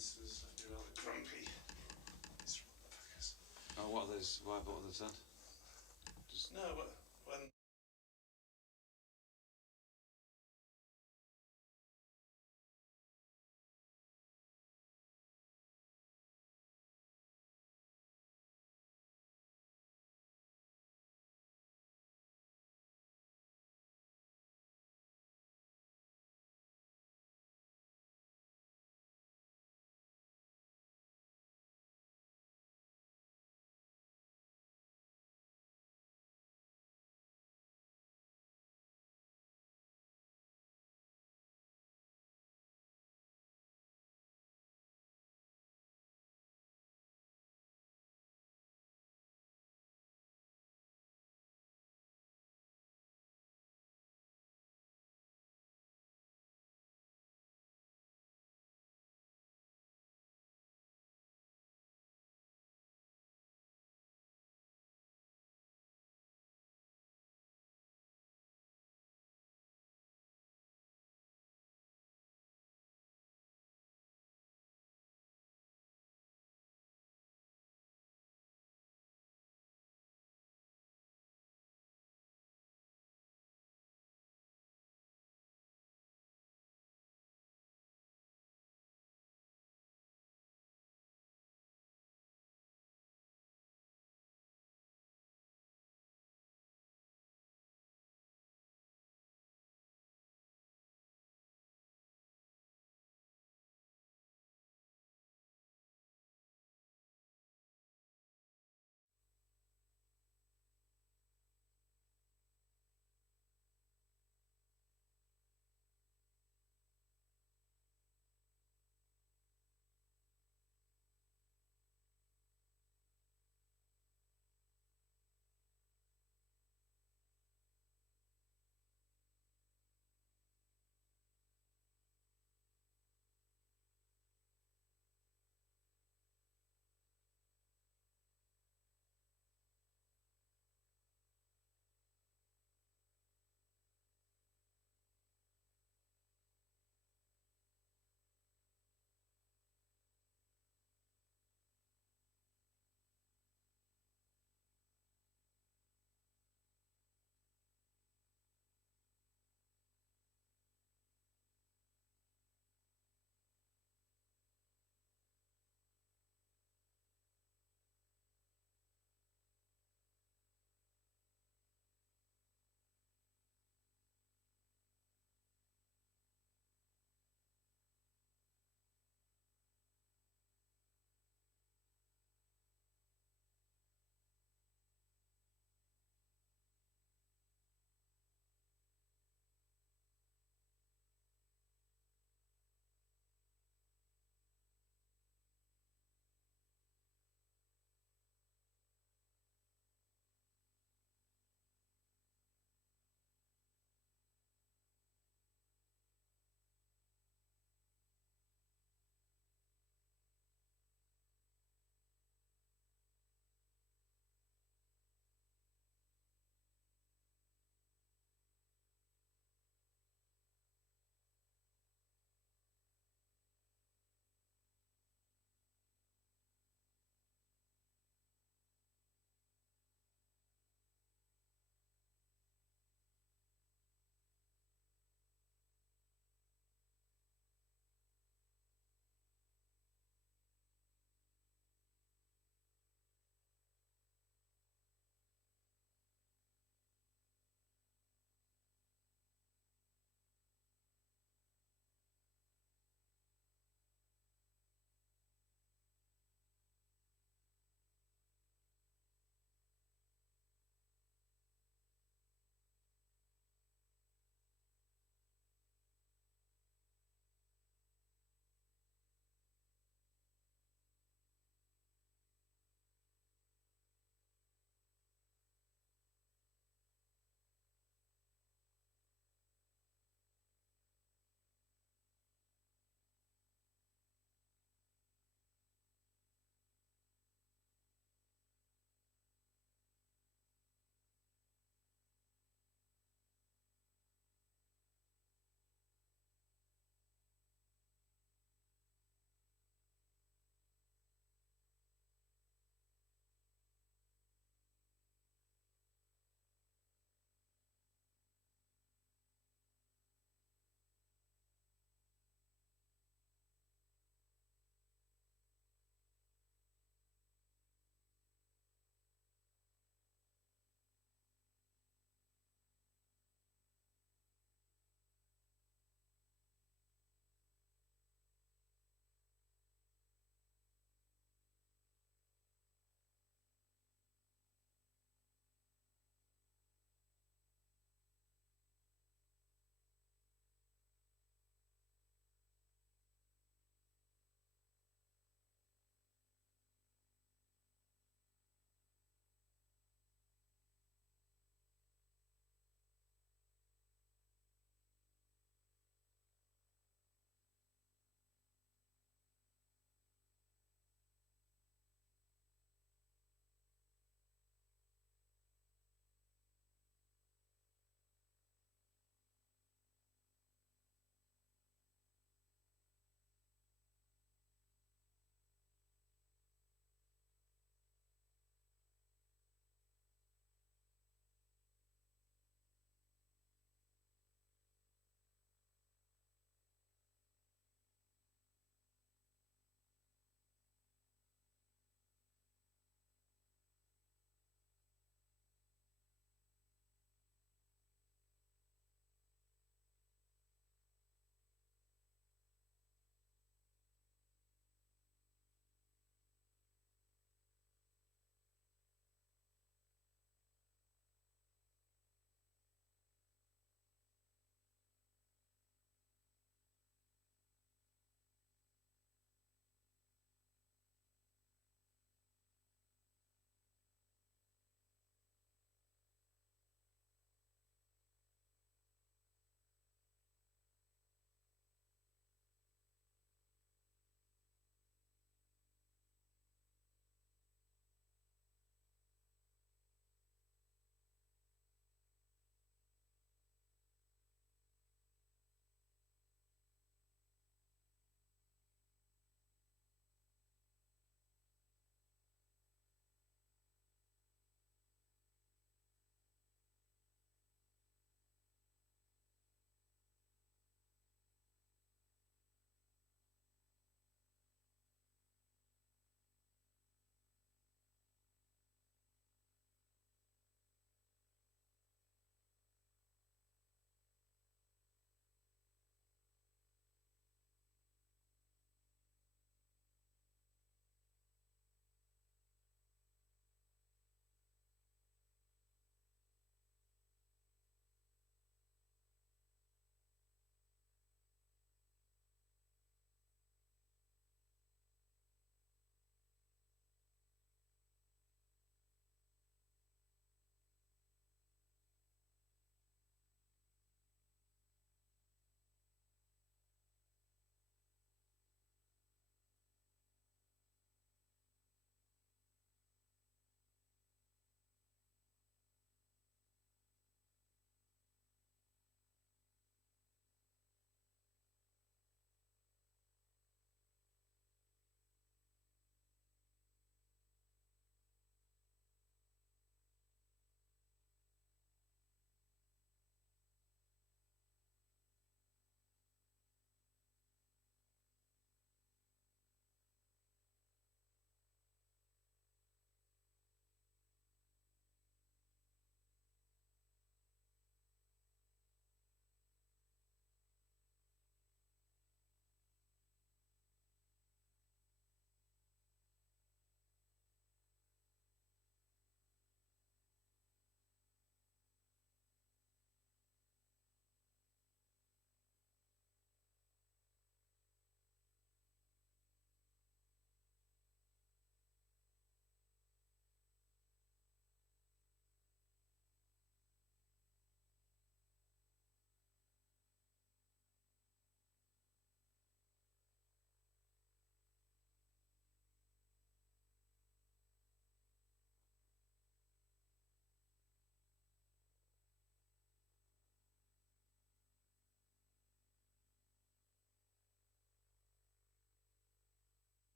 was rather grumpy. Miserable motherfuckers. Oh, what are those? Why? What are they said? Just No, but when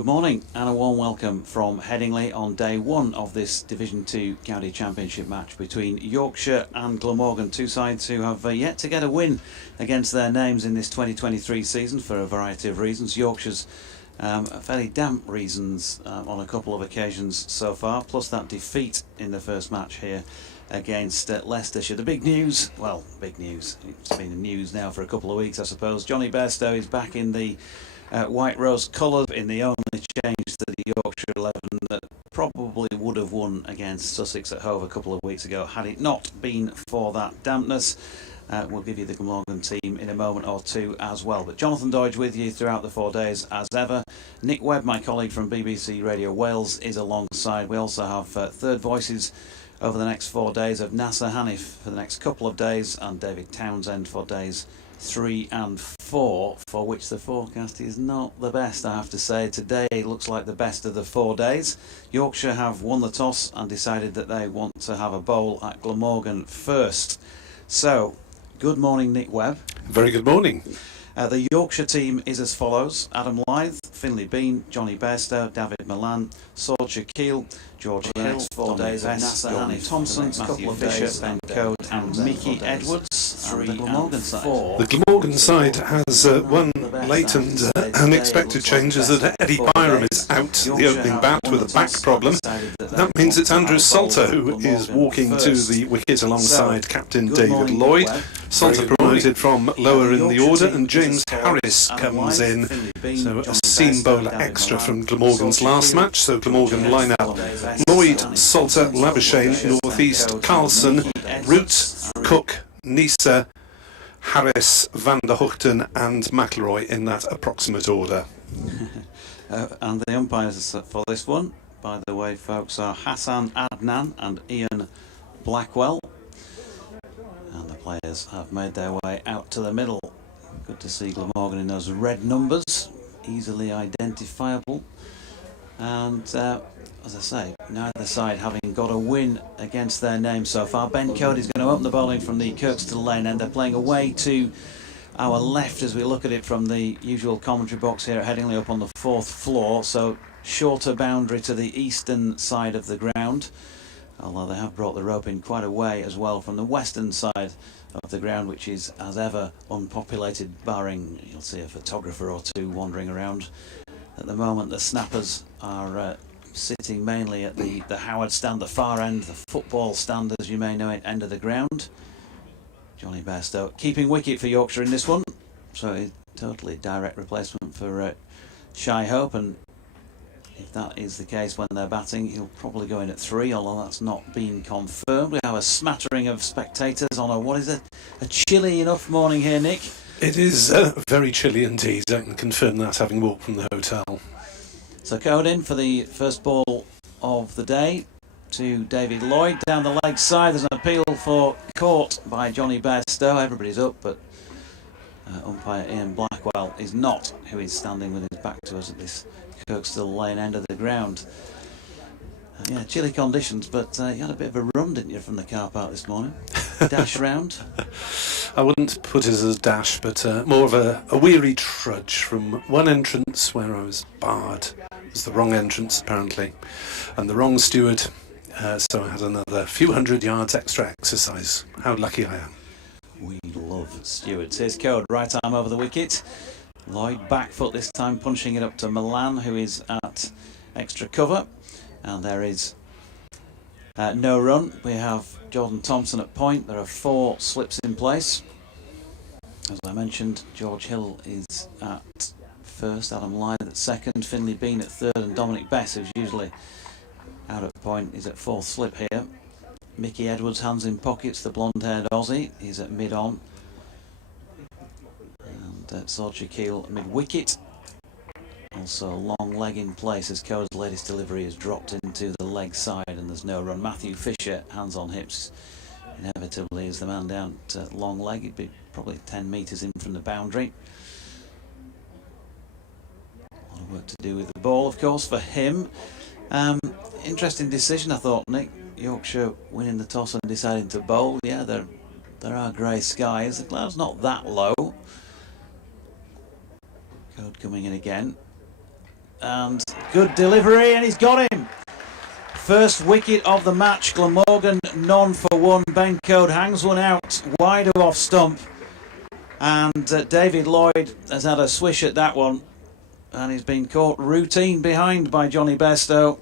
Good morning and a warm welcome from Headingley on day one of this Division 2 County Championship match between Yorkshire and Glamorgan, two sides who have yet to get a win against their names in this 2023 season for a variety of reasons. Yorkshire's fairly damp reasons on a couple of occasions so far, plus that defeat in the first match here against Leicestershire. The big news, well, big news, it's been in news now for a couple of weeks I suppose. Johnny Bairstow is back in the white rose colours in the only change to the Yorkshire 11 that probably would have won against Sussex at Hove a couple of weeks ago had it not been for that dampness. We'll give you the Glamorgan team in a moment or two as well. But Jonathan Dodge with you throughout the 4 days as ever. Nick Webb, my colleague from BBC Radio Wales, is alongside. We also have third voices over the next 4 days of Nasser Hanif for the next couple of days and David Townsend for days 3 and 4, for which the forecast is not the best, I have to say. Today looks like the best of the 4 days. Yorkshire have won the toss and decided that they want to have a bowl at Glamorgan first. So, good morning, Nick Webb. Very good morning. The Yorkshire team is as follows: Adam Lyth, Finlay Bean, Johnny Bairstow, David Milan, Sorcha Keel, George Hill, 4 days, Nasser Hanif Thompson, Matthew Fisher, Ben Code and Mickey Edwards. 3 the Glamorgan side. The Glamorgan side has one late and unexpected change, is that Eddie Byram is out the opening bat with a back problem. That means it's Andrew Salter who is walking to the wicket alongside captain David Lloyd. Salter promoted from lower in the order, and James Harris comes in. So a seam bowler extra from Glamorgan's last match. So Glamorgan line up: Lloyd, Salter, Labuschagne, North East, Carlson, Root, Cook, Nisa, Harris, Van der Hoogten and McIlroy in that approximate order. And the umpires for this one, by the way, folks, are Hassan Adnan and Ian Blackwell. And the players have made their way out to the middle. Good to see Glamorgan in those red numbers, easily identifiable. And as I say, neither side having got a win against their name so far. Ben Code is going to open the bowling from the Kirkstall Lane end. They're playing away to our left as we look at it from the usual commentary box here at Headingley, up on the 4th floor. So shorter boundary to the eastern side of the ground, although they have brought the rope in quite a way as well from the western side of the ground, which is as ever unpopulated, barring you'll see a photographer or two wandering around. At the moment the snappers are sitting mainly at the Howard stand, the far end, the football stand as you may know it, end of the ground. Johnny Bairstow keeping wicket for Yorkshire in this one, so a totally direct replacement for Shy Hope, and if that is the case when they're batting, he'll probably go in at 3, although that's not been confirmed. We have a smattering of spectators on a chilly enough morning here, Nick. It is very chilly indeed, I can confirm that, having walked from the hotel. So Code in for the first ball of the day to David Lloyd down the leg side. There's an appeal for caught by Johnny Bairstow. Everybody's up, but umpire Ian Blackwell is not, who is standing with his back to us at this Kirkstall Lane end of the ground. Yeah, chilly conditions, but you had a bit of a run, didn't you, from the car park this morning? Dash round. I wouldn't put it as a dash, but more of a weary trudge from one entrance where I was barred. It was the wrong entrance, apparently, and the wrong steward, so I had another few hundred yards extra exercise. How lucky I am. We love stewards. Here's Code, right arm over the wicket. Lloyd back foot this time, punching it up to Milan, who is at extra cover. And there is no run. We have Jordan Thompson at point. There are 4 slips in place. As I mentioned, George Hill is at first, Adam Lyth at second, Finlay Bean at third, and Dominic Bess, who's usually out at point, is at 4th slip here. Mickey Edwards, hands in pockets, the blonde-haired Aussie, is at mid-on. And Sorcha Keel mid-wicket. Also long leg in place as Code's latest delivery is dropped into the leg side and there's no run. Matthew Fisher, hands on hips, inevitably is the man down at long leg. He'd be probably 10 metres in from the boundary. A lot of work to do with the ball, of course, for him. Interesting decision, I thought, Nick. Yorkshire winning the toss and deciding to bowl. Yeah, there are grey skies. The cloud's not that low. Code coming in again. and good delivery, and he's got him. First wicket of the match. Glamorgan none for one. Ben Code hangs one out wide of off stump, and David Lloyd has had a swish at that one, and he's been caught routine behind by Johnny Bairstow.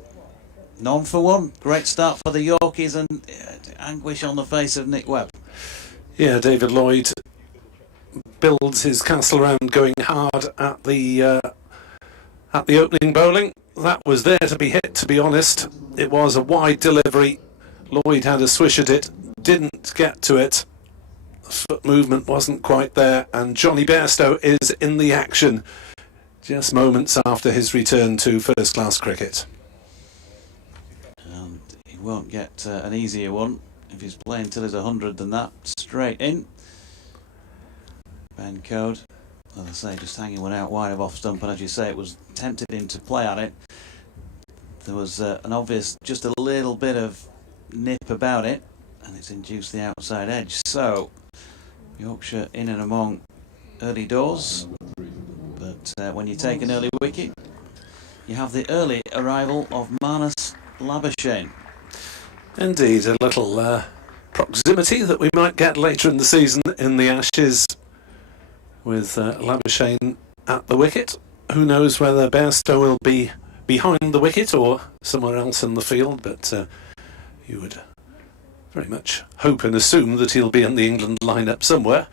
None for one. Great start for the Yorkies, and anguish on the face of Nick Webb. Yeah, David Lloyd builds his castle round going hard at the opening bowling. That was there to be hit, to be honest. It was a wide delivery. Lloyd had a swish at it, didn't get to it. Foot movement wasn't quite there, and Johnny Bairstow is in the action just moments after his return to first-class cricket. And he won't get an easier one if he's playing till he's 100 than that. Straight in. Ben Code, as I say, just hanging one out wide of off stump, and as you say, it was tempted him to play at it. There was an obvious, just a little bit of nip about it, and it's induced the outside edge. So Yorkshire in and among early doors, but when you take an early wicket, you have the early arrival of Marnus Labuschagne. Indeed, a little proximity that we might get later in the season in the Ashes with Labuschagne at the wicket. Who knows whether Bairstow will be behind the wicket or somewhere else in the field, but you would very much hope and assume that he'll be in the England lineup somewhere.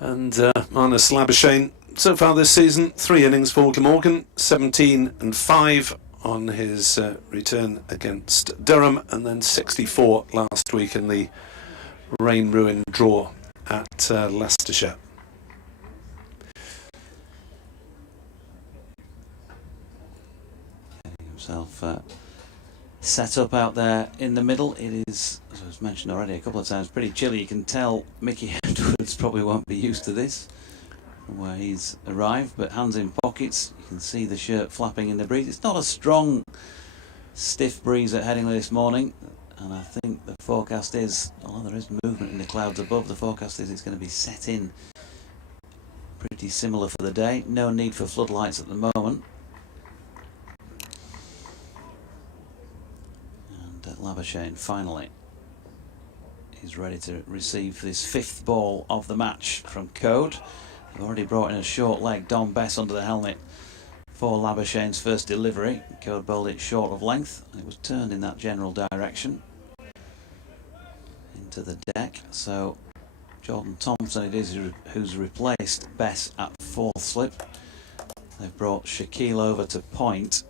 And Marnus Labuschagne, so far this season, 3 innings for Glamorgan, 17 and 5 on his return against Durham, and then 64 last week in the rain-ruined draw at Leicestershire. Getting himself set up out there in the middle. It is, as I was mentioned already a couple of times, pretty chilly. You can tell Mickey Edwards probably won't be used to this from where he's arrived, but hands in pockets, you can see the shirt flapping in the breeze. It's not a strong, stiff breeze at Headingley this morning, and I think the forecast is, although there is movement in the clouds above, the forecast is it's going to be set in pretty similar for the day. No need for floodlights at the moment. And Labuschagne finally is ready to receive this 5th ball of the match from Code. They've already brought in a short leg, Don Bess under the helmet for Labuschagne's first delivery. Code bowled it short of length, and it was turned in that general direction into the deck. So Jordan Thompson it is who's replaced Bess at 4th slip. They've brought Shaquille over to point.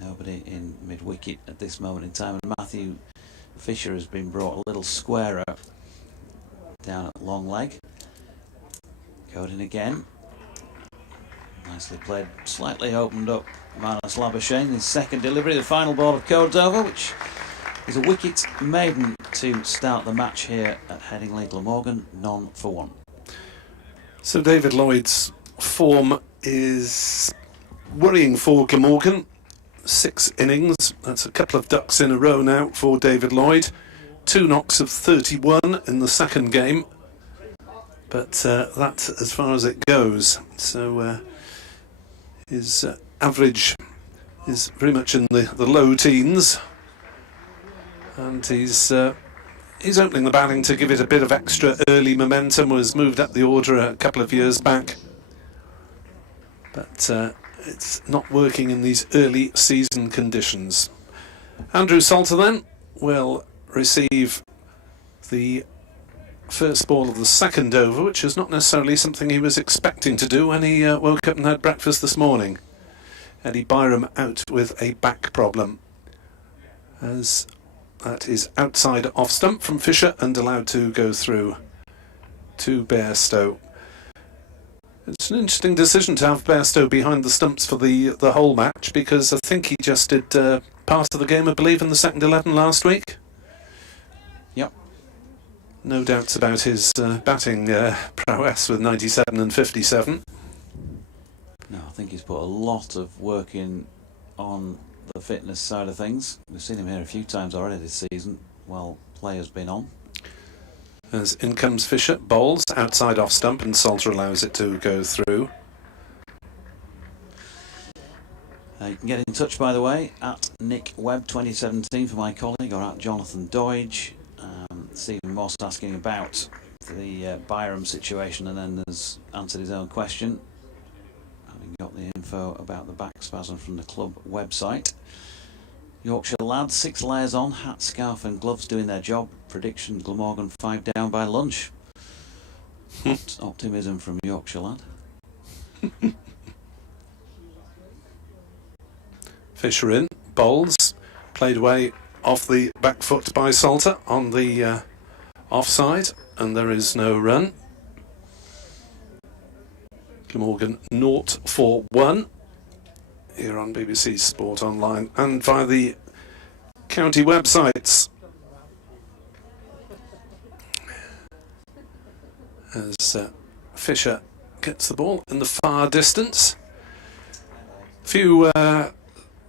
Nobody in mid-wicket at this moment in time, and Matthew Fisher has been brought a little squarer down at long leg. Code in again. Nicely played, slightly opened up Marnus Labuschagne. His second delivery, the final ball of Code's over, which is a wicket maiden to start the match here at Headingley. Glamorgan none for one. So David Lloyd's form is worrying for Glamorgan. 6 innings, that's a couple of ducks in a row now for David Lloyd. 2 knocks of 31 in the second game. But that's as far as it goes. So his average is very much in the low teens, and he's opening the batting to give it a bit of extra early momentum. Was moved up the order a couple of years back, but it's not working in these early season conditions. Andrew Salter then will receive the first ball of the second over, which is not necessarily something he was expecting to do when he woke up and had breakfast this morning. Eddie Byram out with a back problem, as that is outside off stump from Fisher and allowed to go through to Bairstow. It's an interesting decision to have Bairstow behind the stumps for the whole match, because I think he just did part of the game, I believe, in the second 11 last week. Yep. No doubts about his batting prowess with 97 and 57. No, I think he's put a lot of work in on the fitness side of things. We've seen him here a few times already this season while play has been on. As in comes Fisher, bowls outside off stump, and Salter allows it to go through. You can get in touch, by the way, at Nick Webb 2017 for my colleague, or at Jonathan Doidge. Stephen Moss asking about the Byram situation, and then has answered his own question, having got the info about the back spasm from the club website. Yorkshire lads, 6 layers on, hat, scarf and gloves doing their job. Prediction, Glamorgan 5 down by lunch. Optimism from Yorkshire lad. Fisher in, bowls, played away off the back foot by Salter on the offside, and there is no run. Glamorgan 0-4-1 here on BBC Sport Online and via the county websites. As Fisher gets the ball in the far distance. Few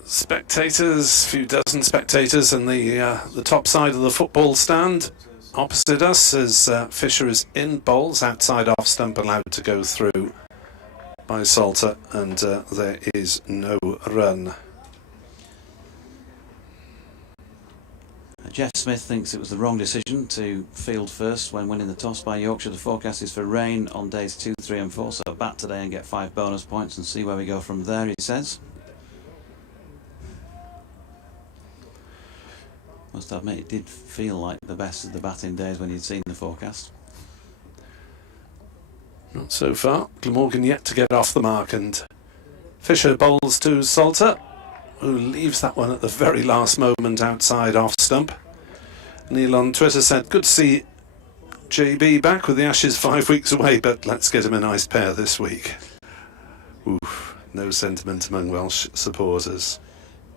spectators, few dozen spectators in the top side of the football stand opposite us as Fisher is in bowls, outside off stump, allowed to go through by Salter, and there is no run. Jeff Smith thinks it was the wrong decision to field first when winning the toss by Yorkshire. The forecast is for rain on days 2, 3 and 4, so bat today and get 5 bonus points and see where we go from there, he says. Must admit, it did feel like the best of the batting days when you'd seen the forecast. Not so far. Glamorgan yet to get off the mark, and Fisher bowls to Salter, who leaves that one at the very last moment outside off stump. Neil on Twitter said, good to see JB back with the Ashes 5 weeks away, but let's get him a nice pair this week. Oof, no sentiment among Welsh supporters.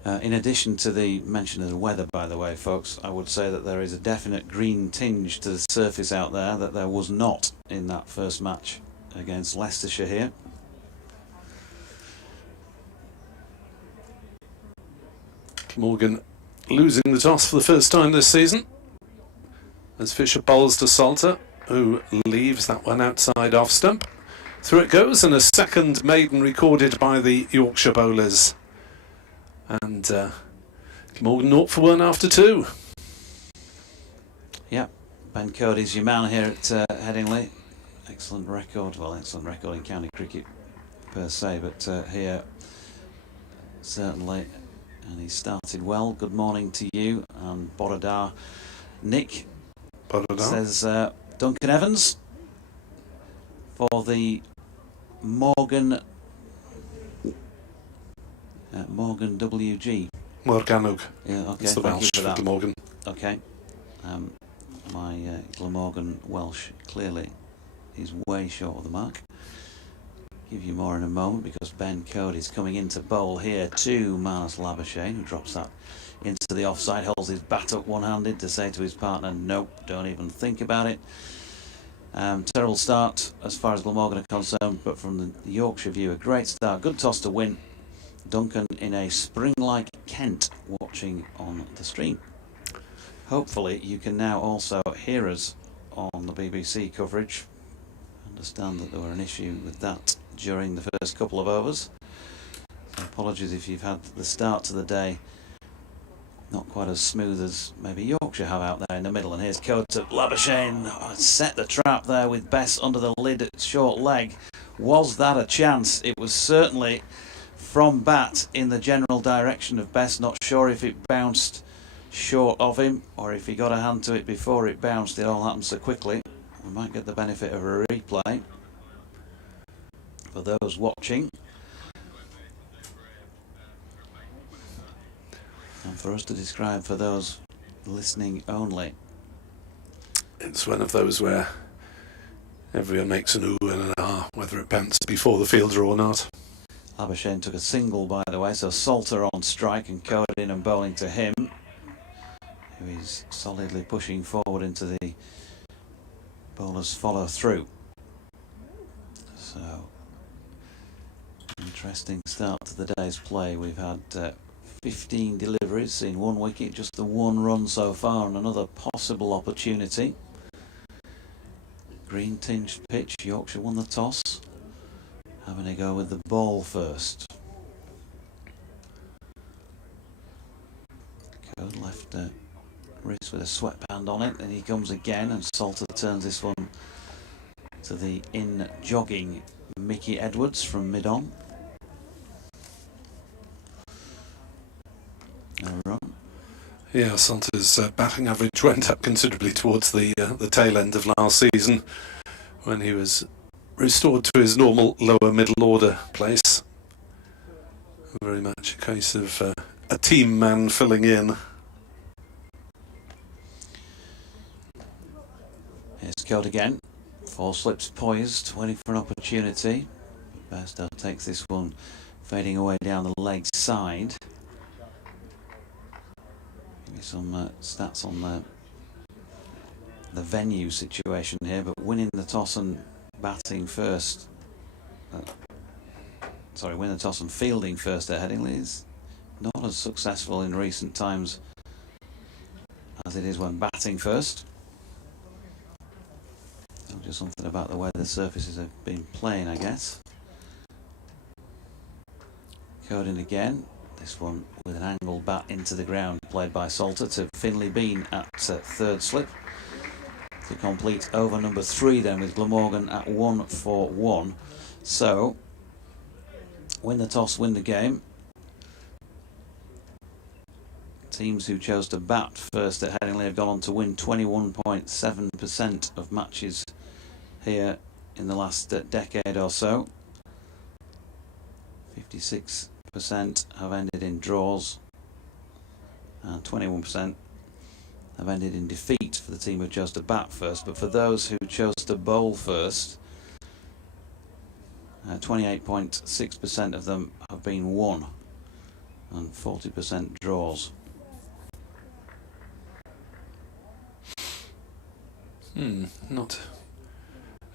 In addition to the mention of the weather, by the way, folks, I would say that there is a definite green tinge to the surface out there that there was not in that first match against Leicestershire here. Morgan losing the toss for the first time this season as Fisher bowls to Salter, who leaves that one outside off stump. Through it goes, and a second maiden recorded by the Yorkshire bowlers. And Morgan 0-for-1 after 2. Yep, Ben Cody's your man here at Headingley. Excellent record, well, excellent record in county cricket per se, but here certainly. And he started well. Good morning to you and Borodar. Nick says Duncan Evans for the Morgan WG. Morganwg. Yeah, okay. It's the Thank Welsh you for that. Glamorgan. Okay. My Glamorgan Welsh clearly is way short of the mark. Give you more in a moment because Ben Cody's coming into bowl here to Marnus Labuschagne, who drops that into the offside, holds his bat up one-handed to say to his partner, nope, don't even think about it. Terrible start as far as Glamorgan are concerned, but from the Yorkshire view, a great start. Good toss to win. Duncan in a spring-like Kent watching on the stream. Hopefully you can now also hear us on the BBC coverage. Understand that there were an issue with that during the first couple of overs. So apologies if you've had the start to the day not quite as smooth as maybe Yorkshire have out there in the middle. And here's Code to Labuschagne. Set the trap there with Bess under the lid at short leg. Was that a chance? It was certainly from bat in the general direction of Bess. Not sure if it bounced short of him or if he got a hand to it before it bounced. It all happened so quickly. We might get the benefit of a replay for those watching, and for us to describe for those listening only. It's one of those where everyone makes an ooh and an ah, whether it bounced before the fielder or not. Labuschagne took a single, by the way, so Salter on strike and Code in and bowling to him, who is solidly pushing forward into the bowlers follow through. So interesting start to the day's play. We've had 15 deliveries, seen 1 wicket, just the 1 run so far, and another possible opportunity. Green tinged pitch. Yorkshire won the toss, having a go with the ball first. Good left wrist with a sweatband on it, and he comes again, and Salter turns this one to the in-jogging Mickey Edwards from mid-on. No run. Yeah, Salter's batting average went up considerably towards the tail end of last season when he was restored to his normal lower middle order place. Very much a case of a team man filling in. Here's Code again. 4 slips poised, waiting for an opportunity. Bairstow takes this one, fading away down the leg side. Give me some stats on the venue situation here, but winning the toss and batting first. Winning the toss and fielding first at Headingley is not as successful in recent times as it is when batting first. Just something about the way the surfaces have been playing, I guess. Coding again. This one with an angled bat into the ground, played by Salter to Finlay Bean at third slip. To complete over number 3 then with Glamorgan at 1 for 1. So, win the toss, win the game. Teams who chose to bat first at Headingley have gone on to win 21.7% of matches here in the last decade or so. 56% have ended in draws, and 21% have ended in defeat for the team who chose to bat first. But for those who chose to bowl first, 28.6% of them have been won, and 40% draws. Not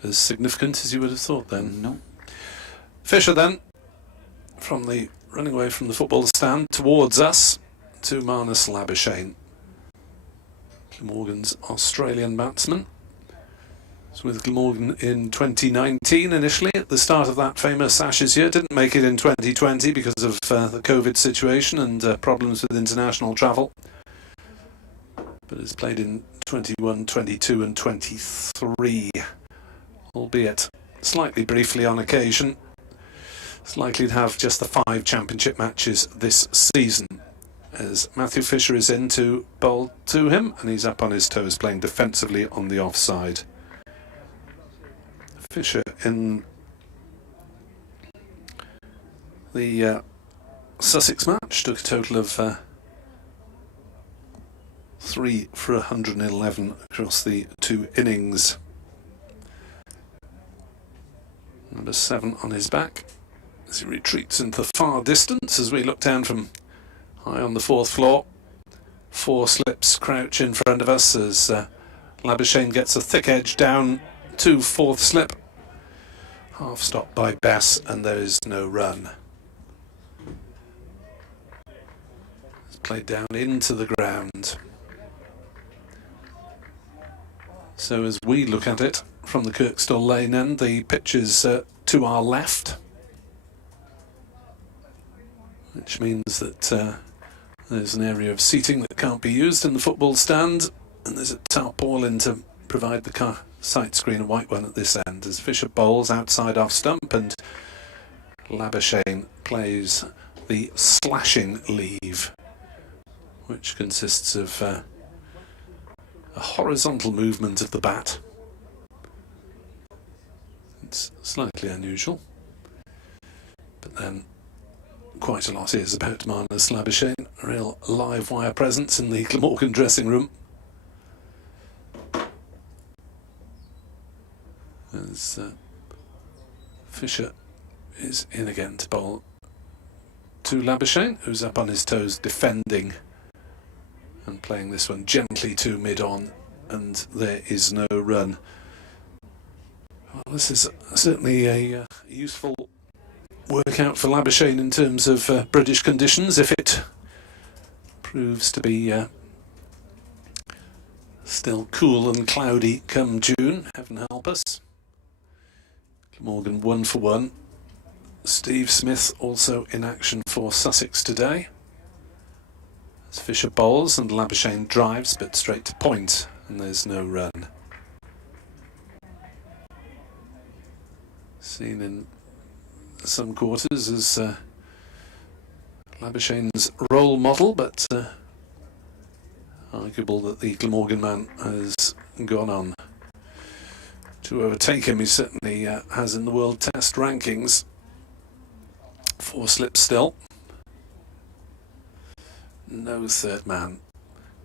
as significant as you would have thought then. No. Fisher then, from the running away from the football stand towards us to Marnus Labuschagne, Glamorgan's Australian batsman. Was with Glamorgan in 2019 initially at the start of that famous Ashes year. Didn't make it in 2020 because of the COVID situation and problems with international travel. But has played in 21, 22 and 23, albeit slightly briefly on occasion. It's likely to have just the 5 championship matches this season, as Matthew Fisher is in to bowl to him, and he's up on his toes playing defensively on the offside. Fisher in the Sussex match took a total of 3 for 111 across the 2 innings. Number 7 on his back as he retreats into the far distance as we look down from high on the 4th floor. 4 slips crouch in front of us as Labuschagne gets a thick edge down to 4th slip. Half stopped by Bess, and there is no run. It's played down into the ground. So as we look at it from the Kirkstall Lane end, the pitch is to our left, which means that there's an area of seating that can't be used in the football stand, and there's a tarpaulin to provide the sight screen, a white one at this end, as Fisher bowls outside off stump and Labuschagne plays the slashing leave, which consists of a horizontal movement of the bat. It's slightly unusual, but then quite a lot is about Marnus Labuschagne, a real live wire presence in the Glamorgan dressing room. As Fisher is in again to bowl to Labuschagne, who's up on his toes defending and playing this one gently to mid-on, and there is no run. Well, this is certainly a useful workout for Labuschagne in terms of British conditions, if it proves to be still cool and cloudy come June, heaven help us. Glamorgan 1 for 1. Steve Smith also in action for Sussex today. Fisher bowls and Labuschagne drives, but straight to point, and there's no run. Seen in some quarters as Labuschagne's role model, but arguable that the Glamorgan man has gone on to overtake him. He certainly has in the World Test rankings. 4 slips still. No third man.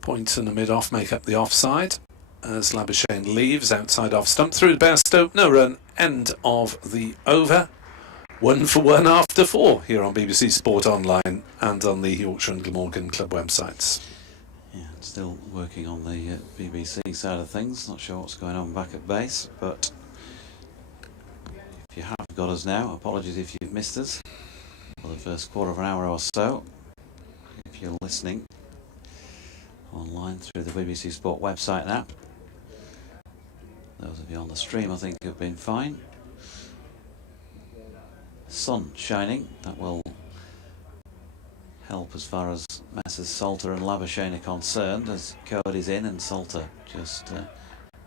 Point and a mid-off make up the offside as Labuschagne leaves outside off stump through the Bairstow. No run. End of the over. 1 for 1 after 4 here on BBC Sport Online and on the Yorkshire and Glamorgan club websites. Yeah, still working on the BBC side of things. Not sure what's going on back at base, but if you have got us now, apologies if you've missed us for the first quarter of an hour or so. If you're listening online through the BBC Sport website and app, those of you on the stream I think have been fine. Sun shining, that will help as far as Messrs Salter and Labuschagne are concerned, as Code is in and Salter just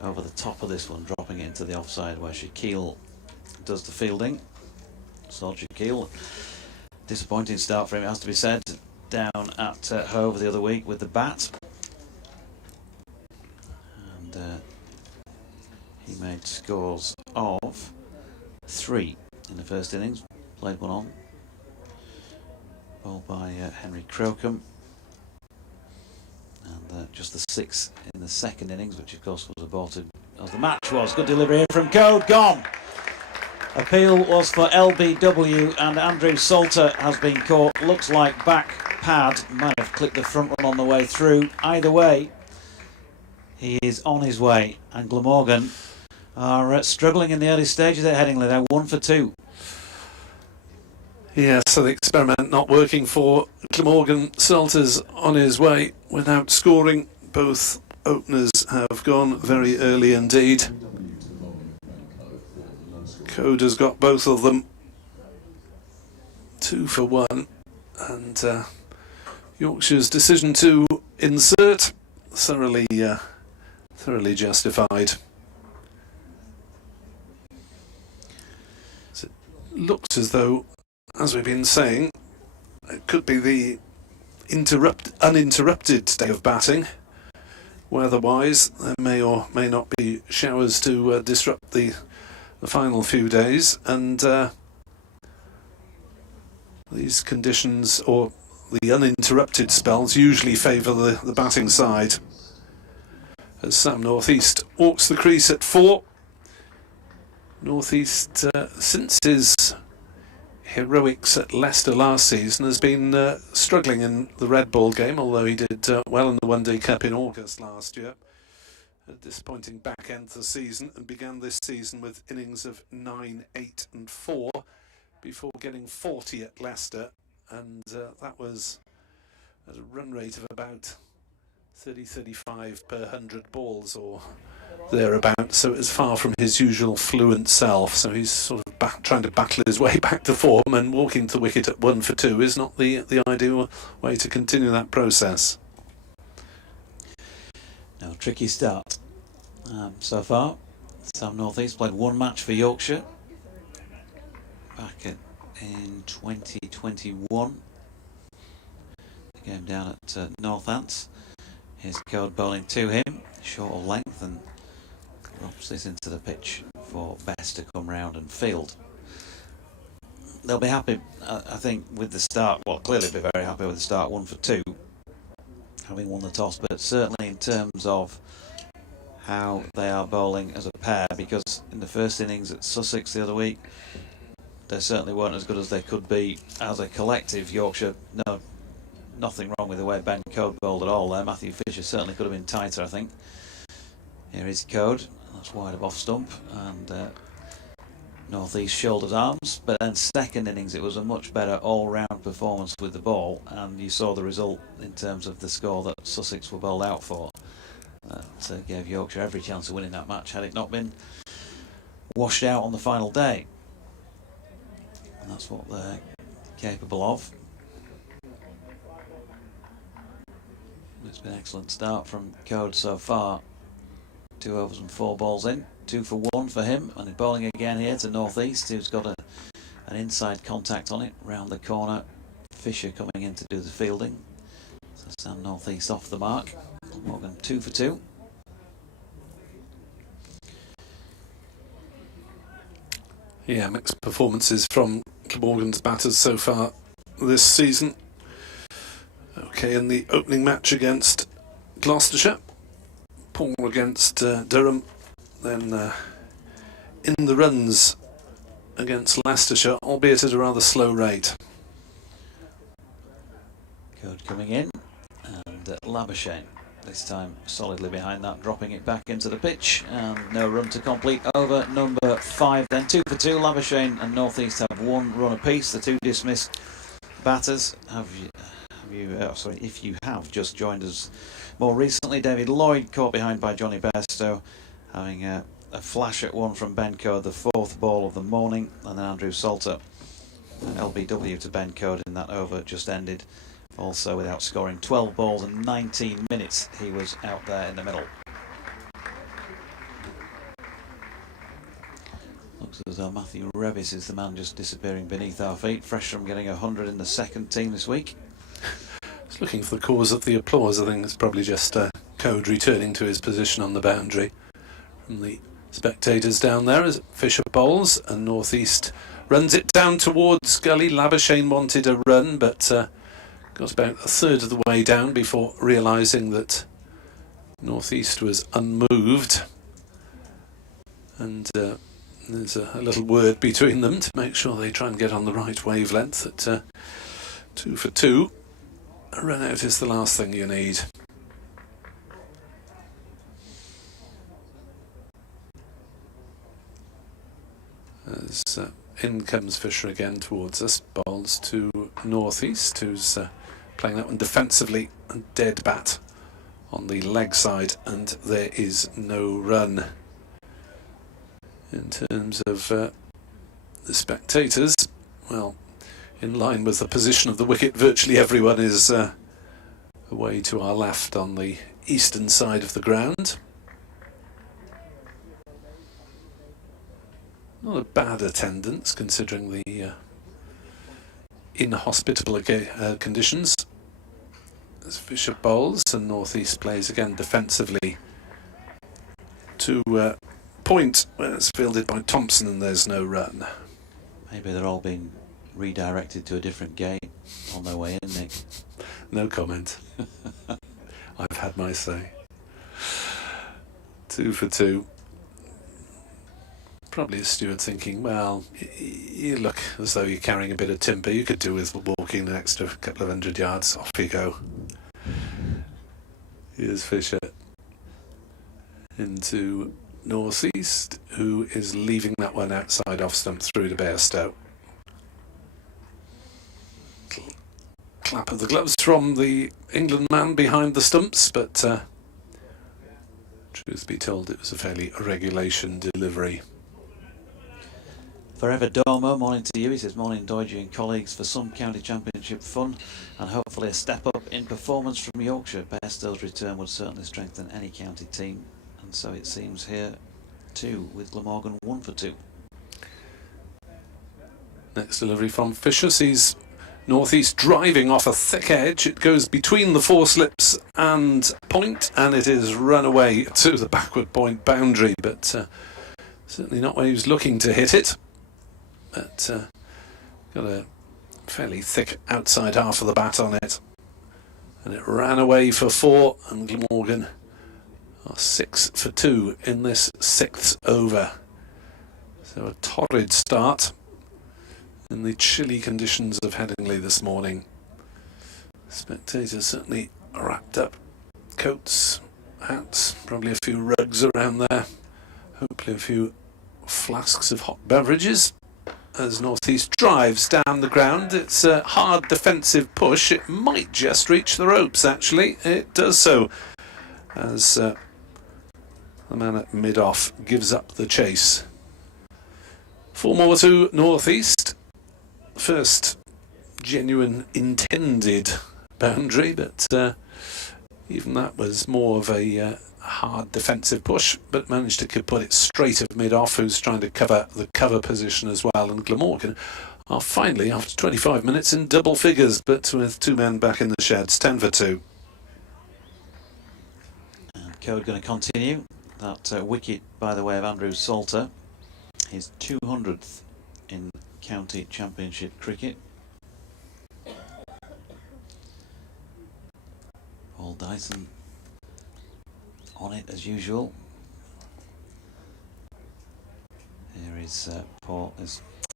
over the top of this one, dropping it into the offside where Shaquille does the fielding. Sol Shaquille, disappointing start for him, it has to be said, down at Hove the other week with the bat, and he made scores of 3 in the first innings, played one on, bowled by Henry Crocombe, and just the 6 in the second innings, which of course was aborted as the match was. Good delivery here from Code, gone! Appeal was for LBW and Andrew Salter has been caught. Looks like back pad, might have clipped the front one on the way through. Either way, he is on his way, and Glamorgan are struggling in the early stages at Headingley. They're 1 for 2. Yeah, so the experiment not working for Glamorgan. Salter's on his way without scoring. Both openers have gone very early indeed. Code has got both of them. 2 for 1, and Yorkshire's decision to insert thoroughly justified. So it looks as though, as we've been saying, it could be the uninterrupted day of batting. Weather-wise, there may or may not be showers to disrupt the final few days, and these conditions, or the uninterrupted spells, usually favour the batting side. As Sam Northeast walks the crease at 4. Northeast, since his heroics at Leicester last season, has been struggling in the red ball game, although he did well in the One Day Cup in August last year. A disappointing back end to the season, and began this season with innings of 9, 8 and 4 before getting 40 at Leicester, and that was at a run rate of about 30-35 per 100 balls or thereabouts, so it's far from his usual fluent self. So he's sort of trying to battle his way back to form, and walking to wicket at 1 for 2 is not the ideal way to continue that process. No, tricky start so far. Sam Northeast played 1 match for Yorkshire back in 2021. The game down at Northants. Here's Code bowling to him, short of length, and drops this into the pitch for Best to come round and field. They'll be happy, I think, with the start. Well, clearly be very happy with the start, 1 for 2, having won the toss, but certainly in terms of how they are bowling as a pair, because in the first innings at Sussex the other week, they certainly weren't as good as they could be as a collective. Yorkshire, nothing wrong with the way Ben Code bowled at all there. Matthew Fisher certainly could have been tighter, I think. Here is Code, that's wide of off stump, and Northeast shoulders arms, but then second innings it was a much better all-round performance with the ball, and you saw the result in terms of the score that Sussex were bowled out for. That gave Yorkshire every chance of winning that match had it not been washed out on the final day, and that's what they're capable of. It's been an excellent start from Code so far. 2 overs and 4 balls in. 2 for 1 for him. And he's bowling again here to North East, who's got an inside contact on it. Round the corner. Fisher coming in to do the fielding. So Sam North East off the mark. Morgan 2 for 2. Yeah, mixed performances from Glamorgan's batters so far this season. Okay, in the opening match against Gloucestershire, poor against Durham, then in the runs against Leicestershire, albeit at a rather slow rate. Code coming in, and Labuschagne this time solidly behind that, dropping it back into the pitch, and no run to complete over number 5. Then 2 for 2. Labuschagne and North East have 1 run apiece. The 2 dismissed batters. If you have just joined us more recently, David Lloyd caught behind by Johnny Bairstow, having a flash at 1 from Ben Code, the 4th ball of the morning, and then Andrew Salter, LBW to Ben Code in that over just ended. Also without scoring. 12 balls and 19 minutes he was out there in the middle. Looks as though Matthew Revis is the man just disappearing beneath our feet. Fresh from getting 100 in the second team this week. He's looking for the cause of the applause. I think it's probably just Code returning to his position on the boundary. From the spectators down there as Fisher bowls and North East runs it down towards Gully. Labuschagne wanted a run, but got about a third of the way down before realising that North East was unmoved. And there's a little word between them to make sure they try and get on the right wavelength. At 2 for 2. A run out is the last thing you need. As in comes Fisher again towards us, bowls to North East, who's playing that one defensively and dead bat on the leg side, and there is no run. In terms of the spectators, well, in line with the position of the wicket, virtually everyone is away to our left on the eastern side of the ground. Not a bad attendance considering the inhospitable conditions. As Fisher bowls and North East plays again defensively to point where it's fielded by Thompson, and there's no run. Maybe they're all being redirected to a different gate on their way in, Nick. No comment. I've had my say. 2 for 2. Probably a steward thinking, well, you look as though you're carrying a bit of timber. You could do with walking an extra couple of 100 yards. Off you go. Here's Fisher into North East, who is leaving that one outside off stump through to Bairstow. Clap of the gloves from the England man behind the stumps, but truth be told, it was a fairly regulation delivery. Forever Dormo, morning to you. He says, morning Doidge and colleagues, for some county championship fun and hopefully a step up in performance from Yorkshire. Bairstow's return would certainly strengthen any county team, and so it seems here too, with Glamorgan 1 for 2. Next delivery from Fisher sees North East driving off a thick edge. It goes between the 4 slips and point, and it is run away to the backward point boundary, but certainly not where he was looking to hit it. But got a fairly thick outside half of the bat on it, and it ran away for 4, and Glamorgan are 6 for 2 in this 6th over. So a torrid start in the chilly conditions of Headingley this morning. Spectators certainly wrapped up, coats, hats, probably a few rugs around there, hopefully a few flasks of hot beverages. As North East drives down the ground, it's a hard defensive push. It might just reach the ropes, actually. It does so, as the man at mid-off gives up the chase. 4 more to North East. First genuine intended boundary, but Even that was more of a hard defensive push, but managed to put it straight at mid-off, who's trying to cover the cover position as well. And Glamorgan are finally, after 25 minutes, in double figures, but with 2 men back in the sheds, 10 for 2. And Code going to continue. That wicket, by the way, of Andrew Salter, his 200th in county championship cricket. Paul Dyson on it as usual. Here is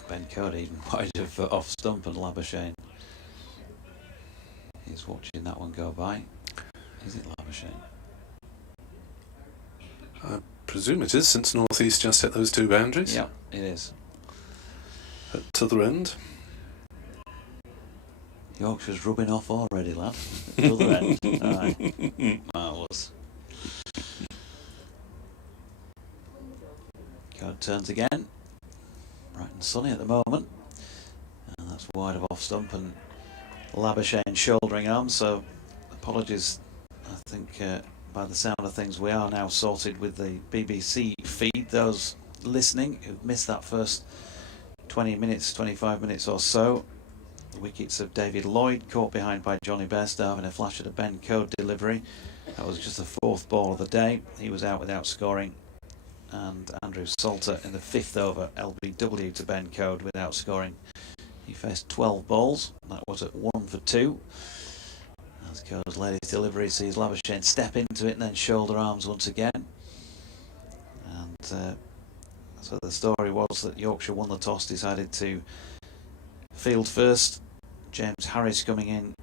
Ben Cody, even wide of off stump, and Labuschagne. He's watching that one go by. Is it Labuschagne? I presume it is, since North East just hit those 2 boundaries. Yeah, it is. At t'other end. Yorkshire's rubbing off already, lad. At the other end. Aye. Marvellous. Code turns again. Bright and sunny at the moment. And that's wide of off stump, and Labuschagne shouldering arm, so apologies. I think by the sound of things we are now sorted with the BBC feed. Those listening who've missed that first 20 minutes, 25 minutes or so. The wickets of David Lloyd caught behind by Johnny Bairstow in a flash at a Ben Code delivery. That was just the 4th ball of the day. He was out without scoring. And Andrew Salter in the 5th over, LBW to Ben Code without scoring. He faced 12 balls. That was at 1 for 2. As Code's latest delivery sees Labuschagne step into it and then shoulder arms once again. And so the story was that Yorkshire won the toss, decided to field first. James Harris coming in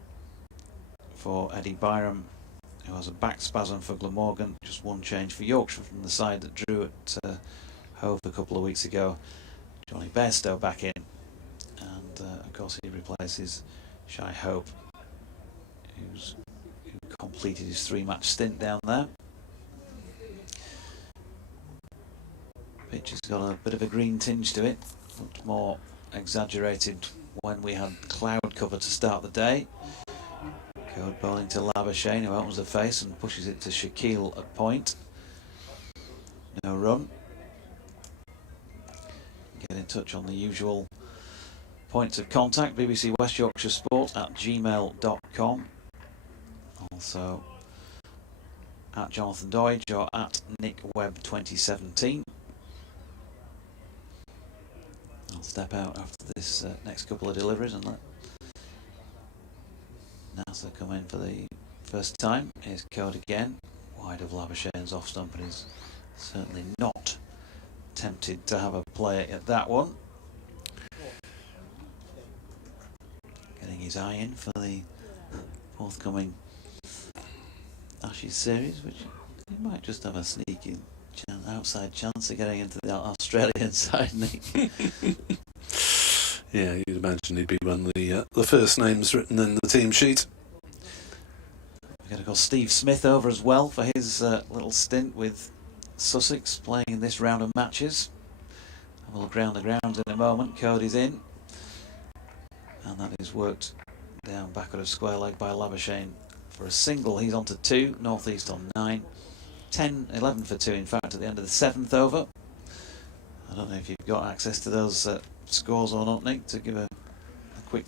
for Eddie Byram, who has a back spasm for Glamorgan. Just one change for Yorkshire from the side that drew at Hove a couple of weeks ago. Johnny Bairstow back in, and of course he replaces Shai Hope, who completed his 3-match stint down there. Pitch has got a bit of a green tinge to it, looked more exaggerated when we had cloud cover to start the day. Code bowling to Labuschagne, who opens the face and pushes it to Shaquille at point. No run. Get in touch on the usual points of contact, BBC West Yorkshire Sport at gmail.com. Also at Jonathan Doidge or at NickWebb2017. I'll step out after this next couple of deliveries and let NASA come in for the first time. Here's Code again, wide of Labuschagne's off stump, and he's certainly not tempted to have a play at that one. Getting his eye in for the forthcoming Ashes series, which he might just have a sneaky outside chance of getting into the Australian side, Nick. Yeah, you'd imagine he'd be one of the first names written in the team sheet. We're going to call Steve Smith over as well for his little stint with Sussex, playing in this round of matches. And we'll ground the grounds in a moment. Cody's in, and that is worked down backward of square leg by Labuschagne for a single. He's on to 2, North East on 9. 10, 11 for 2 in fact at the end of the 7th over. I don't know if you've got access to those scores or not, Nick, to give a quick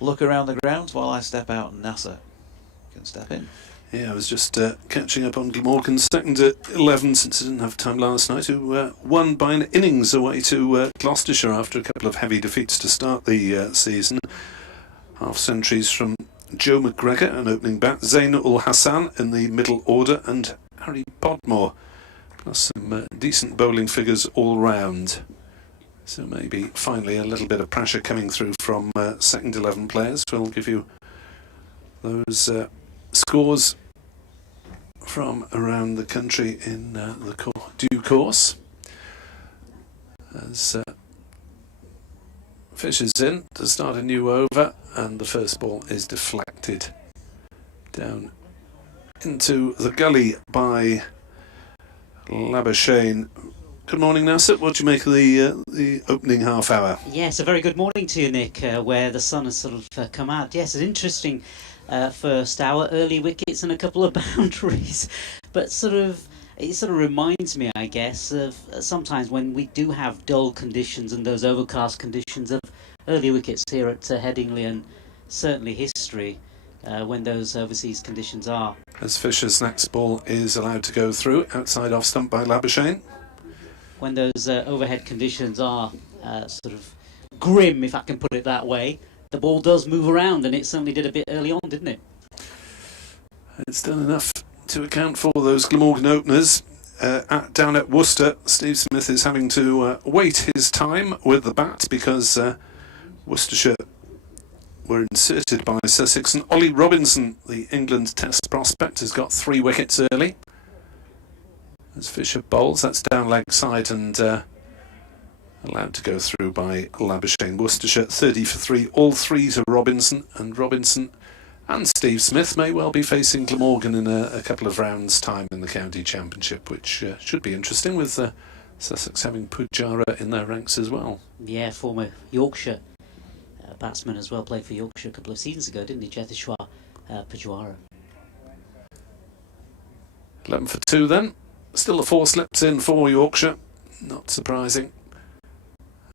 look around the grounds while I step out and NASA can step in. Yeah, I was just catching up on Glamorgan's second at 11 since I didn't have time last night, who won by an innings away to Gloucestershire after a couple of heavy defeats to start the season. Half centuries from Joe McGregor, an opening bat, Zain ul Hassan in the middle order, and Harry Podmore, plus some decent bowling figures all round. So maybe finally a little bit of pressure coming through from second 11 players. We'll give you those scores from around the country in due course. As Fish is in to start a new over, and the first ball is deflected down into the gully by Labuschagne. Good morning, Nasser. What do you make of the opening half hour? Yes, a very good morning to you, Nick, where the sun has sort of come out. Yes, an interesting first hour, early wickets and a couple of boundaries. But it sort of reminds me, I guess, of sometimes when we do have dull conditions and those overcast conditions, of early wickets here at Headingley, and certainly history when those overseas conditions are. As Fisher's next ball is allowed to go through, outside off stump by Labuschagne. When those overhead conditions are sort of grim, if I can put it that way, the ball does move around, and it certainly did a bit early on, didn't it? It's done enough to account for those Glamorgan openers. Down at Worcester, Steve Smith is having to wait his time with the bat because Worcestershire were inserted by Sussex, and Ollie Robinson, the England Test prospect, has got 3 wickets early. As Fisher bowls, that's down leg side and allowed to go through by Labuschagne. Worcestershire 30 for 3, all 3 to Robinson, and Robinson and Steve Smith may well be facing Glamorgan in a couple of rounds' time in the county championship, which should be interesting, with Sussex having Pujara in their ranks as well. Yeah, former Yorkshire batsman as well, played for Yorkshire a couple of seasons ago, didn't he? Jetheshwar Pujara. 11 for 2 then. Still the 4 slips in for Yorkshire. Not surprising.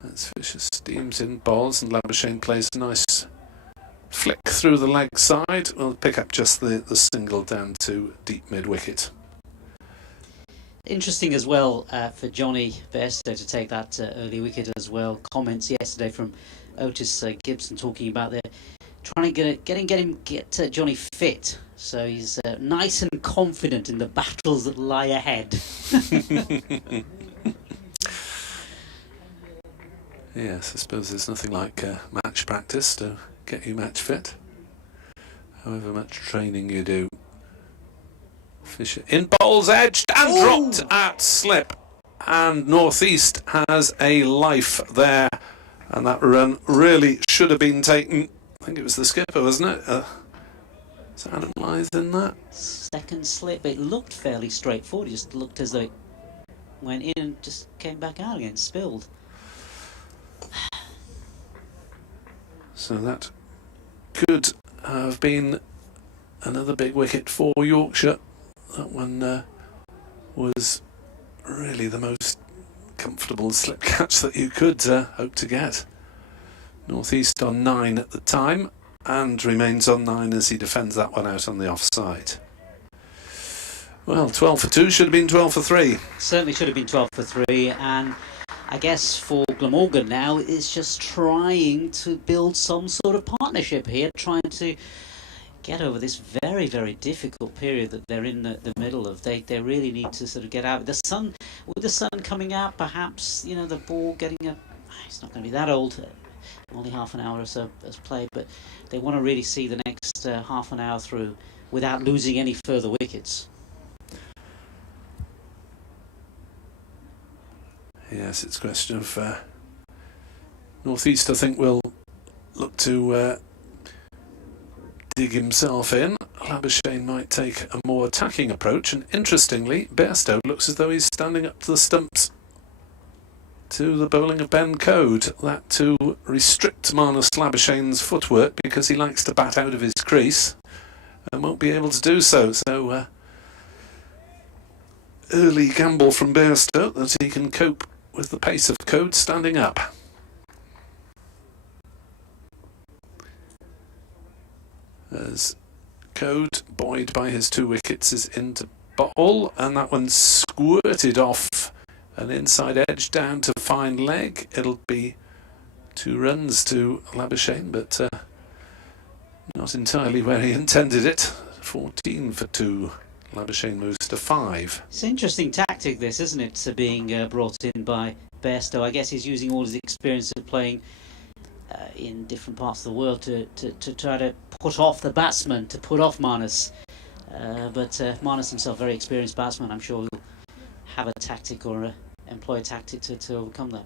As Fisher steams in balls and Labuschagne plays a nice flick through the leg side. We'll pick up just the single down to deep mid-wicket. Interesting as well for Johnny Bairstow to take that early wicket as well. Comments yesterday from Otis Gibson talking about trying to get Johnny fit, so he's nice and confident in the battles that lie ahead. Yes, I suppose there's nothing like match practice to get you match fit, however much training you do. Fisher in bowls, edged and dropped at slip, and North East has a life there, and that run really should have been taken. I think it was the skipper, wasn't it? Is Adam Lyth in that? Second slip, it looked fairly straightforward. It just looked as though it went in and just came back out again, spilled. So that could have been another big wicket for Yorkshire. That one was really the most comfortable slip catch that you could hope to get. North East on 9 at the time, and remains on 9 as he defends that one out on the offside. Well, 12 for 2 should have been 12 for 3. Certainly should have been 12 for 3, and I guess for Glamorgan now, it's just trying to build some sort of partnership here, trying to get over this very, very difficult period that they're in the middle of. They really need to sort of get out. With the sun coming out, perhaps, you know, the ball getting it's not going to be that old, only half an hour or so as played, but they want to really see the next half an hour through without losing any further wickets. Yes, it's a question of North East, I think, will look to dig himself in. Labuschagne might take a more attacking approach, and interestingly, Bairstow looks as though he's standing up to the stumps to the bowling of Ben Code. That to restrict Marnus Labuschagne's footwork, because he likes to bat out of his crease and won't be able to do so. So early gamble from Bairstow that he can cope with the pace of Code standing up. As Code, buoyed by his 2 wickets, is into bowl, and that one squirted off an inside edge down to fine leg. It'll be 2 runs to Labuschagne, but not entirely where he intended it. 14 for 2. Labuschagne moves to 5. It's an interesting tactic, this, isn't it, being brought in by Bairstow. I guess he's using all his experience of playing in different parts of the world to try to put off the batsman, to put off Marnus. But Marnus himself, very experienced batsman, I'm sure he'll have a tactic or employ a tactic to overcome that.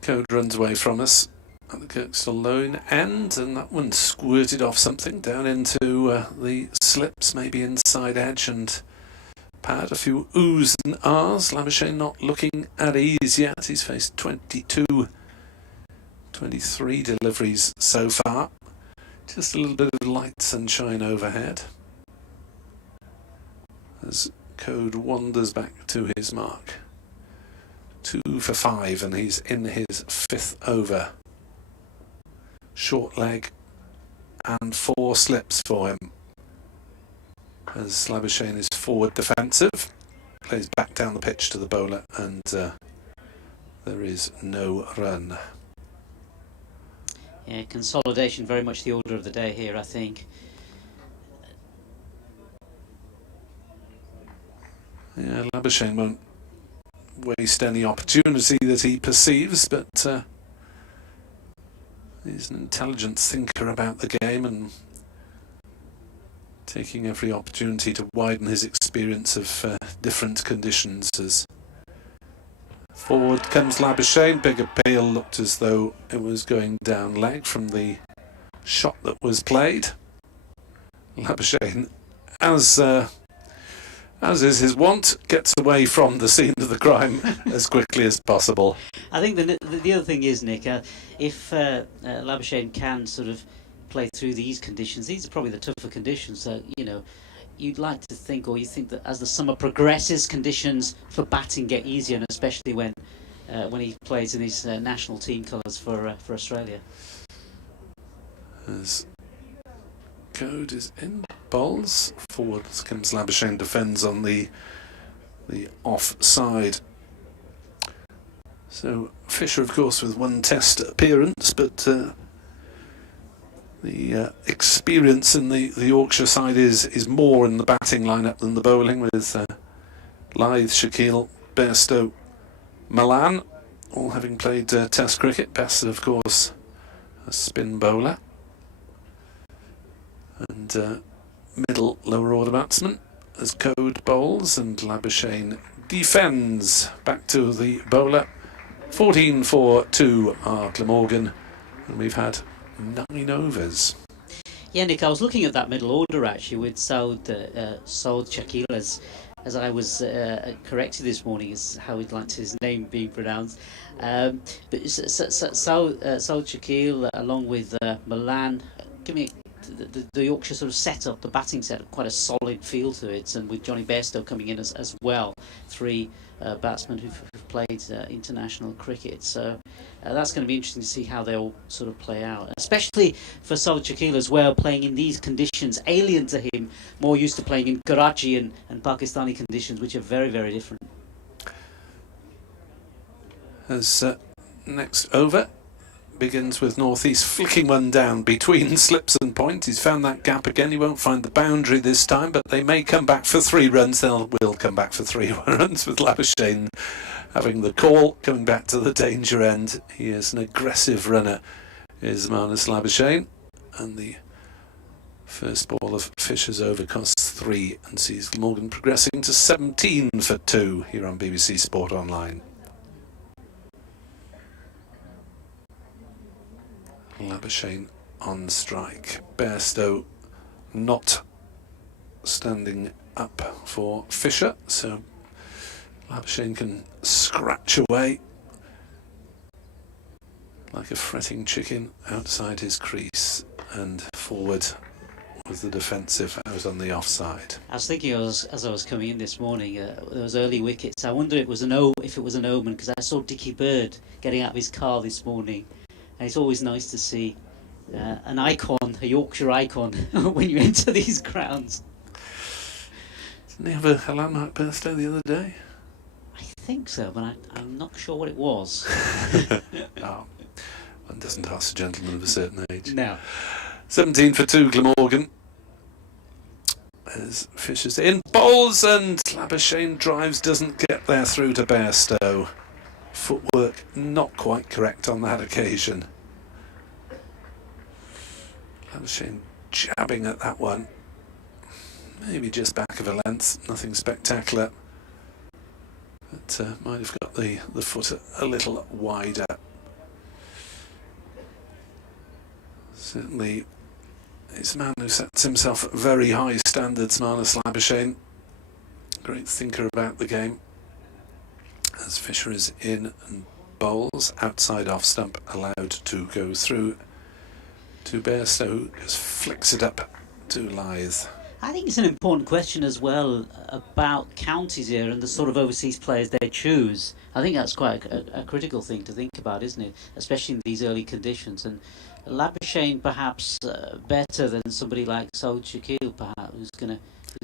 Code runs away from us at the Kirkstall Lone end, and that one squirted off something down into the slips, maybe inside edge and pad. A few oohs and ahs. Labuschagne not looking at ease yet. He's faced 23 deliveries so far. Just a little bit of light sunshine overhead as Code wanders back to his mark. 2 for 5 and he's in his 5th over. Short leg and 4 slips for him as Labuschagne is forward defensive, plays back down the pitch to the bowler, and there is no run. Yeah, consolidation very much the order of the day here, I think. Yeah, Labuschagne won't waste any opportunity that he perceives, but he's an intelligent thinker about the game and taking every opportunity to widen his experience of different conditions. As forward comes Labuschagne, big appeal, looked as though it was going down leg from the shot that was played. Labuschagne, as is his wont, gets away from the scene of the crime as quickly as possible. I think the other thing is, Nick, if Labuschagne can sort of play through these conditions, these are probably the tougher conditions that, you know, you'd like to think, or you think that as the summer progresses, conditions for batting get easier, and especially when he plays in his national team colours for Australia. As Code is in bowls, forward comes Labuschagne, defends on the offside. So Fisher, of course, with 1 test appearance, but the experience in the Yorkshire side is more in the batting lineup than the bowling, with Lyth, Shaquille, Bairstow, Milan, all having played test cricket. Best, of course, a spin bowler. And middle lower order batsman as Code bowls, and Labuschagne defends. Back to the bowler. 14 for 2 are Glamorgan, and we've had 9 overs. Yeah, Nick, I was looking at that middle order actually with Saud Shakil, as I was corrected this morning, is how we'd like his name being pronounced. But Saud Shakil along with Milan, give me the Yorkshire sort of setup, the batting setup, quite a solid feel to it, and with Johnny Bairstow coming in as well, 3 batsmen who've played international cricket. So that's going to be interesting to see how they all sort of play out, especially for Saud Shakil as well, playing in these conditions alien to him, more used to playing in Karachi and Pakistani conditions, which are very, very different. As next over begins with Northeast flicking one down between slips and point. He's found that gap again. He won't find the boundary this time, but they may come back for 3 runs. They will come back for 3 runs, with Labuschagne having the call, coming back to the danger end. He is an aggressive runner, is Marnus Labuschagne, and the first ball of Fisher's over costs 3 and sees Glamorgan progressing to 17 for 2 here on BBC Sport Online. Labuschagne on strike. Bairstow not standing up for Fisher, so Labuschagne can scratch away like a fretting chicken outside his crease, and forward with the defensive out on the offside. I was thinking as I was coming in this morning, those early wickets, I wonder if it was an omen, because I saw Dickie Bird getting out of his car this morning. And it's always nice to see an icon, a Yorkshire icon, when you enter these grounds. Didn't he have a landmark birthday the other day? I think so, but I'm not sure what it was. Oh, one doesn't ask a gentleman of a certain age. No. 17 for 2, Glamorgan. As Fisher's in, bowls, and Labuschagne drives, doesn't get there through to Bairstow. Footwork not quite correct on that occasion. Labuschagne jabbing at that one. Maybe just back of a length, nothing spectacular. But might have got the foot a little wider. Certainly, it's a man who sets himself at very high standards, Marnus Labuschagne. Great thinker about the game. As Fisher is in and bowls, outside off stump allowed to go through. to Bairstow, just flicks it up to Lythe. I think it's an important question as well about counties here and the sort of overseas players they choose. I think that's quite a critical thing to think about, isn't it? Especially in these early conditions. And Labuschagne perhaps better than somebody like Saud Shakil, perhaps, who's going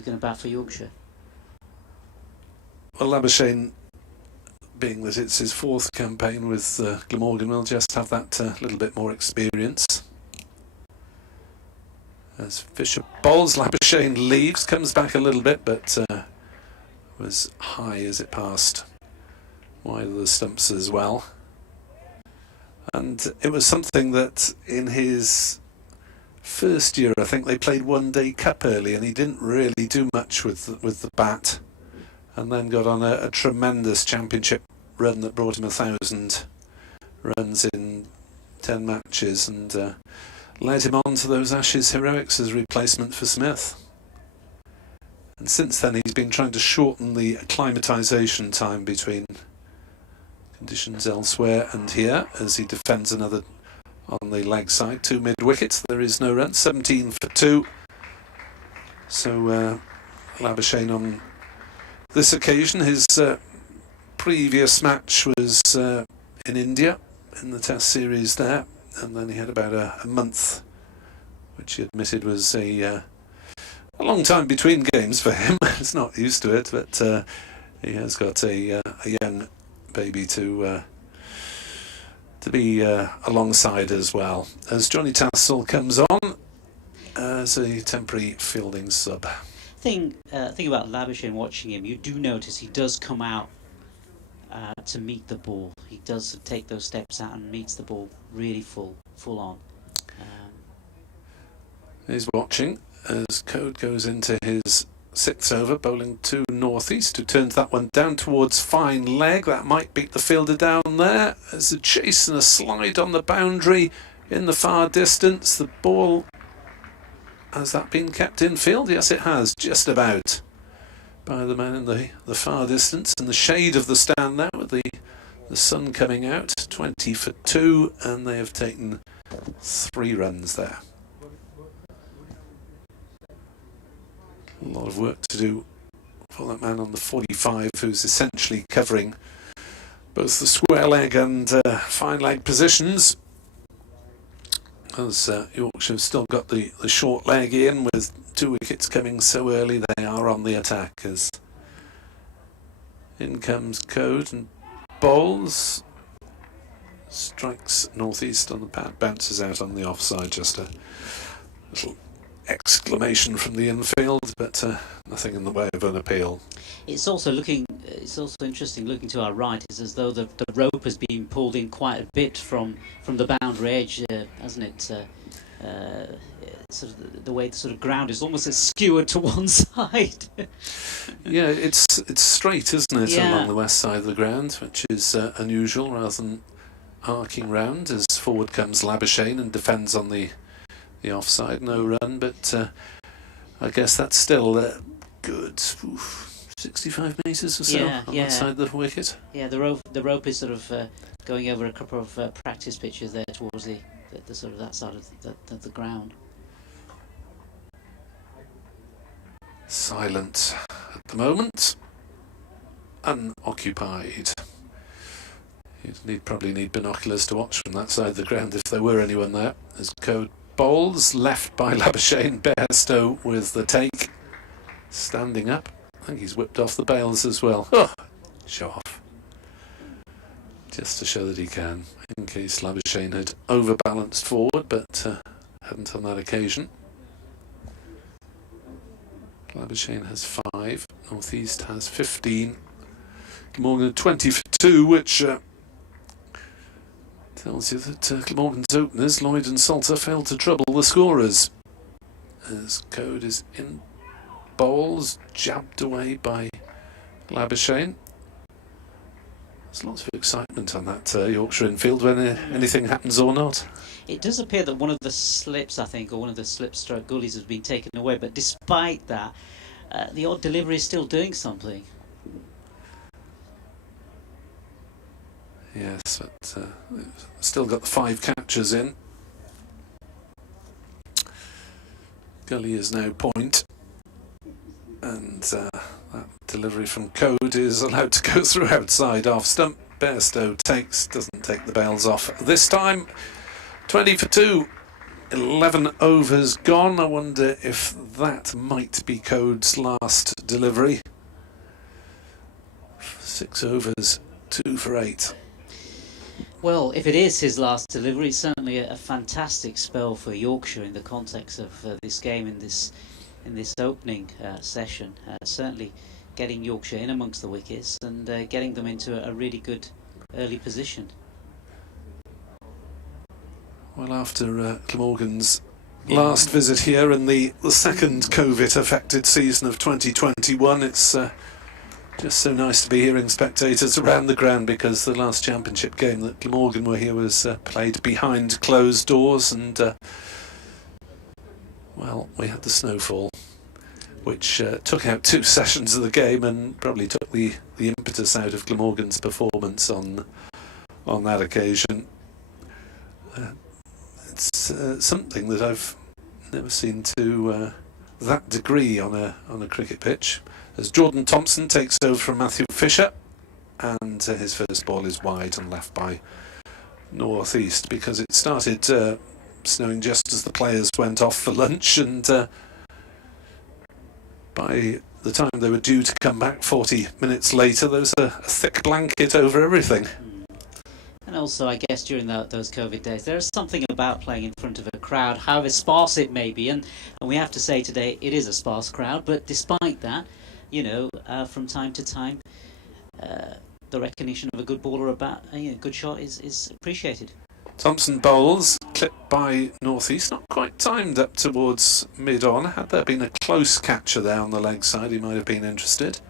to bat for Yorkshire. Well, Labuschagne, being that it's his 4th campaign with Glamorgan, will just have that little bit more experience. As Fisher bowls, Labuschagne leaves, comes back a little bit, but was high as it passed wide of the stumps as well. And it was something that in his first year, I think they played One Day Cup early, and he didn't really do much with the bat, and then got on a tremendous championship run that brought him 1,000 runs in 10 matches, and led him on to those Ashes heroics as replacement for Smith. And since then he's been trying to shorten the acclimatisation time between conditions elsewhere and here, as he defends another on the leg side, 2 mid-wickets. There is no run, 17 for 2. So Labuschagne on this occasion, his previous match was in India in the Test series there, and then he had about a month, which he admitted was a long time between games for him. He's not used to it, but he has got a young baby to be alongside as well. As Johnny Tassell comes on as a temporary fielding sub. Thing about Labuschagne, watching him, you do notice he does come out to meet the ball. He does take those steps out and meets the ball really full on. He's watching as Code goes into his 6th over, bowling to northeast, who turns that one down towards fine leg. That might beat the fielder down there. There's a chase and a slide on the boundary in the far distance. The ball, has that been kept in field? Yes, it has, just about, by the man in the far distance, in the shade of the stand there, with the sun coming out. 20 for 2, and they have taken 3 runs there. A lot of work to do for that man on the 45, who's essentially covering both the square leg and fine leg positions, as Yorkshire have still got the short leg in, with 2 wickets coming so early. They are on the attack, as in comes Code and bowls, strikes northeast on the pad, bounces out on the offside. Just a little exclamation from the infield, but nothing in the way of an appeal. It's also interesting looking to our right. It's as though the rope has been pulled in quite a bit from the boundary edge, hasn't it? Sort of the way the sort of ground is almost skewered to one side. Yeah, it's straight, isn't it, yeah, along the west side of the ground, which is unusual, rather than arcing round. As forward comes Labuschagne and defends on the offside, no run, but I guess that's still good 65 metres or so on that side of the wicket. Yeah, the rope is sort of going over a couple of practice pitches there towards the sort of that side of the ground. Silent at the moment, unoccupied. You'd probably need binoculars to watch from that side of the ground if there were anyone there. As Code bowls, left by Labuschagne, Bairstow with the take, standing up. I think he's whipped off the bails as well. Oh, show off. Just to show that he can, in case Labuschagne had overbalanced forward, but hadn't on that occasion. Labuschagne has 5, Northeast has 15. Glamorgan 20 for 2, which tells you that Glamorgan's openers, Lloyd and Salter, failed to trouble the scorers. As Code is in bowls, jabbed away by Labuschagne. There's lots of excitement on that Yorkshire infield when anything happens or not. It does appear that one of the slips, I think, or one of the slip stroke gullies has been taken away, but despite that, the odd delivery is still doing something. Yes, but still got the 5 catches in. Gully is now point, and that delivery from Code is allowed to go through outside off stump. Bairstow doesn't take the bails off this time. 20 for 2, 11 overs gone. I wonder if that might be Code's last delivery. 6 overs, 2 for 8. Well, if it is his last delivery, it's certainly a fantastic spell for Yorkshire in the context of this game, in this opening session. Certainly getting Yorkshire in amongst the wickets and getting them into a really good early position. Well, after Glamorgan's last visit here in the second COVID-affected season of 2021, it's just so nice to be hearing spectators around the ground, because the last championship game that Glamorgan were here was played behind closed doors, and well, we had the snowfall, which took out 2 sessions of the game and probably took the impetus out of Glamorgan's performance on that occasion. It's something that I've never seen to that degree on a cricket pitch, as Jordan Thompson takes over from Matthew Fisher, and his first ball is wide and left by northeast, because it started snowing just as the players went off for lunch, and by the time they were due to come back 40 minutes later, there was a thick blanket over everything. And also, I guess during those COVID days, there's something about playing in front of a crowd, however sparse it may be, and we have to say today it is a sparse crowd, but despite that, you know, from time to time, the recognition of a good ball or a good shot is appreciated. Thompson bowls, clipped by northeast, not quite timed up towards mid-on. Had there been a close catcher there on the leg side, he might have been interested.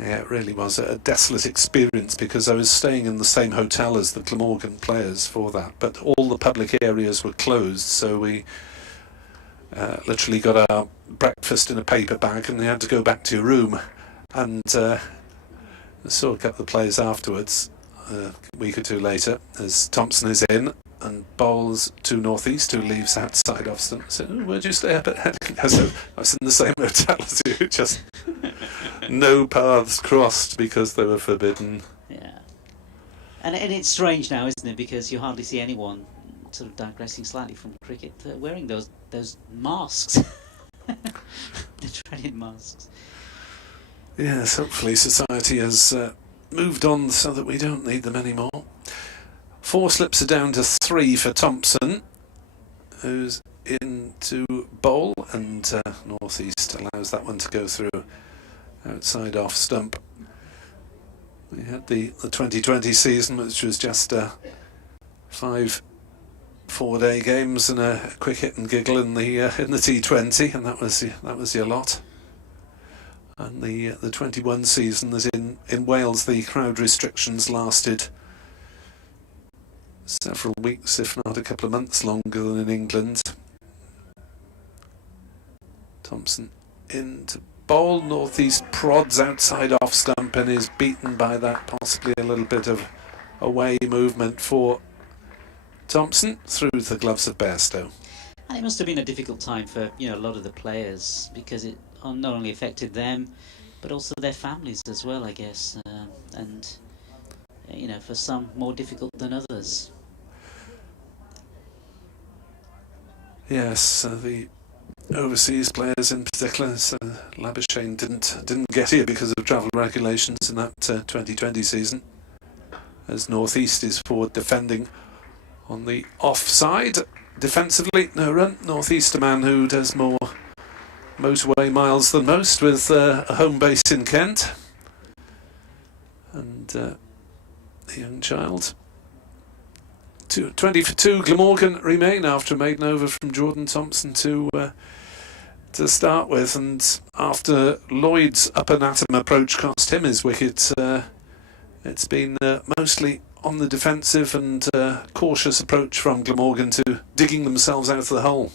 Yeah, it really was a desolate experience, because I was staying in the same hotel as the Glamorgan players for that, but all the public areas were closed, so we literally got our breakfast in a paper bag and we had to go back to your room, and I saw a couple of players afterwards, a week or 2 later, as Thompson is in and bowls to northeast, who leaves outside off stump. I said, "Oh, where'd you stay up at Headingley?" I said, "I was in the same hotel as you, just no paths crossed because they were forbidden." Yeah, and it's strange now, isn't it? Because you hardly see anyone, sort of digressing slightly from cricket, wearing those masks, the dreaded masks. Yes, hopefully society has moved on so that we don't need them anymore. 4 slips are down to 3 for Thompson, who's in to bowl, and northeast allows that one to go through outside off stump. We had the 2020 season, which was just 5 4-day games and a quick hit and giggle in the T20, and that was your lot. And the 21 season, that in Wales the crowd restrictions lasted several weeks, if not a couple of months longer than in England. Thompson in to bowl, northeast prods outside off stump and is beaten by that, possibly a little bit of away movement for Thompson through the gloves of Bairstow. And it must have been a difficult time for a lot of the players, because it not only affected them but also their families as well, I guess, and for some more difficult than others. Yes, the overseas players in particular. So Labuschagne didn't get here because of travel regulations in that 2020 season, as northeast is forward defending on the offside. Defensively, no run. Northeast, a man who does more motorway miles than most, with a home base in Kent, and a young child. 20 for 2, Glamorgan remain after a maiden over from Jordan Thompson to start with, and after Lloyd's up and at him approach cost him his wicket, it's been mostly on the defensive and cautious approach from Glamorgan to digging themselves out of the hole.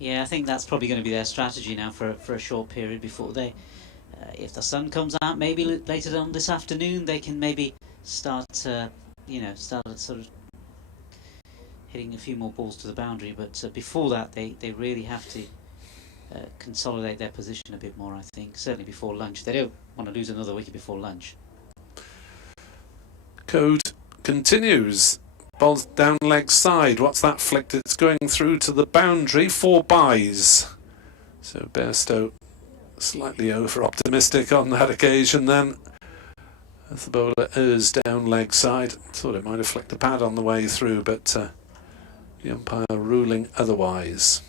Yeah, I think that's probably going to be their strategy now for a short period before they, if the sun comes out maybe later on this afternoon, they can maybe start sort of hitting a few more balls to the boundary, but before that they really have to consolidate their position a bit more, I think, certainly before lunch. They don't want to lose another wicket before lunch. Code continues. Ball's down leg side. What's that flicked? It's going through to the boundary. 4 byes. So Bairstow slightly over-optimistic on that occasion then. As the bowler errs down leg side. Thought it might have flicked the pad on the way through, but the umpire ruling otherwise.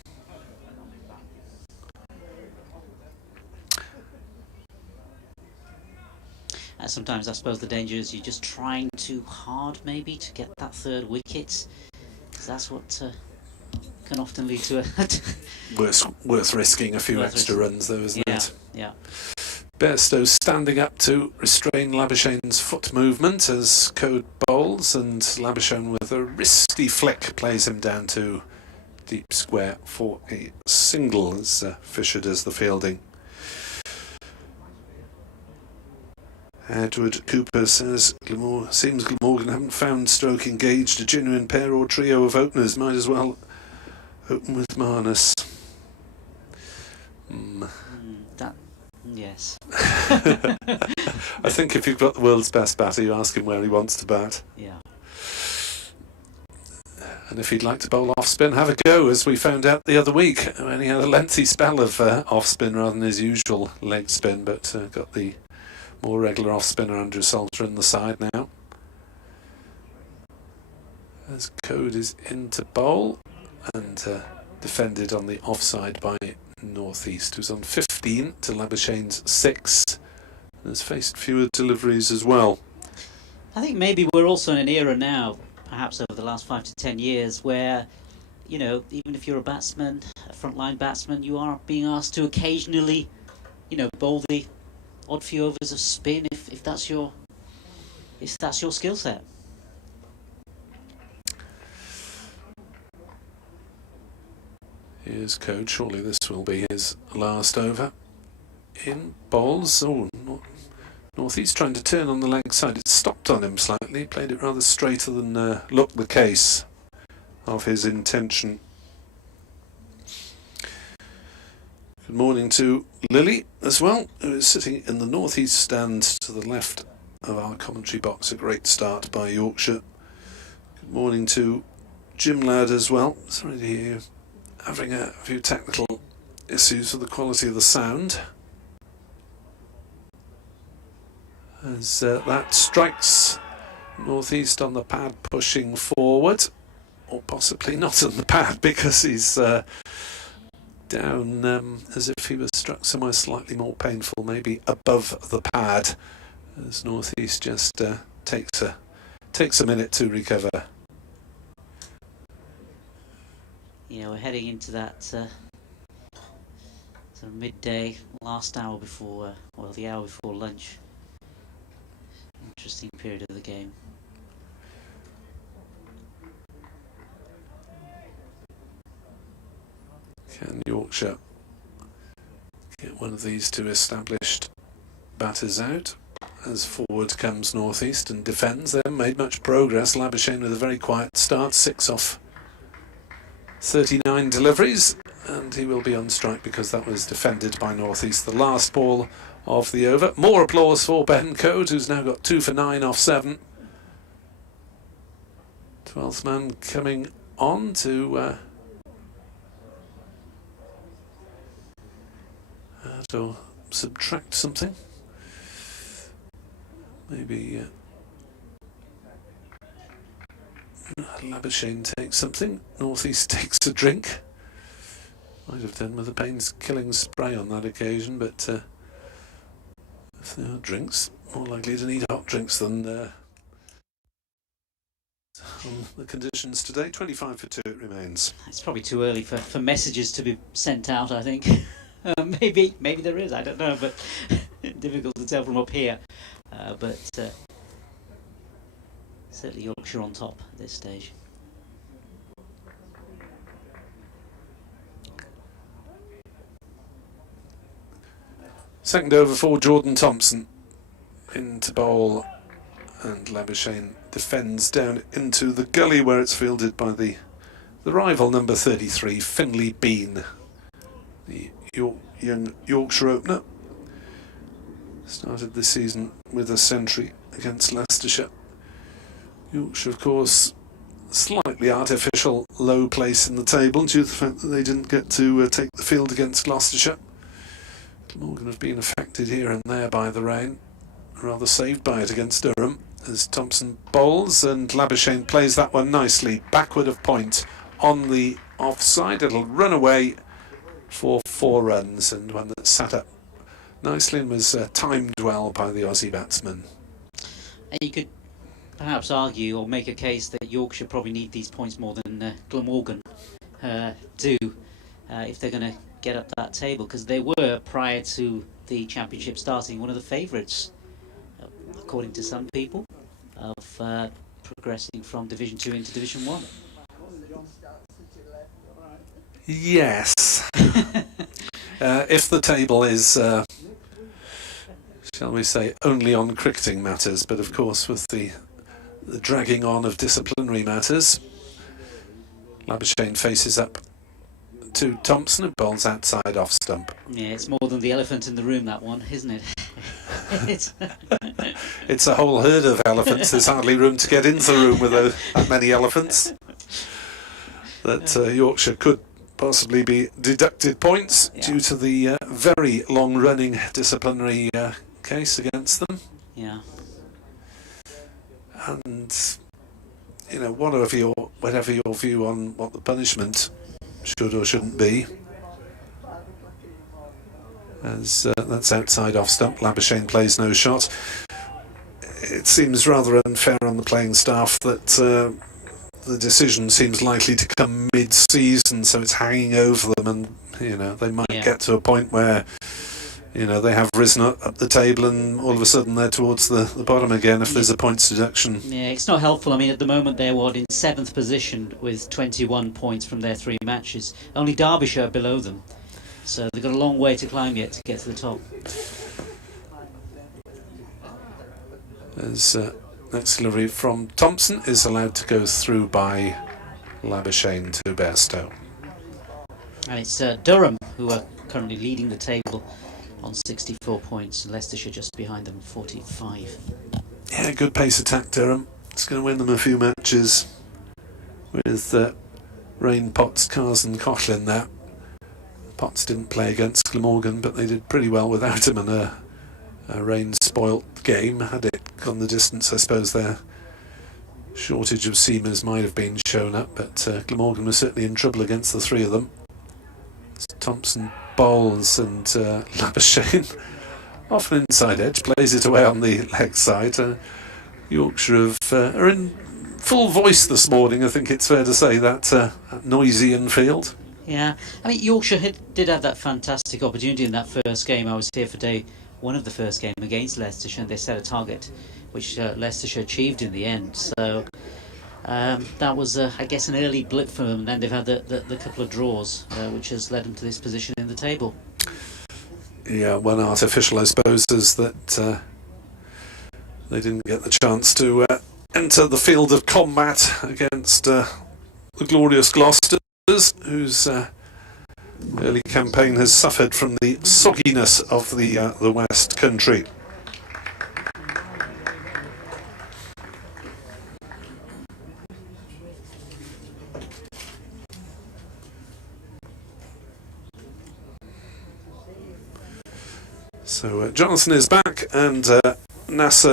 Sometimes I suppose the danger is you're just trying too hard maybe to get that 3rd wicket. Because that's what can often lead to a... worth risking a few extra runs though, isn't it? Yeah. Bairstow standing up to restrain Labuschagne's foot movement as Code bowls, and Labuschagne with a wristy flick plays him down to deep square for a single as Fisher does the fielding. Edward Cooper says, seems Glamorgan haven't found stroke engaged a genuine pair or trio of openers, might as well open with Marnus. Yes. I think if you've got the world's best batter, you ask him where he wants to bat. Yeah. And if he'd like to bowl off spin, have a go, as we found out the other week when he had a lengthy spell of off spin rather than his usual leg spin, but got the more regular off spinner Andrew Salter in the side now. As Code is into bowl and defended on the offside by North East, who's on 15 to Labuschagne's 6, and has faced fewer deliveries as well. I think maybe we're also in an era now, perhaps over the last 5 to 10 years, where, you know, even if you're a batsman, a frontline batsman, you are being asked to occasionally, you know, bowl the odd few overs of spin if that's your skill set. Here's Code. Surely this will be his last over. In bowls. Oh, North East trying to turn on the leg side. It stopped on him slightly. Played it rather straighter than looked the case of his intention. Good morning to Lily as well, who is sitting in the North East stand to the left of our commentary box. A great start by Yorkshire. Good morning to Jim Ladd as well. Sorry to hear you having a few technical issues with the quality of the sound. As that strikes North East on the pad, pushing forward, or possibly not on the pad because he's down as if he was struck somewhere slightly more painful, maybe above the pad, as North East just takes a minute to recover. Yeah, we're heading into that sort of midday, last hour before, well, the hour before lunch. Interesting period of the game. Can Yorkshire get one of these two established batters out? As forward comes North East and defends. They haven't made much progress. Labuschagne with a very quiet start, 6 off 39 deliveries, and he will be on strike because that was defended by North East. The last ball of the over. More applause for Ben Code, who's now got 2 for 9 off 7. 12th man coming on to add or subtract something. Maybe Labuschagne takes something, North East takes a drink. Might have done with a pains-killing spray on that occasion, but if there are drinks, more likely to need hot drinks than on the conditions today. 25 for 2 it remains. It's probably too early for messages to be sent out, I think. Maybe there is, I don't know, but difficult to tell from up here. But certainly Yorkshire on top at this stage. Second over for Jordan Thompson into bowl, and Labuschagne defends down into the gully where it's fielded by the the rival number 33, Finley Bean, the young Yorkshire opener, started this season with a century against Leicestershire. Yorkshire, of course, slightly artificial low place in the table due to the fact that they didn't get to take the field against Gloucestershire. Glamorgan have been affected here and there by the rain, rather saved by it against Durham, as Thompson bowls and Labuschagne plays that one nicely, backward of point on the offside. It'll run away for 4 runs, and one that sat up nicely and was timed well by the Aussie batsman. And you could perhaps argue or make a case that Yorkshire probably need these points more than Glamorgan do if they're going to get up that table, because they were, prior to the championship starting, one of the favourites, according to some people, of progressing from Division 2 into Division 1. Yes. If the table is, shall we say, only on cricketing matters, but of course with the dragging on of disciplinary matters, Labuschagne faces up to Thompson, who bowls outside off stump. Yeah, it's more than the elephant in the room, that one, isn't it? It's a whole herd of elephants. There's hardly room to get into the room with that many elephants. That Yorkshire could possibly be deducted points due to the very long-running disciplinary case against them. Yeah. And, you know, whatever your view on what the punishment should or shouldn't be, as that's outside off stump, Labuschagne plays no shot. It seems rather unfair on the playing staff that the decision seems likely to come mid-season, so it's hanging over them, and you know they might get to a point where you know they have risen up the table and all of a sudden they're towards the bottom again if there's a points deduction. Yeah, it's not helpful. I mean, at the moment they're in 7th position with 21 points from their 3 matches. Only Derbyshire are below them, so they've got a long way to climb yet to get to the top. As next delivery from Thompson is allowed to go through by Labuschagne to Bairstow. And it's Durham who are currently leading the table on 64 points. Leicestershire just behind them, 45. Yeah, good pace attack, Durham. It's going to win them a few matches with Rain, Potts, Cars and Coughlin there. Potts didn't play against Glamorgan, but they did pretty well without him, and a rain-spoilt game. Had it gone the distance, I suppose their shortage of seamers might have been shown up, but Glamorgan was certainly in trouble against the 3 of them. Thompson bowls and Labuschagne off an inside edge, plays it away on the leg side. Yorkshire are in full voice this morning, I think it's fair to say, that noisy infield. Yeah, I mean, Yorkshire did have that fantastic opportunity in that first game. I was here for day 1 of the first game against Leicestershire, and they set a target which Leicestershire achieved in the end. So that was, I guess, an early blip for them. And then they've had the couple of draws, which has led them to this position in the table. Yeah, one artificial, I suppose, is that they didn't get the chance to enter the field of combat against the glorious Gloucesters, whose early campaign has suffered from the sogginess of the West Country. So Jonathan is back, and Nasser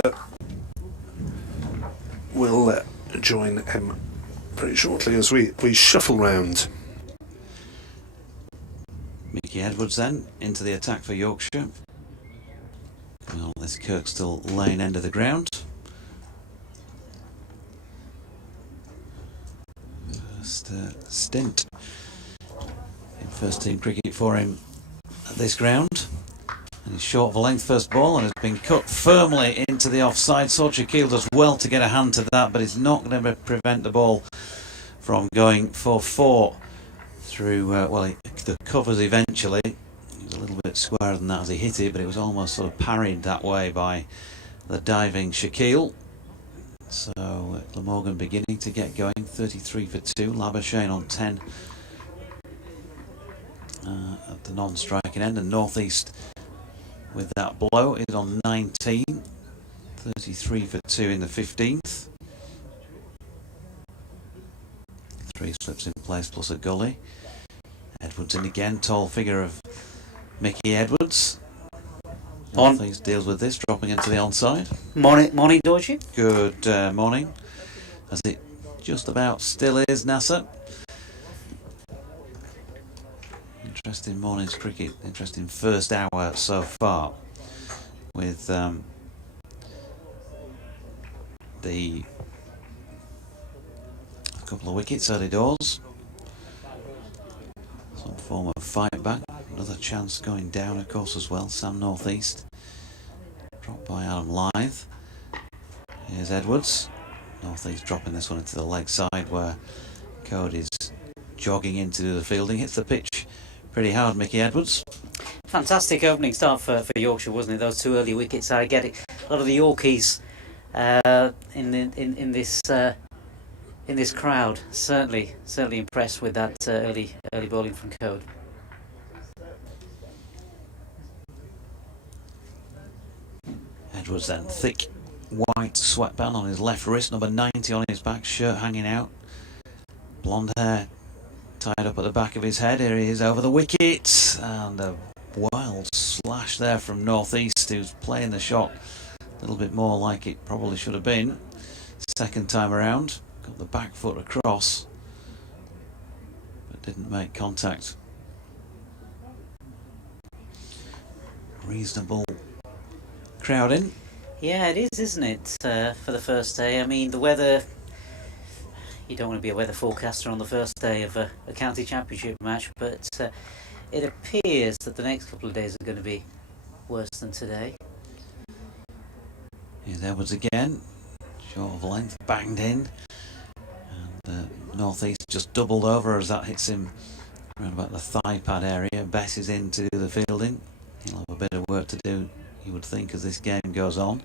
will join him very shortly as we shuffle round. Mickey Edwards then into the attack for Yorkshire. Well, this Kirkstall Lane end of the ground. First stint in first team cricket for him at this ground. And he's short of a length first ball and has been cut firmly into the offside. So Shaquille does well to get a hand to that, but it's not going to prevent the ball from going for 4 through, the covers eventually. He was a little bit squarer than that as he hit it, but it was almost sort of parried that way by the diving Shaquille. So Glamorgan beginning to get going, 33 for 2. Leicestershire on 10 at the non-striking end, and North East with that blow is on 19, 33 for 2 in the 15th. 3 slips in place plus a gully. Edwards in again, tall figure of Mickey Edwards. North East deals with this, dropping into the onside. Morning, Dorothy. Good morning, as it just about still is, Nasser. Interesting morning's cricket, interesting first hour so far, with the couple of wickets early doors, some form of fight back, another chance going down of course as well. Sam North East dropped by Adam Lythe. Here's Edwards. North East dropping this one into the leg side where Cody's jogging in to do the fielding. Hits the pitch pretty hard, Mickey Edwards. Fantastic opening start for Yorkshire, wasn't it? Those 2 early wickets. I get it. A lot of the Yorkies in this crowd certainly impressed with that early bowling from Code. Edwards then, thick white sweatband on his left wrist, number 90 on his back, shirt hanging out, blonde hair tied up at the back of his head. Here he is over the wicket, and a wild slash there from North East, who's playing the shot a little bit more like it probably should have been. Second time around, got the back foot across, but didn't make contact. Reasonable crowd in. Yeah, it is, isn't it, for the first day? I mean, the weather, you don't want to be a weather forecaster on the first day of a county championship match, but it appears that the next couple of days are going to be worse than today. Here's Edwards again, short of length, banged in, and North East just doubled over as that hits him around about the thigh pad area. Bess is in to do the fielding. He'll have a bit of work to do, you would think, as this game goes on.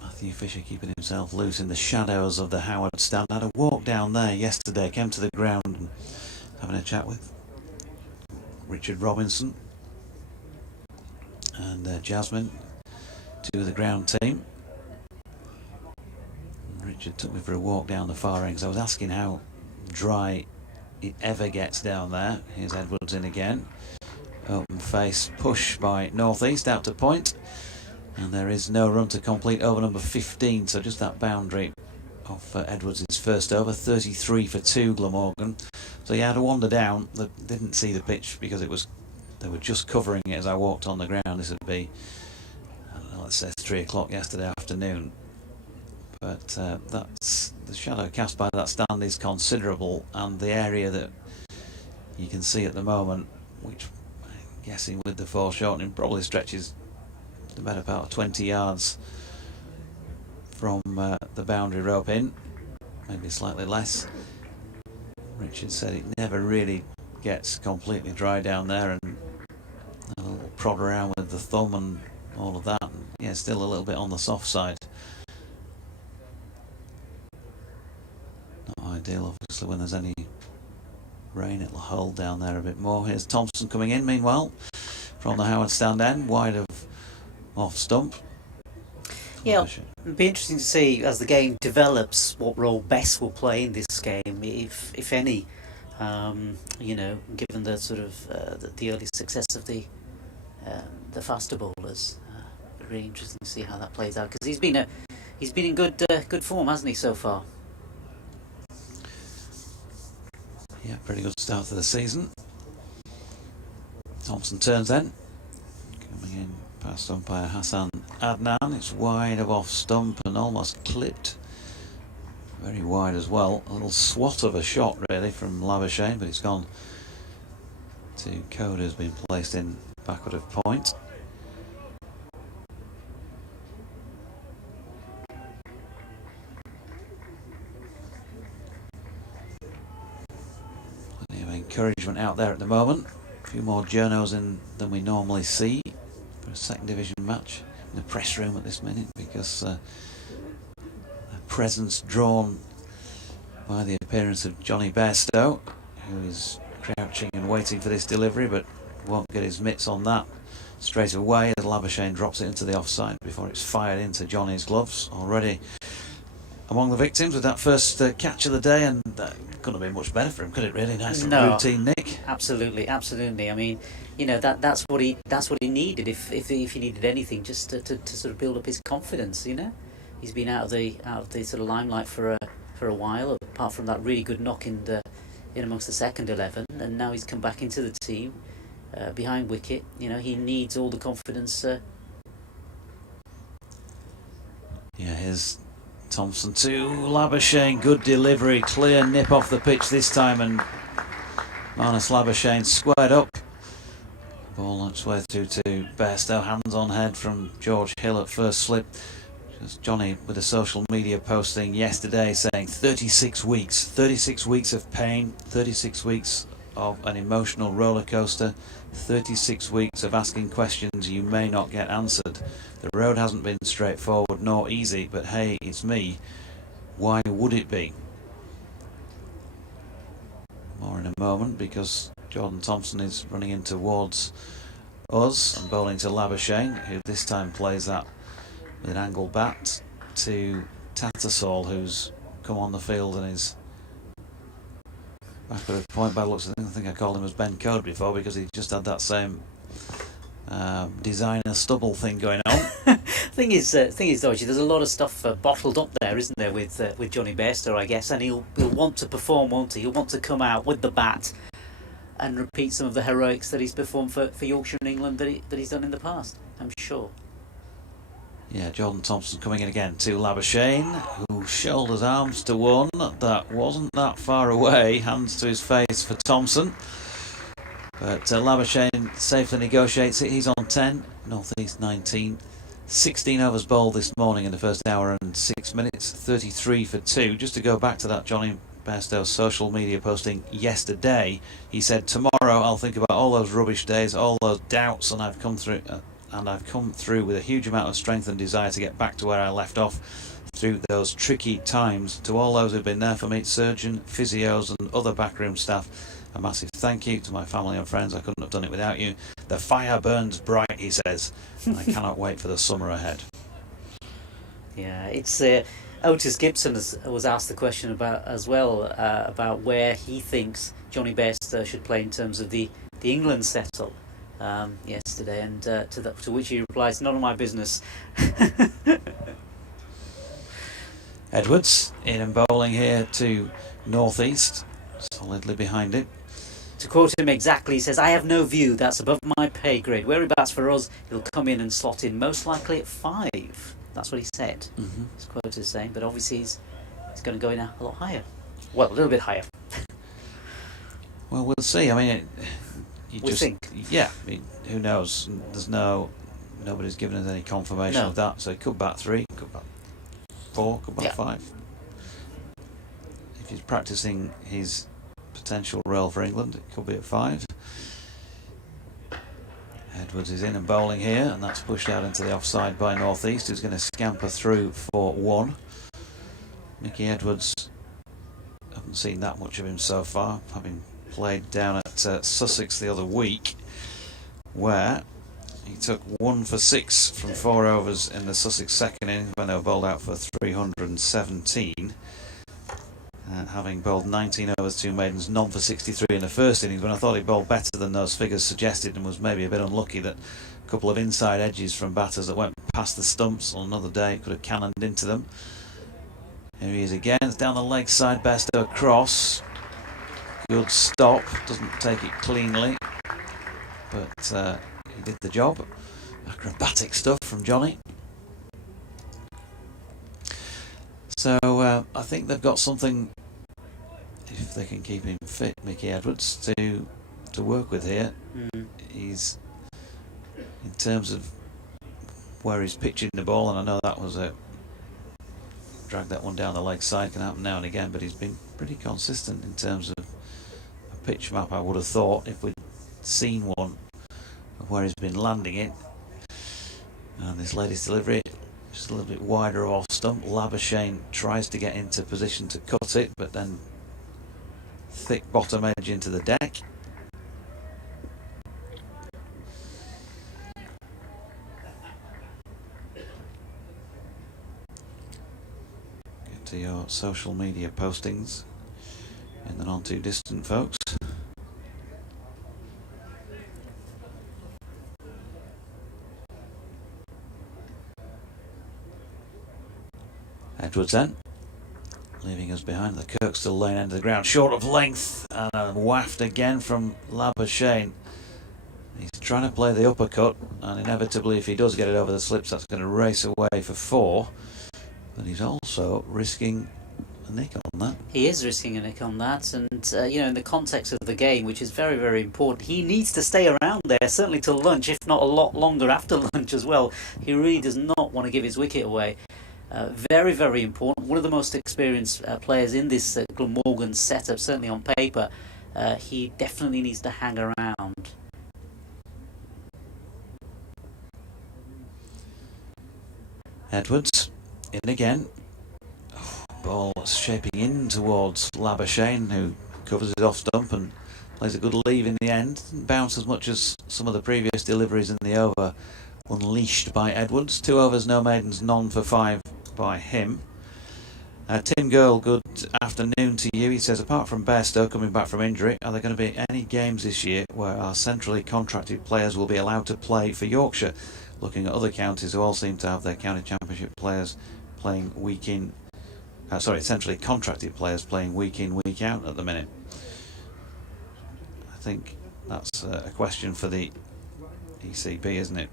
Matthew Fisher keeping himself loose in the shadows of the Howard stand. Had a walk down there yesterday, came to the ground and having a chat with Richard Robinson and Jasmine, two of the ground team. And Richard took me for a walk down the far end because I was asking how dry it ever gets down there. Here's Edwards in again. Open face push by North East out to point, and there is no run to complete over number 15, so just that boundary of Edwards' first over. 33 for 2 Glamorgan. So he had to wander down. They didn't see the pitch because they were just covering it as I walked on the ground. This would be, I don't know, let's say 3 o'clock yesterday afternoon, but that's the shadow cast by that stand is considerable, and the area that you can see at the moment, which guessing with the foreshortening probably stretches the better part of 20 yards from the boundary rope in, maybe slightly less. Richard said it never really gets completely dry down there, and a little prod around with the thumb and all of that, and yeah, still a little bit on the soft side. Not ideal obviously when there's any rain, it'll hold down there a bit more. Here's Thompson coming in meanwhile from the Howard stand end, wide of off stump. Yeah, it'll be interesting to see as the game develops what role Bess will play in this game, if any. You know, given the sort of the early success of the faster bowlers, really interesting to see how that plays out, because he's been in good form, hasn't he, so far? Yeah, pretty good start to the season. Thompson turns then, coming in past umpire Hassan Adnan. It's wide of off stump and almost clipped, very wide as well. A little swat of a shot really from Leicestershire, but it's gone to Code, who's been placed in backward of point. Plenty of encouragement out there at the moment. A few more journos in than we normally see for a second division match in the press room at this minute, because they're presence drawn by the appearance of Johnny Bairstow, who is crouching and waiting for this delivery, but won't get his mitts on that straight away as Labuschagne drops it into the offside before it's fired into Johnny's gloves. Already among the victims with that first catch of the day, and that couldn't have been much better for him, could it really? Nice little routine, Nick. Absolutely. I mean, you know, that's what he needed. If he needed anything, just to sort of build up his confidence. You know, he's been out of the sort of limelight for a while, apart from that really good knock in amongst the second 11, and now he's come back into the team behind wicket. You know, he needs all the confidence. Yeah, here's Thompson to Labuschagne, good delivery, clear nip off the pitch this time, and Marnus Labuschagne squared up. Ball on its way through to Bairstow, hands on head from George Hill at first slip. Just Johnny with a social media posting yesterday saying 36 weeks of pain, 36 weeks of an emotional roller coaster, 36 weeks of asking questions you may not get answered. The road hasn't been straightforward nor easy, but hey, it's me. Why would it be? More in a moment, because Jordan Thompson is running in towards us and bowling to Labuschagne, who this time plays that with an angled bat to Tattersall, who's come on the field and is back at a point by the looks of things. I think I called him as Ben Code before because he just had that same designer stubble thing going on. Thing is, Dodgy, there's a lot of stuff bottled up there, isn't there, with Johnny Bairstow, I guess, and he'll want to perform, won't he? He'll want to come out with the bat and repeat some of the heroics that he's performed for Yorkshire and England that he's done in the past, I'm sure. Yeah, Jordan Thompson coming in again to Labuschagne, who shoulders arms to one. That wasn't that far away. Hands to his face for Thompson. But Labuschagne safely negotiates it. He's on 10, North East 19. 16 overs bowled this morning in the first hour and 6 minutes, 33 for 2. Just to go back to that Johnny Bairstow's social media posting yesterday, he said, tomorrow I'll think about all those rubbish days, all those doubts, and I've come through with a huge amount of strength and desire to get back to where I left off through those tricky times. To all those who've been there for me, surgeon, physios and other backroom staff, a massive thank you. To my family and friends, I couldn't have done it without you. The fire burns bright, he says, and I cannot wait for the summer ahead. Yeah, it's Otis Gibson was asked the question about where he thinks Johnny Bairstow should play in terms of the England settle yesterday, and to which he replies, "None of my business." Edwards in and bowling here to North East, solidly behind it. To quote him exactly, he says, "I have no view, that's above my pay grade. Where he bats for us, he'll come in and slot in most likely at 5. That's what he said. His quote is saying, but obviously he's going to go in a lot higher. Well, a little bit higher. Well, we'll see. I mean, we think. Yeah, I mean, who knows? Nobody's given us any confirmation of that. So he could bat 3, could bat 4, could bat 5. If he's practicing his potential role for England, it could be at 5. Edwards is in and bowling here, and that's pushed out into the offside by North East, who's going to scamper through for 1. Mickey Edwards, haven't seen that much of him so far, having played down at Sussex the other week, where he took 1 for 6 from 4 overs in the Sussex second innings when they were bowled out for 317. Having bowled 19 overs, 2 maidens, none for 63 in the first innings, when I thought he bowled better than those figures suggested, and was maybe a bit unlucky that a couple of inside edges from batters that went past the stumps on another day could have cannoned into them. Here he is again, it's down the leg side, Bairstow across. Good stop, doesn't take it cleanly, but he did the job. Acrobatic stuff from Johnny. So I think they've got something, if they can keep him fit, Mickey Edwards, to work with here. He's, in terms of where he's pitching the ball, and I know that was drag that one down the leg side, can happen now and again, but he's been pretty consistent in terms of a pitch map. I would have thought, if we'd seen one of where he's been landing it. And this latest delivery just a little bit wider off stump. Labuschagne tries to get into position to cut it, but then thick bottom edge into the deck. Get to your social media postings in the not too distant, folks. Edwards then, leaving us behind the Kirkstall lane end of the ground, short of length, and a waft again from Labuschagne. He's trying to play the uppercut, and inevitably if he does get it over the slips, that's going to race away for 4. But he's also risking a nick on that. He is risking a nick on that, and you know, in the context of the game, which is very, very important, he needs to stay around there, certainly till lunch, if not a lot longer after lunch as well. He really does not want to give his wicket away. Very, very important. One of the most experienced players in this Glamorgan setup, certainly on paper. He definitely needs to hang around. Edwards in again. Ball shaping in towards Labuschagne, who covers it off stump and plays a good leave in the end. Didn't bounce as much as some of the previous deliveries in the over unleashed by Edwards. 2 overs, no maidens, none for 5 by him. Tim Girl, good afternoon to you. He says, apart from Bairstow coming back from injury, are there going to be any games this year where our centrally contracted players will be allowed to play for Yorkshire? Looking at other counties who all seem to have their county championship players playing week in, centrally contracted players playing week in, week out at the minute. I think that's a question for the ECB, isn't it?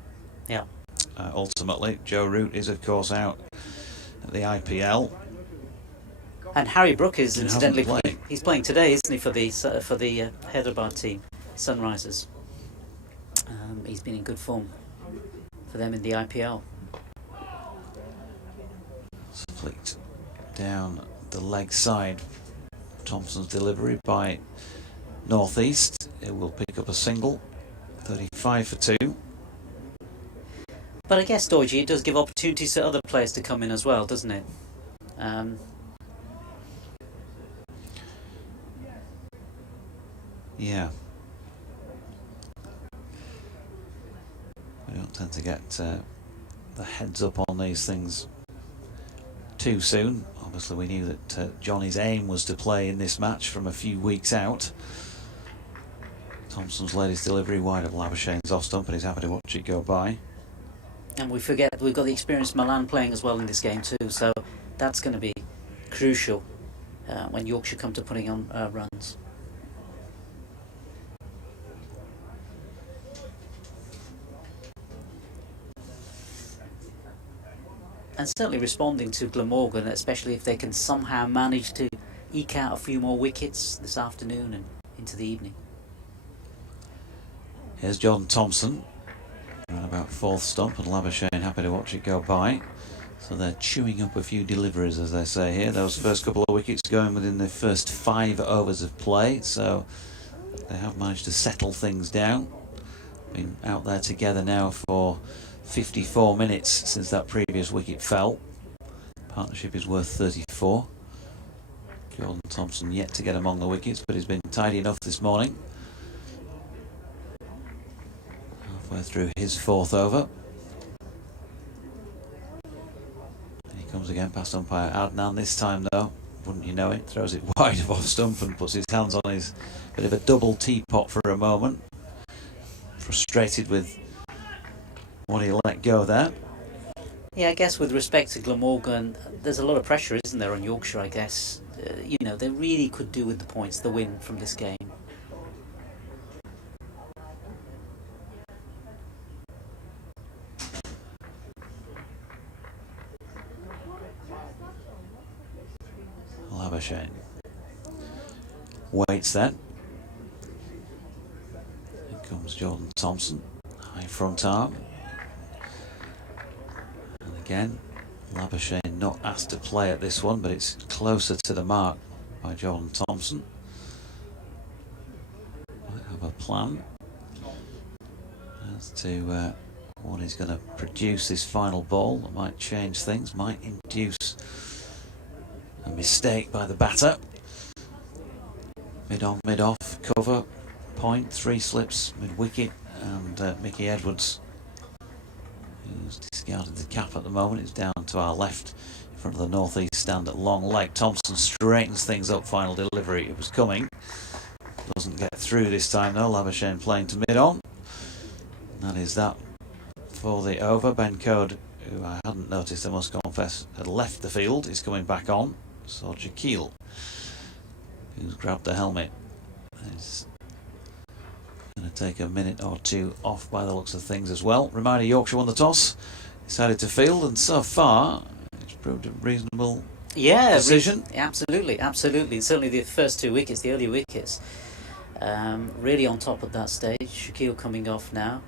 Yeah. Ultimately, Joe Root is of course out at the IPL, and Harry Brook is incidentally playing. He's playing today, isn't he, for the Hyderabad team, Sunrisers. He's been in good form for them in the IPL. Flicked down the leg side. Thompson's delivery by Northeast. It will pick up a single. 35 for 2. But I guess, Doige, it does give opportunities to other players to come in as well, doesn't it? Yeah. We don't tend to get the heads up on these things too soon. Obviously we knew that Johnny's aim was to play in this match from a few weeks out. Thompson's latest delivery wide of Labuschagne's off stump, and he's happy to watch it go by. And we forget we've got the experienced Milan playing as well in this game too, so that's going to be crucial when Yorkshire come to putting on runs. And certainly responding to Glamorgan, especially if they can somehow manage to eke out a few more wickets this afternoon and into the evening. Here's John Thompson, around about 4th stump, and Labuschagne happy to watch it go by. So they're chewing up a few deliveries, as they say here. Those first couple of wickets going within the first 5 overs of play, so they have managed to settle things down. Been out there together now for 54 minutes since that previous wicket fell. Partnership is worth 34. Jordan Thompson yet to get among the wickets, but he's been tidy enough this morning. Halfway through his 4th over. He comes again past umpire Adnan this time though. Wouldn't you know it? Throws it wide of off stump and puts his hands on his bit of a double teapot for a moment. Frustrated with what he let go there. Yeah, I guess with respect to Glamorgan, there's a lot of pressure, isn't there, on Yorkshire, I guess. You know, they really could do with the points, the win from this game. Labuschagne waits then. Here comes Jordan Thompson, high front arm. And again, Labuschagne not asked to play at this one, but it's closer to the mark by Jordan Thompson. Might have a plan as to what he's going to produce this final ball. That might change things, might induce a mistake by the batter. Mid on, mid off, cover, point, 3 slips, mid wicket, and Mickey Edwards, who's discarded the cap at the moment, is down to our left in front of the northeast stand at long leg. Thompson straightens things up, final delivery. It was coming. Doesn't get through this time though. Labuschagne playing to mid on. That is that for the over. Ben Code, who I hadn't noticed, I must confess, had left the field, is coming back on. So Shaquille, who's grabbed the helmet, is going to take a minute or two off by the looks of things as well. Reminder, Yorkshire won the toss, decided to field, and so far it's proved a reasonable decision. Absolutely, absolutely. Certainly the first 2 wickets, the early wickets, really on top at that stage. Shaquille coming off now.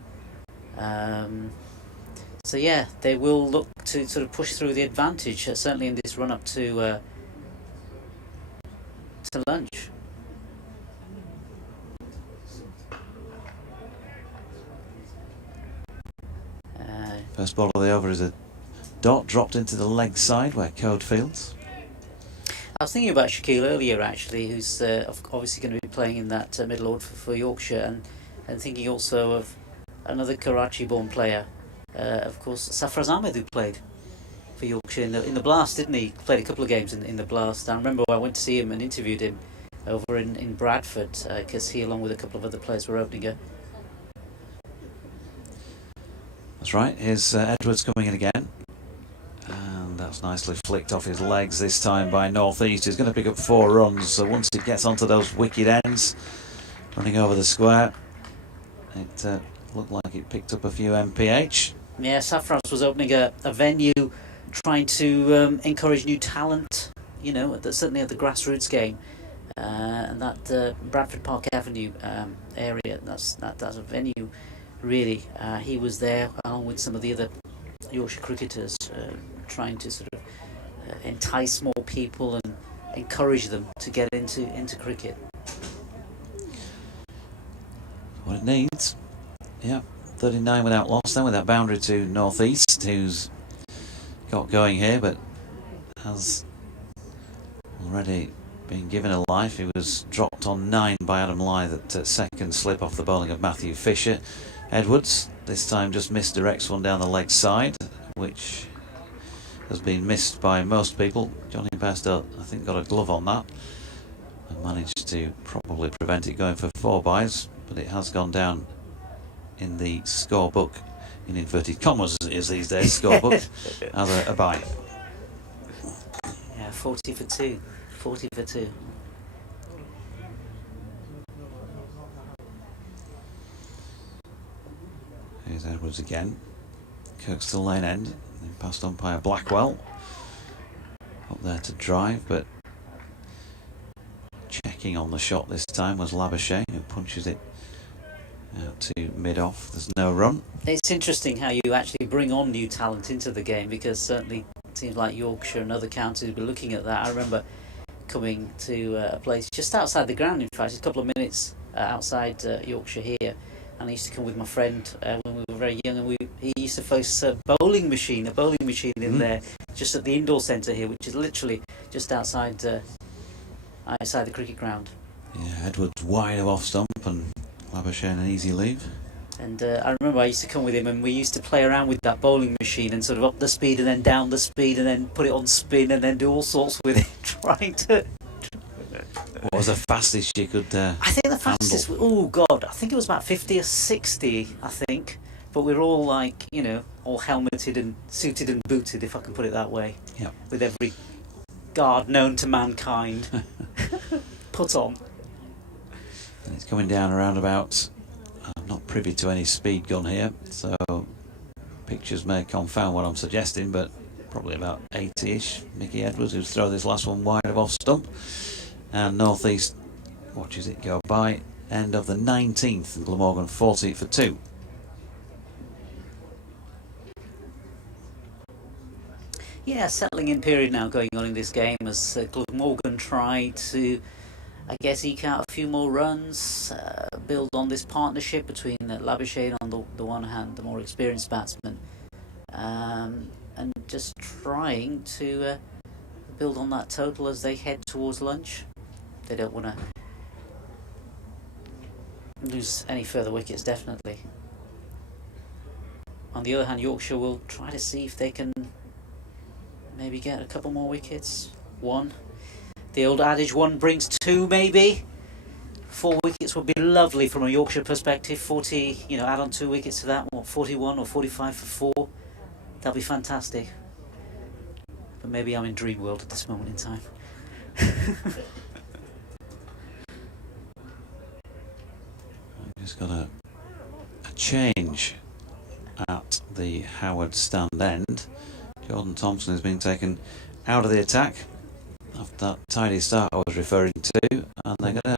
So yeah, they will look to sort of push through the advantage, certainly in this run up to lunch. First ball of the over is a dot dropped into the leg side where Code fields. I was thinking about Shaquille earlier actually, who's obviously going to be playing in that middle order for Yorkshire, and thinking also of another Karachi-born player, of course, Safraz Ahmed, who played for Yorkshire in the Blast, didn't he? Played a couple of games in the Blast. I remember I went to see him and interviewed him over in Bradford, because he, along with a couple of other players, were opening a... That's right, here's Edwards coming in again. And that's nicely flicked off his legs this time by North East. He's going to pick up 4 runs, so once it gets onto those wicket ends, running over the square, it looked like it picked up a few MPH. Yeah, Safraz was opening a venue, trying to encourage new talent, you know, certainly at the grassroots game. And that Bradford Park Avenue area, that's a venue, really. He was there along with some of the other Yorkshire cricketers, trying to sort of entice more people and encourage them to get into cricket. What it needs. Yeah, 39 without loss then, with that boundary to North East, who's got going here but has already been given a life. He was dropped on 9 by Adam Lyth at second slip off the bowling of Matthew Fisher. Edwards this time just misdirects one down the leg side, which has been missed by most people. Johnny Bairstow, I think, got a glove on that and managed to probably prevent it going for 4 byes, but it has gone down in the scorebook, in inverted commas as it is these days, scorebook, as a bye. Yeah, 40 for 2. 40 for 2. Here's Edwards again. Kirkstall Lane end, then past umpire Blackwell. Up there to drive, but checking on the shot this time was Labuschagne, who punches it out to mid-off. There's no run. It's interesting how you actually bring on new talent into the game, because certainly it seems like Yorkshire and other counties will be looking at that. I remember coming to a place just outside the ground, in fact, just a couple of minutes outside Yorkshire here, and I used to come with my friend when we were very young, and he used to face a bowling machine in there, just at the indoor centre here, which is literally just outside the cricket ground. Yeah, Edwards wide of off stump and Labuschagne an easy leave. And I remember I used to come with him, and we used to play around with that bowling machine and sort of up the speed and then down the speed and then put it on spin and then do all sorts with it, trying to... What was the fastest you could I think the fastest... Oh, God, I think it was about 50 or 60, I think. But we were all, like, you know, all helmeted and suited and booted, if I can put it that way. Yeah. With every guard known to mankind put on. And it's coming down around about... I'm not privy to any speed gun here, so pictures may confound what I'm suggesting, but probably about 80-ish. Mickey Edwards, who's thrown this last one wide of off stump, and North East watches it go by. End of the 19th, and Glamorgan 40 for 2. Yeah, settling in period now going on in this game as Glamorgan try to I guess, eke out a few more runs, build on this partnership between Labuschagne on the one hand, the more experienced batsman, and just trying to build on that total as they head towards lunch. They don't want to lose any further wickets, definitely. On the other hand, Yorkshire will try to see if they can maybe get a couple more wickets. One. The old adage, one brings two, maybe. 4 wickets would be lovely from a Yorkshire perspective. 40, add on 2 wickets to that. What, 41 or 45 for 4? That'd be fantastic. But maybe I'm in dream world at this moment in time. Just got a change at the Howard stand end. Jordan Thompson has been taken out of the attack after that tidy start I was referring to, and they're going to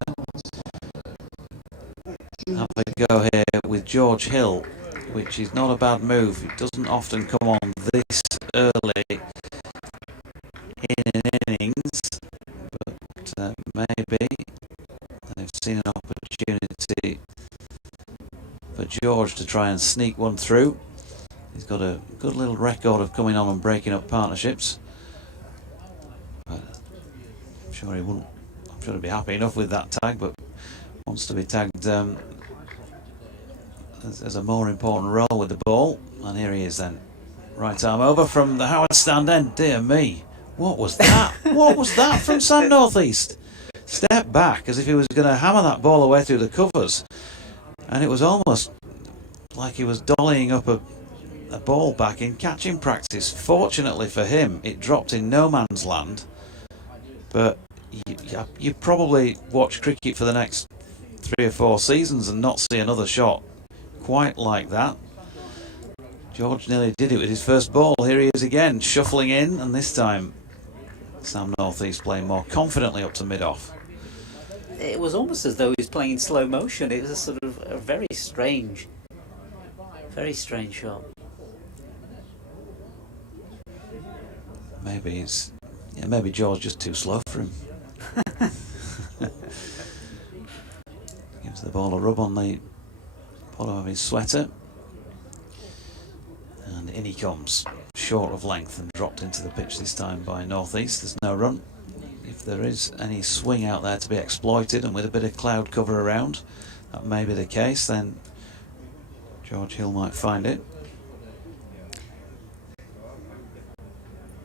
have a go here with George Hill, which is not a bad move. It doesn't often come on this early in an innings, but maybe they've seen an opportunity for George to try and sneak one through. He's got a good little record of coming on and breaking up partnerships. But I'm sure he'd be happy enough with that tag, but wants to be tagged as a more important role with the ball. And here he is then. Right arm over from the Howard stand end. Dear me, what was that? What was that from Sam Northeast? Step back as if he was going to hammer that ball away through the covers. And it was almost like he was dollying up a ball back in catching practice. Fortunately for him, it dropped in no man's land. But you probably watch cricket for the next 3 or 4 seasons and not see another shot quite like that. George nearly did it with his first ball. Here he is again, shuffling in, and this time Sam Northeast playing more confidently up to mid-off. It was almost as though he was playing in slow motion. It was a sort of a very strange shot. Maybe George just too slow for him. Gives the ball a rub on the bottom of his sweater, and in he comes, short of length and dropped into the pitch this time by Northeast. There's no run. If there is any swing out there to be exploited, and with a bit of cloud cover around, that may be the case, then George Hill might find it.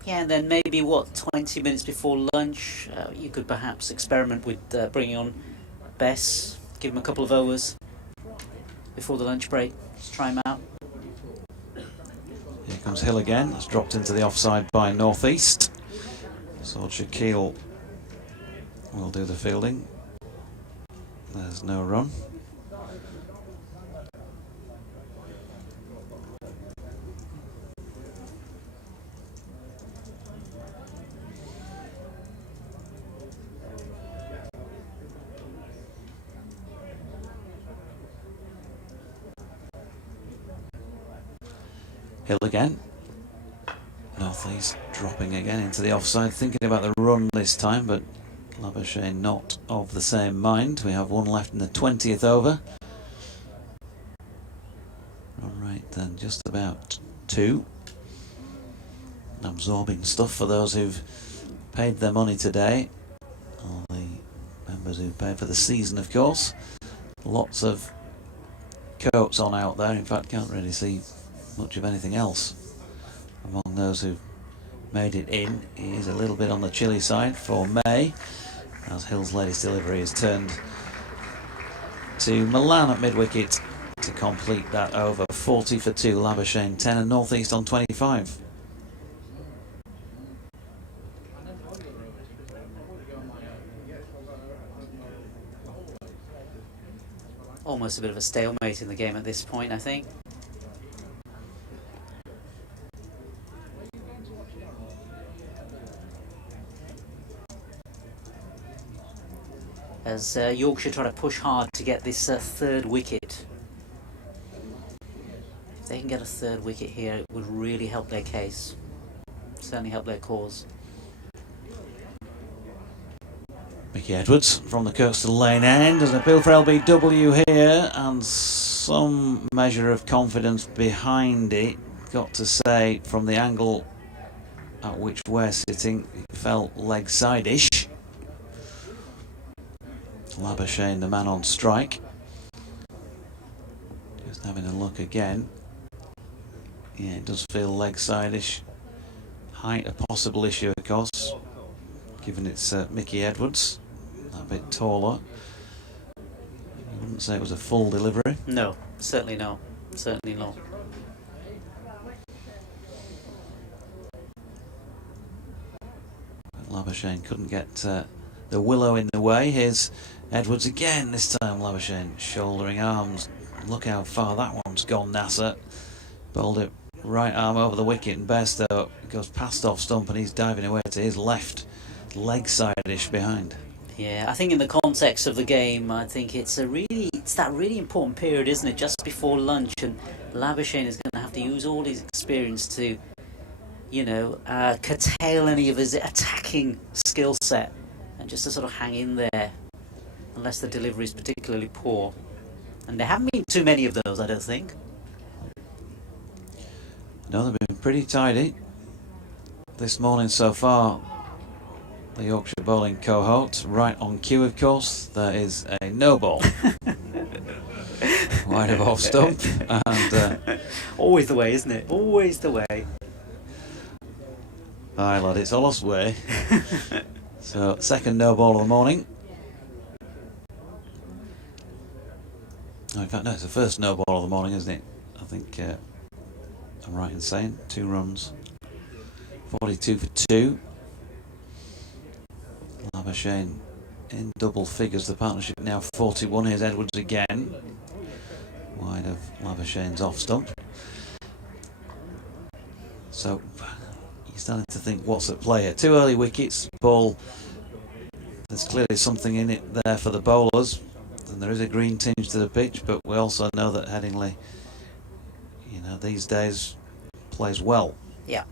Yeah, and then maybe 20 minutes before lunch, you could perhaps experiment with bringing on Bess, give him a couple of overs before the lunch break, just try him out. Here comes Hill again. That's dropped into the offside by Northeast. So Shaquille will do the fielding. There's no run. Hill again. Northeast dropping again into the offside, thinking about the run this time, but Labuschagne not of the same mind. We have 1 left in the 20th over. Run rate then just about 2. Absorbing stuff for those who've paid their money today. All the members who paid for the season, of course. Lots of coats on out there. In fact, can't really see much of anything else among those who've made it in. He is a little bit on the chilly side for May, as Hill's latest delivery is turned to Milan at mid-wicket to complete that over. 40 for 2, Labuschagne 10 and Northeast on 25. Almost a bit of a stalemate in the game at this point, I think. As Yorkshire try to push hard to get this 3rd wicket. If they can get a 3rd wicket here, it would really help their case. Certainly help their cause. Mickey Edwards from the Kirkstone Lane end. There's an appeal for LBW here, and some measure of confidence behind it. Got to say, from the angle at which we're sitting, it felt leg side-ish. Labuschagne, the man on strike. Just having a look again. Yeah, it does feel leg side-ish. Height a possible issue, of course, given it's Mickey Edwards, a bit taller. I wouldn't say it was a full delivery. No, certainly no. Certainly not. Labuschagne couldn't get the willow in the way. Here's Edwards again, this time Labuschagne shouldering arms. Look how far that one's gone, Nasser. Bowled it right arm over the wicket, and Bairstow goes past off stump, and he's diving away to his left, leg side-ish behind. Yeah, I think in the context of the game, I think it's that really important period, isn't it? Just before lunch, and Labuschagne is going to have to use all his experience to, you know, curtail any of his attacking skill set, and just to sort of hang in there, unless the delivery is particularly poor. And there haven't been too many of those, I don't think. No, they've been pretty tidy this morning so far. The Yorkshire bowling cohort, right on cue, of course. There is a no ball. Wide of off stump. And always the way, isn't it? Always the way. aye, lad, it's Olaf's way. So, second no ball of the morning. Oh, in fact, no, it's the first no ball of the morning, isn't it? I think I'm right in saying 2 runs. 42 for 2. Labuschagne in double figures. The partnership now 41. Here's Edwards again. Wide of Labuschagne's off stump. So you're starting to think what's at play here. 2 early wickets. Ball. There's clearly something in it there for the bowlers. And there is a green tinge to the pitch, but we also know that Headingley, you know, these days plays well. Yeah.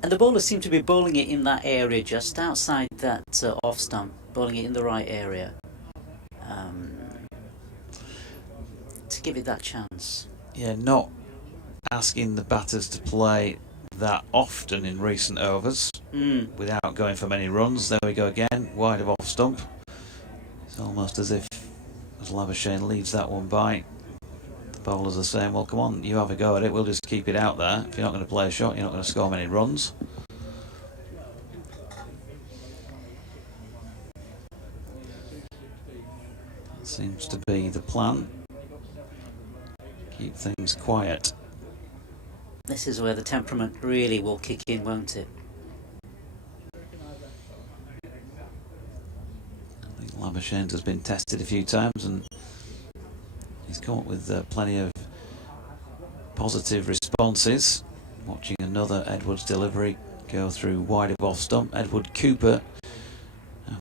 And the bowlers seem to be bowling it in that area, just outside that off stump, bowling it in the right area, to give it that chance. Yeah, not asking the batters to play that often in recent overs without going for many runs. There we go again, wide of off stump. It's almost as if, as Labuschagne leads that one by, the bowlers are saying, well, come on, you have a go at it, we'll just keep it out there. If you're not going to play a shot, you're not going to score many runs. That seems to be the plan. Keep things quiet. This is where the temperament really will kick in, won't it? I think Labuschagne has been tested a few times, and he's come up with plenty of positive responses. Watching another Edwards delivery go through wide of off stump. Edward Cooper,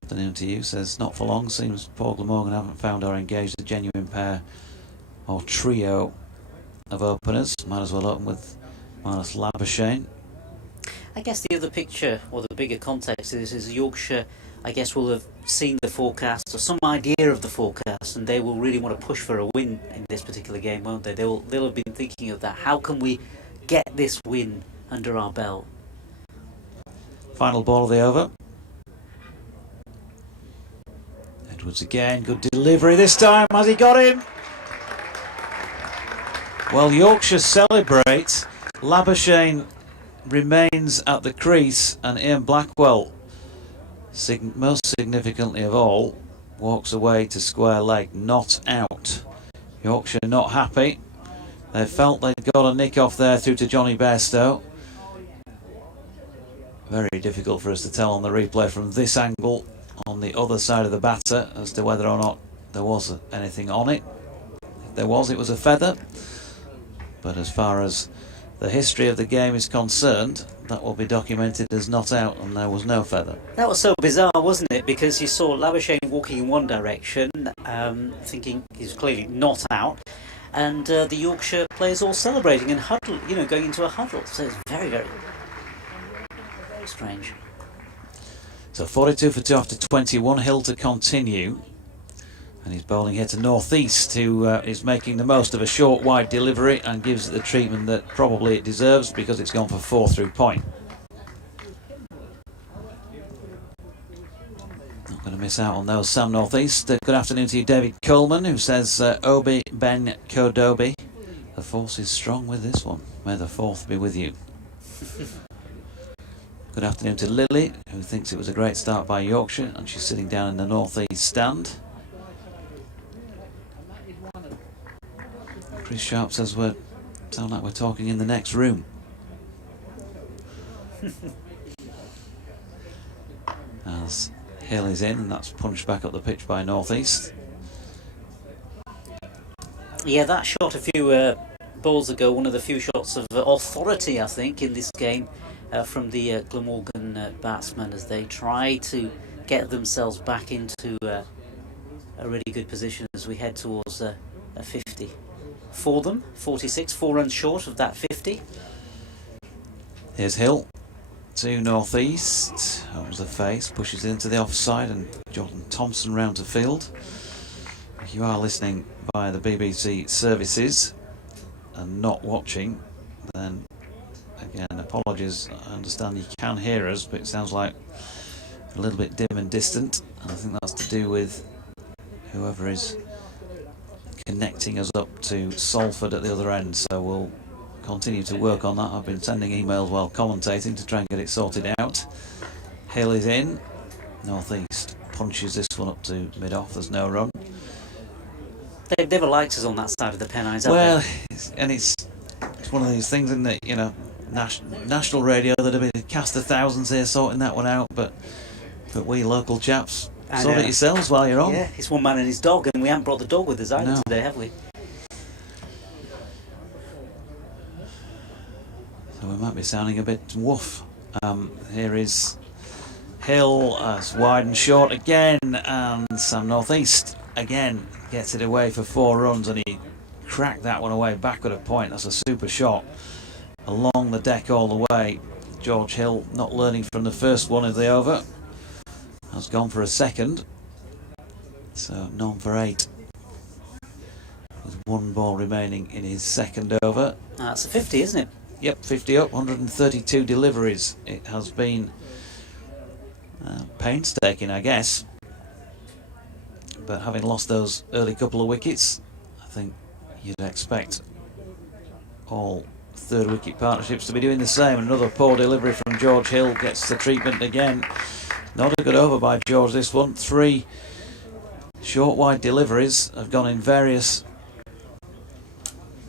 afternoon to you, says not for long. Seems Paul Glamorgan haven't found or engaged a genuine pair or trio of openers. Might as well open with Marnus Labuschagne. I guess the other picture, or the bigger context, is Yorkshire, I guess, will have seen the forecast, or some idea of the forecast, and they will really want to push for a win in this particular game, won't they? They'll have been thinking of that. How can we get this win under our belt? Final ball of the over. Edwards again, good delivery this time. Has he got him? Well, Yorkshire celebrate. Labuschagne remains at the crease, and Ian Blackwell, most significantly of all, walks away to square leg, not out. Yorkshire not happy. They felt they'd got a nick off there through to Johnny Bairstow. Very difficult for us to tell on the replay from this angle on the other side of the batter as to whether or not there was anything on it. If there was, it was a feather. But as far as the history of the game is concerned, that will be documented as not out, and there was no feather. That was so bizarre, wasn't it? Because you saw Labuschagne walking in one direction, thinking he's clearly not out, and the Yorkshire players all celebrating and huddle, you know, going into a huddle. So it's very, very strange. So 42 for 2 after 21, Hill to continue. And he's bowling here to northeast, who is making the most of a short wide delivery and gives it the treatment that probably it deserves because it's gone for 4 through point. Not going to miss out on those, Sam Northeast. Good afternoon to you, David Coleman, who says Obi Ben Kodobi. The force is strong with this one. May the 4th be with you. Good afternoon to Lily, who thinks it was a great start by Yorkshire, and she's sitting down in the northeast stand. Chris Sharp says we sound like we're talking in the next room. As Hill is in, and that's punched back up the pitch by northeast. Yeah, that shot a few balls ago, one of the few shots of authority, I think, in this game from the Glamorgan batsmen as they try to get themselves back into a really good position as we head towards a 50. For them, 46, 4 runs short of that 50. Here's Hill to northeast. Opens the face, pushes into the offside, and Jordan Thompson round to field. If you are listening via the BBC services and not watching, then again, apologies. I understand you can hear us, but it sounds like a little bit dim and distant, and I think that's to do with whoever is connecting us up to Salford at the other end, so we'll continue to work on that. I've been sending emails while commentating to try and get it sorted out. Hill is in, northeast punches this one up to mid-off, there's no run. They've never liked us on that side of the Pennines, have Well, they? it's one of these things, isn't it? You know, national radio, there'd have been a cast of thousands here sorting that one out, but we local chaps sort it yourselves while you're on. Yeah, it's one man and his dog, and we haven't brought the dog with us either No. today, have we? So we might be sounding a bit woof. Here is Hill, it's wide and short again, and Sam Northeast again gets it away for 4 runs, and he cracked that one away backward at point. That's a super shot along the deck all the way. George Hill, not learning from the first one of the over, has gone for a second, so none for 8 with 1 ball remaining in his second over. That's a 50, isn't it? Yep, 50 up, 132 deliveries. It has been painstaking, I guess, but having lost those early couple of wickets, I think you'd expect all 3rd wicket partnerships to be doing the same. Another poor delivery from George Hill gets the treatment again. Not a good over by George this one. 3 short wide deliveries have gone in various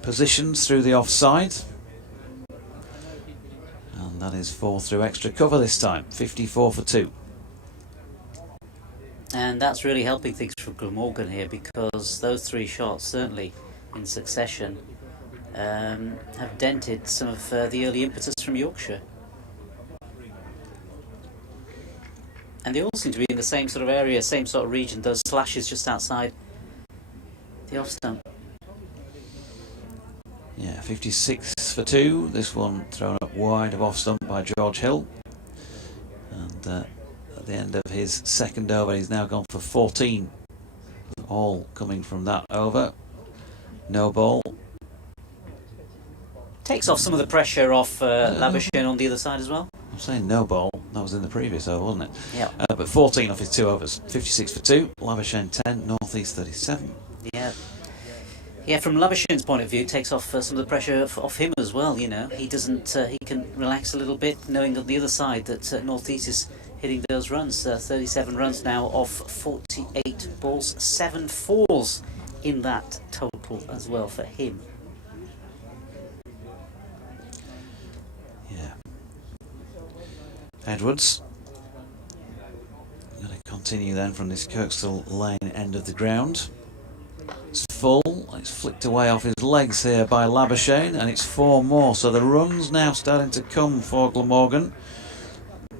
positions through the offside, and that is 4 through extra cover this time. 54 for 2. And that's really helping things for Glamorgan here, because those 3 shots, certainly in succession, have dented some of the early impetus from Yorkshire. And they all seem to be in the same sort of area, same sort of region, those slashes just outside the off stump. Yeah, 56 for 2. This one thrown up wide of off stump by George Hill. And at the end of his second over, he's now gone for 14. All coming from that over. No ball. Takes off some of the pressure off Labuschagne on the other side as well. I'm saying no ball. That was in the previous over, wasn't it? Yeah. But 14 off his 2 overs. 56 for 2. Labuschagne 10. Northeast 37. Yeah. Yeah, from Labuschagne's point of view, it takes off some of the pressure off him as well, you know. He doesn't, he can relax a little bit, knowing on the other side that Northeast is hitting those runs. 37 runs now off 48 balls, 7 fours in that total as well for him. Yeah. Edwards. Going to continue then from this Kirkstall Lane end of the ground. It's full, it's flicked away off his legs here by Labuschagne, and it's 4 more, so the run's now starting to come for Glamorgan.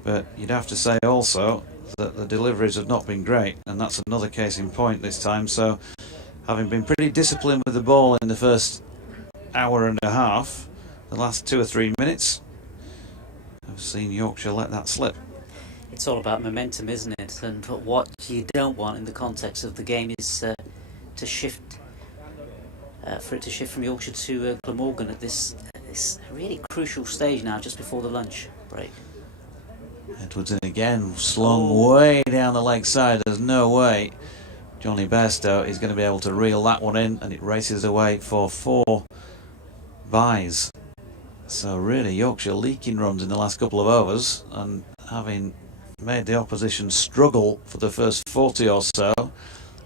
But you'd have to say also that the deliveries have not been great, and that's another case in point this time. So having been pretty disciplined with the ball in the first hour and a half, the last 2 or 3 minutes, I've seen Yorkshire let that slip. it's all about momentum, isn't it? And what you don't want in the context of the game is to shift, for it to shift from Yorkshire to Glamorgan at this really crucial stage now, just before the lunch break. Edwards in again, slung way down the leg side. There's no way Johnny Bairstow is going to be able to reel that one in, and it races away for 4 byes. So really Yorkshire leaking runs in the last couple of overs, and having made the opposition struggle for the first 40 or so,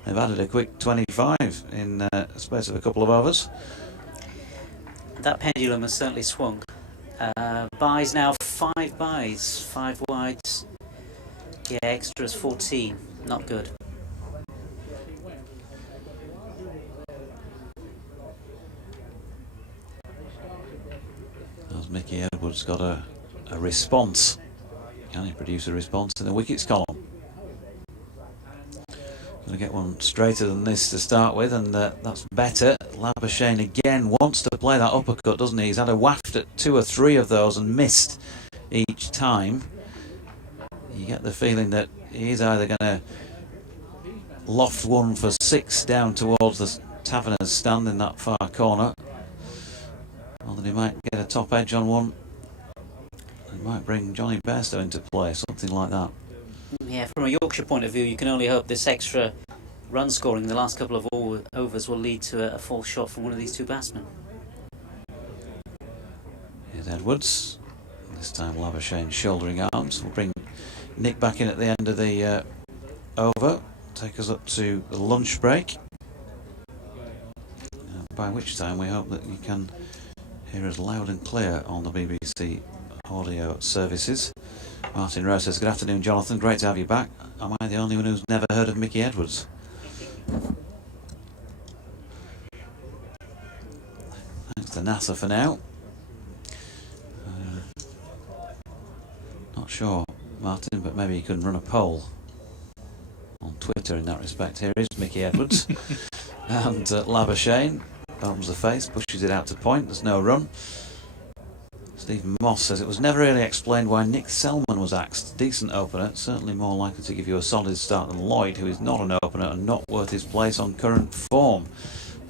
they've added a quick 25 in the space of a couple of overs. That pendulum has certainly swung. Byes now 5 byes, 5 wides. Yeah, extras 14. Not good. As Mickey Edwards got a response. Can he produce a response in the wickets column? Going to get one straighter than this to start with, and that's better. Labuschagne again wants to play that uppercut, doesn't he? He's had a waft at 2 or 3 of those and missed each time. You get the feeling that he's either going to loft one for 6 down towards the Taverners stand in that far corner, or that he might get a top edge on one. It might bring Johnny Bairstow into play, something like that. Yeah, from a Yorkshire point of view, you can only hope this extra run scoring in the last couple of overs will lead to a false shot from one of these 2 batsmen. Here's Edwards. This time Labuschagne shouldering arms. We'll bring Nick back in at the end of the over. Take us up to the lunch break. By which time we hope that you can hear us loud and clear on the BBC audio services. Martin Rowe says, good afternoon, Jonathan. Great to have you back. Am I the only one who's never heard of Mickey Edwards? Thanks to NASA for now. Not sure, Martin, but maybe you can run a poll on Twitter in that respect. Here is Mickey Edwards. And Labuschagne opens the face, pushes it out to point. There's no run. Stephen Moss says it was never really explained why Nick Selman was axed. Decent opener, certainly more likely to give you a solid start than Lloyd, who is not an opener and not worth his place on current form.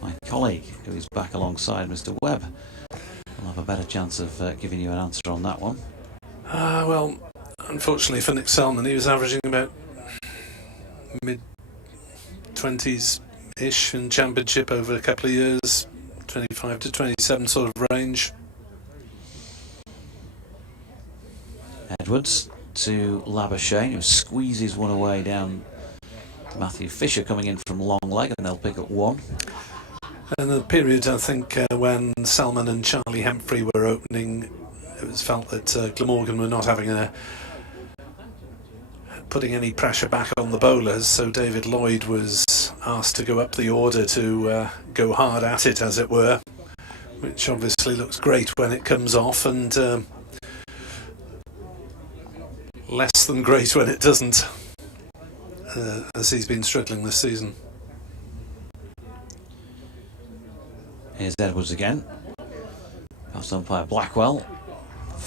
My colleague, who is back alongside Mr. Webb, will have a better chance of giving you an answer on that one. Well, unfortunately for Nick Selman, he was averaging about mid-20s-ish in Championship over a couple of years, 25 to 27 sort of range. Edwards to Labuschagne, who squeezes one away down Matthew Fisher coming in from long leg, and they'll pick up 1. And the period, I think, when Selman and Charlie Hemphrey were opening, it was felt that Glamorgan were not putting any pressure back on the bowlers, so David Lloyd was asked to go up the order to go hard at it, as it were, which obviously looks great when it comes off, and less than great when it doesn't, as he's been struggling this season. Here's Edwards again. Passed umpire Blackwell.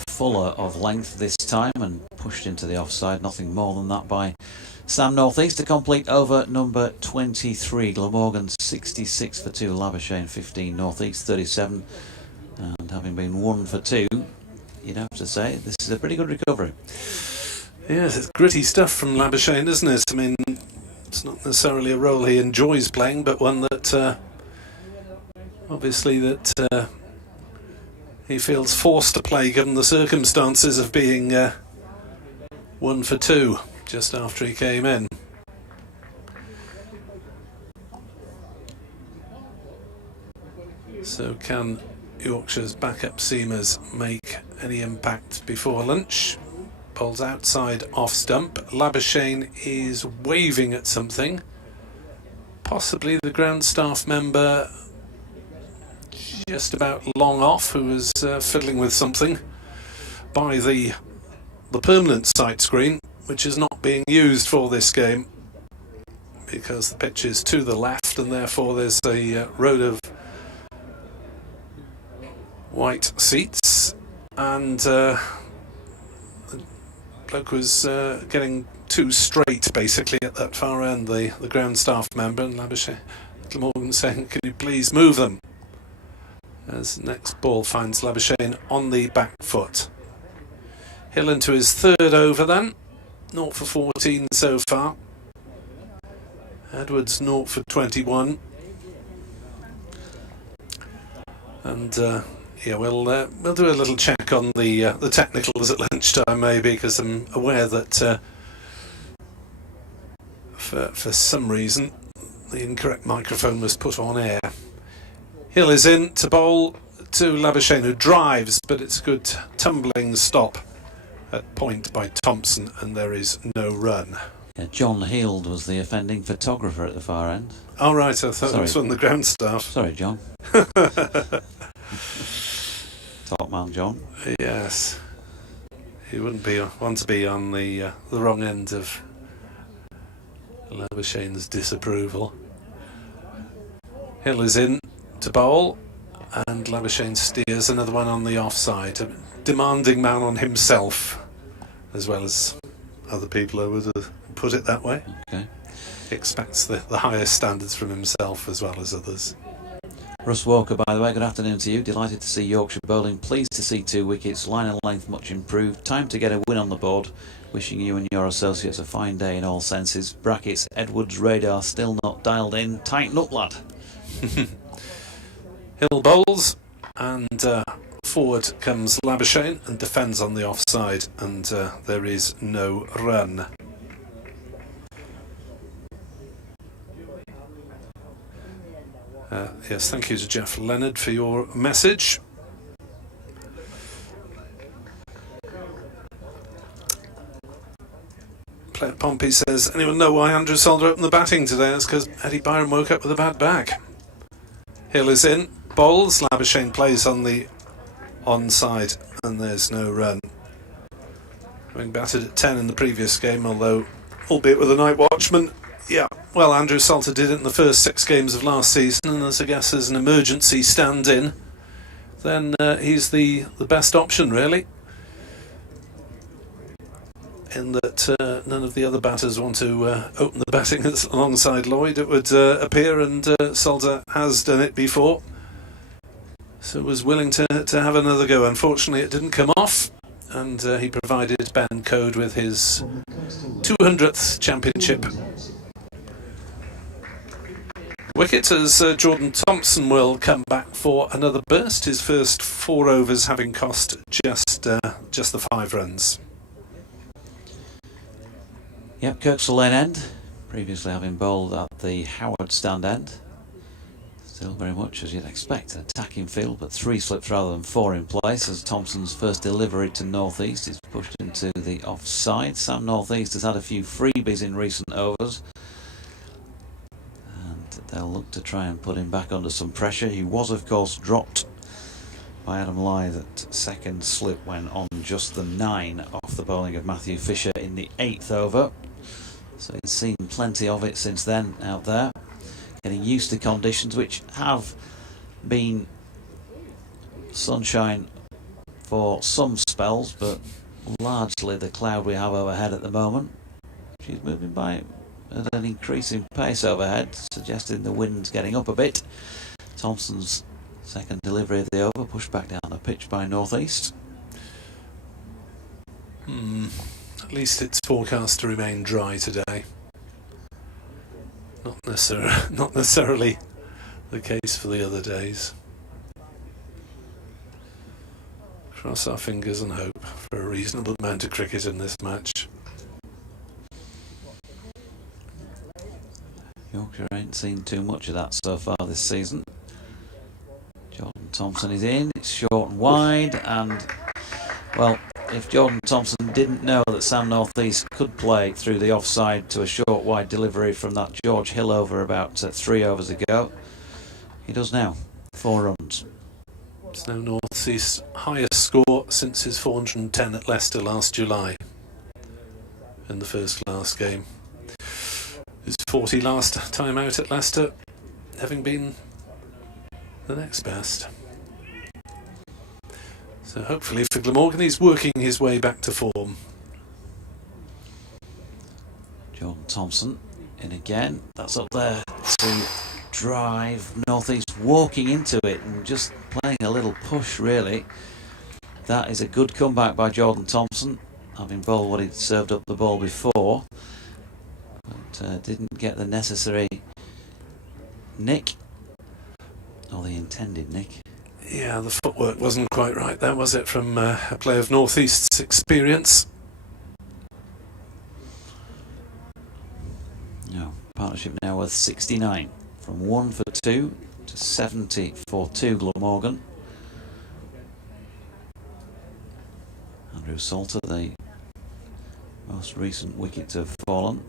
Fuller of length this time and pushed into the offside. Nothing more than that by Sam Northeast to complete over number 23. Glamorgan 66 for 2, Labuschagne 15, Northeast 37. And having been 1 for 2, you'd have to say this is a pretty good recovery. Yes, it's gritty stuff from Labuschagne, isn't it? I mean, it's not necessarily a role he enjoys playing, but one that obviously that he feels forced to play given the circumstances of being 1 for 2 just after he came in. So can Yorkshire's backup seamers make any impact before lunch? Bowls outside off stump. Labuschagne is waving at something. Possibly the ground staff member just about long off, who was fiddling with something by the permanent sight screen, which is not being used for this game because the pitch is to the left and therefore there's a road of white seats, and bloke was getting too straight, basically, at that far end, the ground staff member, and Glamorgan saying, can you please move them? As next ball finds Labuschagne on the back foot. Hill into his third over then. 0 for 14 so far. Edwards 0 for 21. And yeah, we'll do a little check on the technicals at lunchtime maybe, because I'm aware that for some reason the incorrect microphone was put on air. Hill is in to bowl to Labuschagne, who drives, but it's a good tumbling stop at point by Thompson, and there is no run. Yeah, John Heald was the offending photographer at the far end. Oh right, I thought it was on the ground staff. Sorry, John. Top man, John. Yes, he wouldn't want to be on the wrong end of Labuschagne's disapproval. Hill is in to bowl, and Labuschagne steers another one on the offside. A demanding man on himself, as well as other people, I would put it that way. Okay. He expects the highest standards from himself as well as others. Russ Walker, by the way, good afternoon to you. Delighted to see Yorkshire bowling. Pleased to see 2 wickets. Line and length much improved. Time to get a win on the board. Wishing you and your associates a fine day in all senses. Brackets, Edwards radar still not dialed in. Tighten up, lad. Hill bowls, and forward comes Labuschagne and defends on the offside, and there is no run. Yes, thank you to Jeff Leonard for your message. Player Pompey says, anyone know why Andrew Solder opened the batting today? It's because Eddie Byron woke up with a bad back. Hill is in, bowls, Labuschagne plays on the onside, and there's no run. Having batted at 10 in the previous game, although, albeit with a night watchman, yeah, well, Andrew Salter did it in the first 6 games of last season, and as an emergency stand-in, then he's the best option, really. In that none of the other batters want to open the batting alongside Lloyd, it would appear, and Salter has done it before, so was willing to have another go. Unfortunately, it didn't come off, and he provided Ben Code with his 200th championship wicket, as Jordan Thompson will come back for another burst, his first 4 overs having cost just the 5 runs. Yep, Kirksall Lane end, previously having bowled at the Howard stand end. Still very much as you'd expect, an attacking field, but 3 slips rather than 4 in place, as Thompson's first delivery to North East is pushed into the offside. Sam North East has had a few freebies in recent overs, and they'll look to try and put him back under some pressure. He was, of course, dropped by Adam Lyth at second slip when on just the 9 off the bowling of Matthew Fisher in the 8th over. So he's seen plenty of it since then out there, getting used to conditions which have been sunshine for some spells, but largely the cloud we have overhead at the moment. She's moving by at an increasing pace overhead, suggesting the wind's getting up a bit. Thompson's second delivery of the over, pushed back down the pitch by North East. At least it's forecast to remain dry today. Not necessarily the case for the other days. Cross our fingers and hope for a reasonable amount of cricket in this match. Yorkshire ain't seen too much of that so far this season. Jordan Thompson is in, it's short and wide, and well, if Jordan Thompson didn't know that Sam North East could play through the offside to a short wide delivery from that George Hill over about 3 overs ago, he does now. 4 runs. It's now North East's highest score since his 410 at Leicester last July in the first class game. His 40 last time out at Leicester, having been the next best. So hopefully for Glamorgan, he's working his way back to form. Thompson in again. That's up there to drive Northeast, walking into it and just playing a little push, really. That is a good comeback by Jordan Thompson, having bowled what he'd served up the ball before, but didn't get the necessary nick, or the intended nick. Yeah, the footwork wasn't quite right there, was it, from a player of North East's experience? No, partnership now worth 69, from 1 for 2 to 70 for 2 Glamorgan. Andrew Salter, the most recent wicket to have fallen.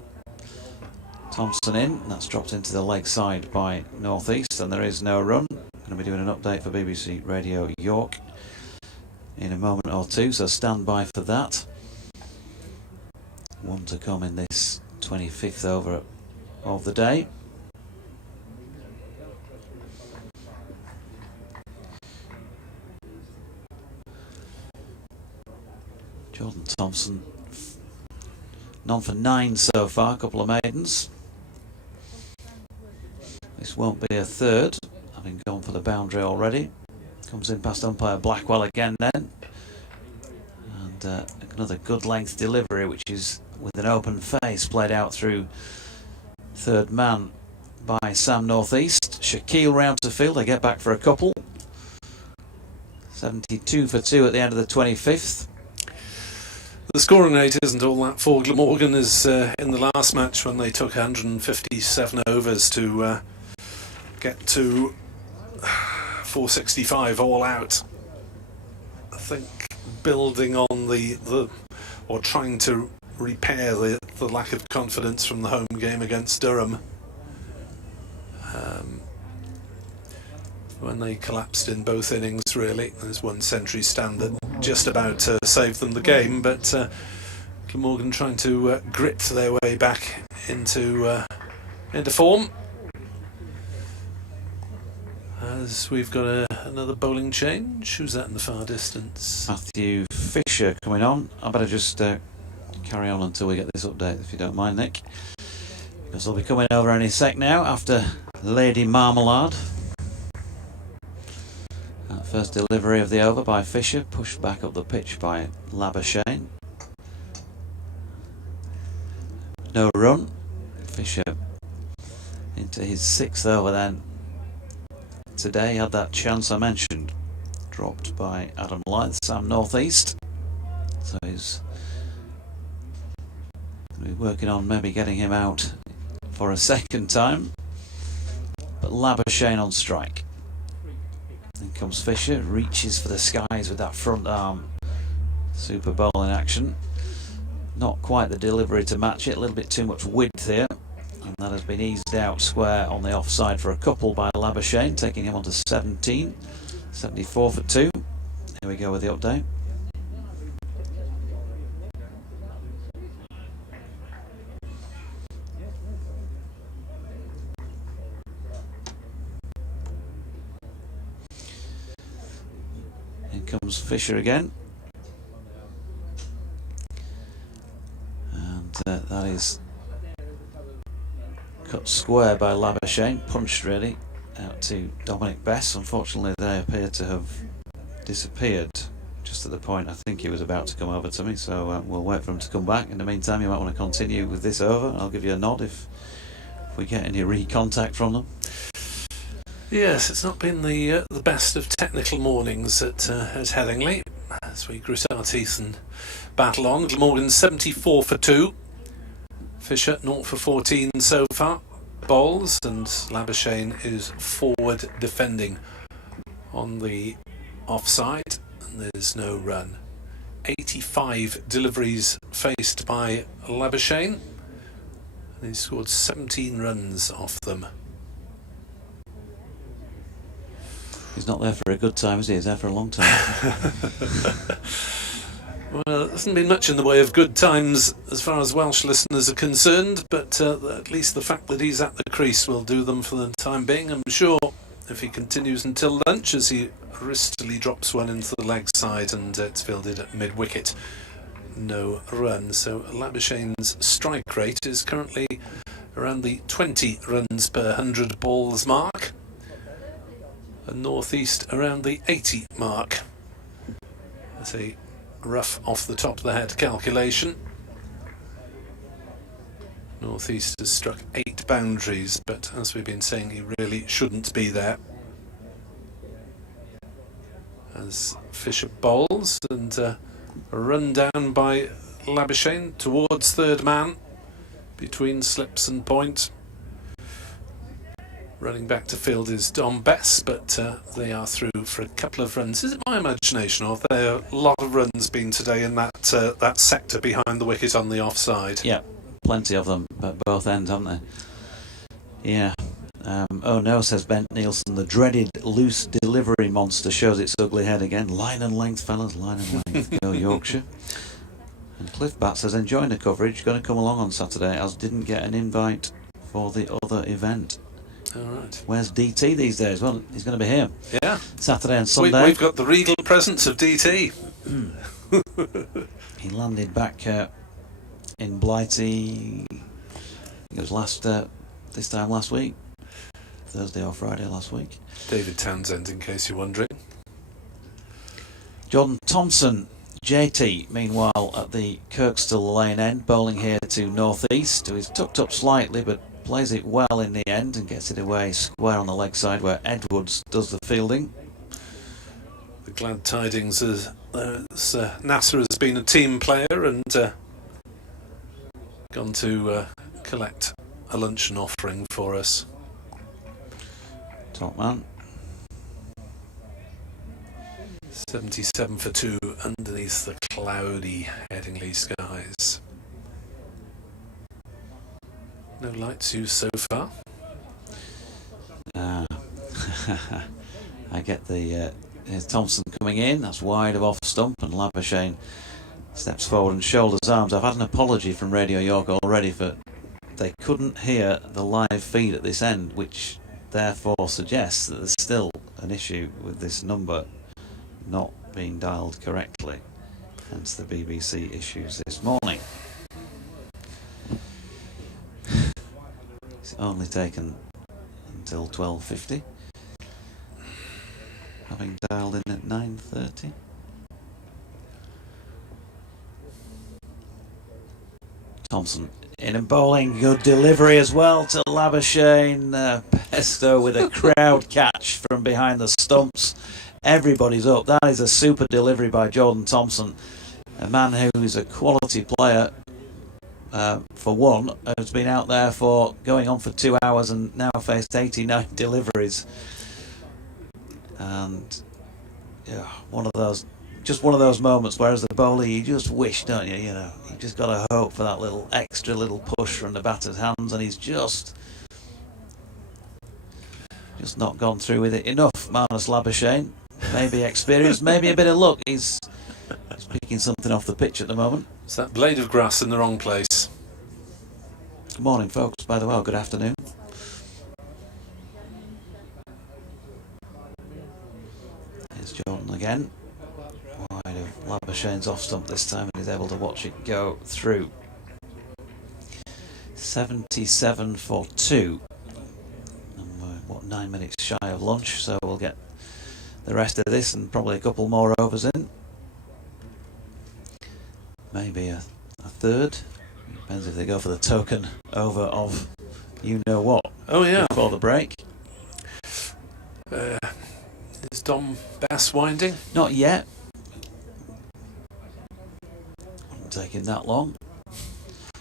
Thompson in, that's dropped into the leg side by North East, and there is no run. Going to be doing an update for BBC Radio York in a moment or two, so stand by for that. One to come in this 25th over of the day. Jordan Thompson, none for 9 so far, a couple of maidens. This won't be a third, having gone for the boundary already. Comes in past umpire Blackwell again then. And another good length delivery, which is with an open face, played out through third man by Sam Northeast. Shaquille round to field, they get back for a couple. 72 for 2 at the end of the 25th. The scoring rate isn't all that for Glamorgan as in the last match when they took 157 overs to get to 465 all out. I think building on or trying to repair the lack of confidence from the home game against Durham, when they collapsed in both innings, really. There's one century stand that just about saved them the game, but Glamorgan trying to grit their way back into form. As we've got another bowling change. Who's that in the far distance? Matthew Fisher coming on. I better just carry on until we get this update, if you don't mind, Nick, because they'll be coming over any sec now after Lady Marmalade. First delivery of the over by Fisher, pushed back up the pitch by Labuschagne. No run. Fisher into his 6th over then. Today had that chance I mentioned, dropped by Adam Lyth, Sam Northeast. So he's going to be working on maybe getting him out for a second time. But Labuschagne on strike. Then comes Fisher, reaches for the skies with that front arm. Super bowl in action. Not quite the delivery to match it, a little bit too much width here. And that has been eased out square on the offside for a couple by Labuschagne, taking him on to 17. 74 for 2. Here we go with the update. Comes Fisher again, and that is cut square by Labuschagne, punched really out to Dominic Bess. Unfortunately they appear to have disappeared just at the point I think he was about to come over to me, so we'll wait for him to come back. In the meantime, you might want to continue with this over, and I'll give you a nod if we get any re-contact from them. Yes, it's not been the best of technical mornings at Headingley as we grit our teeth and battle on. Glamorgan 74 for 2. Fisher 0 for 14 so far. Bowls, and Labuschagne is forward defending on the offside, and there's no run. 85 deliveries faced by Labuschagne, and he scored 17 runs off them. He's not there for a good time, is he? He's there for a long time. Well, there hasn't been much in the way of good times as far as Welsh listeners are concerned, but at least the fact that he's at the crease will do them for the time being. I'm sure if he continues until lunch, as he wristily drops one into the leg side and it's fielded at mid-wicket. no run. So Labuschagne's strike rate is currently around the 20 runs per 100 balls mark, and North East around the 80 mark. That's a rough off the top of the head calculation. North East has struck 8 boundaries, but as we've been saying, he really shouldn't be there. As Fisher bowls, and a run down by Labuschagne towards third man between slips and point. Running back to field is Dom Bess, but they are through for a couple of runs. Is it my imagination, or have there a lot of runs been today in that that sector behind the wicket on the offside? Yeah, plenty of them at both ends, haven't there? Yeah. Oh no, says Bent Nielsen, the dreaded loose delivery monster shows its ugly head again. Line and length, fellas, line and length. Go Yorkshire. And Cliff Bat says, enjoying the coverage, going to come along on Saturday, as didn't get an invite for the other event. All right. Where's DT these days? Well, he's going to be here. Yeah. Saturday and Sunday. We've got the regal presence of DT. He landed back in Blighty, it was this time last week. Thursday or Friday last week. David Townsend, in case you're wondering. Jordan Thompson, JT, meanwhile, at the Kirkstall Lane end, bowling here to North East, who is tucked up slightly but plays it well in the end and gets it away square on the leg side where Edwards does the fielding. The glad tidings is Nasser has been a team player and gone to collect a luncheon offering for us. Top man. 77 for 2 underneath the cloudy Headingley skies. No lights used so far. I get the here's Thompson coming in. That's wide of off stump, and Labuschagne steps forward and shoulders arms. I've had an apology from Radio York already for they couldn't hear the live feed at this end, which therefore suggests that there's still an issue with this number not being dialed correctly, hence the BBC issues this morning. It's only taken until 12:50, having dialed in at 9:30. Thompson in and bowling, good delivery as well to Labuschagne. Pesto with a crowd catch from behind the stumps. Everybody's up. That is a super delivery by Jordan Thompson, a man who is a quality player. For one, has been out there for going on for 2 hours and now faced 89 deliveries. And yeah, one of those moments where as the bowler you just wish, don't you? You know, you just got to hope for that little extra little push from the batter's hands, and he's just not gone through with it enough. Marnus Labuschagne, maybe experience, maybe a bit of luck. He's picking something off the pitch at the moment. It's that blade of grass in the wrong place. Good morning, folks. By the way, good afternoon. Here's Jordan again. Wide of Labuschagne's off stump this time, and he's able to watch it go through. 77 for 2. And we're 9 minutes shy of lunch, so we'll get the rest of this and probably a couple more overs in. Maybe a third. Depends if they go for the token over of you know what. Oh yeah. Before the break. Is Dom Bass winding? Not yet. Wouldn't take him that long.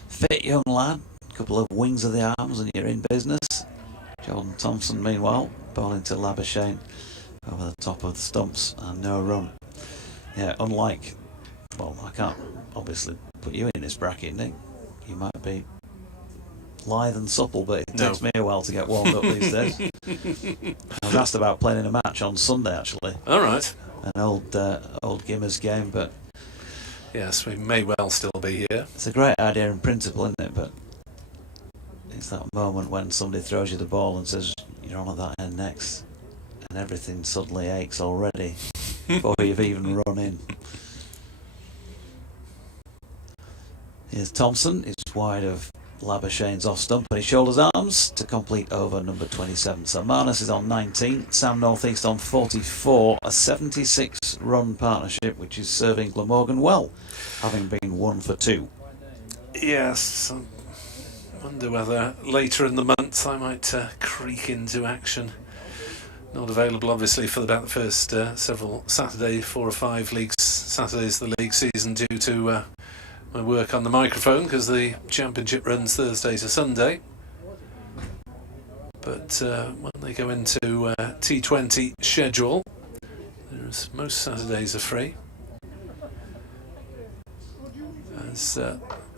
Fit young lad. Couple of wings of the arms and you're in business. Jordan Thompson meanwhile bowling to Labuschagne over the top of the stumps and no run. Yeah, unlike, well, I can't obviously put you in this bracket, Nick. You might be lithe and supple, but it takes me a while to get warmed up these days. I was asked about playing in a match on Sunday, actually. All right. An old Gimmers game, but yes, we may well still be here. it's a great idea in principle, isn't it? But it's that moment when somebody throws you the ball and says you're on at that end next, and everything suddenly aches already before you've even run in. Here's Thompson. It's wide of Labershane's off stump and his shoulders arms to complete over number 27. So Marnus is on 19, Sam Northeast on 44, a 76 run partnership which is serving Glamorgan well, having been 1 for 2. Yes, I wonder whether later in the month I might creak into action. Not available obviously for about the first several Saturdays, 4 or 5 Saturdays of the league season due to my work on the microphone, because the championship runs Thursday to Sunday. But when they go into T20 schedule, most Saturdays are free. As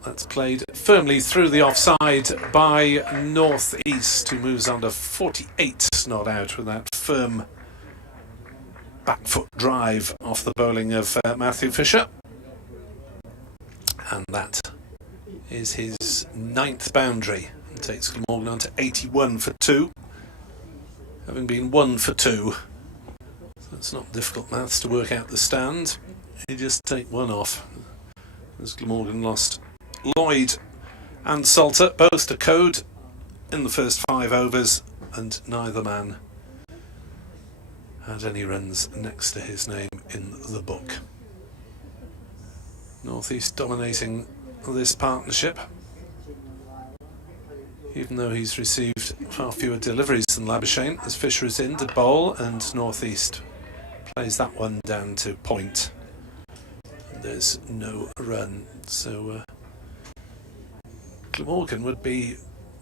that's played firmly through the offside by Northeast, who moves on to 48 not out with that firm back foot drive off the bowling of Matthew Fisher. And that is his 9th boundary. It takes Glamorgan on to 81 for 2, having been 1 for 2. So it's not difficult maths to work out the stand. You just take one off. As Glamorgan lost Lloyd and Salter, both to code in the first 5 overs, and neither man had any runs next to his name in the book. Northeast dominating this partnership, even though he's received far fewer deliveries than Labuschagne, as Fisher is in to bowl and Northeast plays that one down to point. And there's no run, so Glamorgan would be,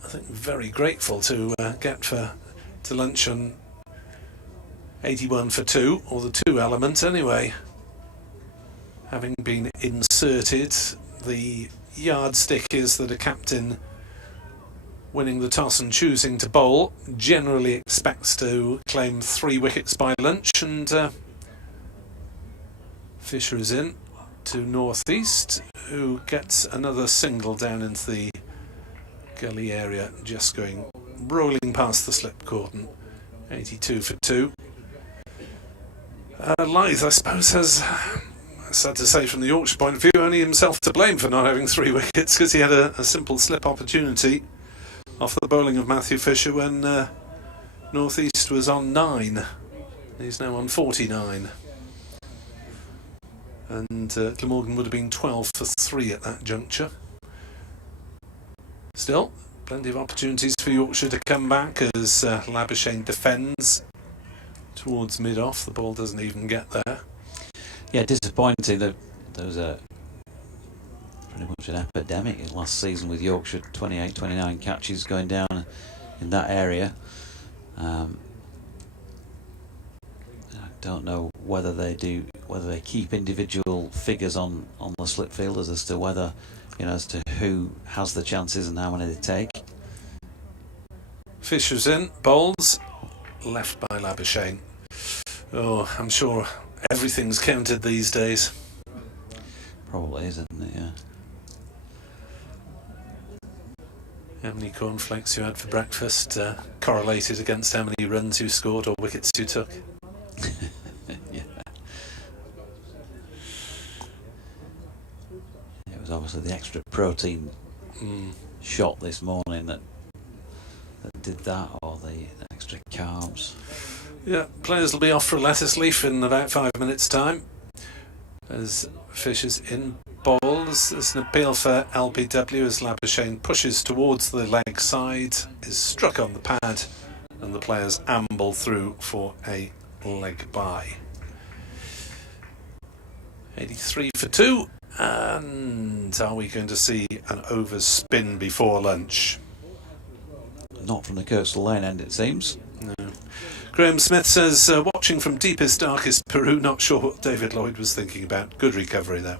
I think, very grateful to get to lunch on 81 for 2, or the 2 element anyway. Having been inserted, the yardstick is that a captain winning the toss and choosing to bowl generally expects to claim 3 wickets by lunch, and Fisher is in to Northeast, who gets another single down into the gully area, just rolling past the slip cordon. 82 for 2. Lyth, I suppose, has, sad to say from the Yorkshire point of view, only himself to blame for not having 3 wickets, because he had a simple slip opportunity off the bowling of Matthew Fisher when Northeast was on 9. He's now on 49. And Glamorgan would have been 12 for 3 at that juncture. Still, plenty of opportunities for Yorkshire to come back as Labuschagne defends towards mid-off. The ball doesn't even get there. Yeah, disappointing that there was pretty much an epidemic last season with Yorkshire, 28, 29 catches going down in that area. I don't know whether they keep individual figures on the slip fielders as to whether, as to who has the chances and how many they take. Fisher's in, bowls, left by Labuschagne. Oh, I'm sure everything's counted these days. Probably, isn't it? Yeah. How many cornflakes you had for breakfast correlated against how many runs you scored or wickets you took. Yeah. It was obviously the extra protein shot this morning that did that, or the extra carbs. Yeah, players will be off for a lettuce leaf in about 5 minutes' time. As Fisher's in bowls, there's an appeal for LBW as Labuschagne pushes towards the leg side, is struck on the pad, and the players amble through for a leg bye. 83 for 2, and are we going to see an overspin before lunch? Not from the Kirkstall Lane end, it seems. No. Graham Smith says, watching from deepest, darkest Peru, not sure what David Lloyd was thinking about. Good recovery, though.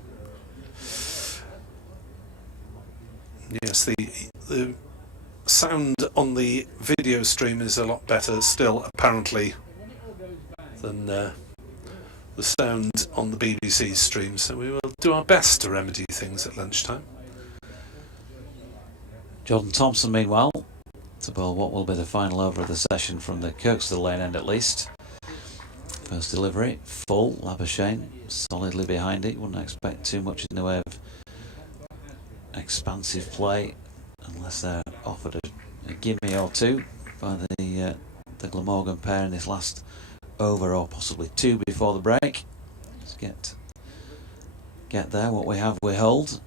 Yes, the sound on the video stream is a lot better still, apparently, than the sound on the BBC stream. So we will do our best to remedy things at lunchtime. Jordan Thompson, meanwhile, to bowl what will be the final over of the session from the Kirkstall Lane end at least. First delivery, full, Labuschagne solidly behind it. Wouldn't expect too much in the way of expansive play unless they're offered a gimme or two by the Glamorgan pair in this last over, or possibly two before the break. Let's get there. What we have, we hold.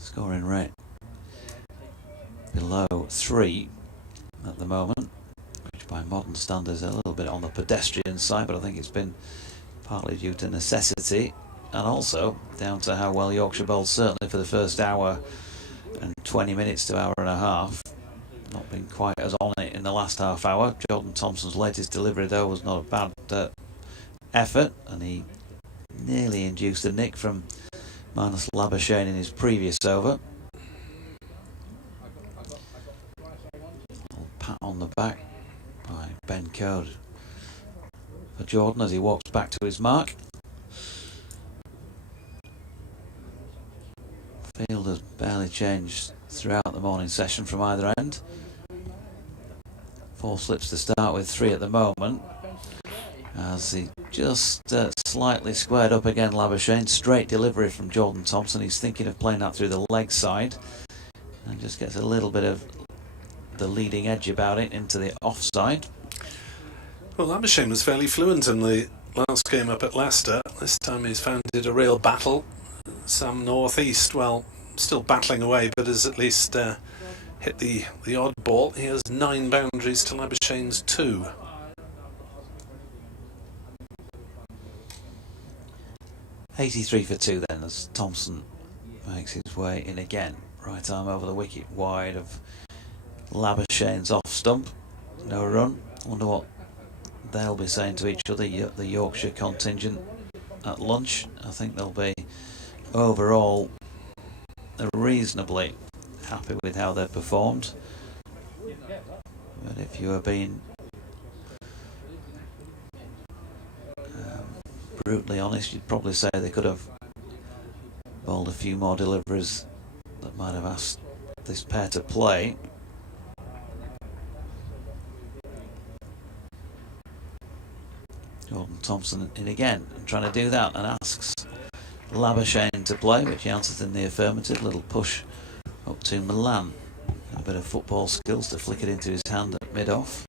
Scoring rate below 3 at the moment, which by modern standards is a little bit on the pedestrian side, but I think it's been partly due to necessity and also down to how well Yorkshire bowled, certainly for the first hour and 20 minutes to hour and a half. Not been quite as on it in the last half hour. Jordan Thompson's latest delivery though was not a bad effort, and he nearly induced a nick from Marnus Labuschagne in his previous over. Little pat on the back by Ben Code for Jordan as he walks back to his mark. Field has barely changed throughout the morning session from either end. 4 slips to start with, 3 at the moment, as he just slightly squared up again. Labuschagne, straight delivery from Jordan Thompson. He's thinking of playing that through the leg side and just gets a little bit of the leading edge about it into the offside. Well, Labuschagne was fairly fluent in the last game up at Leicester. This time he's found it a real battle. Sam North-East, well, still battling away, but has at least hit the odd ball. He has 9 boundaries to Labuschagne's 2. .83 for 2 then, as Thompson makes his way in again. Right arm over the wicket, wide of Labuschagne's off stump. No run. Wonder what they'll be saying to each other, the Yorkshire contingent, at lunch. I think they'll be overall reasonably happy with how they've performed. But if you were being brutally honest, you'd probably say they could have bowled a few more deliveries that might have asked this pair to play. Jordan Thompson in again and trying to do that, and asks Labuschagne to play, which he answers in the affirmative. Little push up to Milan, a bit of football skills to flick it into his hand at mid-off.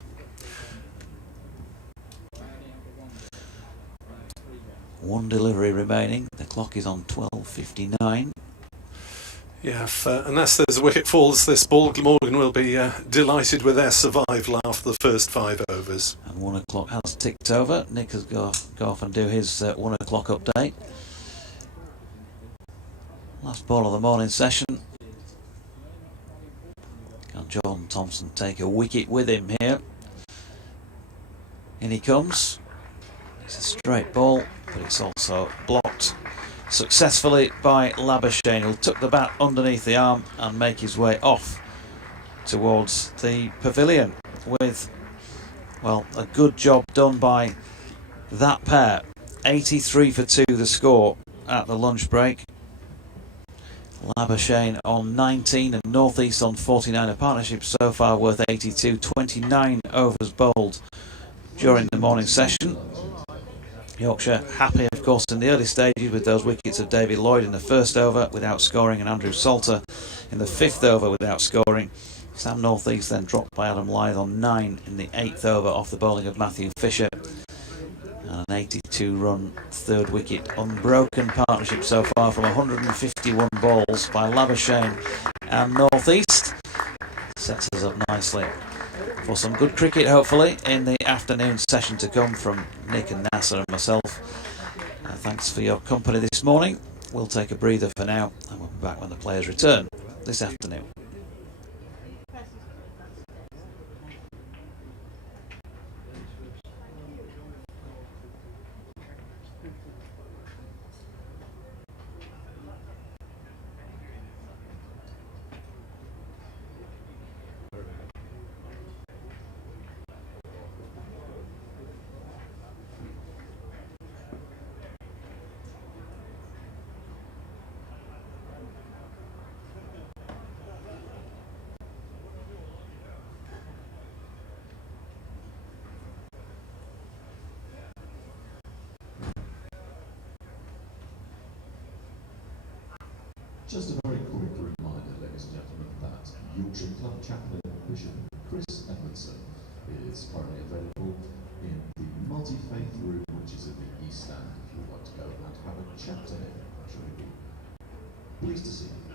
One delivery remaining. The clock is on 12:59. Yeah, unless there's a wicket falls this ball, Glamorgan will be delighted with their survival after the first 5 overs. And 1 o'clock has ticked over. Nick has go off and do his 1 o'clock update. Last ball of the morning session. Can Jordan Thompson take a wicket with him here? In he comes. It's a straight ball, but it's also blocked successfully by Labuschagne, who'll tuck the bat underneath the arm and make his way off towards the pavilion with, well, a good job done by that pair. 83 for 2 the score at the lunch break. Labuschagne on 19 and North-East on 49. A partnership so far worth 82. 29 overs bowled during the morning session. Yorkshire happy, of course, in the early stages with those wickets of David Lloyd in the first over without scoring, and Andrew Salter in the 5th over without scoring. Sam North-East then dropped by Adam Lyth on 9 in the 8th over off the bowling of Matthew Fisher. And an 82-run 3rd wicket. Unbroken partnership so far from 151 balls by Labuschagne and North-East. Sets us up nicely for some good cricket, hopefully, in the afternoon session to come from Nick and Nasser and myself. Thanks for your company this morning. We'll take a breather for now, and we'll be back when the players return this afternoon. Just a very quick reminder, ladies and gentlemen, that Yorkshire Club Chaplain Bishop Chris Edmondson is currently available in the multi-faith room, which is in the East Stand, if you would like to go and have a chat to him. I'm sure he'll be pleased to see you.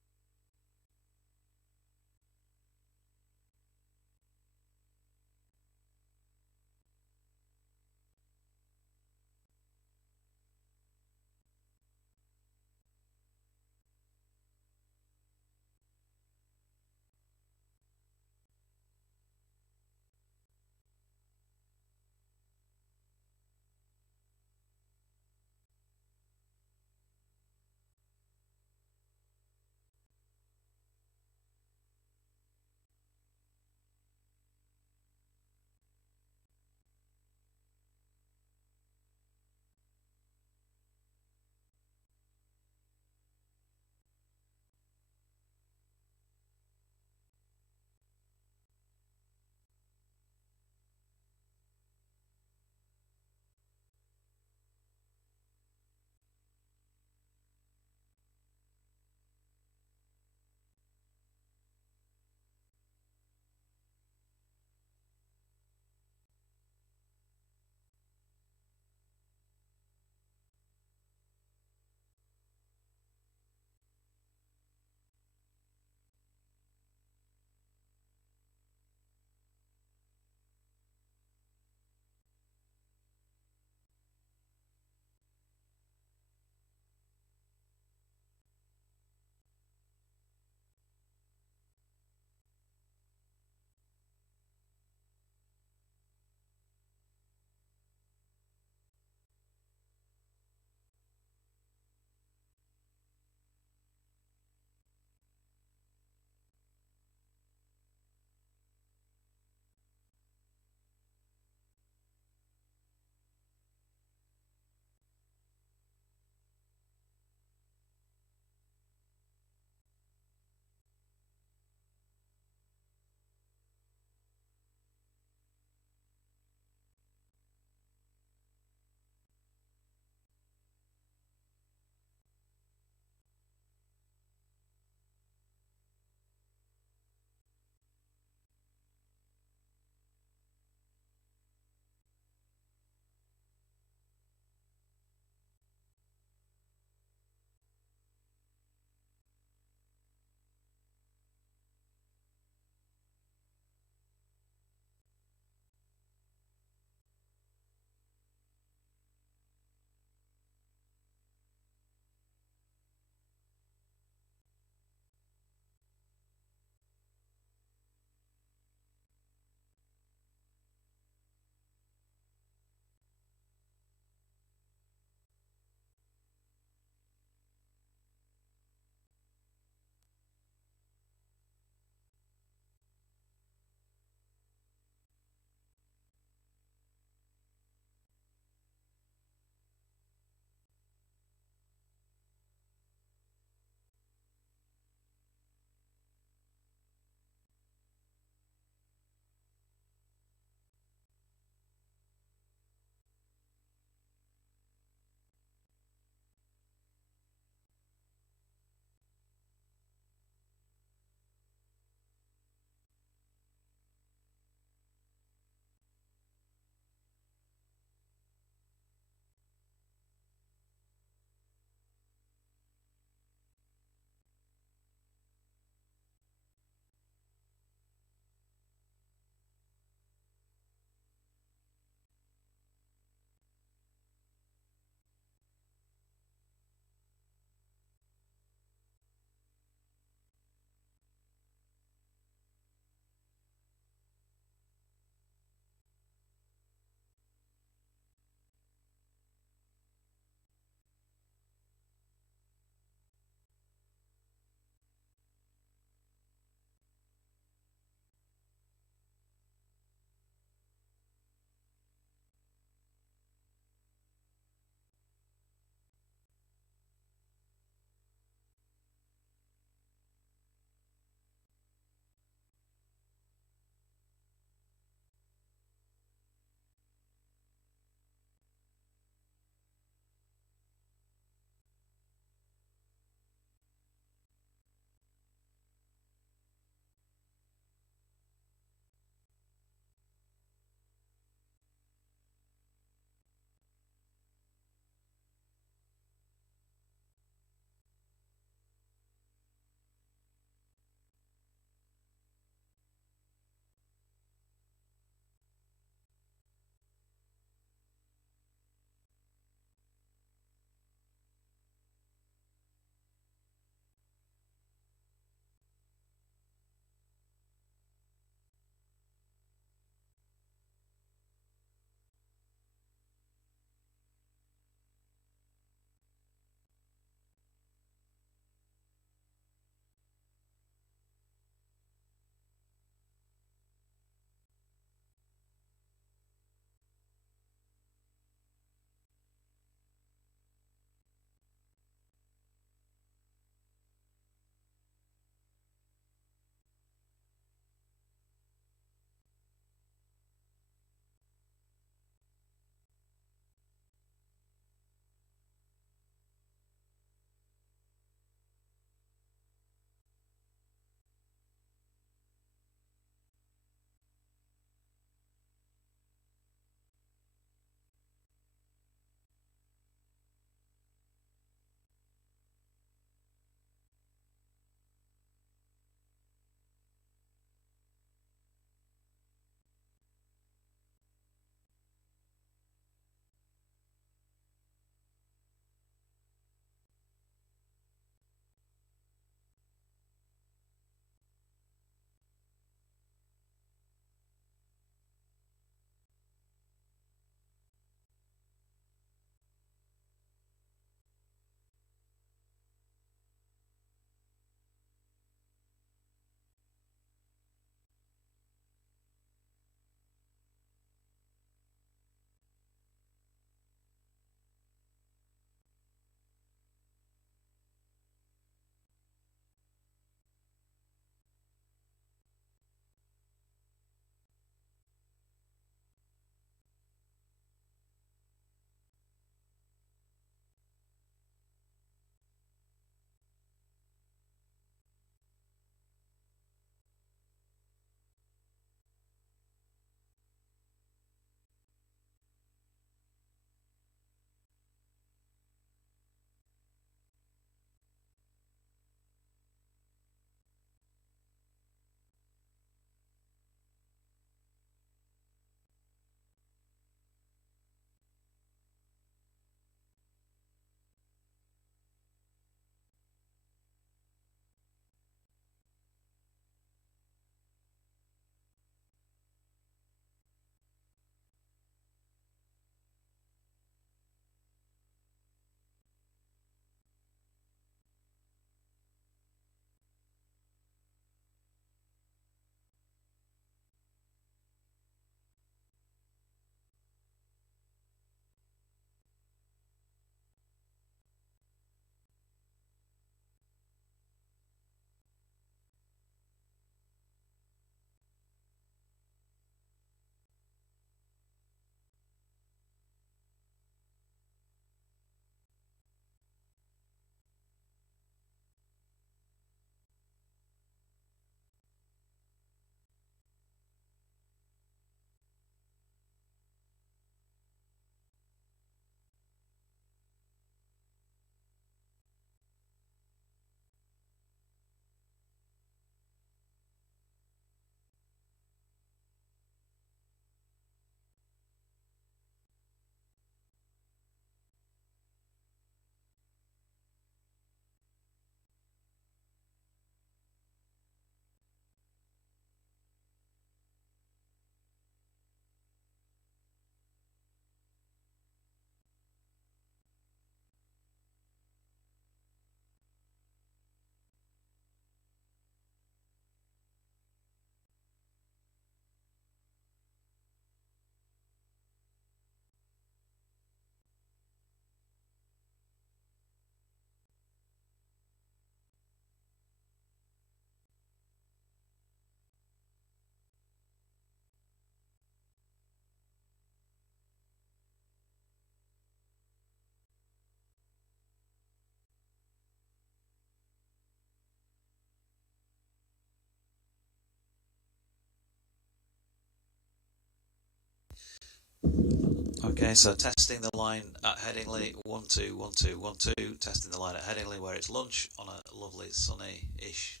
Okay, so testing the line at Headingley, 1 2 1 2 1 2. Testing the line at Headingley where it's lunch on a lovely sunny-ish,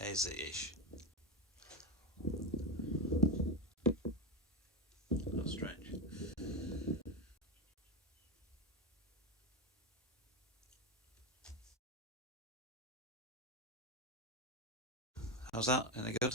hazy-ish. How strange. How's that? Any good?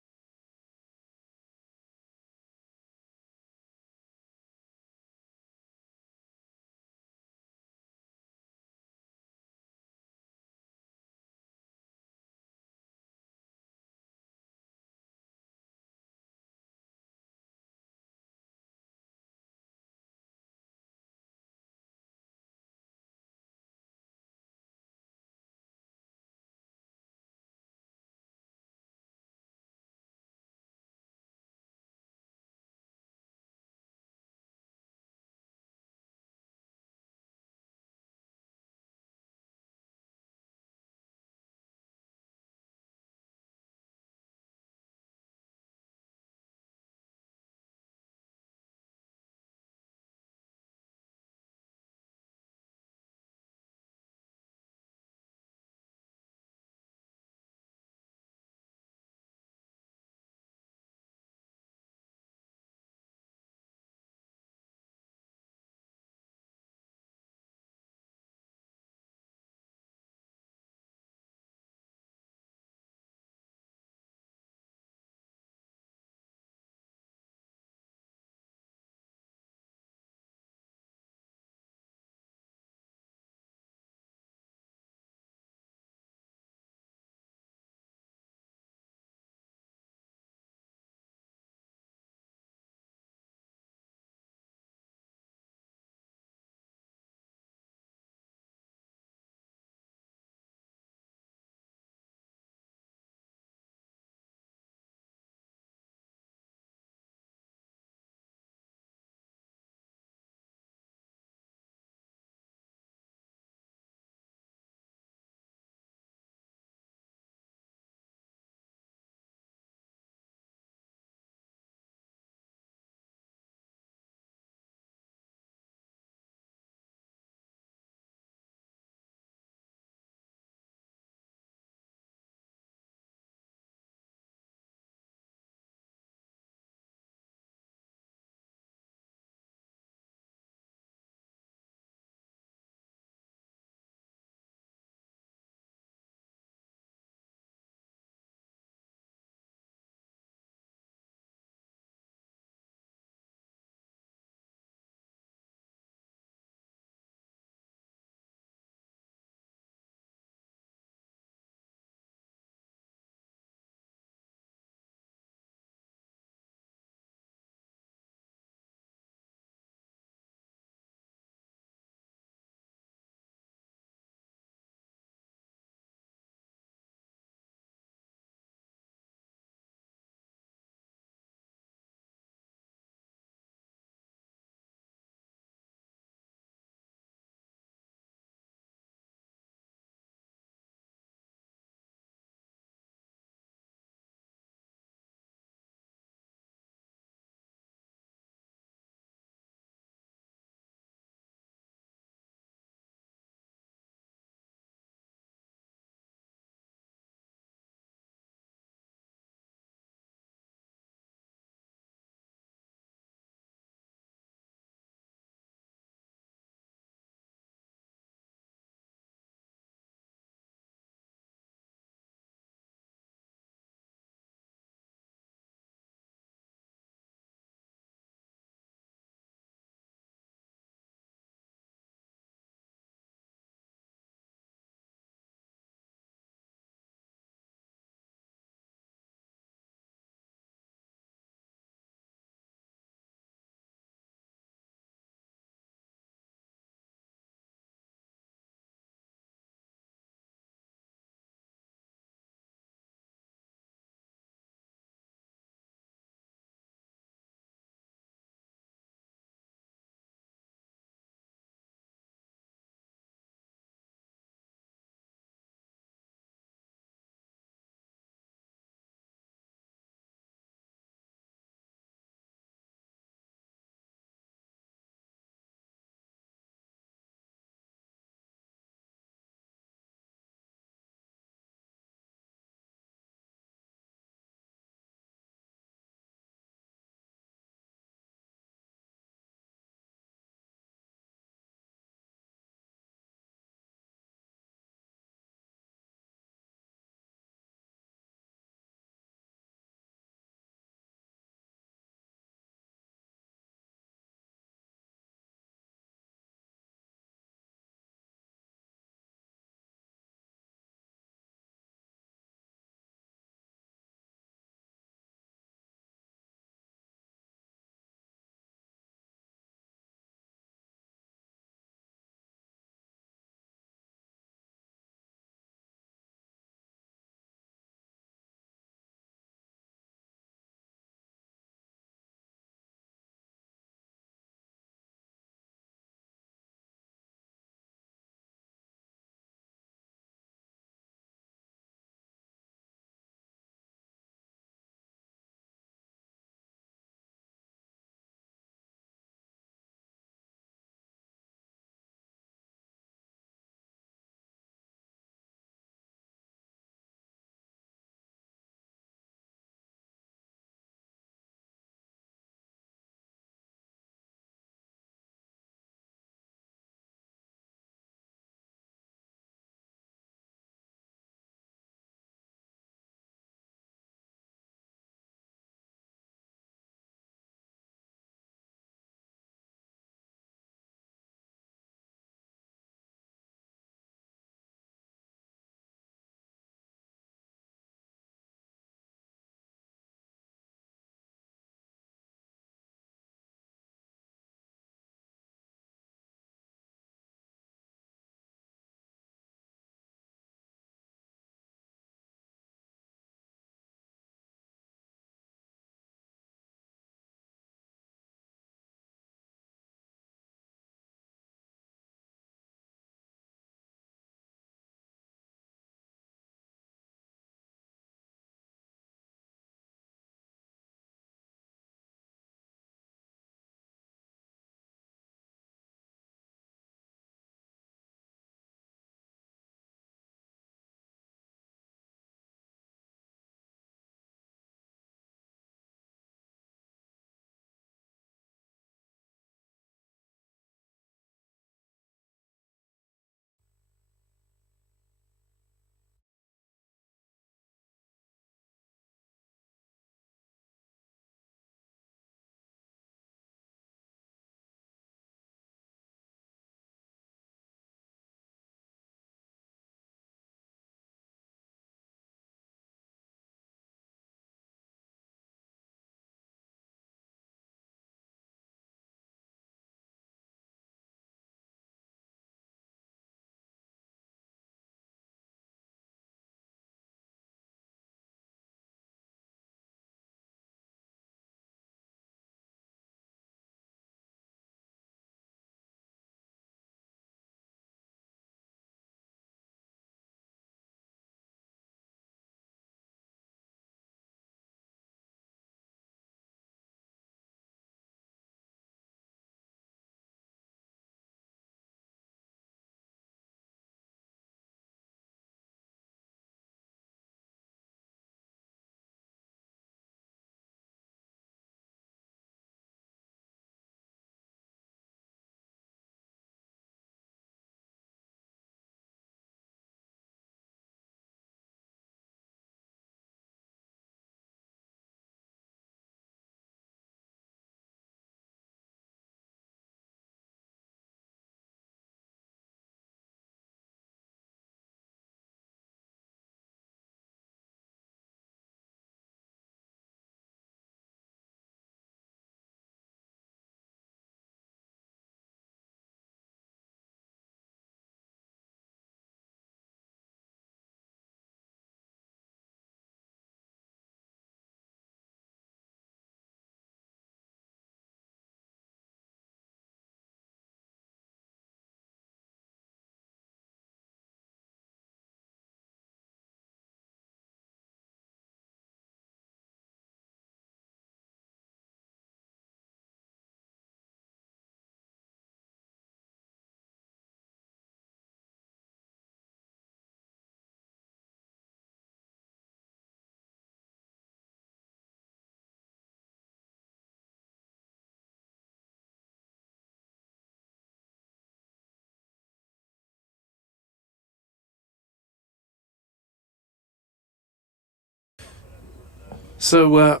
So,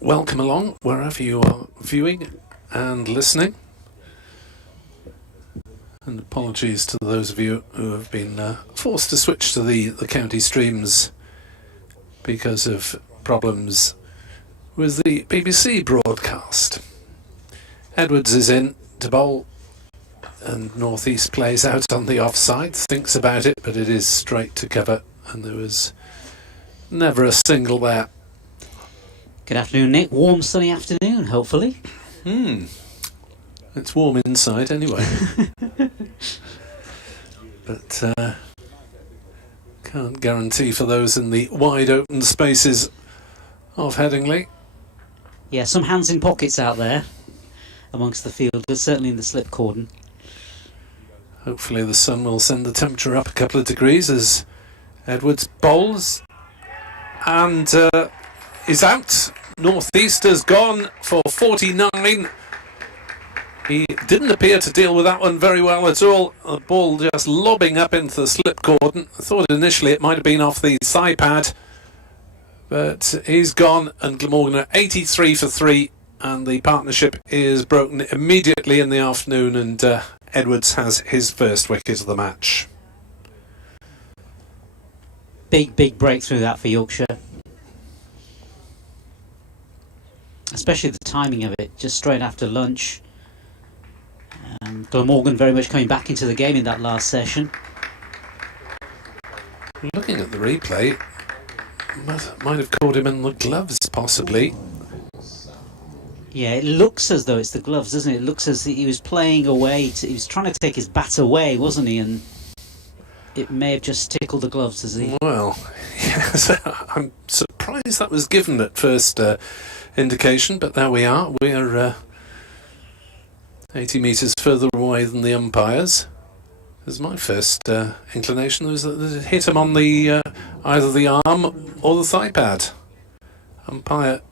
welcome along wherever you are viewing and listening. And apologies to those of you who have been forced to switch to the county streams because of problems with the BBC broadcast. Edwards is in to bowl, and North East plays out on the offside, thinks about it, but it is straight to cover, and there was never a single there. Good afternoon, Nick. Warm, sunny afternoon, hopefully. It's warm inside anyway. But can't guarantee for those in the wide open spaces of Headingley. Yeah, some hands in pockets out there amongst the fielders, certainly in the slip cordon. Hopefully the sun will send the temperature up a couple of degrees as Edwards bowls and is out. North East has gone for 49. He didn't appear to deal with that one very well at all. The ball just lobbing up into the slip cordon. I thought initially it might have been off the thigh pad, but he's gone, and Glamorgan are 83 for 3, and the partnership is broken immediately in the afternoon, and Edwards has his first wicket of the match. Big breakthrough that for Yorkshire. Especially the timing of it, just straight after lunch. Glamorgan very much coming back into the game in that last session. Looking at the replay, might have caught him in the gloves, possibly. Yeah, it looks as though it's the gloves, doesn't it? It looks as he was playing away. He was trying to take his bat away, wasn't he? And it may have just tickled the gloves, as he... Well, yes, I'm surprised that was given at first indication, but there we are. We're 80 metres further away than the umpires. As my first inclination was that it hit him on the either the arm or the thigh pad. Umpire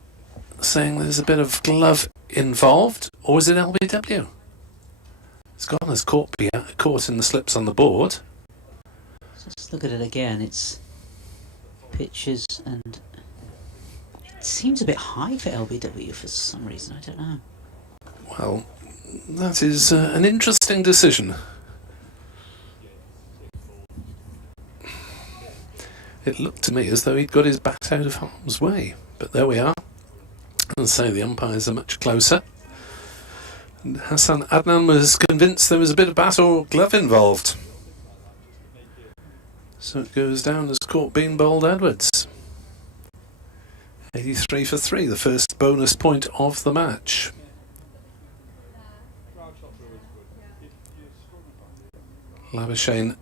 saying there's a bit of glove involved, or is it LBW? It's gone as caught in the slips on the board. Just look at it again. It's pitches, and it seems a bit high for LBW for some reason. I don't know. Well, that is an interesting decision. It looked to me as though he'd got his bat out of harm's way, but there we are. And so the umpires are much closer. And Hassan Adnan was convinced there was a bit of bat or glove involved. So it goes down as caught being bowled Edwards. 83 for 3, the first bonus point of the match. Labuschagne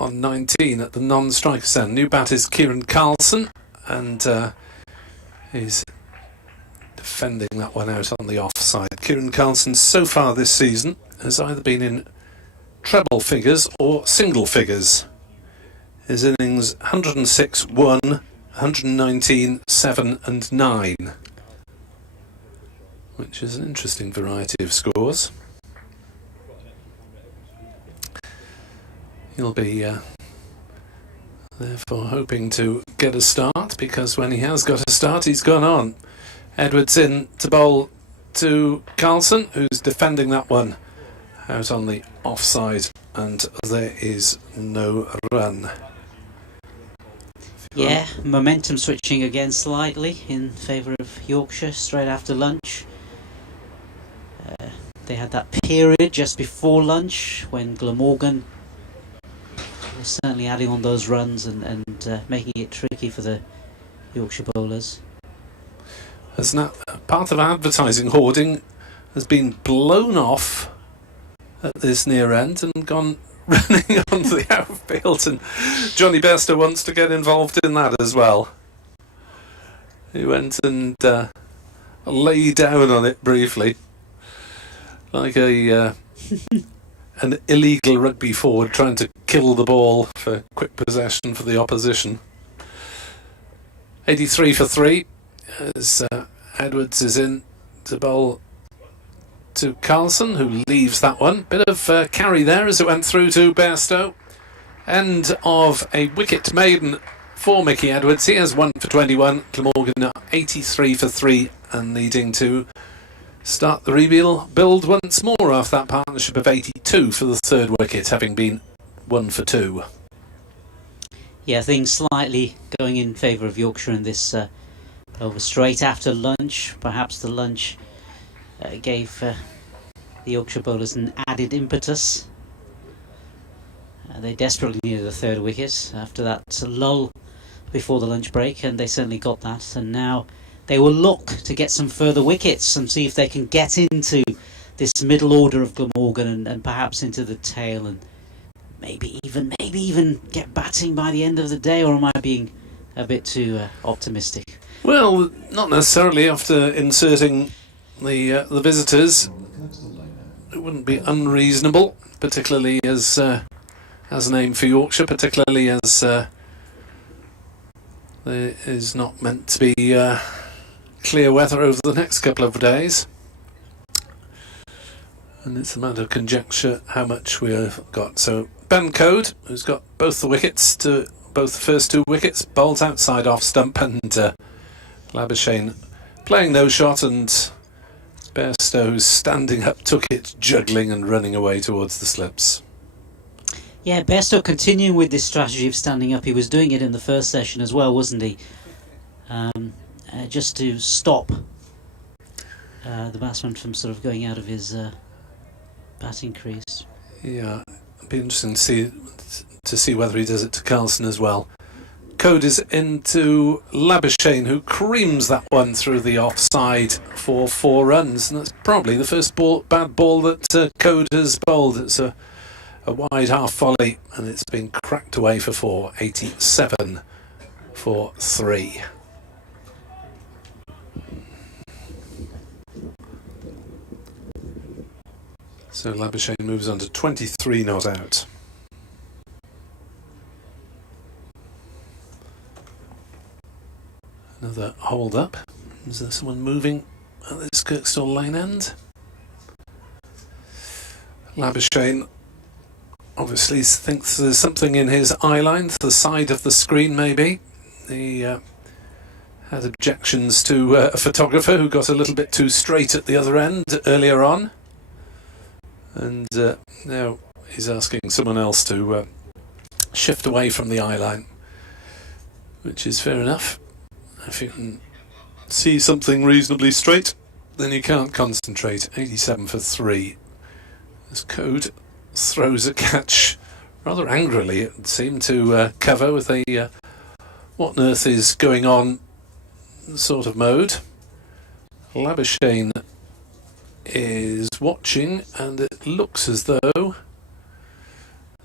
on 19 at the non-striker's end. New bat is Kieran Carlson, and he's defending that one out on the offside. Kieran Carlson so far this season has either been in treble figures or single figures. His innings 106, 1, 119, 7 and 9, which is an interesting variety of scores. He'll be therefore hoping to get a start, because when he has got a start, he's gone on. Edwards in to bowl to Carlson, who's defending that one out on the offside, and there is no run. Yeah, momentum switching again slightly in favour of Yorkshire straight after lunch. They had that period just before lunch when Glamorgan was certainly adding on those runs and making it tricky for the Yorkshire bowlers. As part of advertising hoarding has been blown off at this near end and gone running onto the outfield, and Johnny Bester wants to get involved in that as well. He went and lay down on it briefly, like an illegal rugby forward trying to kill the ball for quick possession for the opposition. 83 for 3 as Edwards is in to bowl to Carlson, who leaves that one. Bit of carry there as it went through to Bairstow. End of a wicket maiden for Mickey Edwards. He has 1 for 21. Glamorgan 83 for 3 and needing to start the rebuild once more after that partnership of 82 for the third wicket, having been 1 for 2. Yeah, things slightly going in favour of Yorkshire in this over straight after lunch. Perhaps the lunch gave the Yorkshire bowlers an added impetus. They desperately needed a third wicket after that lull before the lunch break, and they certainly got that. And now they will look to get some further wickets and see if they can get into this middle order of Glamorgan and perhaps into the tail, and maybe even get batting by the end of the day. Or am I being a bit too optimistic? Well, not necessarily. After inserting the visitors, it wouldn't be unreasonable, particularly as an aim for Yorkshire, particularly as there is not meant to be clear weather over the next couple of days. And it's a matter of conjecture how much we have got. So Ben Code, who's got both the first 2 wickets, bowls outside off stump, and Labuschagne playing no shot, and Bairstow, who's standing up, took it, juggling and running away towards the slips. Yeah, Bairstow continuing with this strategy of standing up. He was doing it in the first session as well, wasn't he? Just to stop the batsman from sort of going out of his batting crease. Yeah, it'd be interesting to see whether he does it to Carlson as well. Code is into Labuschagne, who creams that one through the offside for 4 runs, and that's probably the first bad ball that Code has bowled. It's a wide half volley, and it's been cracked away for 4. 87 for 3. So Labuschagne moves on to 23 not out. Another hold up. Is there someone moving at this Kirkstall Lane end? Labuschagne obviously thinks there's something in his eye line, the side of the screen maybe. He had objections to a photographer who got a little bit too straight at the other end earlier on. And now he's asking someone else to shift away from the eye line, which is fair enough. If you can see something reasonably straight, then you can't concentrate. 87 for 3. As Code throws a catch rather angrily, it seemed to cover with a what on earth is going on sort of mode. Labuschagne is watching, and it looks as though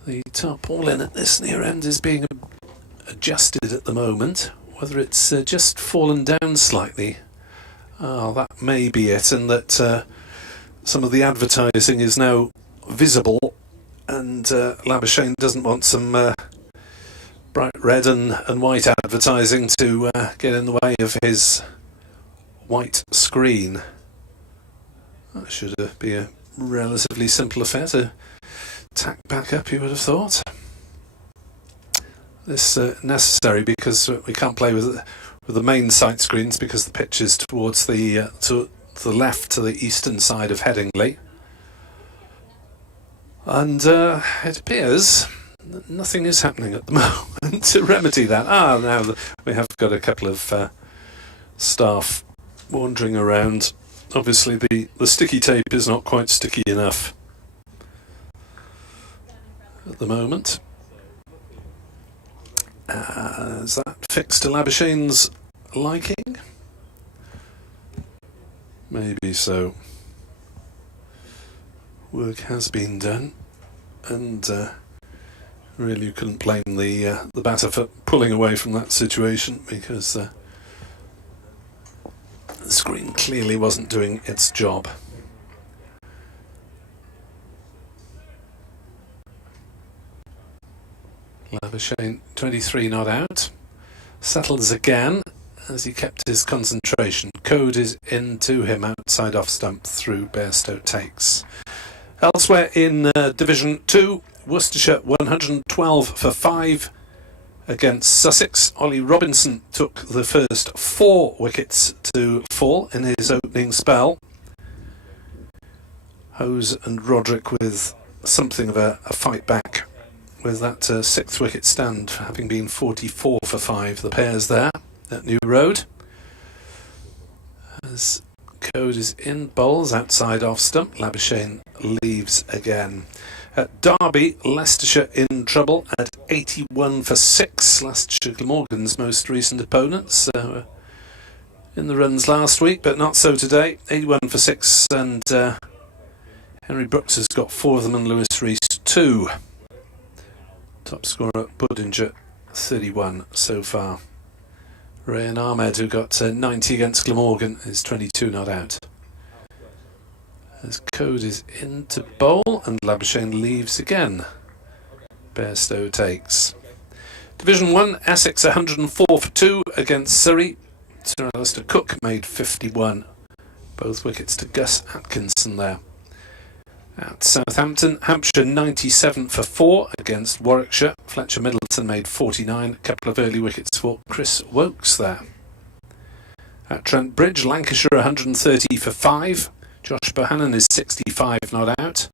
the tarpaulin at this near end is being adjusted at the moment. Whether it's just fallen down slightly, that may be it, and that some of the advertising is now visible, and Labuschagne doesn't want some bright red and white advertising to get in the way of his white screen. That should be a relatively simple affair to tack back up, you would have thought. This necessary because we can't play with the main sight screens because the pitch is towards the to the left, to the eastern side of Headingley, and it appears that nothing is happening at the moment to remedy that. Now we have got a couple of staff wandering around. Obviously the sticky tape is not quite sticky enough at the moment. Is that fixed to Labuschagne's liking? Maybe so. Work has been done, and really you couldn't blame the batter for pulling away from that situation, because the screen clearly wasn't doing its job. Labuschagne, 23 not out, settles again as he kept his concentration. Code is into him outside off stump through Bairstow takes. Elsewhere in Division 2, Worcestershire 112 for 5 against Sussex. Ollie Robinson took the first 4 wickets to fall in his opening spell. Hose and Roderick with something of a fight back with that 6th wicket stand, having been 44 for 5, the pairs there at New Road. As Code is in, bowls outside off stump, Labuschagne leaves again. At Derby, Leicestershire in trouble at 81 for 6. Leicestershire, Glamorgan's most recent opponents, in the runs last week, but not so today. 81 for 6, and Henry Brooks has got 4 of them and Lewis Rees 2. Top scorer Budinger 31 so far. Rayan Ahmed, who got 90 against Glamorgan, is 22 not out. As Code is in to bowl and Labuschagne leaves again. Bairstow takes. Division 1, Essex 104 for 2 against Surrey. Sir Alistair Cook made 51. Both wickets to Gus Atkinson there. At Southampton, Hampshire 97 for 4 against Warwickshire. Fletcher Middleton made 49. A couple of early wickets for Chris Wokes there. At Trent Bridge, Lancashire 130 for 5. Josh Bohannon is 65 not out.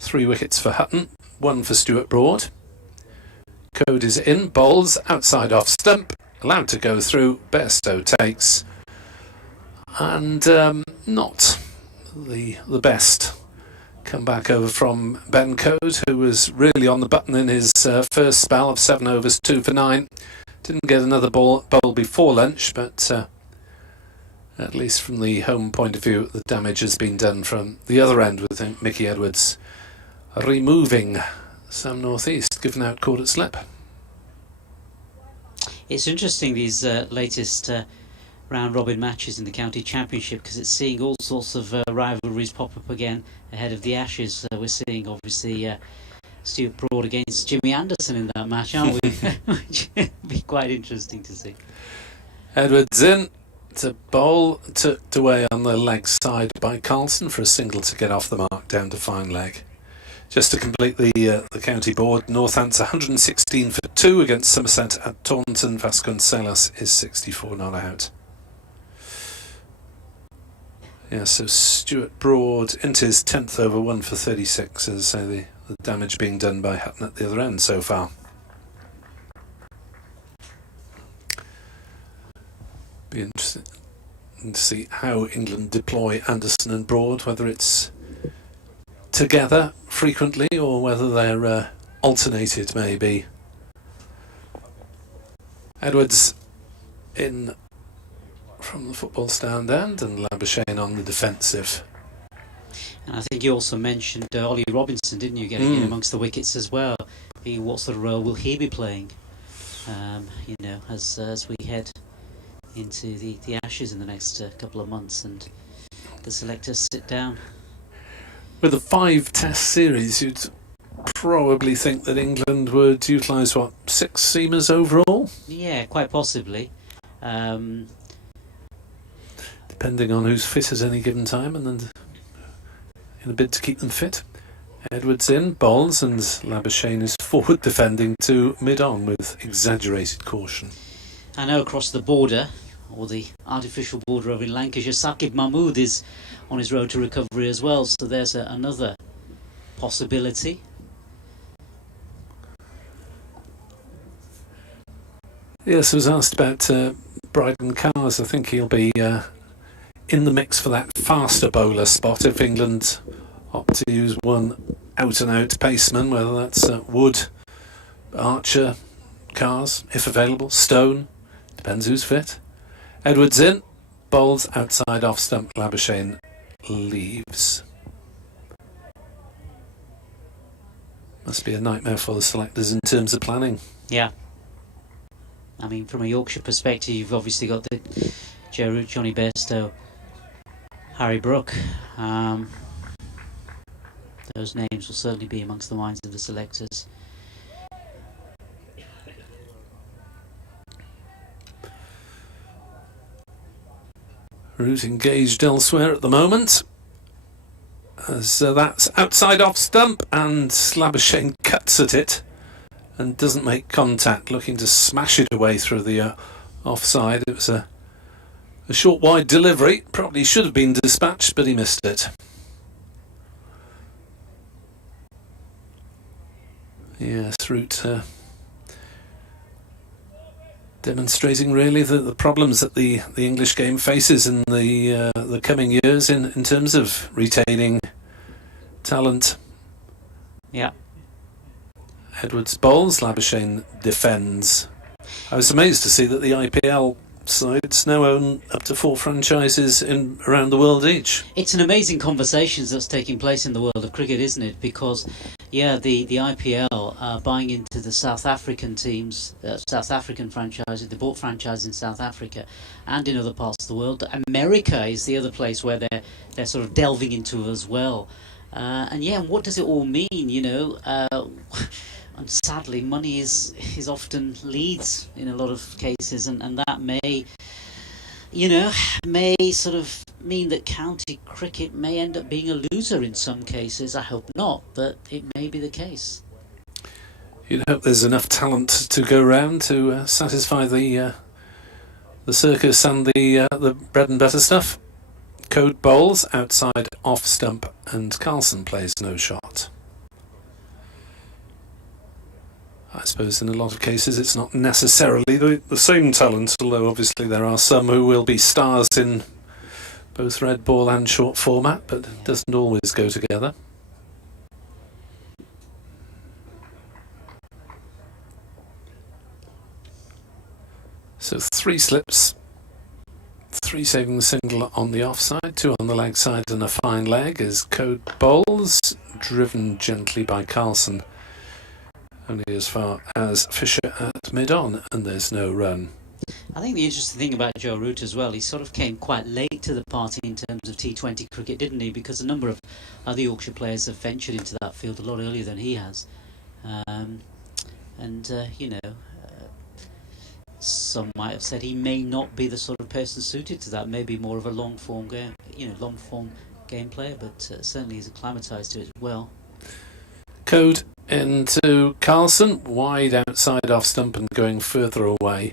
3 wickets for Hutton, 1 for Stuart Broad. Code is in, bowls outside off stump, allowed to go through. Bairstow takes, and not the best comeback over from Ben Code, who was really on the button in his first spell of 7 overs, 2 for 9. Didn't get another bowl before lunch, but at least from the home point of view, the damage has been done from the other end with Mickey Edwards removing Sam North East, giving out quarter slip. It's interesting, these latest round robin matches in the county championship, because it's seeing all sorts of rivalries pop up again ahead of the Ashes. We're seeing obviously Stuart Broad against Jimmy Anderson in that match, aren't we? Which would be quite interesting to see. Edwards in to bowl, tucked away on the leg side by Carlson for a single to get off the mark down to fine leg. Just to complete the county board, Northants 116 for 2 against Somerset at Taunton. Vasconcelos is 64 not out. Yeah, so Stuart Broad into his 10th over, 1 for 36, as the damage being done by Hutton at the other end so far. Be interesting to see how England deploy Anderson and Broad, whether it's together frequently or whether they're alternated maybe. Edwards in from the football stand end and Labuschagne on the defensive. And I think you also mentioned Ollie Robinson, didn't you, getting in amongst the wickets as well. What sort of role will he be playing, as we head into the Ashes in the next couple of months and the selectors sit down? With a 5-test series, you'd probably think that England would utilise, 6 seamers overall? Yeah, quite possibly. Depending on who's fit at any given time, and then in a bid to keep them fit. Edwards in, bowls, and Labuschagne is forward defending to mid-on with exaggerated caution. I know across the border, or the artificial border over in Lancashire, Saqib Mahmood is on his road to recovery as well, so there's another possibility. Yes, I was asked about Bryden Cars. I think he'll be in the mix for that faster bowler spot if England opt to use one out-and-out paceman, whether that's Wood, Archer, Cars, if available, Stone, depends who's fit. Edwards in, bowls outside off stump, Labuschagne leaves. Must be a nightmare for the selectors in terms of planning. Yeah. I mean, from a Yorkshire perspective, you've obviously got the Johnny Bairstow, Harry Brook. Those names will certainly be amongst the minds of the selectors. Root engaged elsewhere at the moment, as that's outside off stump, and Labuschagne cuts at it and doesn't make contact, looking to smash it away through the offside. It was a short wide delivery, probably should have been dispatched, but he missed it. Yes, Root demonstrating really the problems that the English game faces in the coming years in terms of retaining talent. Yeah. Edwards bowls, Labuschagne defends. I was amazed to see that the IPL sides now own up to 4 franchises around the world each. It's an amazing conversation that's taking place in the world of cricket, isn't it? Because, yeah, the IPL are buying into the South African teams, South African franchises. They bought franchises in South Africa and in other parts of the world. America is the other place where they're sort of delving into as well. And yeah, what does it all mean? You know, and sadly, money is often leads in a lot of cases, and that may, you know, may sort of mean that county cricket may end up being a loser in some cases. I hope not, but it may be the case. You'd hope there's enough talent to go round to satisfy the circus and the bread and butter stuff. Code bowls outside off stump, and Carlson plays no shot. I suppose in a lot of cases it's not necessarily the same talent, although obviously there are some who will be stars in both red ball and short format, but it doesn't always go together. So 3 slips, 3 saving the single on the offside, 2 on the leg side and a fine leg as Code bowls, driven gently by Carlson. Only as far as Fisher at mid-on, and there's no run. I think the interesting thing about Joe Root as well, he sort of came quite late to the party in terms of T20 cricket, didn't he? Because a number of other Yorkshire players have ventured into that field a lot earlier than he has. You know, some might have said he may not be the sort of person suited to that, maybe more of a long-form game, long-form game player, but certainly he's acclimatised to it well. Code into Carlson, wide outside off stump and going further away.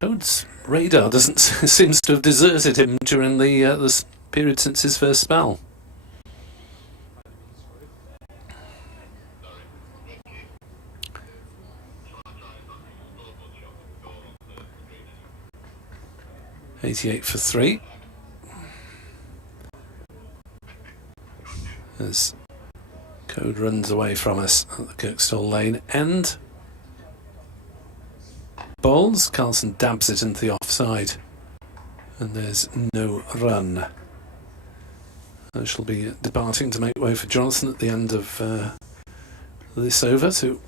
Code's radar doesn't seems to have deserted him during the period since his first spell. .88 for 3. As Code runs away from us at the Kirkstall Lane end. Bowls, Carlson dabs it into the offside, and there's no run. I shall be departing to make way for Johnson at the end of this over to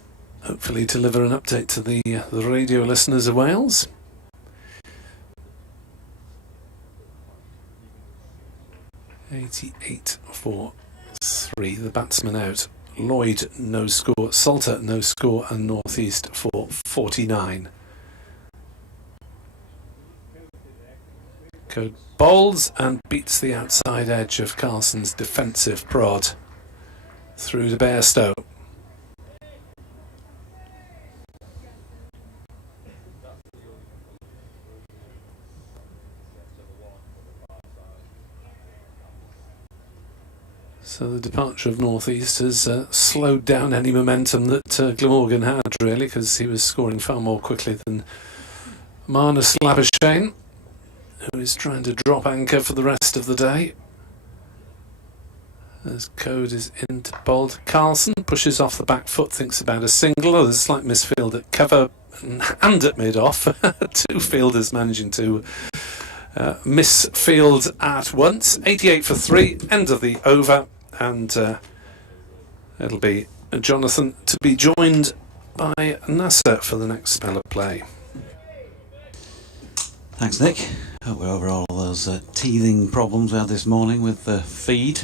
hopefully deliver an update to the radio listeners of Wales. .88 for 3, the batsman out. Lloyd no score, Salter no score, and North East for 49. Code bowls and beats the outside edge of Carlson's defensive prod through to Bairstow. So the departure of North East has slowed down any momentum that Glamorgan had, really, because he was scoring far more quickly than Marnus Labuschagne, who is trying to drop anchor for the rest of the day. As Code is into bowled. Carlson pushes off the back foot, thinks about a single. Oh, there's a slight misfield at cover and at mid-off. 2 fielders managing to misfield at once. 88 for 3, end of the over. And it'll be Jonathan to be joined by Nasser for the next spell of play. Thanks, Nick. Hope we're over all those teething problems we had this morning with the feed.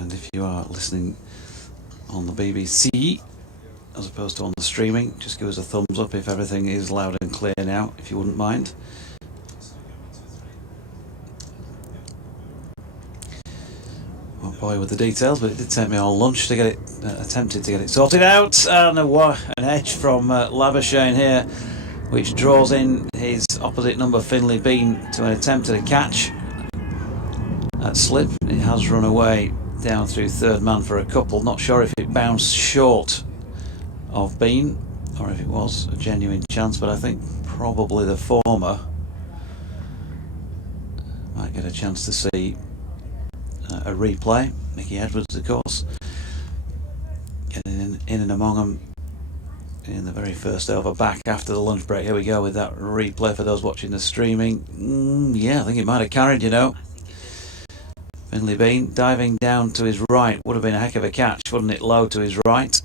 And if you are listening on the BBC as opposed to on the streaming, just give us a thumbs up if everything is loud and clear now, if you wouldn't mind. Won't boy with the details, but it did take me all lunch to get it, attempted to get it sorted out. And an edge from Labuschagne here, which draws in his opposite number, Finley Bean, to an attempt at a catch at slip. It has run away down through third man for a couple. Not sure if it bounced short of Bean or if it was a genuine chance, but I think probably the former. Might get a chance to see a replay. Mickey Edwards, of course, getting in and among them in the very first over back after the lunch break. Here we go with that replay for those watching the streaming. Yeah, I think it might have carried, you know. Finley Bean diving down to his right. Would have been a heck of a catch, wouldn't it? Low to his right.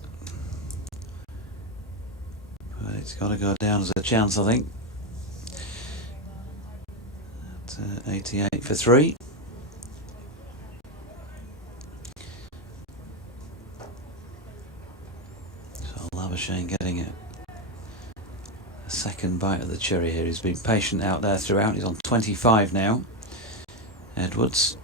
But it's got to go down as a chance, I think. At 88 for 3. So Labuschagne getting a second bite of the cherry here. He's been patient out there throughout. He's on 25 now. Edwards.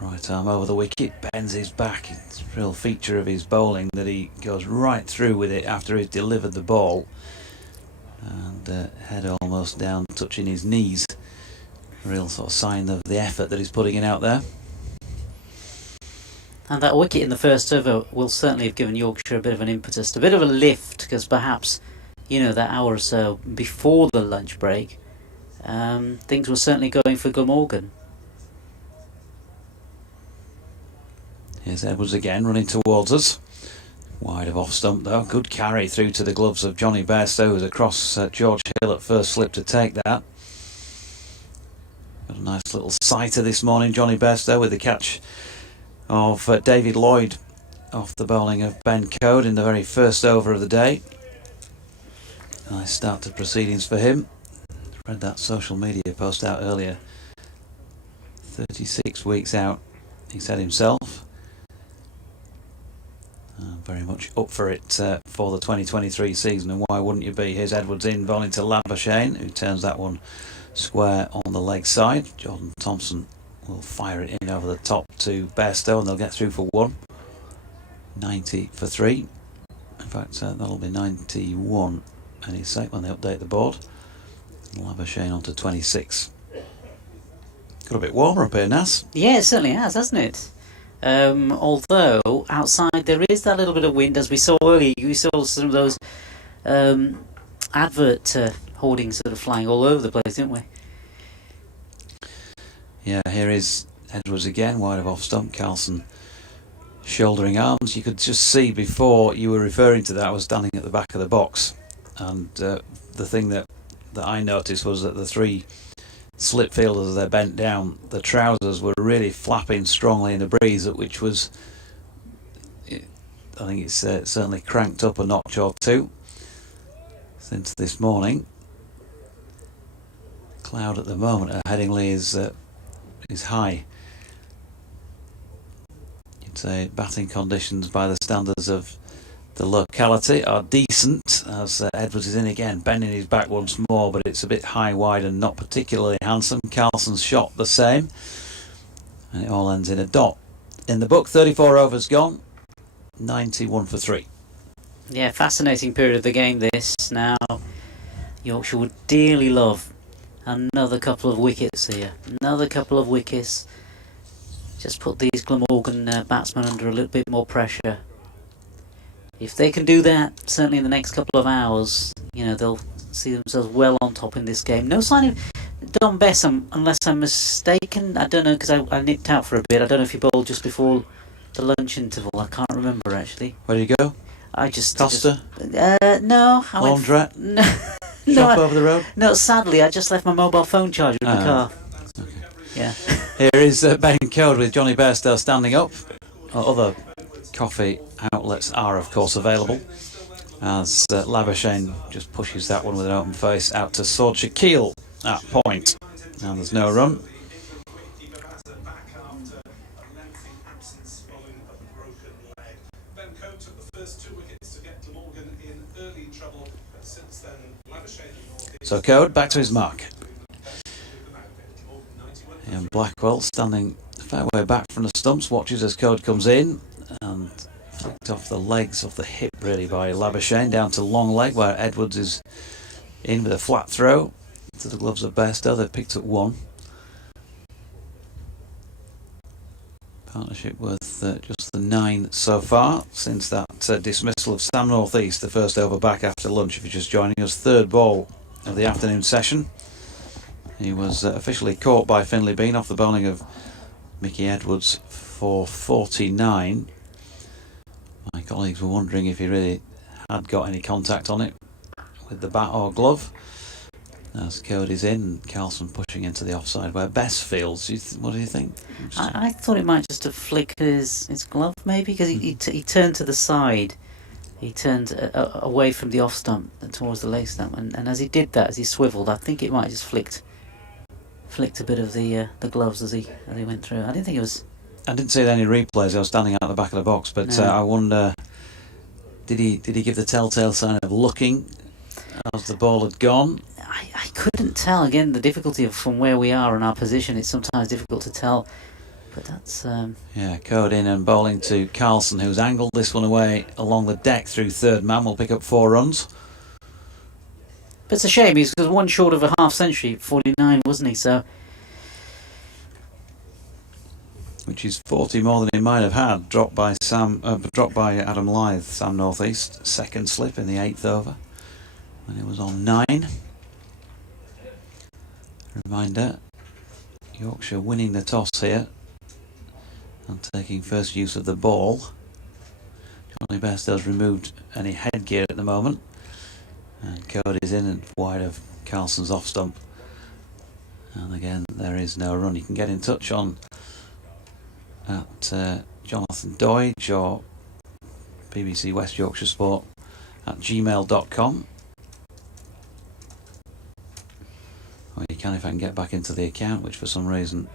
Right arm over the wicket, bends his back. It's a real feature of his bowling that he goes right through with it after he's delivered the ball. And head almost down, touching his knees. Real sort of sign of the effort that he's putting in out there. And that wicket in the first over will certainly have given Yorkshire a bit of an impetus, a bit of a lift, because perhaps, you know, that hour or so before the lunch break, things were certainly going for Glamorgan. Here's Edwards again, running towards us. Wide of off stump though. Good carry through to the gloves of Johnny Bairstow, who's across George Hill at first slip to take that. Got a nice little sighter this morning, Johnny Bairstow, with the catch of David Lloyd off the bowling of Ben Code in the very first over of the day. Nice start to proceedings for him. Read that social media post out earlier. 36 weeks out, he said himself. Very much up for it for the 2023 season, and why wouldn't you be? Here's Edwards in, bowling to Labuschagne, who turns that one square on the leg side. Jordan Thompson will fire it in over the top to Bairstow, and they'll get through for 1. 90 for 3. In fact, that'll be 91 any sec when they update the board. Labuschagne on to 26. Got a bit warmer up here, Nas. Yeah, it certainly has, hasn't it? Although outside there is that little bit of wind, as we saw earlier. We saw some of those advert hoardings sort of flying all over the place, didn't we? Yeah, here is Edwards again, wide of off stump. Carlson shouldering arms. You could just see before you were referring to that, I was standing at the back of the box, and the thing that I noticed was that the three slip fielders, as they bent down, the trousers were really flapping strongly in the breeze, which was, I think it's certainly cranked up a notch or two since this morning. Cloud at the moment at Headingley is high. You'd say batting conditions by the standards of the locality are decent, as Edwards is in again, bending his back once more, but it's a bit high, wide and not particularly handsome. Carlson's shot the same, and it all ends in a dot. In the book, 34 overs gone, 91 for 3. Yeah, fascinating period of the game this. Now, Yorkshire would dearly love another couple of wickets here. Another couple of wickets. Just put these Glamorgan batsmen under a little bit more pressure. If they can do that, certainly in the next couple of hours, you know, they'll see themselves well on top in this game. No sign of Don Bessam, unless I'm mistaken. I don't know, because I nipped out for a bit. I don't know if he bowled just before the lunch interval. I can't remember, actually. Where do you go? Costa? No. Laundrette? No. Shop over the road? No, sadly, I just left my mobile phone charger in the car. Okay. Yeah. Here is Ben Code with Johnny Bairstow standing up. Other coffee outlets are, of course, available, as Labuschagne just pushes that one with an open face out to Sword Shaquille at point. Now there's no run. So Code back to his mark. And Blackwell standing fair way back from the stumps, watches as Code comes in and flicked off the legs, off the hip really by Labuschagne down to long leg where Edwards is in with a flat throw to the gloves of Bairstow. They've picked up one. Partnership worth just the 9 so far since that dismissal of Sam North East, the first over back after lunch. If you're just joining us, third ball of the afternoon session. He was officially caught by Finlay Bean off the bowling of Mickey Edwards for 49. My colleagues were wondering if he really had got any contact on it with the bat or glove. As Cody's in, Carlson pushing into the offside where Bess fields. What do you think? I thought it might just have flicked his glove, maybe, because he turned to the side. He turned away from the off stump and towards the leg stump, and as he did that, as he swiveled, I think it might have just flicked a bit of the gloves as he went through. I didn't think it was. I didn't see any replays. I was standing out the back of the box, but No. I wonder, did he give the telltale sign of looking as the ball had gone? I couldn't tell. Again, the difficulty of from where we are in our position, it's sometimes difficult to tell. But that's... Yeah, Code in and bowling to Carlson, who's angled this one away along the deck through third man. Will pick up 4 runs. But it's a shame. He was one short of a half century, 49, wasn't he? So... Which is 40 more than he might have had. Dropped by Adam Lyth, Sam North East. Second slip in the 8th over when it was on 9. Reminder, Yorkshire winning the toss here and taking first use of the ball. Johnny Bairstow's removed any headgear at the moment, and Code is in and wide of Carlson's off stump. And again, there is no run. You can get in touch on at Jonathan Doidge or BBC West Yorkshire Sport at gmail.com. Or you can if I can get back into the account, which for some reason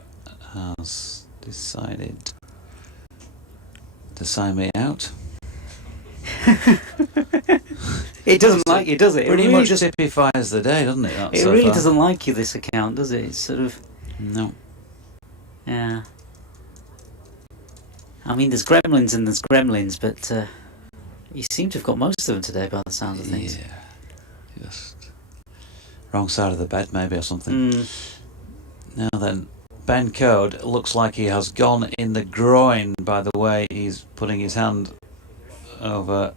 has decided to sign me out. It doesn't like you, does it? Pretty It much really typifies the day, doesn't it? It really doesn't like you, this account, does it? It's sort of... No. Yeah. I mean, there's gremlins and there's gremlins, but you seem to have got most of them today by the sound of things. Yeah. Just wrong side of the bed, maybe, or something. Now then, Ben Code looks like he has gone in the groin by the way he's putting his hand over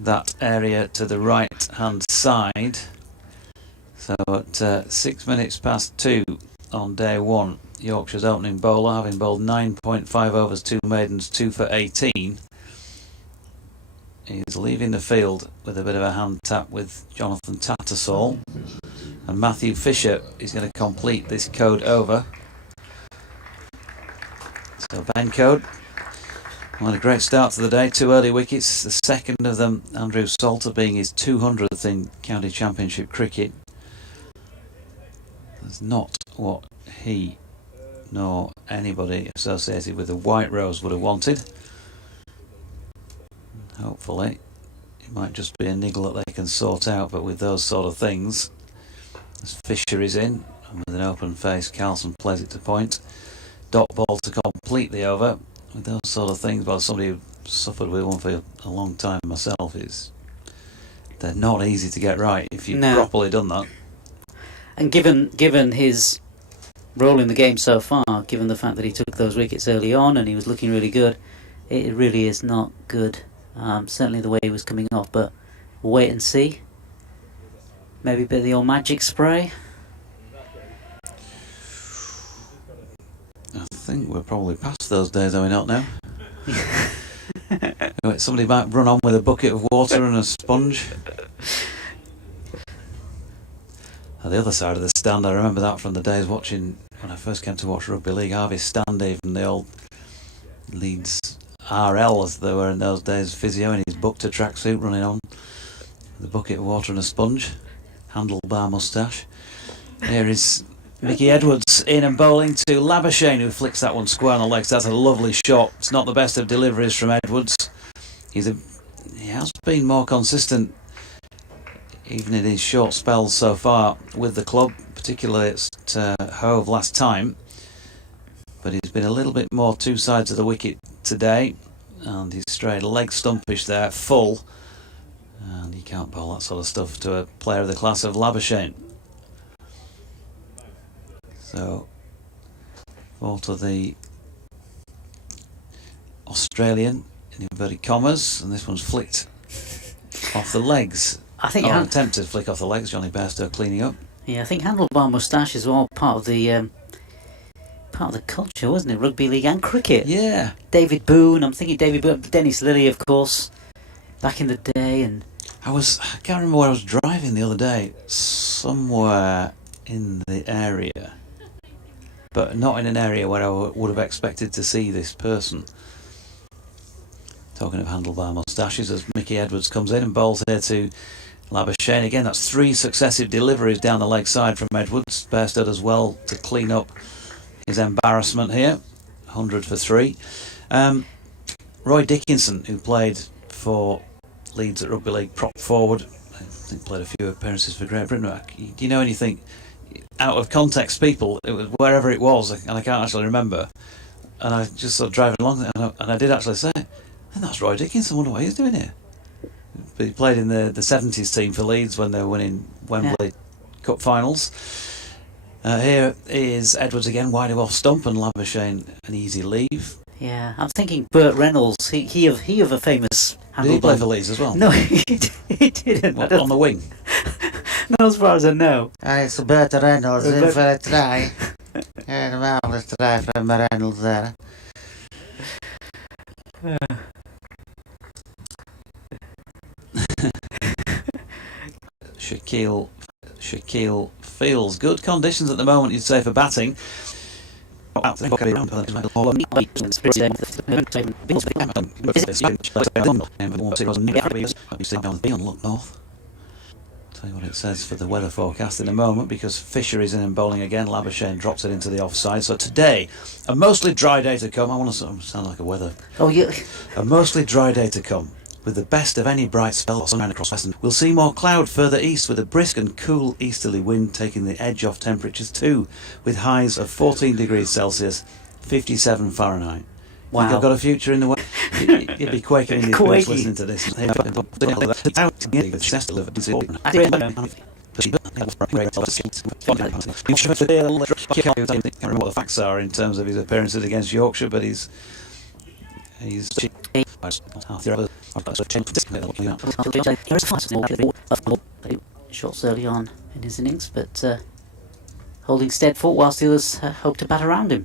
that area to the right hand side. So at 6 minutes past 2 on day 1, Yorkshire's opening bowler, having bowled 9.5 overs, 2 maidens, 2 for 18, is leaving the field with a bit of a hand tap with Jonathan Tattersall, and Matthew Fisher is going to complete this Code over. So Ben Code, well, a great start to the day, 2 early wickets, the second of them, Andrew Salter, being his 200th in county championship cricket. That's not what he nor anybody associated with the White Rose would have wanted. Hopefully it might just be a niggle that they can sort out, but with those sort of things, as Fisher is in and with an open face, Carlson plays it to point. Dot ball to complete the over. With those sort of things, well, somebody who suffered with one for a long time myself, they're not easy to get right if you've properly done that. And given his role in the game so far, given the fact that he took those wickets early on and he was looking really good, it really is not good. Certainly the way he was coming off, but we'll wait and see. Maybe a bit of the old magic spray. I think we're probably past those days, are we not now? Somebody might run on with a bucket of water and a sponge. At the other side of the stand, I remember that from the days watching, when I first came to watch rugby league, Harvey Standave and the old Leeds RL, as they were in those days, physio in his Buckter tracksuit running on with a bucket of water and a sponge, handlebar moustache. Here is Mickey Edwards in and bowling to Labuschagne, who flicks that one square on the legs. That's a lovely shot. It's not the best of deliveries from Edwards. He has been more consistent even in his short spells so far with the club, particularly at Hove last time. but he's been a little bit more two sides of the wicket today, and he's strayed leg stumpish there, full, and you can't bowl that sort of stuff to a player of the class of Labuschagne. So, ball to the Australian in inverted commas, and this one's flicked off the legs. I think attempted to flick off the legs. Johnny Bairstow cleaning up. Yeah, I think handlebar moustache is all part of the culture, wasn't it? Rugby league and cricket. Yeah. David Boone. I'm thinking David Boone. Dennis Lilly, of course, back in the day. And I can't remember where I was driving the other day. Somewhere in the area, but not in an area where I would have expected to see this person. Talking of handlebar moustaches, as Mickey Edwards comes in and bowls here to Labuschagne. Again, that's 3 successive deliveries down the leg side from Edwards. Bairstow as well to clean up his embarrassment here. 100 for 3. Roy Dickinson, who played for Leeds at Rugby League, prop forward. I think played a few appearances for Great Britain. Do you know anything out of context, people? It was wherever it was, and I can't actually remember. And I just sort of driving along, and I did actually say, and that's Roy Dickinson. I wonder what he's doing here. But he played in the 70s team for Leeds when they were winning Wembley Cup finals. Here is Edwards again, wide of off stump, and Labuschagne an easy leave. yeah, I'm thinking Burt Reynolds. He of a famous handlebar. Did he play for Leeds as well? No, he didn't. What, on the wing? Not as far as I know. It's Burt Reynolds in for a try. And a marvellous try from Reynolds there. Shaquille feels good conditions at the moment, you'd say, for batting. Look north. Tell you what it says for the weather forecast in a moment, because Fisher is in and bowling again. Labuschagne drops it into the offside. So today, a mostly dry day to come. I want to sound like a weather. Oh, yeah. A mostly dry day to come, with the best of any bright spell sunshine across Western. We'll see more cloud further east, with a brisk and cool easterly wind taking the edge off temperatures too, with highs of 14 degrees Celsius, 57 Fahrenheit. Wow. Think I've got a future in the way. You'd be quaking in your boots listening to this. I can't remember what the facts are in terms of his appearances against Yorkshire, but he's shots early on in his innings, but holding steadfast whilst the others hope to bat around him.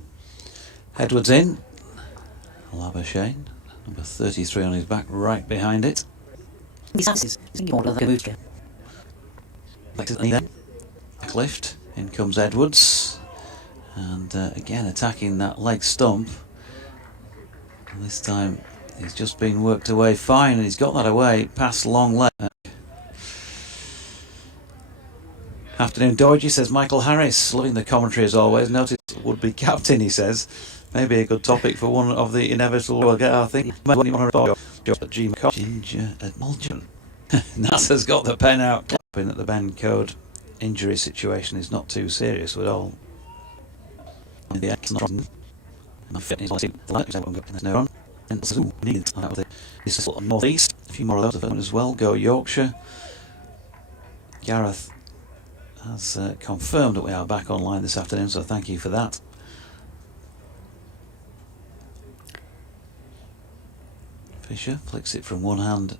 Edwards in. Labuschagne, number 33 on his back, right behind it. Back lift, in comes Edwards, and again attacking that leg stump. And this time he's just been worked away fine, and he's got that away past long leg. Afternoon Dodgy, says Michael Harris, loving the commentary as always. Notice would-be captain, he says. Maybe a good topic for one of the inevitable we'll get, I think. Ginger emulsion. NASA's got the pen out, clapping that the Ben Code injury situation is not too serious at all. Northeast, a few more of those as well. Go Yorkshire. Gareth has confirmed that we are back online this afternoon, so thank you for that. Fisher flicks it from one hand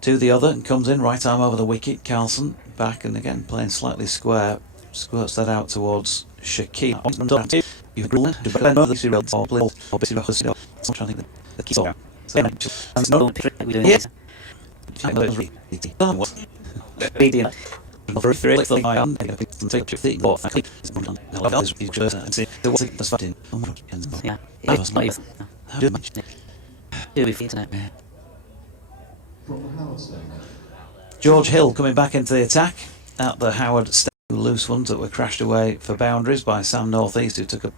to the other and comes in, right arm over the wicket. Carlson back and again playing slightly square, squirts that out towards Shaquille. George Hill coming back into the attack at the Howard loose ones that were crashed away for boundaries by Sam Northeast, who took a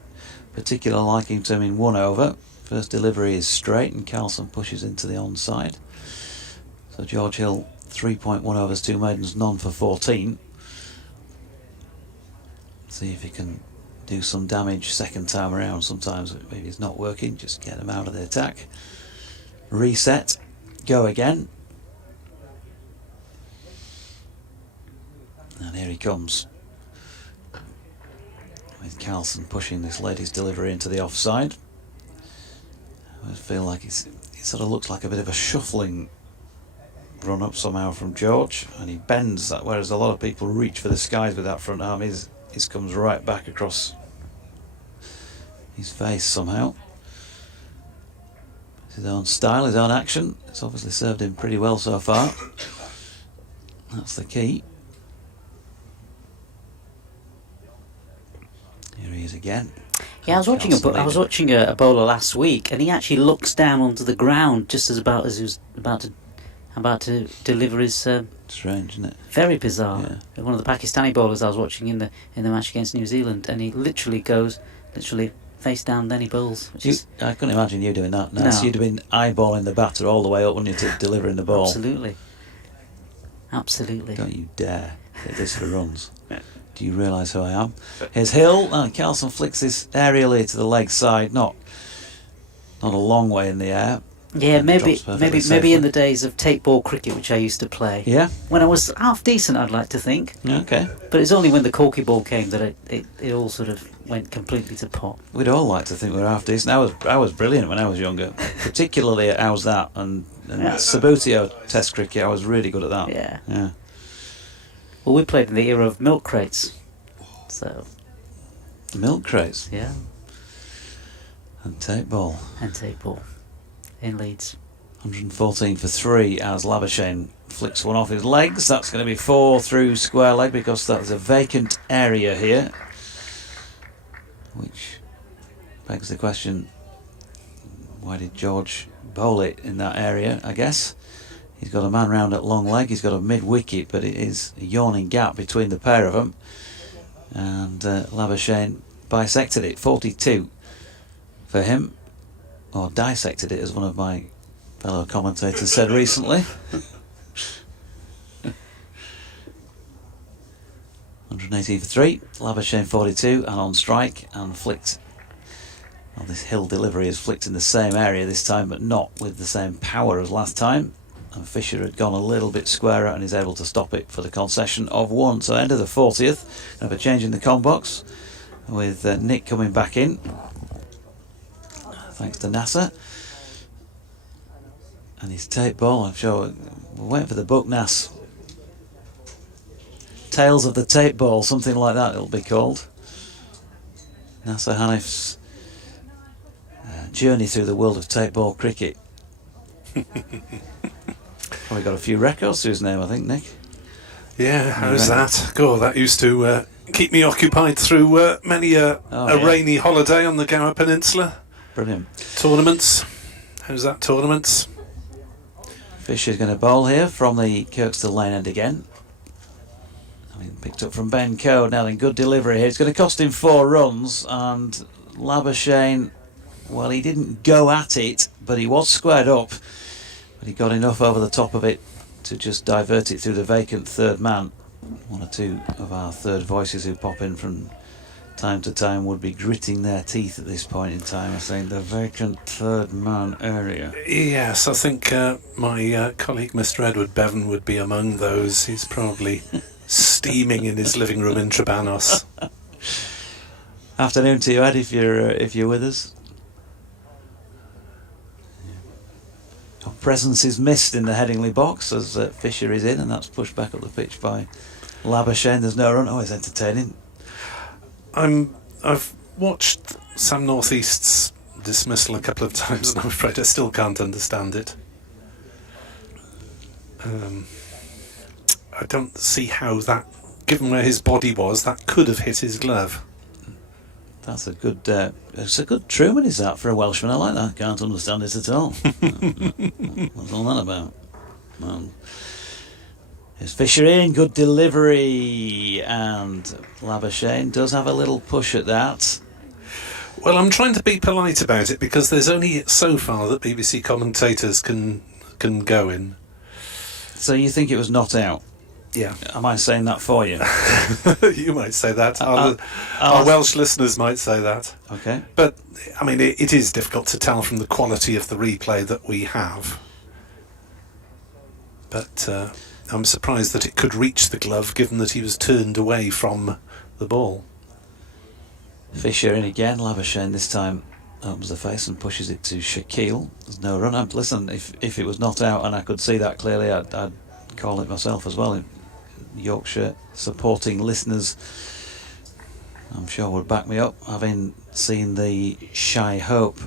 particular liking to him in 1 over. First delivery is straight and Carlson pushes into the onside. So George Hill 3.1 overs, 2 maidens, none for 14. See if he can do some damage second time around. Sometimes maybe it's not working, just get them out of the attack. Reset, go again. And here he comes, with Carlson pushing this lady's delivery into the offside. I feel like it sort of looks like a bit of a shuffling run up somehow from George, and he bends that, whereas a lot of people reach for the skies with that front arm. His comes right back across his face somehow. It's his own style, his own action. It's obviously served him pretty well so far. That's the key. Here he is again. Yeah, I was watching a bowler last week, and he actually looks down onto the ground just as he was about to deliver his. Strange, isn't it? Very bizarre. Yeah. One of the Pakistani bowlers I was watching in the match against New Zealand, and he literally goes face down, then he bowls. I couldn't imagine you doing that. No. So you'd have been eyeballing the batter all the way up, wouldn't you, to delivering the ball? Absolutely. Don't you dare hit this for runs. Do you realise who I am? Here's Hill, and Carlson flicks this aerially to the leg side, not a long way in the air. Yeah, maybe safely. in the days of tape ball cricket, which I used to play. Yeah. When I was half decent, I'd like to think. Okay. But it's only when the corky ball came that it all sort of went completely to pot. We'd all like to think we're half decent. I was brilliant when I was younger, particularly at how's that and Sabutio Test cricket. I was really good at that. Yeah. Well, we played in the era of milk crates, so. Milk crates. Yeah. And tape ball. In Leeds. 114 for 3 as Labuschagne flicks one off his legs. That's going to be 4 through square leg because that's a vacant area here. Which begs the question, why did George bowl it in that area, I guess? He's got a man round at long leg, he's got a mid-wicket, but it is a yawning gap between the pair of them. And Labuschagne bisected it, 42 for him. Or dissected it, as one of my fellow commentators said recently. 118 for 3, Labuschagne 42, and on strike, and flicked. Well, this Hill delivery is flicked in the same area this time, but not with the same power as last time. And Fisher had gone a little bit squarer and is able to stop it for the concession of 1. So end of the 40th, have a change in the com box with Nick coming back in. Thanks to NASA. And his tape ball, I'm sure we're waiting for the book, Nas. Tales of the Tape Ball, something like that it'll be called. Nasser Hanif's journey through the world of tape ball cricket. Probably got a few records to his name, I think, Nick. Yeah, how's that? God, that used to keep me occupied through many a rainy holiday on the Gower Peninsula. Brilliant. Tournaments. How's that, tournaments? Fisher's going to bowl here from the Kirkstall lane end again. Picked up from Ben Coe. Now then, good delivery here. It's going to cost him 4 runs, and Labuschagne, well, he didn't go at it, but he was squared up, but he got enough over the top of it to just divert it through the vacant third man. One or two of our third voices who pop in from time to time would be gritting their teeth at this point in time, I think, the vacant third man area. Yes, I think my colleague Mr. Edward Bevan would be among those. He's probably steaming in his living room in Trebanos. Afternoon to you, Ed, if you're with us. Your presence is missed in the Headingley box as Fisher is in, and that's pushed back up the pitch by Labuschagne. There's no run. Always entertaining. I've watched Sam Northeast's dismissal a couple of times, and I'm afraid I still can't understand it. I don't see how that, given where his body was, that could have hit his glove. That's a good. It's a good Truman, is that, for a Welshman? I like that. Can't understand it at all. What's all that about? Here's Fisher in, good delivery, and Labuschagne does have a little push at that. Well, I'm trying to be polite about it because there's only so far that BBC commentators can go in. So you think it was not out? Yeah. Am I saying that for you? You might say that. Our Welsh listeners might say that. Okay. But, I mean, it is difficult to tell from the quality of the replay that we have. But I'm surprised that it could reach the glove, given that he was turned away from the ball. Fisher in again. Labuschagne this time opens the face and pushes it to Shaquille. There's no run. Listen, if it was not out and I could see that clearly, I'd call it myself as well. Yorkshire supporting listeners, I'm sure, would back me up, having seen the Shy Hope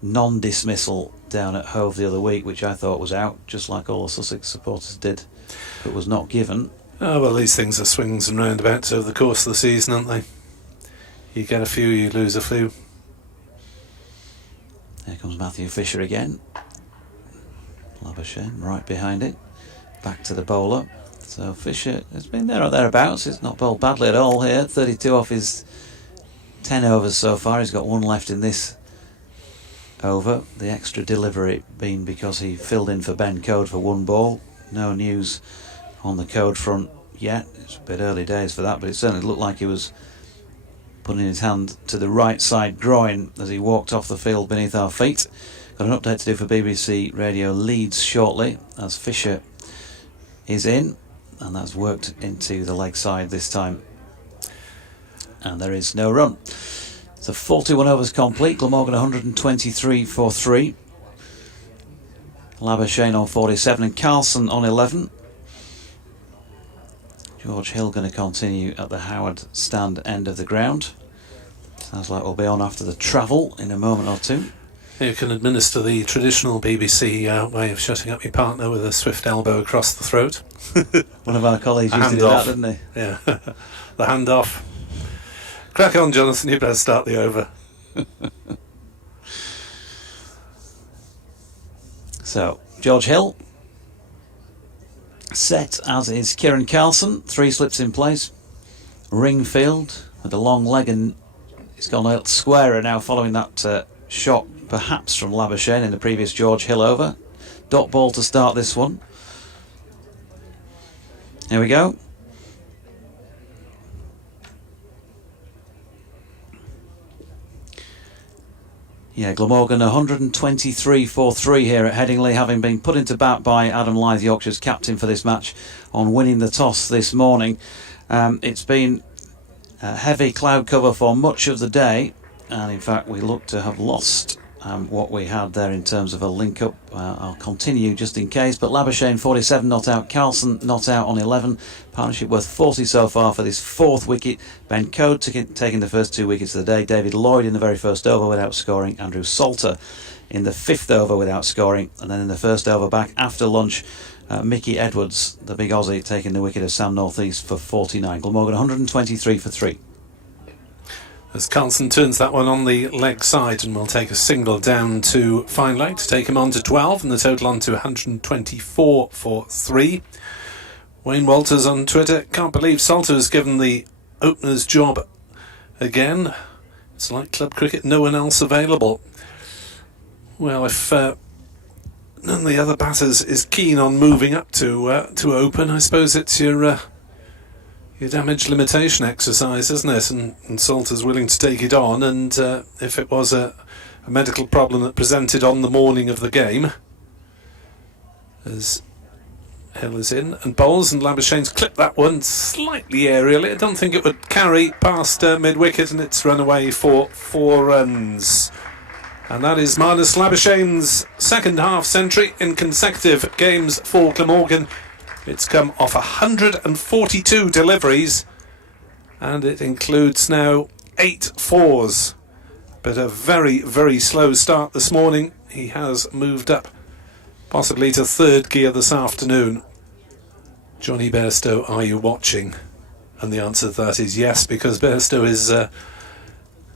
non-dismissal down at Hove the other week, which I thought was out, just like all the Sussex supporters did, but was not given. Oh, well, these things are swings and roundabouts over the course of the season, aren't they? You get a few, you lose a few. Here comes Matthew Fisher again. Labuschagne right behind it. Back to the bowler. So Fisher has been there or thereabouts. It's not bowled badly at all here. 32 off his 10 overs so far. He's got one left in this over. The extra delivery being because he filled in for Ben Code for one ball. No news on the Code front yet. It's a bit early days for that, but it certainly looked like he was putting his hand to the right side groin as he walked off the field beneath our feet. Got an update to do for BBC Radio Leeds shortly as Fisher is in, and that's worked into the leg side this time, and there is no run. So 41 overs complete. Glamorgan 123 for 3. Labuschagne on 47 and Carlson on 11. George Hill going to continue at the Howard stand end of the ground. Sounds like we'll be on after the travel in a moment or two. You can administer the traditional BBC way of shutting up your partner with a swift elbow across the throat. One of our colleagues used to do that, didn't he? Yeah, the handoff. Crack on, Jonathan, you better start the over. So, George Hill set, as is Kieran Carlson. 3 slips in place. Ringfield with a long leg, and he's gone a little squarer now following that shot perhaps from Labuschagne in the previous George Hill over. Dot ball to start this one. Here we go. Yeah, Glamorgan 123 for 3 here at Headingley, having been put into bat by Adam Lyth, Yorkshire's captain for this match, on winning the toss this morning. It's been heavy cloud cover for much of the day, and in fact we look to have lost what we had there in terms of a link-up. I'll continue just in case, but Labuschagne 47 not out, Carlson not out on 11. Partnership worth 40 so far for this 4th wicket. Ben Code taking the first 2 wickets of the day. David Lloyd in the very first over without scoring. Andrew Salter in the 5th over without scoring. And then in the first over back after lunch, Mickey Edwards, the big Aussie, taking the wicket of Sam North East for 49. Glamorgan 123 for 3. As Carlson turns that one on the leg side, and will take a single down to fine leg to take him on to 12, and the total on to 124 for 3. Wayne Walters on Twitter: can't believe Salter has given the opener's job again. It's like club cricket, no one else available. Well, if none of the other batters is keen on moving up to open, I suppose it's your damage limitation exercise, isn't it? And Salter's willing to take it on, and if it was a medical problem that presented on the morning of the game, as Hill is in and bowls, and Labuschagne's clipped that one slightly aerially. I don't think it would carry past mid-wicket, and it's run away for 4 runs. And that is Marnus Labuschagne's second half century in consecutive games for Glamorgan. It's come off 142 deliveries, and it includes now 8 fours. But a very, very slow start this morning. He has moved up, possibly to 3rd gear this afternoon. Johnny Bairstow, are you watching? And the answer to that is yes, because Bairstow is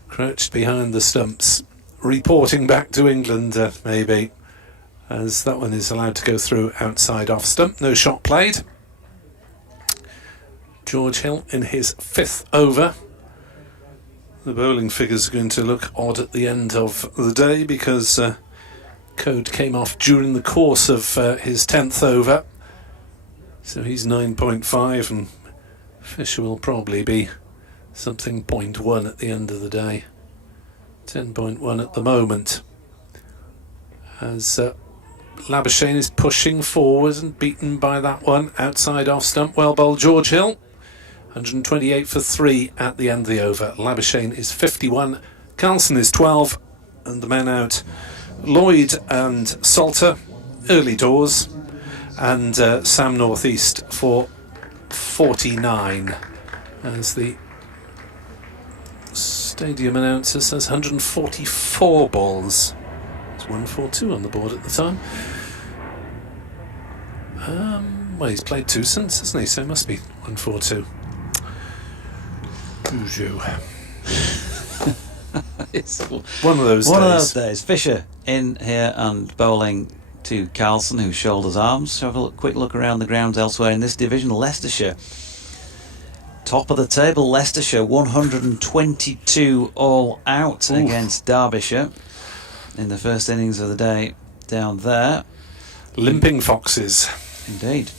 crouched behind the stumps, reporting back to England, maybe, as that one is allowed to go through outside off stump. No shot played. George Hill in his 5th over. The bowling figures are going to look odd at the end of the day, because Code came off during the course of his 10th over. So he's 9.5, and Fisher will probably be something 0.1 at the end of the day. 10.1 at the moment. As Labuschagne is pushing forward and beaten by that one. Outside off stump, well bowled George Hill. 128 for 3 at the end of the over. Labuschagne is 51, Carlson is 12, and the men out, Lloyd and Salter, early doors, and Sam Northeast for 49, as the stadium announcer says 144 balls. It's 142 on the board at the time. Well, he's played 2 since, hasn't he? So it must be 142. It's one of those days. Fisher in here and bowling to Carlson, who shoulders arms. Have a quick look around the grounds elsewhere in this division. Leicestershire, top of the table. Leicestershire 122 all out against Derbyshire in the first innings of the day down there. Limping Foxes. Indeed.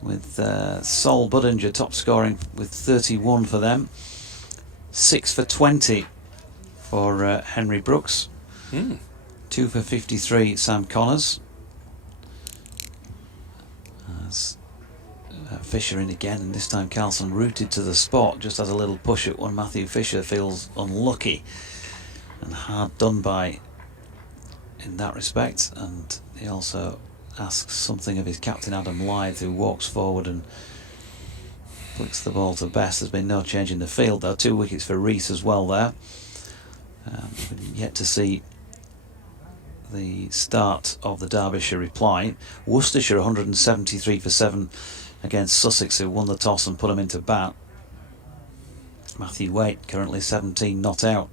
With Sol Budinger top scoring with 31 for them. 6 for 20 for Henry Brooks. 2 for 53 Sam Connors. As Fisher in again, and this time Carlson rooted to the spot, just has a little push at one. Matthew Fisher feels unlucky and hard done by in that respect, and he also asks something of his captain Adam Lyth, who walks forward and flicks the ball to best. There's been no change in the field though. 2 wickets for Rees as well there. Yet to see the start of the Derbyshire reply. Worcestershire 173 for 7 against Sussex, who won the toss and put them into bat. Matthew Waite currently 17 not out,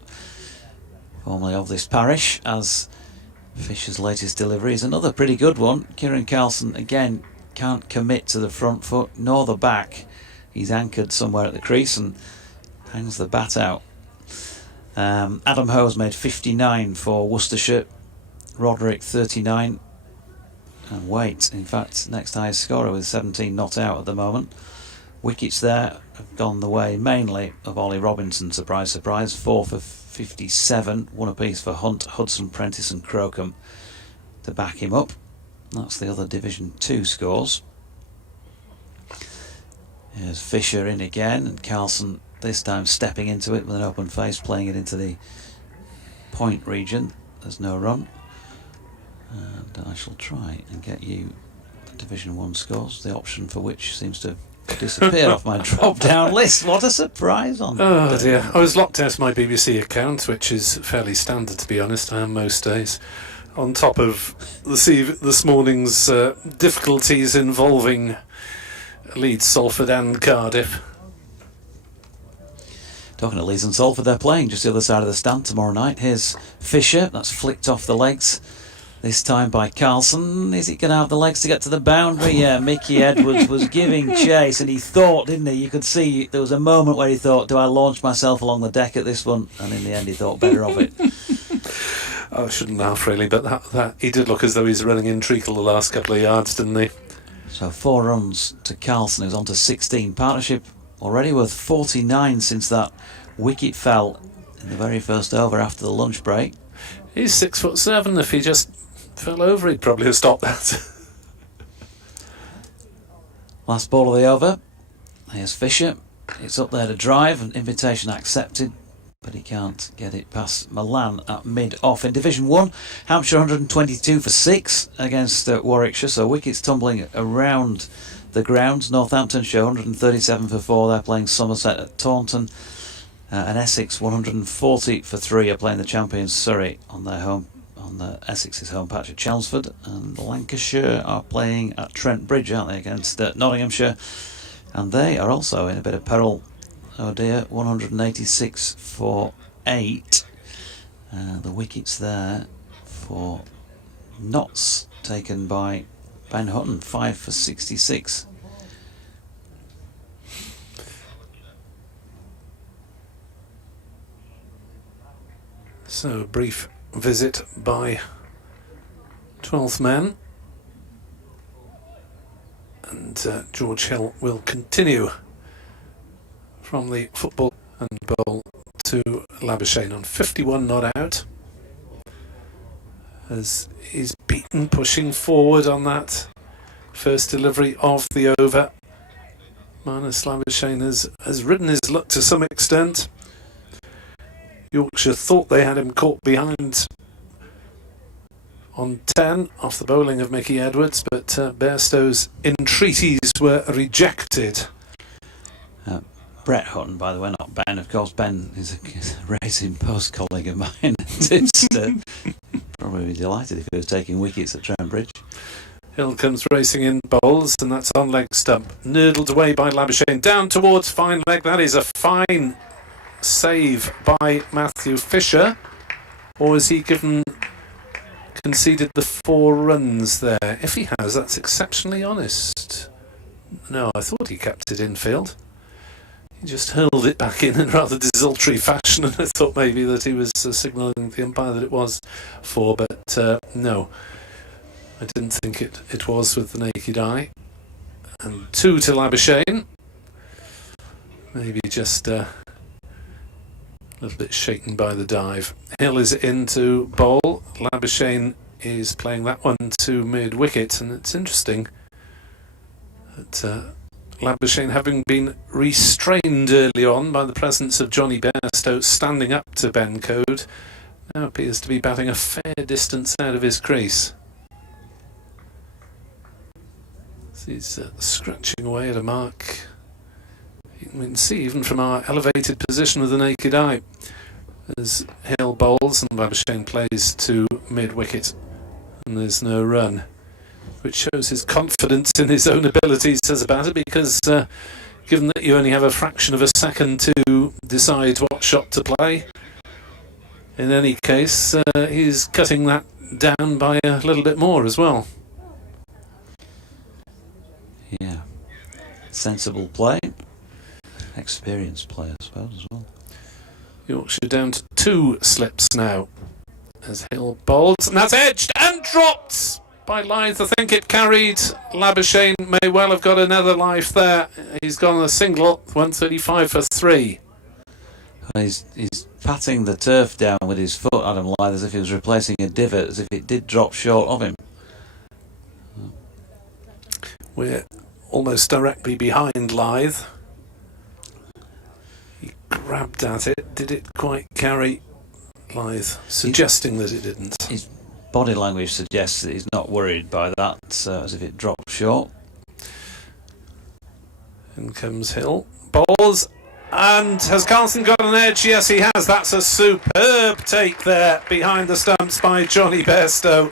formerly of this parish, as Fisher's latest delivery is another pretty good one. Kieran Carlson again can't commit to the front foot nor the back. He's anchored somewhere at the crease and hangs the bat out. Adam Howe's made 59 for Worcestershire, Roderick 39, and Waite, in fact, next highest scorer with 17 not out at the moment. Wickets there have gone the way mainly of Ollie Robinson, surprise, surprise. 4 for 57, 1 apiece for Hunt, Hudson, Prentice and Crocombe to back him up. That's the other Division 2 scores. Here's Fisher in again, and Carlson this time stepping into it with an open face, playing it into the point region. There's no run. And I shall try and get you the Division 1 scores, the option for which seems to disappear off my drop-down list. What a surprise on Oh dear, I was locked out of my BBC account, which is fairly standard to be honest. I am most days. On top of this morning's difficulties involving Leeds, Salford and Cardiff. Talking of Leeds and Salford, they're playing just the other side of the stand tomorrow night. Here's Fisher, that's flicked off the legs, this time by Carlson. Is it going to have the legs to get to the boundary? Yeah, Mickey Edwards was giving chase, and he thought, didn't he? You could see there was a moment where he thought, do I launch myself along the deck at this one? And in the end he thought better of it. I shouldn't laugh really, but that he did look as though he's running in treacle the last couple of yards, didn't he? So 4 runs to Carlson, who's on to 16. Partnership already worth 49 since that wicket fell in the very first over after the lunch break. He's 6'7". If he just fell over, he'd probably have stopped that. Last ball of the over. Here's Fisher. It's up there to drive, an invitation accepted, but he can't get it past Milan at mid-off. In Division 1, Hampshire 122 for 6 against Warwickshire, so wickets tumbling around the grounds. Northamptonshire 137 for 4, they're playing Somerset at Taunton. And Essex 140 for 3 are playing the champions Surrey on their home, on the Essex's home patch at Chelmsford. And Lancashire are playing at Trent Bridge, aren't they, against Nottinghamshire, and they are also in a bit of peril. Oh dear, 186 for 8. The wickets there for Notts taken by Ben Hutton, 5 for 66. So a brief visit by 12th man And George Hill will continue from the football and bowl to Labuschagne on 51 not out. As he's beaten, pushing forward on that first delivery of the over. Marnus Labuschagne has ridden his luck to some extent. Yorkshire thought they had him caught behind on 10 off the bowling of Mickey Edwards, but Bairstow's entreaties were rejected. Brett Hutton, by the way, not Ben. Of course, Ben is a Racing Post colleague of mine. Tipster. Probably be delighted if he was taking wickets at Trent Bridge. Hill comes racing in, bowls, and that's on leg stump. Noodled away by Labuschagne, down towards fine leg. That is a fine save by Matthew Fisher. Or has he conceded the 4 runs there? If he has, that's exceptionally honest. No, I thought he kept it infield. He just hurled it back in rather desultory fashion, and I thought maybe that he was signalling the umpire that it was 4, but no. I didn't think it was with the naked eye. And 2 to Labuschagne. Maybe just a little bit shaken by the dive. Hill is into bowl. Labuschagne is playing that one to mid-wicket, and it's interesting that Labuschagne, having been restrained early on by the presence of Johnny Bairstow standing up to Ben Code, now appears to be batting a fair distance out of his crease. He's scratching away at a mark. You can see even from our elevated position with the naked eye as Hill bowls and Labuschagne plays to mid-wicket, and there's no run, which shows his confidence in his own abilities as a batter, because given that you only have a fraction of a second to decide what shot to play, in any case he's cutting that down by a little bit more as well. Yeah, sensible play, experienced play, I suppose, as well. Yorkshire down to 2 slips now as Hill bowls, and that's edged and dropped by Lyth. I think it carried. Labuschagne may well have got another life there. He's gone a single, 135 for 3. He's patting the turf down with his foot, Adam Lyth, as if he was replacing a divot, as if it did drop short of him. We're almost directly behind Lyth. He grabbed at it. Did it quite carry? Lyth suggesting that it didn't. His body language suggests that he's not worried by that, as if it dropped short. In comes Hill. Bowls. And has Carlson got an edge? Yes, he has. That's a superb take there behind the stumps by Johnny Bairstow.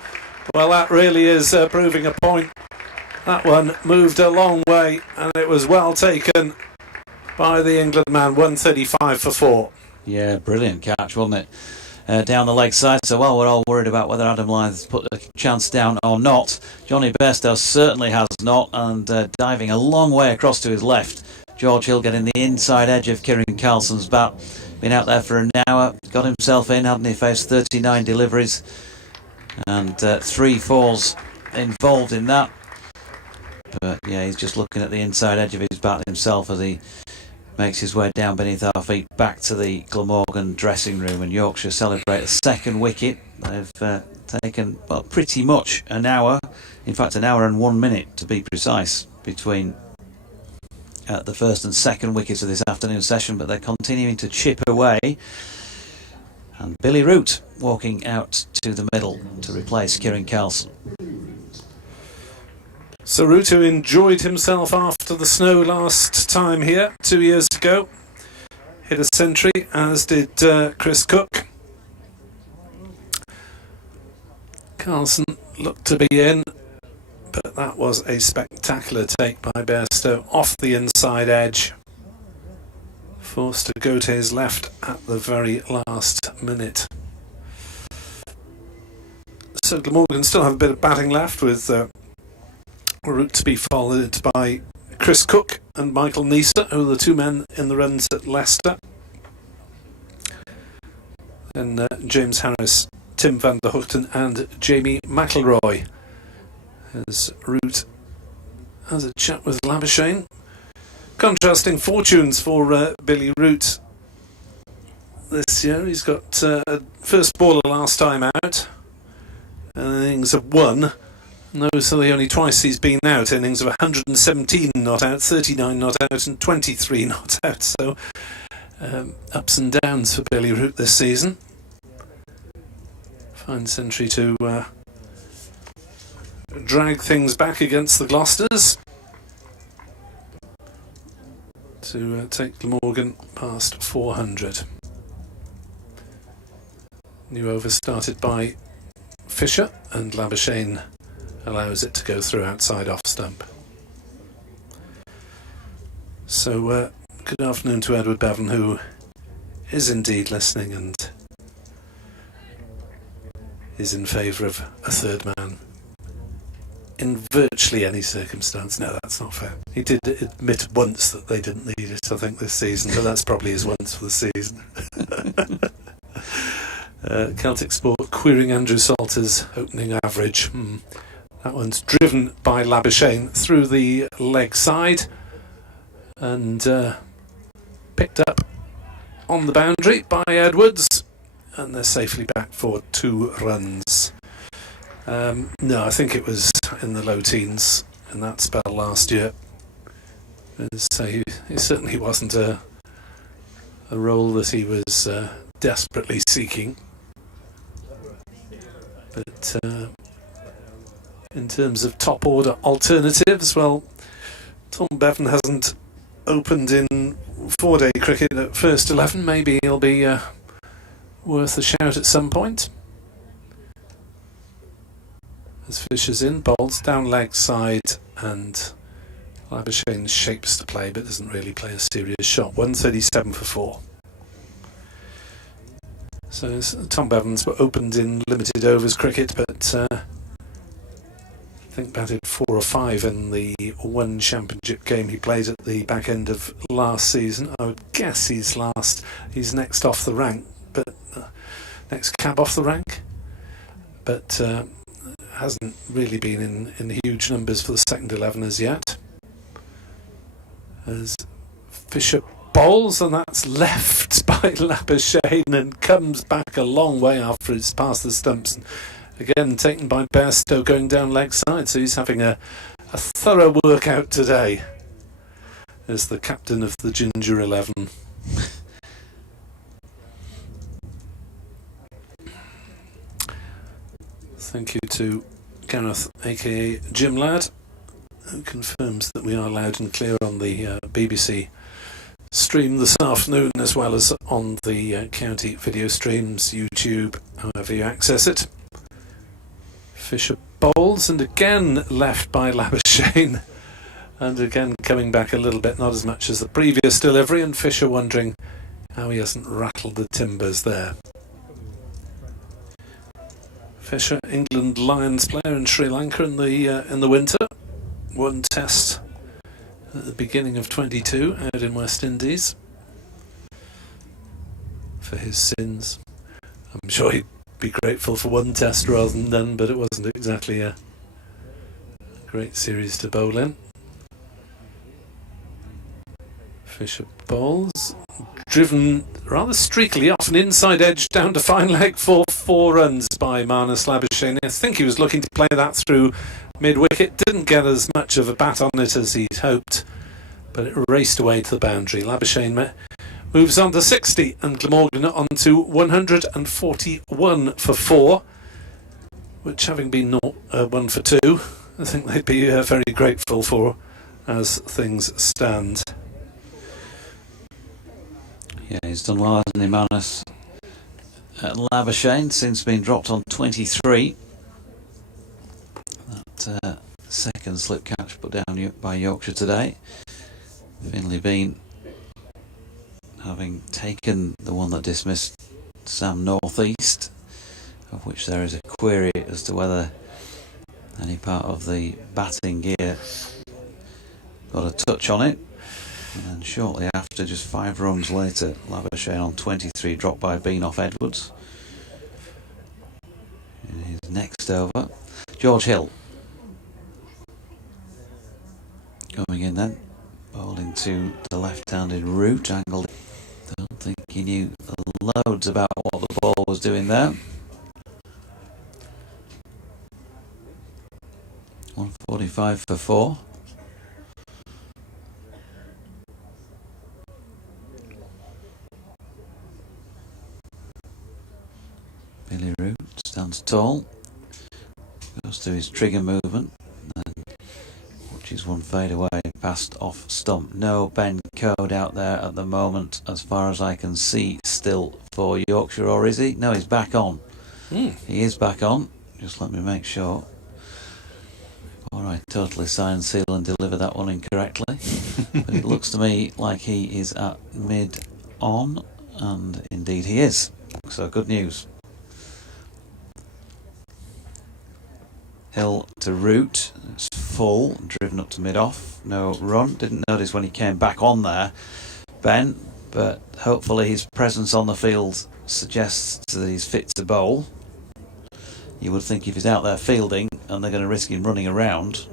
Well, that really is proving a point. That one moved a long way, and it was well taken by the England man. 135 for 4. Yeah, brilliant catch, wasn't it? Down the leg side. So while we're all worried about whether Adam Lyth has put a chance down or not, Johnny Bairstow certainly has not, and diving a long way across to his left. George Hill getting the inside edge of Kieran Carlson's bat. Been out there for an hour, got himself in, hadn't he? Faced 39 deliveries and 3 fours involved in that. But yeah, he's just looking at the inside edge of his bat himself as he makes his way down beneath our feet back to the Glamorgan dressing room, and Yorkshire celebrate a 2nd wicket. They've taken, well, pretty much an hour, in fact an hour and 1 minute to be precise, between the 1st and 2nd wickets of this afternoon session, but they're continuing to chip away. And Billy Root walking out to the middle to replace Kieran Carlson. So Root, who enjoyed himself after the snow last time here 2 years ago, hit a century, as did Chris Cook. Carlson looked to be in, but that was a spectacular take by Bairstow off the inside edge. Forced to go to his left at the very last minute. So Glamorgan still have a bit of batting left, with Root to be followed by Chris Cook and Michael Neser, who are the 2 men in the runs at Leicester. And James Harris, Tim van der Hoogten and Jamie McIlroy, as Root has a chat with Labuschagne. Contrasting fortunes for Billy Root this year. He's got a first baller last time out, an innings of 1. And those are the only twice he's been out. Innings of 117 not out, 39 not out, and 23 not out. So ups and downs for Billy Root this season. Fine century to drag things back against the Gloucesters to take Glamorgan past 400. New over started by Fisher, and Labuschagne allows it to go through outside off stump. So good afternoon to Edward Bevan, who is indeed listening and is in favour of a third man in virtually any circumstance. No, that's not fair. He did admit once that they didn't need it, I think, this season, but that's probably his once for the season. Celtic Sport querying Andrew Salter's opening average. That one's driven by Labuschagne through the leg side and picked up on the boundary by Edwards, and they're safely back for 2 runs. No, I think it was in the low teens in that spell last year. So he certainly wasn't a role that he was desperately seeking. But in terms of top order alternatives, well, Tom Bevan hasn't opened in 4-day cricket at first 11. Maybe he'll be worth a shout at some point. As Fisher's in, bowls down leg side, and Labuschagne shapes to play but doesn't really play a serious shot. 137 for 4. So Tom Bevan's opened in limited overs cricket, but I think batted 4 or 5 in the one championship game he played at the back end of last season. I would guess he's next off the rank, but next cab off the rank, but hasn't really been in huge numbers for the second 11 as yet. As Fisher bowls, and that's left by Labuschagne and comes back a long way after it's past the stumps. Again, taken by Bairstow going down leg side, so he's having a thorough workout today as the captain of the Ginger 11. Thank you to Gareth, aka Jim Ladd, who confirms that we are loud and clear on the BBC stream this afternoon, as well as on the county video streams, YouTube, however you access it. Fisher bowls, and again left by Labuschagne, and again coming back a little bit, not as much as the previous delivery, and Fisher wondering how he hasn't rattled the timbers there. Fisher, England Lions player in Sri Lanka in the winter. 1 test at the beginning of 22 out in West Indies for his sins. I'm sure he'd be grateful for 1 test rather than none, but it wasn't exactly a great series to bowl in. Fisher bowls, driven rather streakily off an inside edge down to fine leg for 4 runs by Marnus Labuschagne. I think he was looking to play that through mid-wicket, didn't get as much of a bat on it as he'd hoped, but it raced away to the boundary. Labuschagne moves on to 60, and Glamorgan on to 141 for 4, which, having been 1 for 2, I think they'd be very grateful for as things stand. Yeah, he's done well, hasn't he, Marnus? Labuschagne, since being dropped on 23. That second slip catch put down by Yorkshire today. Finlay Bean, having taken the one that dismissed Sam Northeast, of which there is a query as to whether any part of the batting gear got a touch on it. And then shortly after, just 5 runs later, Labuschagne on 23, dropped by Bean off Edwards. And his next over, George Hill. Coming in then, bowling to the left-handed route, angled. Don't think he knew loads about what the ball was doing there. 145 for 4. Billy Root stands tall, goes to his trigger movement, then watches one fade away past off stump. No Ben Code out there at the moment, as far as I can see, still for Yorkshire, or is he? No, he's back on. He is back on. Just let me make sure. Alright, totally sign, seal and deliver that one incorrectly. But it looks to me like he is at mid-on, and indeed he is. So good news. Hill to root, it's full, driven up to mid-off, no run. Didn't notice when he came back on there, Ben, but hopefully his presence on the field suggests that he's fit to bowl. You would think if he's out there fielding and they're going to risk him running around.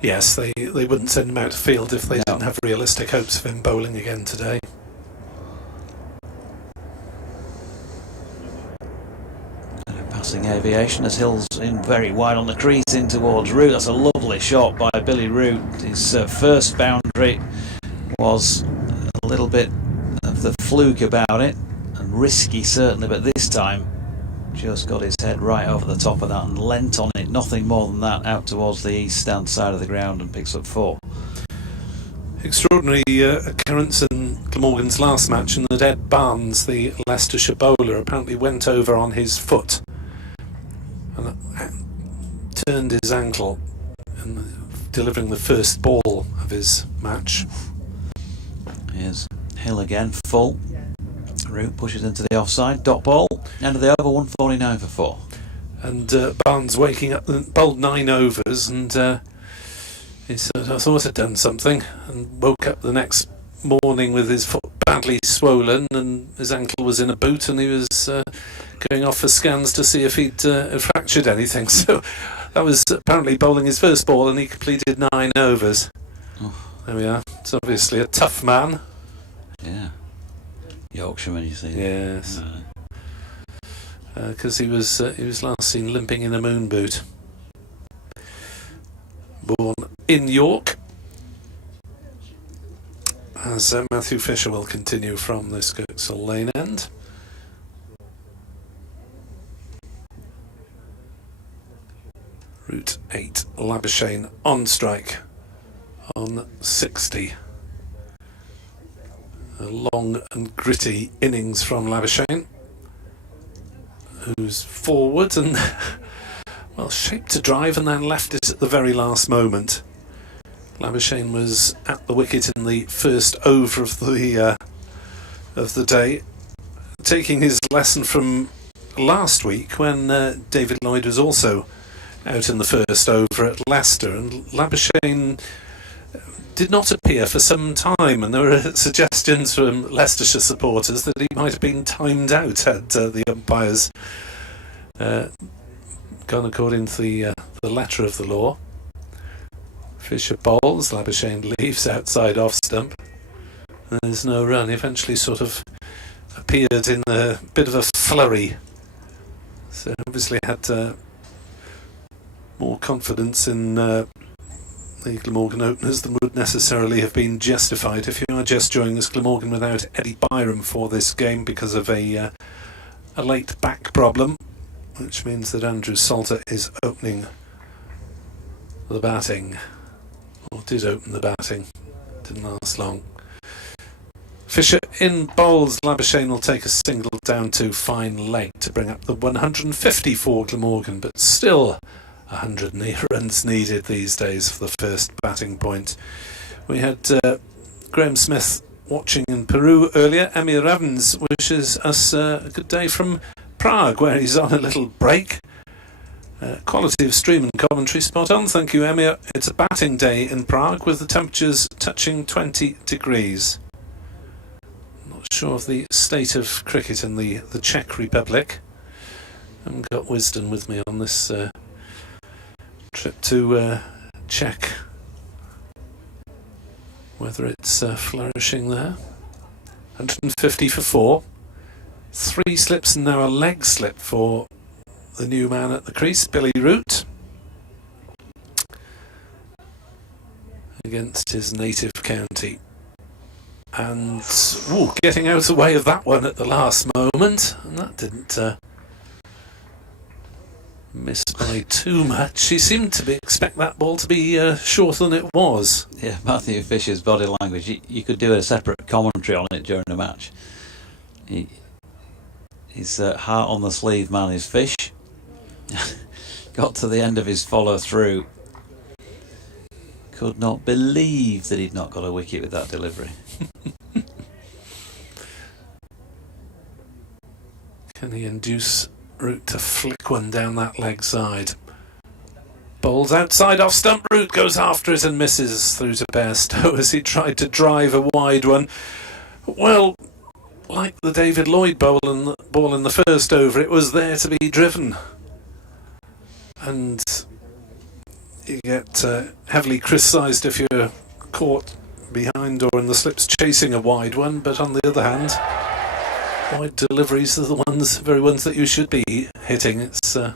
Yes, they wouldn't send him out to field if they didn't have realistic hopes of him bowling again today. Passing aviation as Hill's in very wide on the crease in towards Root. That's a lovely shot by Billy Root. His first boundary was a little bit of the fluke about it, and risky certainly, but this time just got his head right over the top of that and leant on it, nothing more than that, out towards the east stand side of the ground, and picks up 4. Extraordinary occurrence in Glamorgan's last match, in that Ed Barnes, the Leicestershire bowler, apparently went over on his foot and turned his ankle in delivering the first ball of his match. Here's Hill again, full. Root pushes into the offside, dot ball, end of the over, 149 for 4. And Barnes waking up, bowled 9 overs, and he said, I thought I'd done something, and woke up the next morning with his foot badly swollen, and his ankle was in a boot, and he was going off for scans to see if he'd fractured anything. So that was apparently bowling his first ball, and he completed 9 overs. Oh. There we are. It's obviously a tough man. Yeah. Yorkshireman, you see. Yes. Because he was last seen limping in a moon boot. Born in York, as Matthew Fisher will continue from this Kirksall Lane end. Route 8, Labuschagne on strike on 60. A long and gritty innings from Labuschagne, who's forward and well shaped to drive, and then left it at the very last moment. Labuschagne was at the wicket in the first over of the day, taking his lesson from last week when David Lloyd was also out in the first over at Leicester, and Labuschagne did not appear for some time, and there were suggestions from Leicestershire supporters that he might have been timed out had the umpires gone according to the letter of the law. Fisher bowls, Labuschagne leaves outside off stump. There's no run. He eventually sort of appeared in a bit of a flurry, so obviously had more confidence in the Glamorgan openers than would necessarily have been justified. If you are just joining us, Glamorgan without Eddie Byram for this game because of a late back problem, which means that Andrew Salter is opening the batting, or did open the batting, didn't last long. Fisher in bowls, Labuschagne will take a single down to fine leg to bring up the 150 for Glamorgan, but still 100 runs needed these days for the first batting point. We had Graham Smith watching in Peru earlier. Emir Evans wishes us a good day from Prague, where he's on a little break. Quality of stream and commentary spot on, thank you Emir. It's a batting day in Prague with the temperatures touching 20 degrees. Not sure of the state of cricket in the Czech Republic. I haven't got Wisdom with me on this trip to Czech whether it's flourishing there. 150 for 4. 3 slips and now a leg slip for the new man at the crease, Billy Root, against his native county. And getting out of the way of that one at the last moment, and that didn't miss by too much. He seemed to expect that ball to be shorter than it was. Yeah, Matthew Fisher's body language, you could do a separate commentary on it during a match. His heart on the sleeve man is Fish. Got to the end of his follow through. Could not believe that he'd not got a wicket with that delivery. Can he induce Root to flick one down that leg side? Bowls outside off stump. Root goes after it and misses through to Bairstow as he tried to drive a wide one. Well, like the David Lloyd ball in the first over, it was there to be driven. And you get heavily criticised if you're caught behind or in the slips chasing a wide one, but on the other hand, wide deliveries are the very ones that you should be hitting. It's the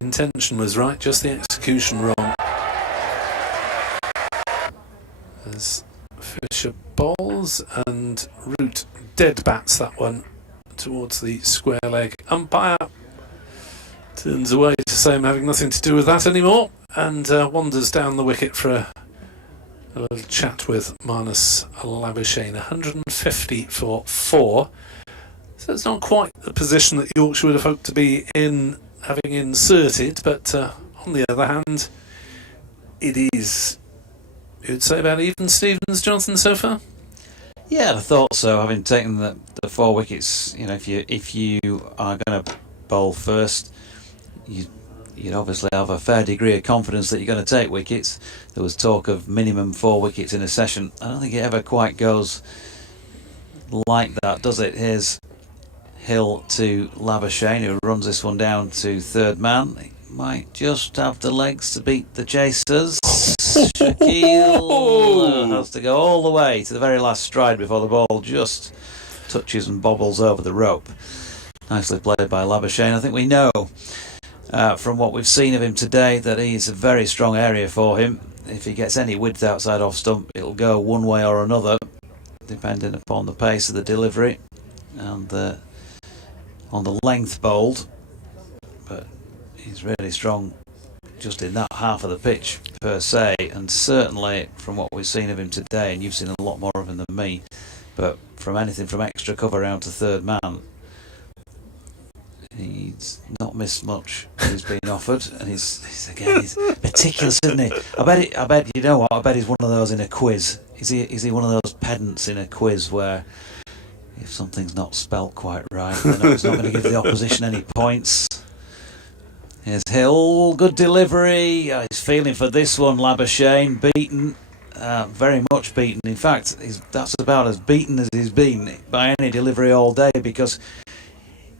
intention was right, just the execution wrong. As Fisher bowls and Root dead bats that one towards the square leg. Umpire turns away to say I'm having nothing to do with that anymore, and wanders down the wicket for a little chat with Marnus Labuschagne. 150 for 4. So it's not quite the position that Yorkshire would have hoped to be in, having inserted, but on the other hand, it is, you'd say, about even Stevens Johnson so far? Yeah, I thought so. Having taken the 4 wickets, you know, if you are going to bowl first, you'd obviously have a fair degree of confidence that you're going to take wickets. There was talk of minimum 4 wickets in a session. I don't think it ever quite goes like that, does it? Here's Hill to Labuschagne, who runs this one down to third man. He might just have the legs to beat the chasers. Shaquille has to go all the way to the very last stride before the ball just touches and bobbles over the rope. Nicely played by Labuschagne. I think we know from what we've seen of him today that he's a very strong area for him. If he gets any width outside off stump, it'll go one way or another, depending upon the pace of the delivery and on the length bowled. But he's really strong just in that half of the pitch per se, and certainly from what we've seen of him today, and you've seen a lot more of him than me, but from anything from extra cover round to third man, he's not missed much when he's been offered, and he's meticulous, isn't he? I bet you know what? I bet he's one of those in a quiz. Is he one of those pedants in a quiz where if something's not spelt quite right, then it's not going to give the opposition any points? Here's Hill, good delivery. He's feeling for this one. Labuschagne beaten, very much beaten. In fact, that's about as beaten as he's been by any delivery all day, because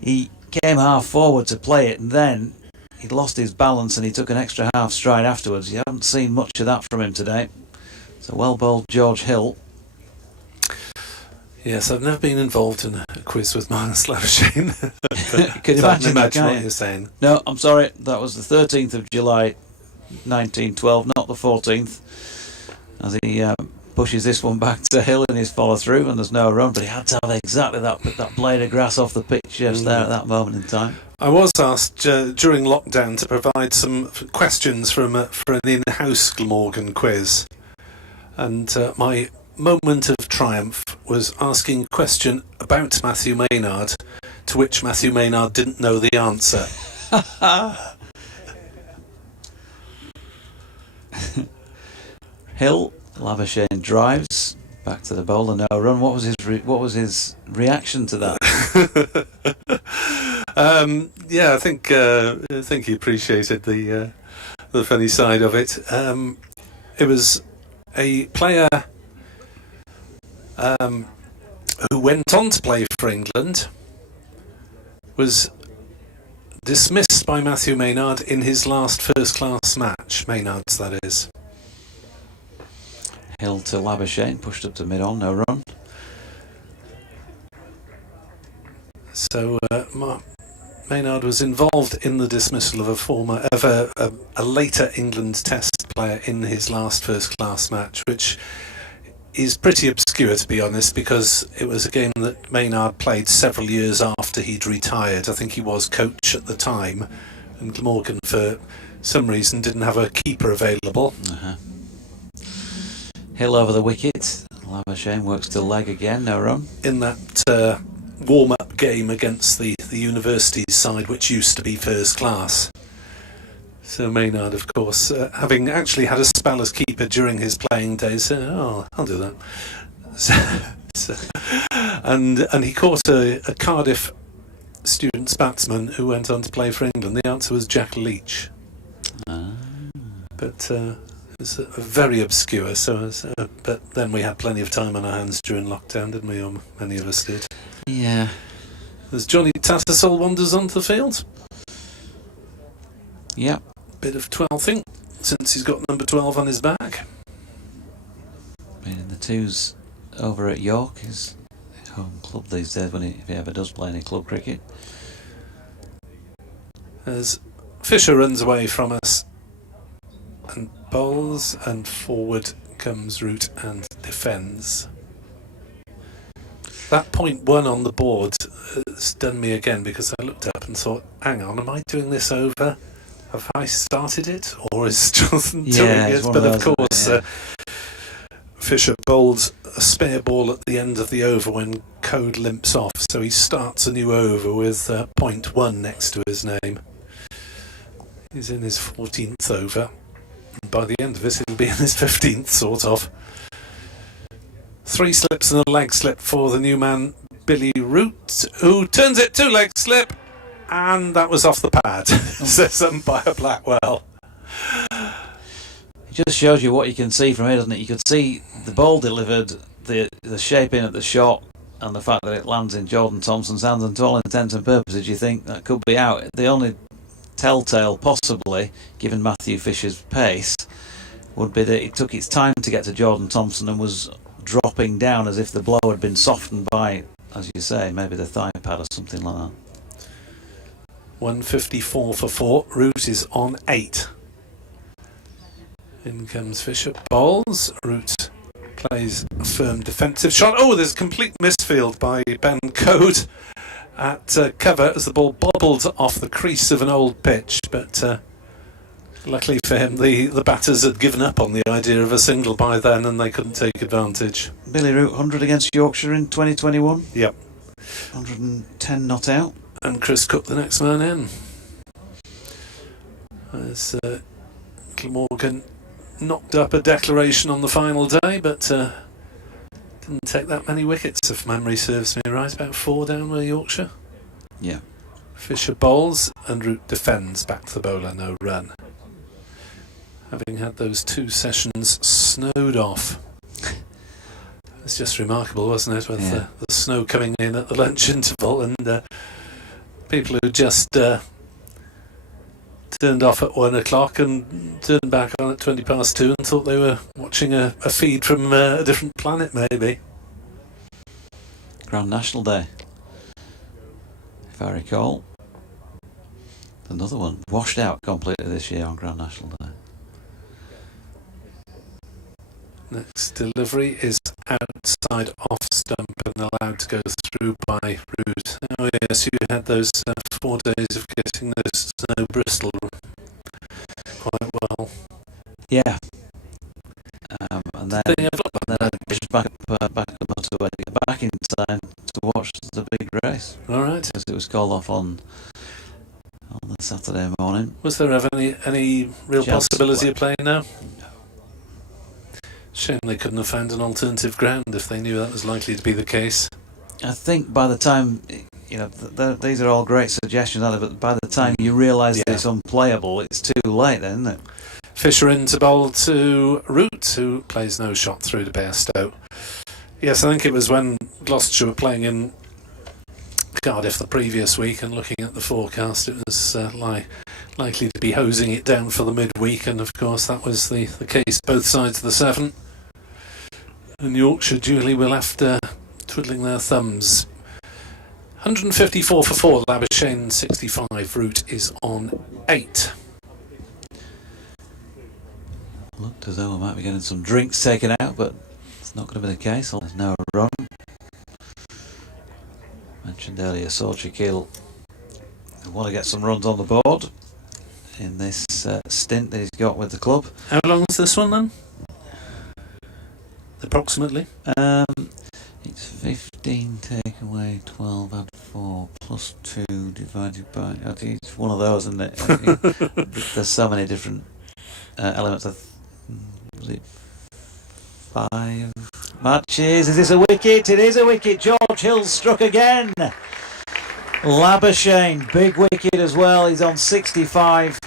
he came half forward to play it and then he lost his balance and he took an extra half stride afterwards. You haven't seen much of that from him today. So well bowled, George Hill. Yes, I've never been involved in a quiz with Marnus Labuschagne. You can imagine what you're saying. No, I'm sorry, that was the 13th of July 1912, not the 14th, as he pushes this one back to Hill in his follow through, and there's no run, but he had to have exactly that blade of grass off the pitch just there at that moment in time. I was asked during lockdown to provide some questions for an in-house Glamorgan quiz, and my moment of triumph was asking a question about Matthew Maynard, to which Matthew Maynard didn't know the answer. Hill, Labuschagne drives back to the bowler, no run. What was his reaction to that? Yeah, I think he appreciated the funny side of it. It was a player who went on to play for England, was dismissed by Matthew Maynard in his last first-class match. Maynard's, that is. Hill to Labuschagne, pushed up to mid-on, no run. So Maynard was involved in the dismissal of a later England Test player in his last first-class match, which is pretty obscure, to be honest, because it was a game that Maynard played several years after he'd retired. I think he was coach at the time, and Glamorgan, for some reason, didn't have a keeper available. Hill over the wicket. Labuschagne works to leg again, no run. In that warm-up game against the university's side, which used to be first class. So Maynard, of course, having actually had a spell as keeper during his playing days, said, "Oh, I'll do that." And he caught a Cardiff students batsman who went on to play for England. The answer was Jack Leach. But it was very obscure. But then we had plenty of time on our hands during lockdown, didn't we? Or many of us did. Yeah. As Johnny Tattersall wanders onto the field. Yeah. Bit of 12ing, since he's got number 12 on his back. Been in the twos over at York, his home club these days, if he ever does play any club cricket. As Fisher runs away from us and bowls, and forward comes Root and defends. That .1 on the board has done me again, because I looked up and thought, hang on, am I doing this over? Have I started it, or is Jonathan doing it? But of course, Fisher bowls a spare ball at the end of the over when Code limps off, so he starts a new over with .1 next to his name. He's in his 14th over, and by the end of it, he'll be in his 15th, sort of. 3 slips and a leg slip for the new man, Billy Root, who turns it 2 leg slip. And that was off the pad, says umpire Blackwell. It just shows you what you can see from here, doesn't it? You could see the ball delivered, the shaping of the shot, and the fact that it lands in Jordan Thompson's hands, and to all intents and purposes you think that could be out. The only telltale, possibly, given Matthew Fisher's pace, would be that it took its time to get to Jordan Thompson and was dropping down as if the blow had been softened by, as you say, maybe the thigh pad or something like that. 154 for 4. Root is on 8. In comes Fisher. Bowls. Root plays a firm defensive shot. Oh, there's a complete misfield by Ben Code at cover as the ball bobbled off the crease of an old pitch. But luckily for him, the batters had given up on the idea of a single by then, and they couldn't take advantage. Billy Root 100 against Yorkshire in 2021. Yep. 110 not out. And Chris Cook, the next man in. As Glamorgan knocked up a declaration on the final day, but didn't take that many wickets, if memory serves me right. About 4 down with Yorkshire. Yeah. Fisher bowls and Root defends, back to the bowler, no run. Having had those 2 sessions snowed off. It's just remarkable, wasn't it, with the snow coming in at the lunch interval, and people who just turned off at 1 o'clock and turned back on at 20 past 2 and thought they were watching a feed from a different planet, maybe. Grand National Day, if I recall. Another one washed out completely this year on Grand National Day. Next delivery is outside off stump and allowed to go through by Root. Oh yes, you had those 4 days of getting those snow Bristol quite well. Yeah. And then I pushed back the motorway back in time to watch the big race. All right. Because it was called off on the Saturday morning. Was there ever any real possibility of playing now? Shame they couldn't have found an alternative ground if they knew that was likely to be the case. I think by the time, these are all great suggestions, but by the time you realise that it's unplayable, it's too late then, isn't it? Fisher in to bowl to Root, who plays no shot through to Bairstow. Yes, I think it was when Gloucestershire were playing in Cardiff the previous week, and looking at the forecast, it was likely to be hosing it down for the midweek, and of course that was the case both sides of the 7. And Yorkshire duly were left twiddling their thumbs. 154 for 4, Labuschagne 65. Root is on 8. Looked as though we might be getting some drinks taken out, but it's not going to be the case. There's no run. Mentioned earlier, Solskjaer want to get some runs on the board in this stint that he's got with the club. How long is this one then? Approximately? It's 15 take away 12 add 4 plus 2 divided by... I think it's one of those, isn't it? I think there's so many different elements. Was it 5 matches? Is this a wicket? It is a wicket. George Hill struck again. Labuschagne, big wicket as well. He's on 65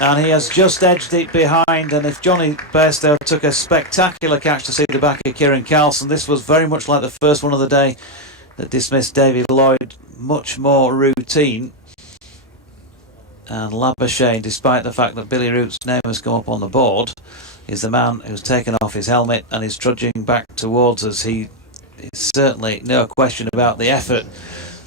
and he has just edged it behind. And if Johnny Bairstow took a spectacular catch to see the back of Kieran Carlson, this was very much like the first one of the day that dismissed David Lloyd, much more routine. And Labuschagne, despite the fact that Billy Root's name has come up on the board, is the man who's taken off his helmet and is trudging back towards us. He is certainly no question about the effort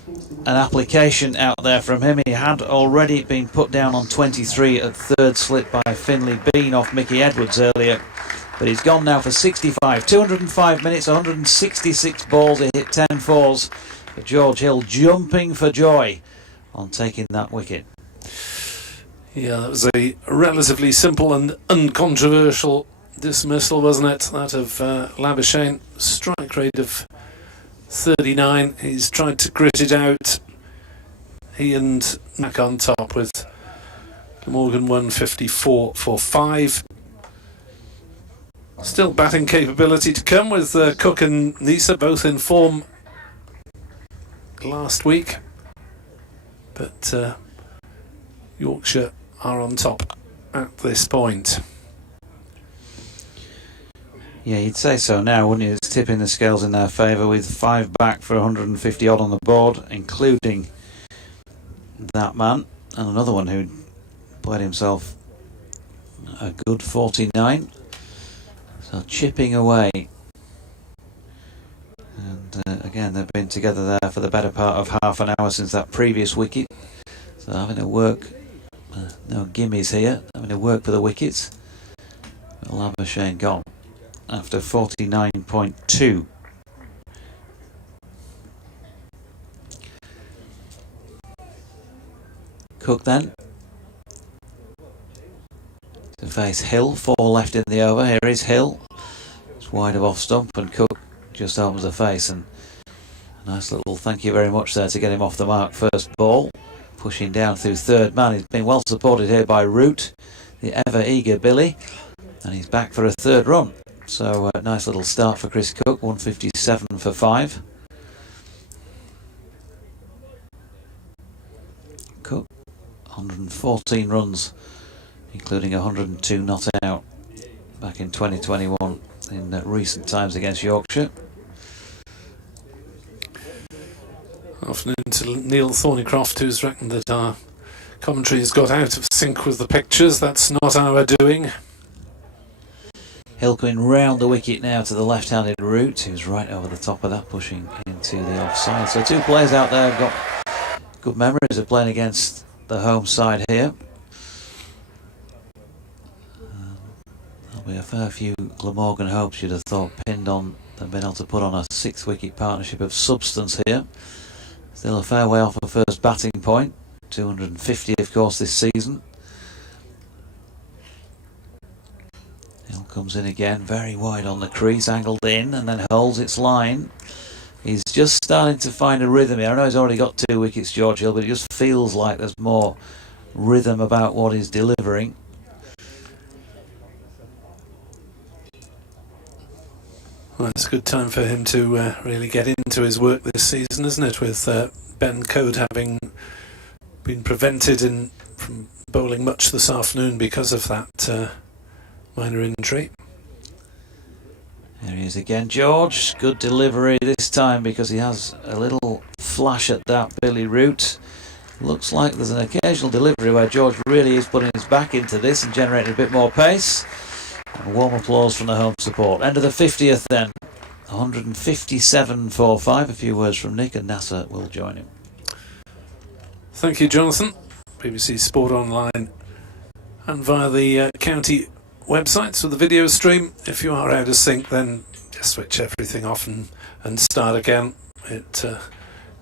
and application out there from him. He had already been put down on 23 at third slip by Finlay Bean off Mickey Edwards earlier, but he's gone now for 65. 205 minutes, 166 balls. He hit 10 fours, but George Hill jumping for joy on taking that wicket. Yeah, that was a relatively simple and uncontroversial dismissal, wasn't it? That of Labuschagne. Strike rate of 39. He's tried to grit it out. He and Mac on top with Glamorgan 154 for 5. Still batting capability to come with Cook and Nisa both in form last week. But Yorkshire are on top at this point. Yeah, you'd say so now, wouldn't you? It's tipping the scales in their favour with 5 back for 150 odd on the board, including that man and another one who played himself a good 49. So chipping away. And again, they've been together there for the better part of half an hour since that previous wicket. So having to work, no gimmies here, having to work for the wickets. Labuschagne gone after 49.2. Cook then to face Hill. 4 left in the over. Here is Hill. It's wide of off stump and Cook just opens the face, and a nice little thank you very much there to get him off the mark first ball. Pushing down through third man. He's been well supported here by Root, the ever eager Billy, and he's back for a third run. So a nice little start for Chris Cook, 157 for 5. Cook, 114 runs, including 102 not out back in 2021 in recent times against Yorkshire. Afternoon to Neil Thornycroft, who's reckoned that our commentary has got out of sync with the pictures. That's not our doing. Hill coming round the wicket now to the left-handed Root, who's right over the top of that, pushing into the offside. So 2 players out there have got good memories of playing against the home side here. There'll be a fair few Glamorgan hopes, you'd have thought, pinned on and been able to put on a 6-wicket partnership of substance here. Still a fair way off a first batting point, 250 of course this season. Hill comes in again, very wide on the crease, angled in and then holds its line. He's just starting to find a rhythm here. I know he's already got 2 wickets, George Hill, but it just feels like there's more rhythm about what he's delivering. Well, it's a good time for him to really get into his work this season, isn't it? With Ben Code having been prevented from bowling much this afternoon because of that minor injury. There he is again, George. Good delivery this time because he has a little flash at that Billy Root. Looks like there's an occasional delivery where George really is putting his back into this and generating a bit more pace. And warm applause from the home support. End of the 50th then. 157.45. A few words from Nick, and Nasser will join him. Thank you, Jonathan. BBC Sport Online and via the county websites for the video stream. If you are out of sync, then just switch everything off and start again. It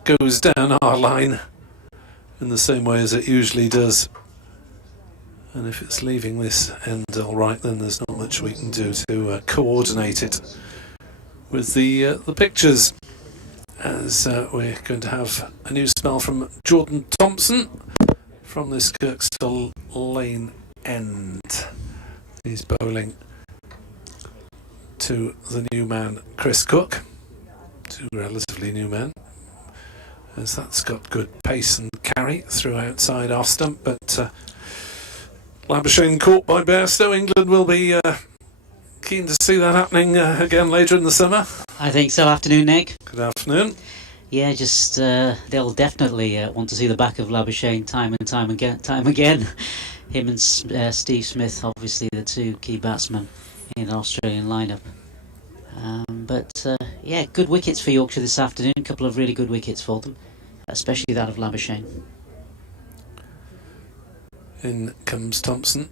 goes down our line in the same way as it usually does. And if it's leaving this end all right, then there's not much we can do to coordinate it with the pictures. As we're going to have a new spell from Jordan Thompson from this Kirkstall Lane end. He's bowling to the new man Chris Cook, two relatively new men, as that's got good pace and carry through outside off stump, but Labuschagne caught by Bairstow. England will be keen to see that happening again later in the summer. I think so. Afternoon, Nick. Good afternoon. Yeah, just they'll definitely want to see the back of Labuschagne time again. Him and Steve Smith, obviously the two key batsmen in the Australian lineup. But yeah, good wickets for Yorkshire this afternoon. A couple of really good wickets for them, especially that of Labuschagne. In comes Thompson.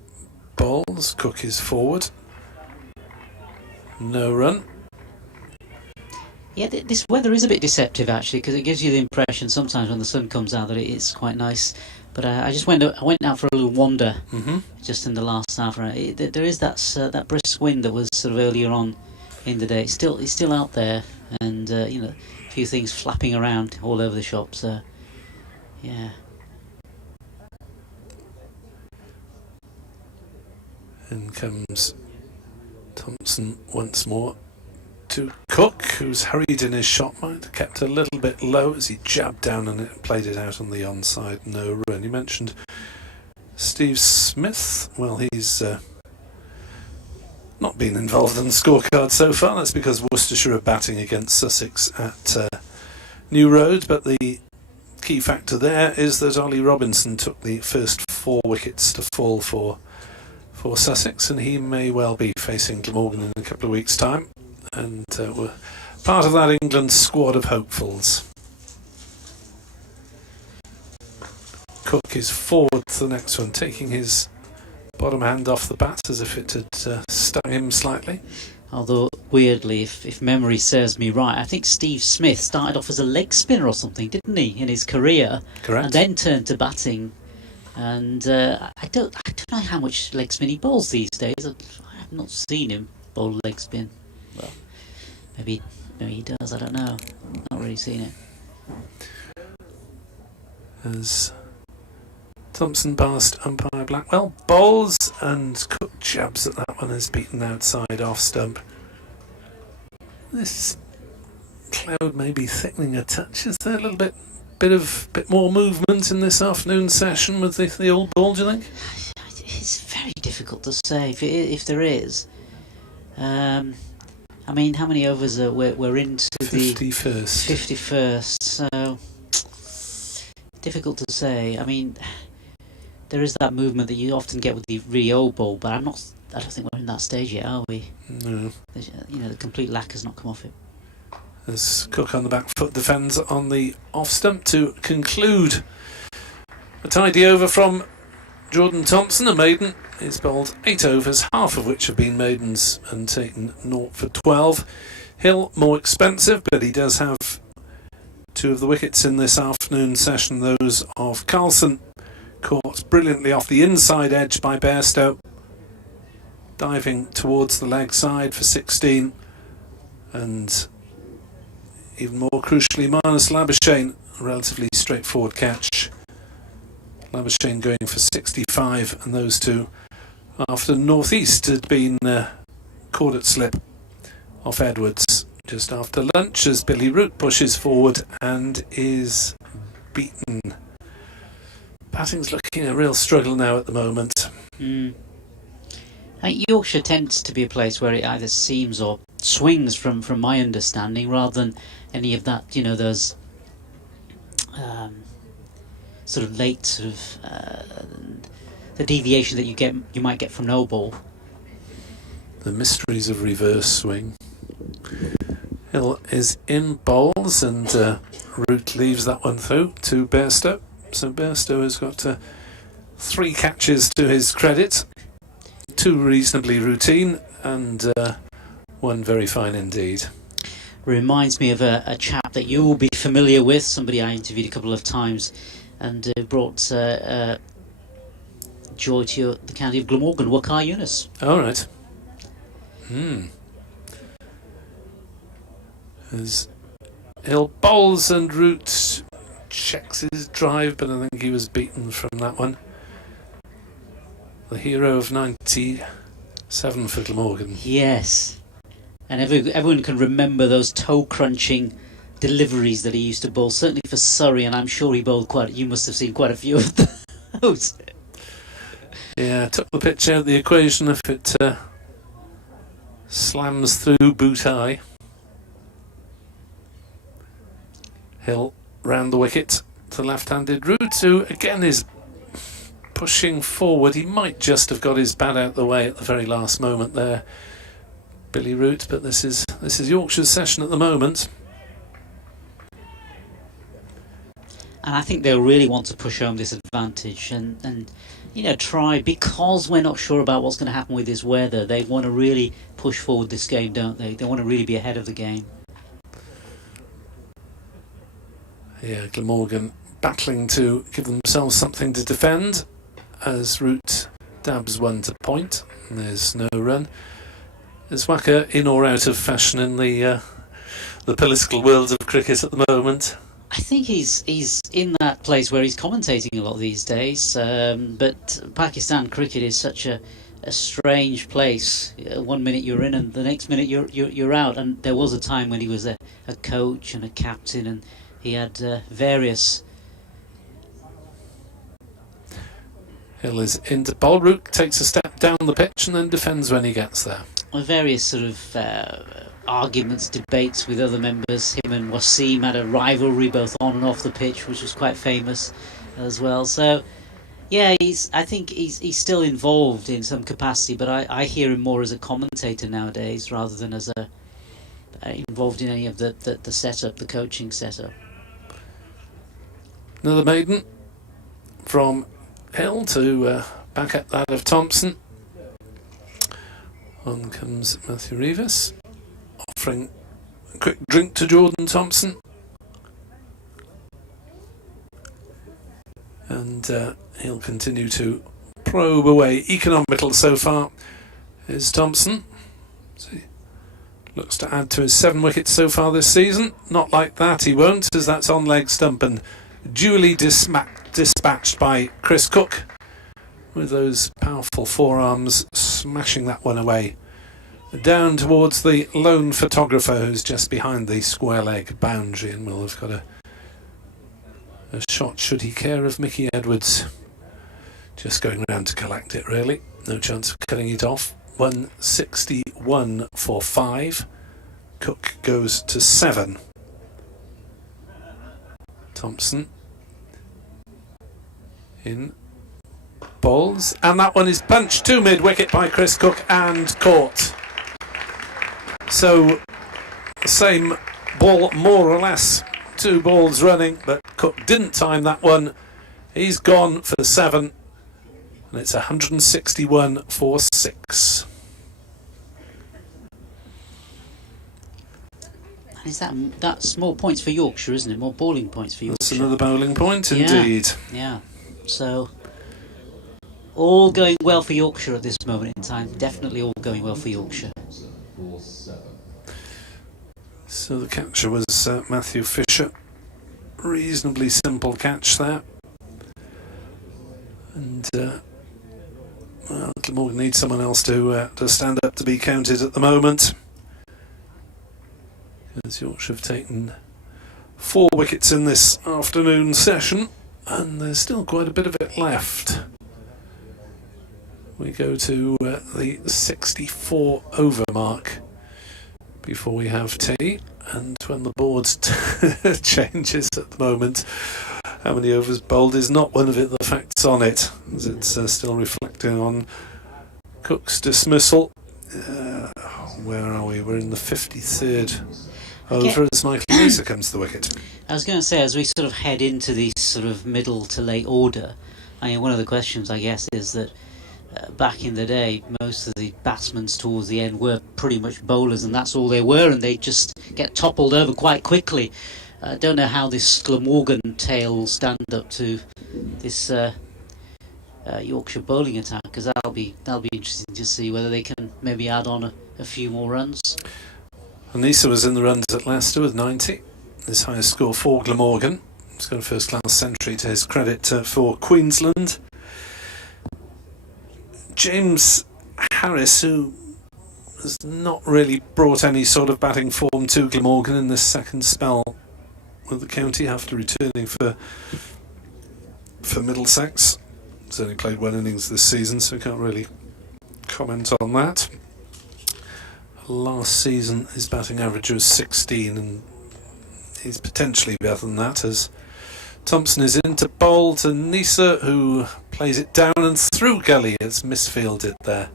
Bowls. Cook is forward. No run. Yeah, this weather is a bit deceptive actually, because it gives you the impression sometimes when the sun comes out that it's quite nice. But I just went out for a little wander just in the last half hour. There is that brisk wind that was sort of earlier on in the day. It's still out there, and you know, a few things flapping around all over the shop. So yeah. In comes Thompson once more to Cook, who's hurried in his shot. Might have kept a little bit low as he jabbed down and played it out on the onside. No run. You mentioned Steve Smith. Well, he's not been involved in the scorecard so far. That's because Worcestershire are batting against Sussex at New Road. But the key factor there is that Ollie Robinson took the first 4 wickets to fall for Sussex, and he may well be facing Glamorgan in a couple of weeks' time. And we're part of that England squad of hopefuls. Cook is forward to the next one, taking his bottom hand off the bat as if it had stung him slightly. Although, weirdly, if memory serves me right, I think Steve Smith started off as a leg spinner or something, didn't he, in his career? Correct. And then turned to batting. And I don't know how much leg spin he bowls these days. I have not seen him bowl leg spin. Well, maybe he does, I don't know. Not really seen it. As Thompson past umpire Blackwell, bowls, and Cook jabs at that one, is beaten outside off stump. This cloud may be thickening a touch. Is there a little bit more movement in this afternoon session with the old ball, do you think? It's very difficult to say if there is. I mean, how many overs we're into 51st. the 51st, so difficult to say. I mean, there is that movement that you often get with the really old ball, but I don't think we're in that stage yet, are we? No. You know, the complete lack has not come off it. As Cook on the back foot defends on the off stump to conclude. A tidy over from Jordan Thompson, a maiden. He's bowled 8 overs, half of which have been maidens, and taken 0 for 12. Hill more expensive, but he does have 2 of the wickets in this afternoon session. Those of Carlson, caught brilliantly off the inside edge by Bairstow, diving towards the leg side for 16, and even more crucially, Marnus Labuschagne, a relatively straightforward catch. Labuschagne going for 65, and those two after North East had been caught at slip off Edwards just after lunch, as Billy Root pushes forward and is beaten. Batting's looking a real struggle now at the moment. Yorkshire tends to be a place where it either seems or swings from my understanding, rather than any of that, you know, those sort of late sort of the deviation that you might get from no ball. The mysteries of reverse swing. Hill is in bowls, and Root leaves that one through to Bairstow. So Bairstow has got 3 catches to his credit, 2 reasonably routine, and 1 very fine indeed. Reminds me of a chap that you will be familiar with, somebody I interviewed a couple of times, and brought joy to the county of Glamorgan, Wakar Yunus. All right. As Hill bowls and Root checks his drive, but I think he was beaten from that one. The hero of 97 for Glamorgan. Yes. And everyone can remember those toe-crunching deliveries that he used to bowl, certainly for Surrey, and I'm sure he bowled you must have seen quite a few of those. Yeah, took the pitch out of the equation if it slams through boot high. Hill round the wicket to left-handed Root, who again is pushing forward. He might just have got his bat out the way at the very last moment there, Billy Root, but this is Yorkshire's session at the moment. And I think they'll really want to push home this advantage and try, because we're not sure about what's going to happen with this weather. They want to really push forward this game, don't they? They want to really be ahead of the game. Yeah, Glamorgan battling to give themselves something to defend as Root dabs 1 to point. And there's no run. Is Wacker in or out of fashion in the political world of cricket at the moment? I think he's in that place where he's commentating a lot these days. But Pakistan cricket is such a strange place. 1 minute you're in, and the next minute you're out. And there was a time when he was a coach and a captain, and he had various. Hill is into bowl. Root takes a step down the pitch and then defends when he gets there. Various sort of arguments, debates with other members. Him and Wasim had a rivalry both on and off the pitch, which was quite famous as well. So, yeah, I think he's still involved in some capacity, but I hear him more as a commentator nowadays rather than as involved in any of the setup, the coaching setup. Another maiden from Hill to back at that of Thompson. On comes Matthew Reeves, offering a quick drink to Jordan Thompson. And he'll continue to probe away. Economical so far is Thompson. So he looks to add to his 7 wickets so far this season. Not like that, he won't, as that's on leg stump and duly dispatched by Chris Cook, with those powerful forearms smashing that one away down towards the lone photographer who's just behind the square leg boundary, and will have got a shot should he care of Mickey Edwards. Just going round to collect it, really. No chance of cutting it off. 161 for 5. Cook goes to 7. Thompson in bowls, and that one is punched to mid-wicket by Chris Cook and caught. So, same ball more or less, 2 balls running, but Cook didn't time that one. He's gone for 7, and it's 161 for 6. Is that's more points for Yorkshire, isn't it? More bowling points for Yorkshire. That's another bowling point, indeed. Yeah. So, all going well for Yorkshire at this moment in time. Definitely all going well for Yorkshire. So the catcher was Matthew Fisher. Reasonably simple catch there. And Glamorgan needs someone else to stand up to be counted at the moment. As Yorkshire have taken 4 wickets in this afternoon session, and there's still quite a bit of it left. We go to the 64 over mark before we have tea, and when the board changes at the moment, how many overs bowled is not one of the facts on it, as it's still reflecting on Cook's dismissal. Where are we? We're in the 53rd over as Michael Nisa comes to the wicket. I was going to say, as we sort of head into the sort of middle to late order, I mean, one of the questions, I guess, is that back in the day, most of the batsmen towards the end were pretty much bowlers, and that's all they were, and they just get toppled over quite quickly. I don't know how this Glamorgan tale will stand up to this Yorkshire bowling attack, because that'll be interesting to see whether they can maybe add on a few more runs. Nisa was in the runs at Leicester with 90, his highest score for Glamorgan. He's got a first-class century to his credit for Queensland. James Harris, who has not really brought any sort of batting form to Glamorgan in this second spell with the county after returning for Middlesex. He's only played one innings this season, so can't really comment on that. Last season his batting average was 16, and he's potentially better than that, as Thompson is in to bowl to Nisa, who plays it down and through gully. It's misfielded there,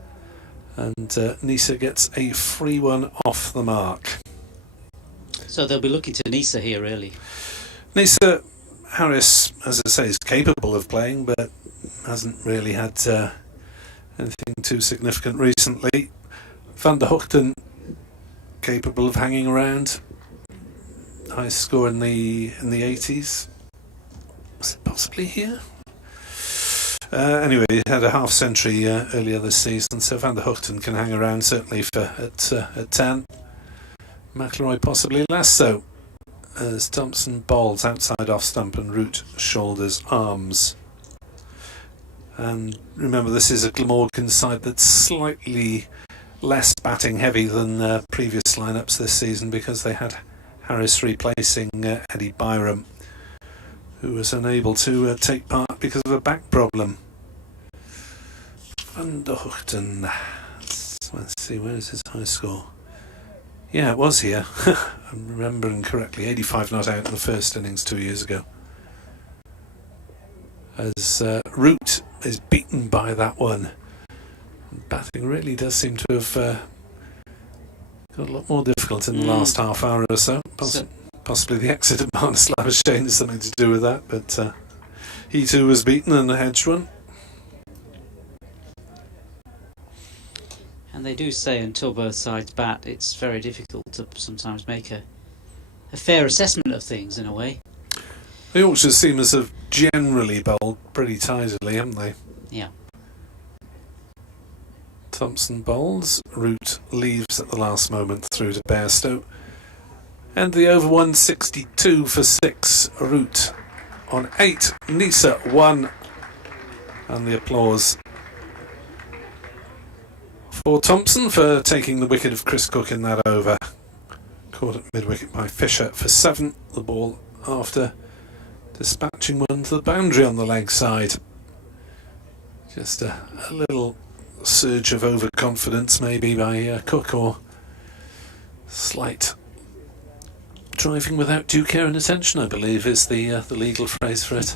and Nisa gets a free one off the mark. So they'll be looking to Nisa here, really. Nisa, Harris, as I say, is capable of playing, but hasn't really had anything too significant recently. Van der Hoogten, capable of hanging around. Highest score in the 80s. Was it possibly here? Anyway, he had a half century earlier this season, so Van der Hoogten can hang around certainly at 10. McIlroy possibly less so, as Thompson bowls outside off stump and Root shoulders arms. And remember, this is a Glamorgan side that's slightly less batting heavy than previous lineups this season, because they had Harris replacing Eddie Byram, who was unable to take part because of a back problem. Van der Hoogten, let's see, where is his high score? Yeah, it was here. I'm remembering correctly, 85 not out in the first innings 2 years ago. As Root is beaten by that one. Batting really does seem to have got a lot more difficult in the last half hour or so. Possibly the exit of Marnus Labuschagne has something to do with that, but he too was beaten in the hedge run. And they do say until both sides bat, it's very difficult to sometimes make a fair assessment of things in a way. The Yorkshire seamers have generally bowled pretty tidily, haven't they? Yeah. Thompson bowls, Root leaves at the last moment through to Bairstow. And the over 162 for 6, Root on 8, Nisa 1, and the applause for Thompson for taking the wicket of Chris Cook in that over. Caught at mid-wicket by Fisher for 7, the ball after dispatching one to the boundary on the leg side. Just a little surge of overconfidence maybe by Cook, or slight driving without due care and attention, I believe, is the legal phrase for it.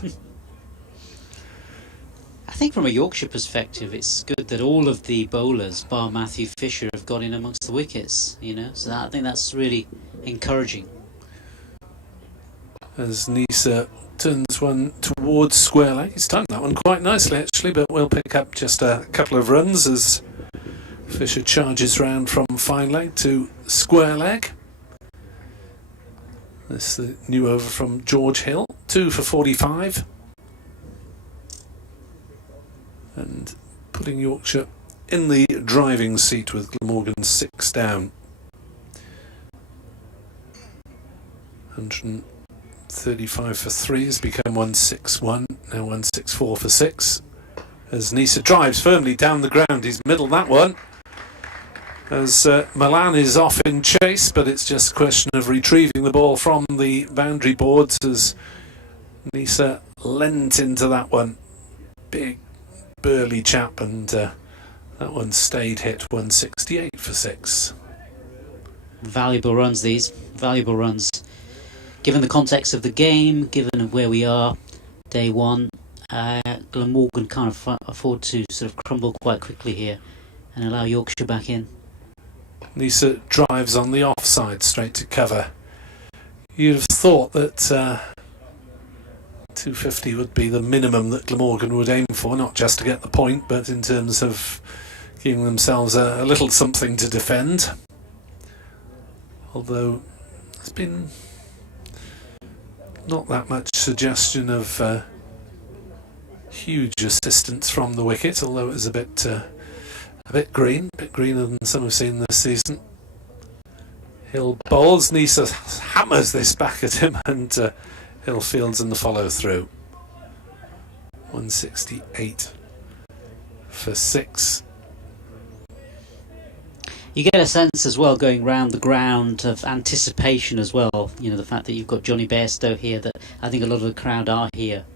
I think from a Yorkshire perspective, it's good that all of the bowlers, bar Matthew Fisher, have got in amongst the wickets, you know, so I think that's really encouraging. As Nisa turns one towards square leg. He's timed that one quite nicely actually, but we'll pick up just a couple of runs as Fisher charges round from fine leg to square leg. This is the new over from George Hill, 2 for 45. And putting Yorkshire in the driving seat with Glamorgan 6 down. 135 for 3 has become 161, now 164 for 6. As Nisa drives firmly down the ground, he's middled that one. As Milan is off in chase, but it's just a question of retrieving the ball from the boundary boards as Nisa lent into that one. Big, burly chap, and that one stayed hit, 168 for 6. Valuable runs, these. Valuable runs. Given the context of the game, given where we are, day one, Glamorgan can't afford to sort of crumble quite quickly here and allow Yorkshire back in. Nisa drives on the offside straight to cover. You'd have thought that 250 would be the minimum that Glamorgan would aim for, not just to get the point, but in terms of giving themselves a little something to defend. Although there's been not that much suggestion of huge assistance from the wicket, although it was a bit green, a bit greener than some have seen this season. Hill bowls, Nisa hammers this back at him, and Hill fields in the follow through. 168 for 6. You get a sense as well going round the ground of anticipation as well. You know, the fact that you've got Johnny Bairstow here, that I think a lot of the crowd are here.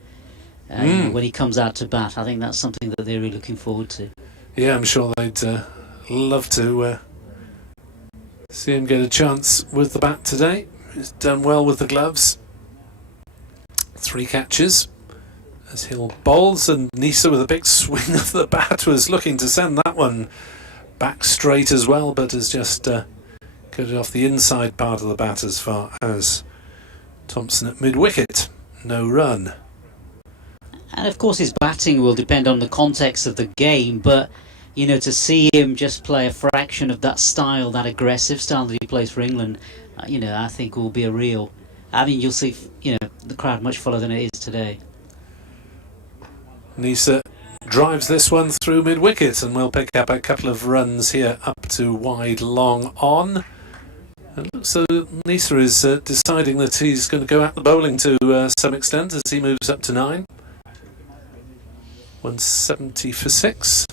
You know, when he comes out to bat, I think that's something that they're really looking forward to. Yeah, I'm sure they'd love to see him get a chance with the bat today. He's done well with the gloves. 3 catches as Hill bowls, and Nisa with a big swing of the bat was looking to send that one back straight as well, but has just got it off the inside part of the bat as far as Thompson at mid-wicket. No run. And of course his batting will depend on the context of the game, but you know, to see him just play a fraction of that style, that aggressive style that he plays for England, you know, I think will be a real... I mean, you'll see, you know, the crowd much fuller than it is today. Nisa drives this one through mid-wicket, and we'll pick up a couple of runs here up to wide long on. And so Nisa is deciding that he's going to go at the bowling to some extent as he moves up to 9. 170 for 6.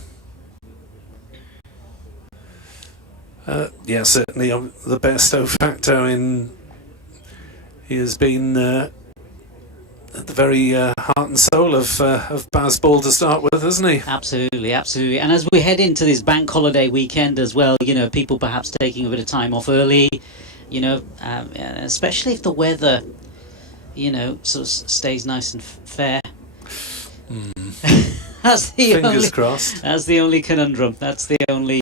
Yeah, certainly the Bairstow factor in. He has been at the very heart and soul of Bazball to start with, hasn't he? Absolutely, absolutely. And as we head into this bank holiday weekend as well, you know, people perhaps taking a bit of time off early, you know, especially if the weather, you know, sort of stays nice and fair. That's the Fingers crossed. That's the only conundrum. That's the only...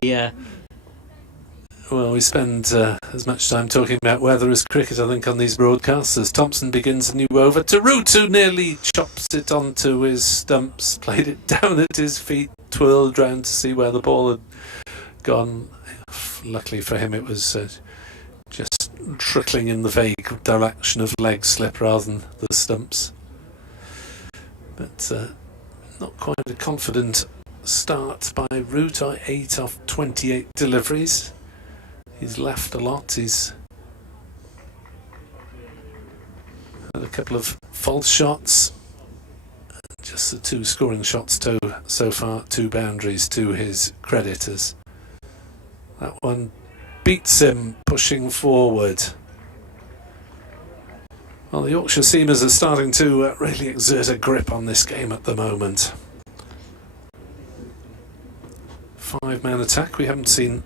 Well, we spend as much time talking about weather as cricket, I think, on these broadcasts. As Thompson begins a new over to Root, who nearly chops it onto his stumps, played it down at his feet, twirled round to see where the ball had gone. Luckily for him, it was just trickling in the vague direction of leg slip rather than the stumps. But not quite a confident start by Root. 8 off 28 deliveries. He's left a lot. He's had a couple of false shots. Just the 2 scoring shots so far, 2 boundaries to his creditors. That one beats him pushing forward. Well, the Yorkshire seamers are starting to really exert a grip on this game at the moment. 5-man attack. We haven't seen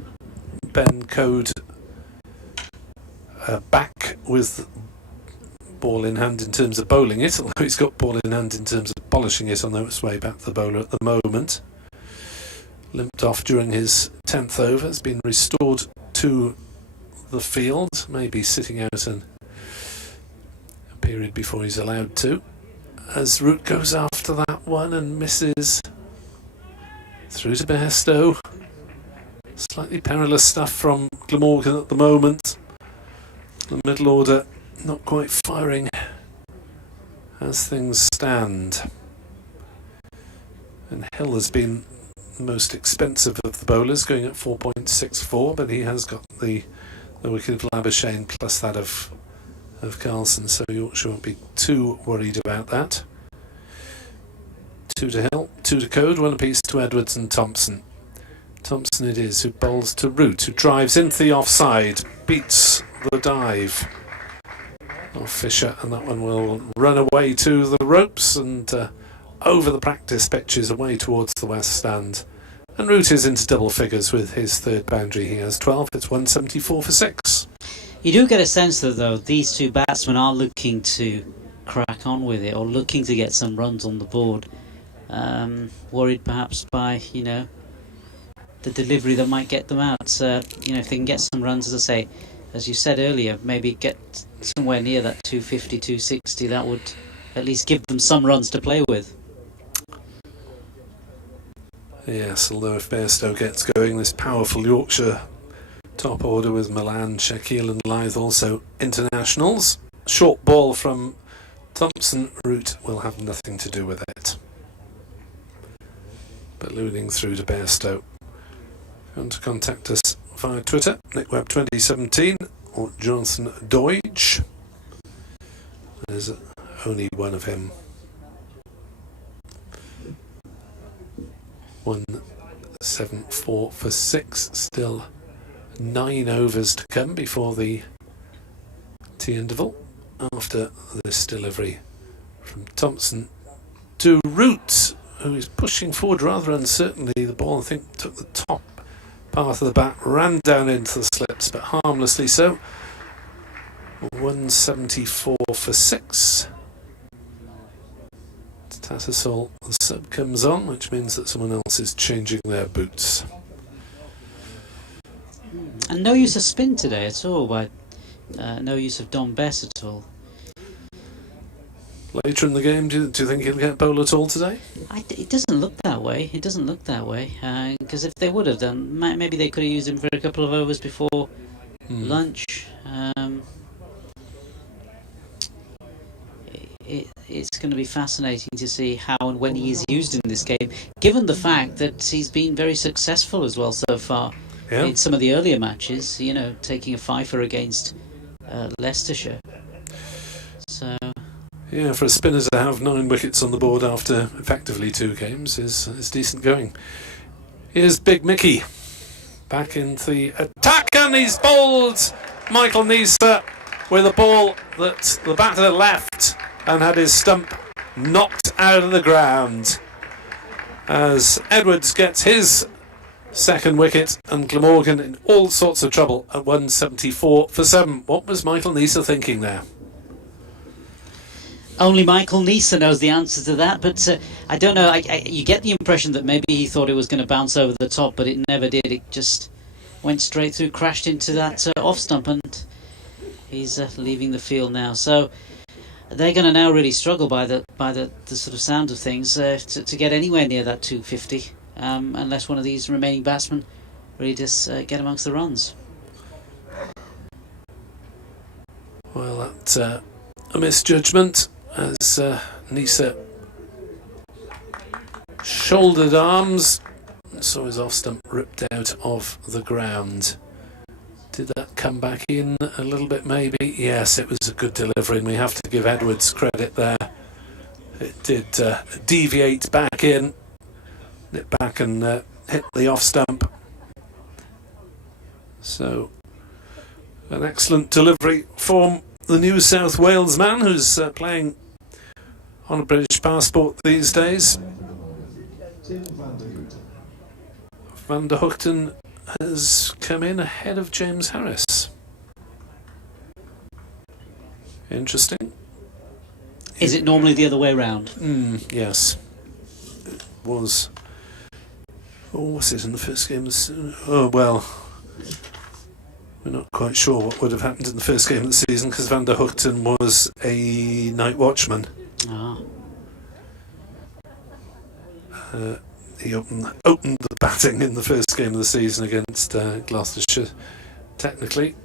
Ben Code back with ball in hand in terms of bowling it, although he's got ball in hand in terms of polishing it on its way back to the bowler at the moment. Limped off during his 10th over, has been restored to the field, maybe sitting out a period before he's allowed to. As Root goes after that one and misses through to Bairstow. Slightly perilous stuff from Glamorgan at the moment. The middle order not quite firing as things stand. And Hill has been the most expensive of the bowlers, going at 4.64, but he has got the wicket of Labuschagne plus that of Carlson, so Yorkshire won't be too worried about that. 2 to Hill, 2 to Code, 1 apiece to Edwards and Thompson. Thompson it is who bowls to Root, who drives into the offside, beats the dive of Fisher, and that one will run away to the ropes and over the practice pitches away towards the west stand. And Root is into double figures with his 3rd boundary. He has 12, it's 174 for 6. You do get a sense that, though, these 2 batsmen are looking to crack on with it, or looking to get some runs on the board. Worried perhaps by, you know, the delivery that might get them out. You know, if they can get some runs, as I say, as you said earlier, maybe get somewhere near that 250, 260. That would at least give them some runs to play with. Yes, although if Bairstow gets going, this powerful Yorkshire top order with Milan, Shaquille and Lythe also internationals. Short ball from Thompson, Root will have nothing to do with it. But looting through to Bairstow. If you want to contact us via Twitter, NickWebb2017 or Jonathan Deutsch. There's only one of him. 174 for 6. Still 9 overs to come before the tea interval. After this delivery from Thompson to Root, who is pushing forward rather uncertainly. The ball, I think, took the top part of the bat, ran down into the slips, but harmlessly so. 174 for 6. Tattersall, the sub comes on, which means that someone else is changing their boots. And no use of spin today at all, by no use of Dom Bess at all. Later in the game, do you think he'll get bowl at all today? It doesn't look that way. It doesn't look that way. Because if they would have done, maybe they could have used him for a couple of overs before lunch. It's going to be fascinating to see how and when he is used in this game, given the fact that he's been very successful as well so far in some of the earlier matches, you know, taking a fifer against Leicestershire. So yeah, for a spinner to have 9 wickets on the board after effectively 2 games is decent going. Here's Big Mickey back into the attack, and he's bowled Michael Neser with a ball that the batter left and had his stump knocked out of the ground as Edwards gets his second wicket and Glamorgan in all sorts of trouble at 174 for 7. What was Michael Neser thinking there? only Michael Neser knows the answer to that, but I don't know. You get the impression that maybe he thought it was going to bounce over the top, but it never did. It just went straight through, crashed into that off stump, and he's leaving the field now. So they're going to now really struggle by the sort of sound of things to get anywhere near that 250, unless one of these remaining batsmen really just get amongst the runs. Well, that's a misjudgment as Neser shouldered arms, saw his off stump ripped out of the ground. Did that come back in a little bit maybe? Yes, it was a good delivery, and we have to give Edwards credit there. It did deviate back in, nip back and hit the off stump. So, an excellent delivery from the New South Wales man who's playing on a British passport these days. Van der Hoogten has come in ahead of James Harris. Interesting. Is it normally the other way around? Yes. It was. Oh, what's it in the first game? Oh, well. We're not quite sure what would have happened in the first game of the season because Van der Hoogten was a night watchman. He opened the batting in the first game of the season against Gloucestershire, technically.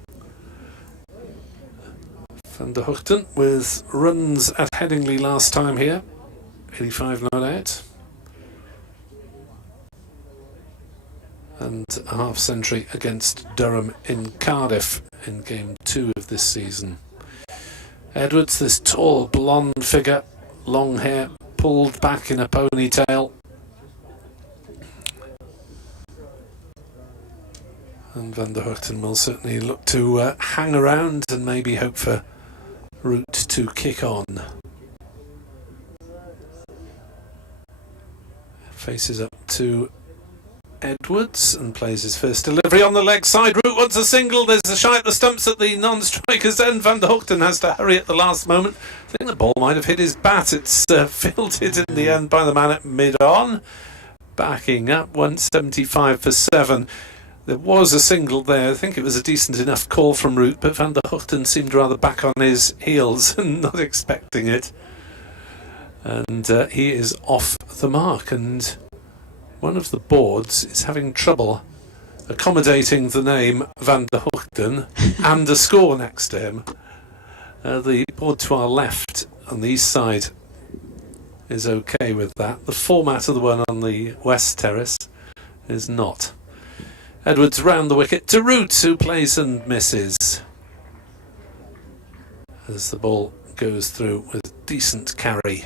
Van der Hoogten with runs at Headingley last time here, 85 not out. And a half century against Durham in Cardiff in game 2 of this season. Edwards, this tall blonde figure, long hair pulled back in a ponytail. And Van der Hoogten will certainly look to hang around and maybe hope for Root to kick on. Faces up to Edwards and plays his first delivery on the leg side. Root wants a single. There's a shy at the stumps at the non-striker's end. Van der Hoogten has to hurry at the last moment. I think the ball might have hit his bat. It's fielded in the end by the man at mid-on. Backing up 175 for 7. There was a single there. I think it was a decent enough call from Root, but Van der Hoogten seemed rather back on his heels and not expecting it. And he is off the mark, and one of the boards is having trouble accommodating the name Van der Hoogten and a score next to him. The board to our left on the east side is okay with that. The format of the one on the west terrace is not. Edwards round the wicket to Root, who plays and misses as the ball goes through with decent carry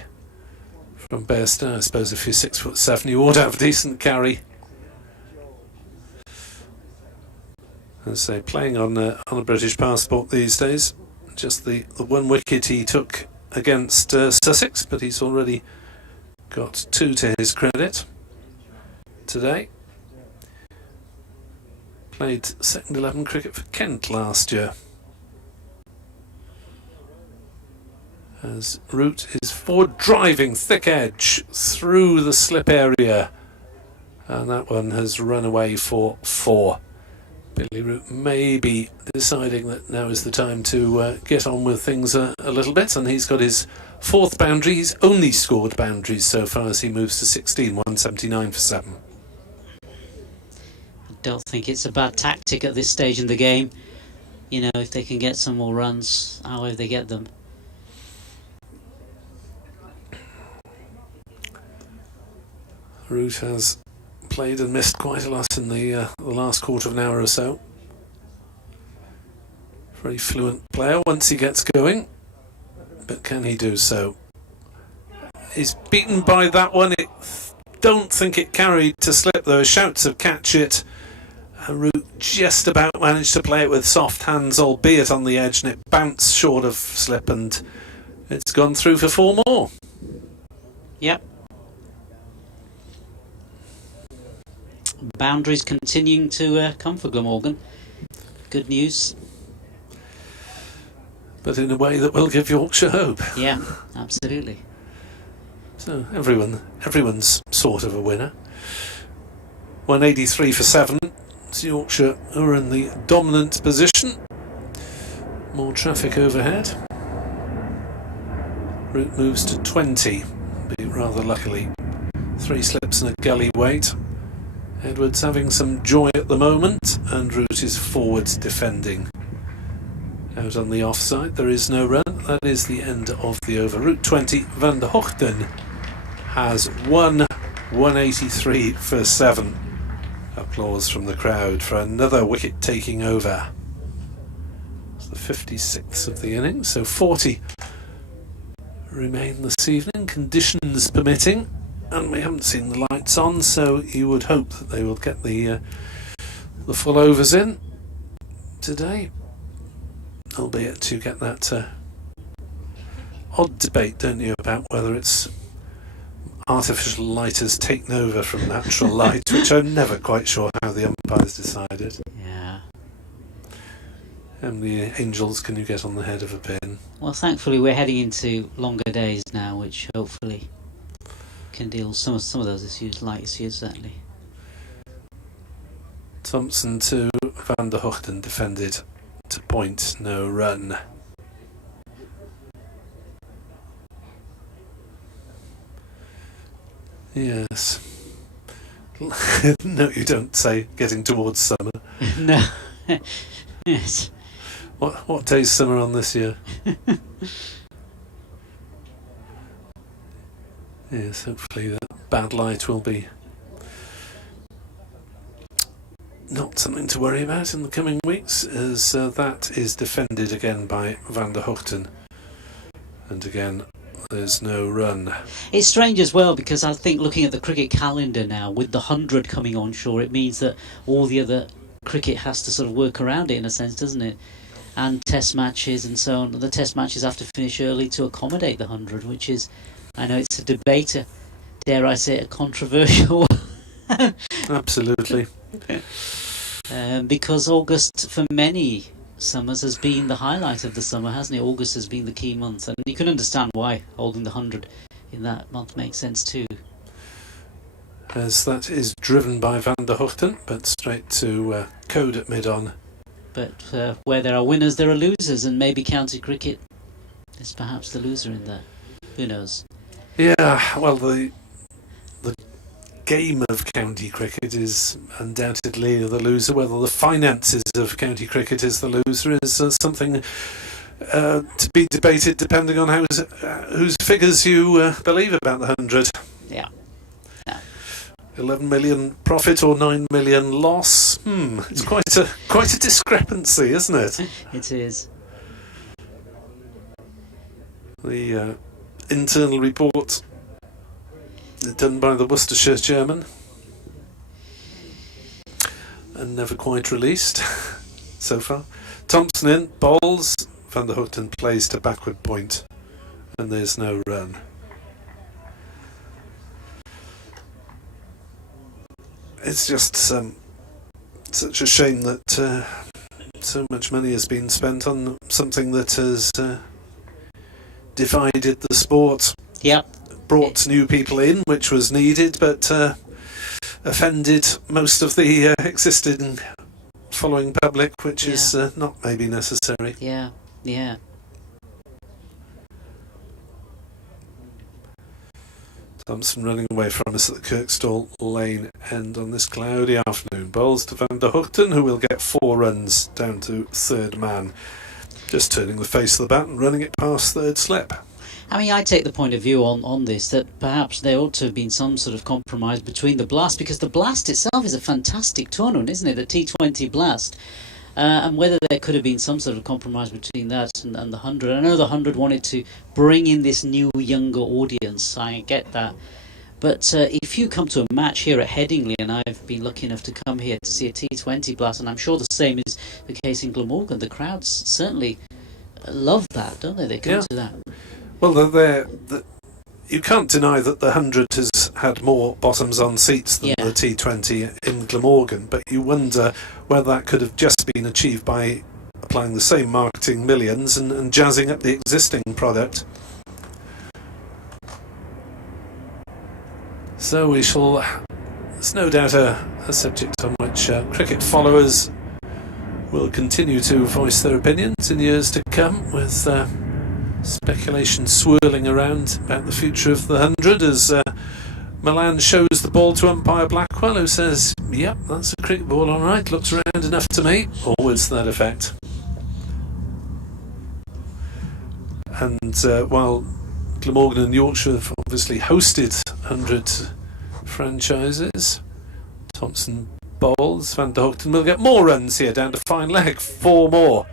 from Bairstow. I suppose if you're 6'7", you ought to have a decent carry. As I say, playing on a British passport these days. Just the one wicket he took against Sussex, but he's already got 2 to his credit today. Played second 11 cricket for Kent last year. As Root is forward driving thick edge through the slip area, and that one has run away for 4. Billy Root may be deciding that now is the time to get on with things a little bit, and he's got his 4th boundary. He's only scored boundaries so far as he moves to 16, 179 for 7. Don't think it's a bad tactic at this stage in the game. You know, if they can get some more runs, however they get them. Root has played and missed quite a lot in the last quarter of an hour or so. Very fluent player once he gets going, but can he do so? He's beaten by that one. Don't think it carried to slip. There were shouts of catch it. Root just about managed to play it with soft hands, albeit on the edge, and it bounced short of slip, and it's gone through for 4 more. Yep. Boundaries continuing to come for Glamorgan. Good news. But in a way that will give Yorkshire hope. Yeah, absolutely. So everyone's sort of a winner. 183 for 7. Yorkshire are in the dominant position. More traffic overhead. Root moves to 20, but rather luckily 3 slips and a gully weight. Edwards having some joy at the moment, and Root is forwards defending. Out on the offside, there is no run. That is the end of the over. Root 20, Van der Hoogten has won 183 for 7. Applause from the crowd for another wicket taking over. It's the 56th of the innings, so 40 remain this evening, conditions permitting, and we haven't seen the lights on, so you would hope that they will get the full overs in today, albeit you get that odd debate, don't you, about whether it's artificial light has taken over from natural light, which I'm never quite sure how the umpires decided. Yeah. How many angels can you get on the head of a pin? Well, thankfully we're heading into longer days now, which hopefully can deal with some of those issues, light issues certainly. Thompson to Van der Hoogten, defended to point, no run. Yes. No, you don't say getting towards summer. No. Yes. What day's summer on this year? Yes, hopefully that bad light will be not something to worry about in the coming weeks, as that is defended again by Van der Hoogten. And again, there's no run. It's strange as well, because I think looking at the cricket calendar now, with the 100 coming on shore, it means that all the other cricket has to sort of work around it in a sense, doesn't it? And test matches and so on. The test matches have to finish early to accommodate the 100, which is, I know it's a debate, dare I say, a controversial Absolutely. because August for many summers has been the highlight of the summer, hasn't it? August has been the key month, and you can understand why holding the 100 in that month makes sense too. as that is driven by Van der Hochten, but straight to Code at mid-on. But where there are winners, there are losers, and maybe county cricket is perhaps the loser in there. Who knows? Yeah, well, the game of county cricket is undoubtedly the loser. Whether the finances of county cricket is the loser is something to be debated, depending on whose figures you believe about the 100. Yeah. 11 million profit or 9 million loss. It's quite a discrepancy, isn't it? It is. The internal report done by the Worcestershire chairman and never quite released so far. Thompson in, bowls, Van der Hochten plays to backward point, and there's no run. It's just such a shame that so much money has been spent on something that has divided the sport. Yep. Brought new people in, which was needed, but offended most of the existing following public, which is not maybe necessary. Yeah. Thompson running away from us at the Kirkstall Lane end on this cloudy afternoon. Bowls to Van der Hochten, who will get 4 runs down to third man. Just turning the face of the bat and running it past third slip. I mean, I take the point of view on this that perhaps there ought to have been some sort of compromise between the Blast, because the Blast itself is a fantastic tournament, isn't it? The T20 Blast. And whether there could have been some sort of compromise between that and the 100. I know the 100 wanted to bring in this new, younger audience. I get that. But if you come to a match here at Headingley, and I've been lucky enough to come here to see a T20 Blast, and I'm sure the same is the case in Glamorgan, the crowds certainly love that, don't they? They come to that. Well, you can't deny that the 100 has had more bottoms-on seats than the T20 in Glamorgan, but you wonder whether that could have just been achieved by applying the same marketing millions and jazzing up the existing product. So we shall... There's no doubt a subject on which cricket followers will continue to voice their opinions in years to come, with speculation swirling around about the future of the 100 as Milan shows the ball to umpire Blackwell, who says, yep, that's a cricket ball, all right, looks round enough to me, or words to that effect. And while Glamorgan and Yorkshire have obviously hosted 100 franchises, Thompson bowls, Van der Hochten will get more runs here, down to fine leg, 4 more.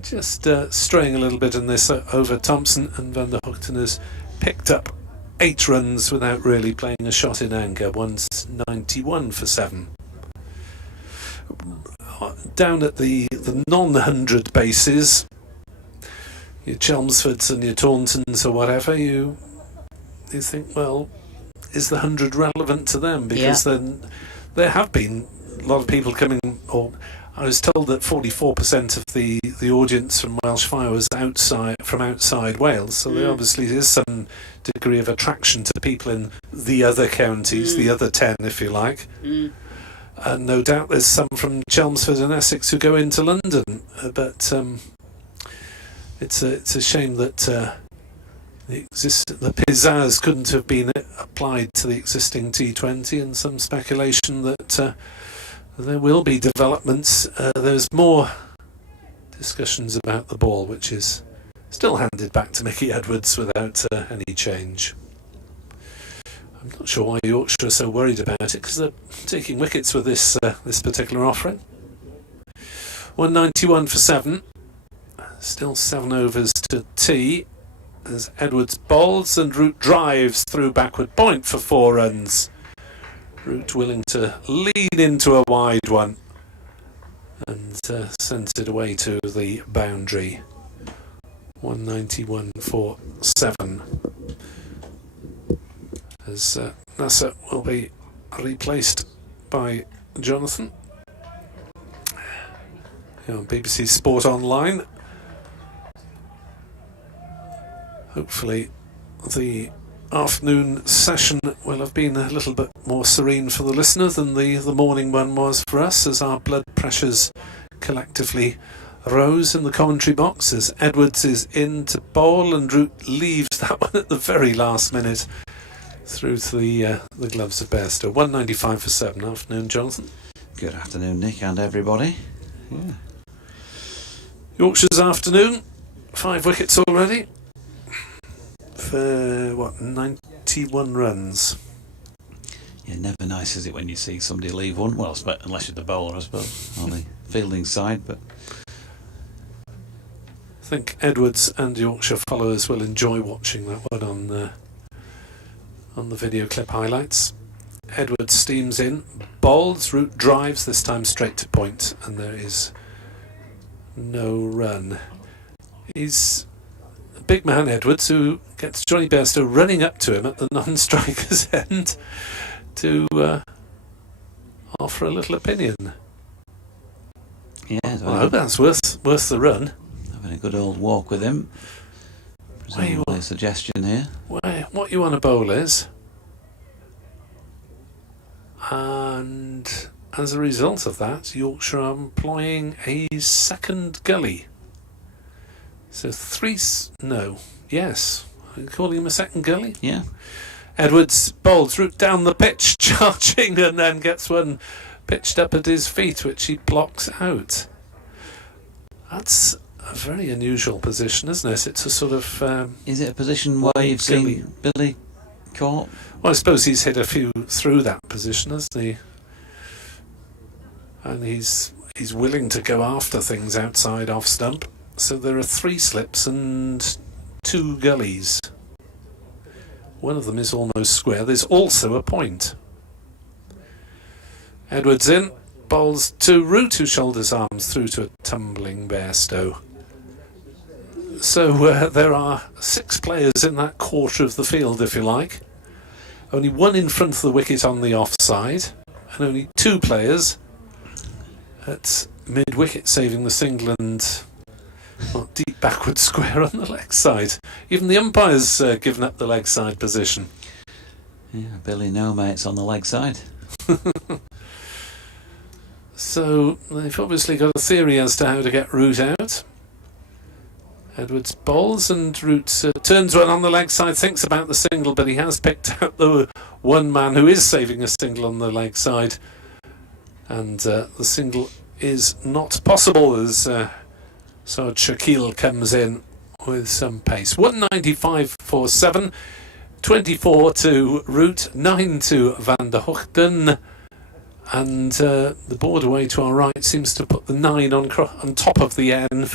Just straying a little bit in this over Thompson, and Van der Hochten has picked up 8 runs without really playing a shot in anger. 191 for 7. Down at the non-100 bases, your Chelmsfords and your Tauntons or whatever, you think, well, is the 100 relevant to them? Because then there have been a lot of people coming, or I was told that 44% of the audience from Welsh Fire was from outside Wales, so there obviously is some degree of attraction to people in the other counties, the other 10 if you like. And no doubt there's some from Chelmsford and Essex who go into London, but it's a shame that the pizzazz couldn't have been applied to the existing T20, and some speculation that there will be developments. There's more discussions about the ball, which is still handed back to Mickey Edwards without any change. I'm not sure why Yorkshire are so worried about it, because they're taking wickets with this particular offering. 191 for 7. Still 7 overs to tea as Edwards bowls and Root drives through backward point for 4 runs. Root willing to lean into a wide one and sends it away to the boundary. 191 for 7. As Nasser will be replaced by Jonathan. Here on BBC Sport Online. Hopefully the afternoon session will have been a little bit more serene for the listener than the morning one was for us, as our blood pressures collectively rose in the commentary box as Edwards is in to bowl and Root leaves that one at the very last minute through to the gloves of Bairstow. 195 for 7. Afternoon, Jonathan. Good afternoon, Nick, and everybody. Yeah. Yorkshire's afternoon, 5 wickets already for 91 runs. Yeah, never nice is it when you see somebody leave one. Well, unless you're the bowler, I suppose, on the fielding side. But I think Edwards and Yorkshire followers will enjoy watching that one on the video clip highlights. Edwards steams in, bowls, Root drives, this time straight to point, and there is no run. He's a big man, Edwards, who gets Johnny Bairstow running up to him at the non-striker's end to offer a little opinion. yeah, Well, I hope that's worth the run. having a good old walk with him. Presumably a suggestion here. What you want to bowl is, and as a result of that, Yorkshire are employing a second gully. So yes. Are you calling him a second gully? Yeah. Edwards bowls Root down the pitch, charging, and then gets one pitched up at his feet, which he blocks out. That's a very unusual position, isn't it? It's a sort of... Is it a position where you've seen Billy caught? Well, I suppose he's hit a few through that position, hasn't he? And he's willing to go after things outside off stump. So there are 3 slips and 2 gullies. One of them is almost square. There's also a point. Edwards in, bowls to Root, who shoulders arms through to a tumbling Bairstow. So there are 6 players in that quarter of the field, if you like. Only 1 in front of the wicket on the offside, and only 2 players at mid-wicket saving the single and deep backward square on the leg side. Even the umpire's given up the leg side position. Yeah, Billy no mates on the leg side. So they've obviously got a theory as to how to get Root out. Edwards bowls and Root turns one on the leg side, thinks about the single, but he has picked out the one man who is saving a single on the leg side. And the single is not possible as Sard Shakil comes in with some pace. 195 for 7, 24 to Root, 9 to Van der Hoogten. And the board away to our right seems to put the 9 on top of the N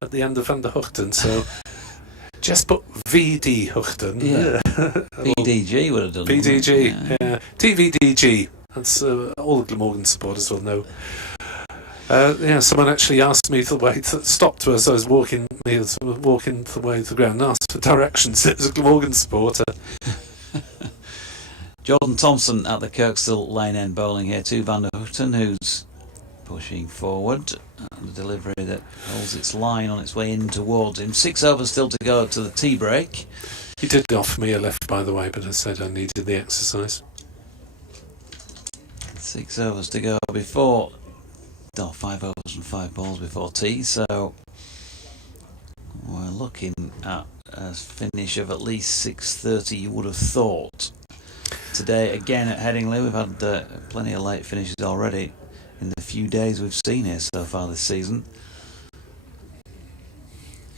at the end of Van der Hoogten. So just put VD Hoogten. Yeah. VDG would have done. VDG, yeah. TVDG. That's all the Glamorgan supporters will know. Someone actually asked me stopped as I was walking the way to the ground and asked for directions. It was a Glamorgan supporter. Jordan Thompson at the Kirkstall lane end bowling here to Van der Hoogten, who's pushing forward. The delivery that holds its line on its way in towards him. 6 overs still to go to the tea break. He did offer me a lift, by the way, but I said I needed the exercise. 6 overs to go before... 5 overs and 5 balls before tea, so we're looking at a finish of at least 6:30, you would have thought. Today, again at Headingley, we've had plenty of late finishes already in the few days we've seen here so far this season.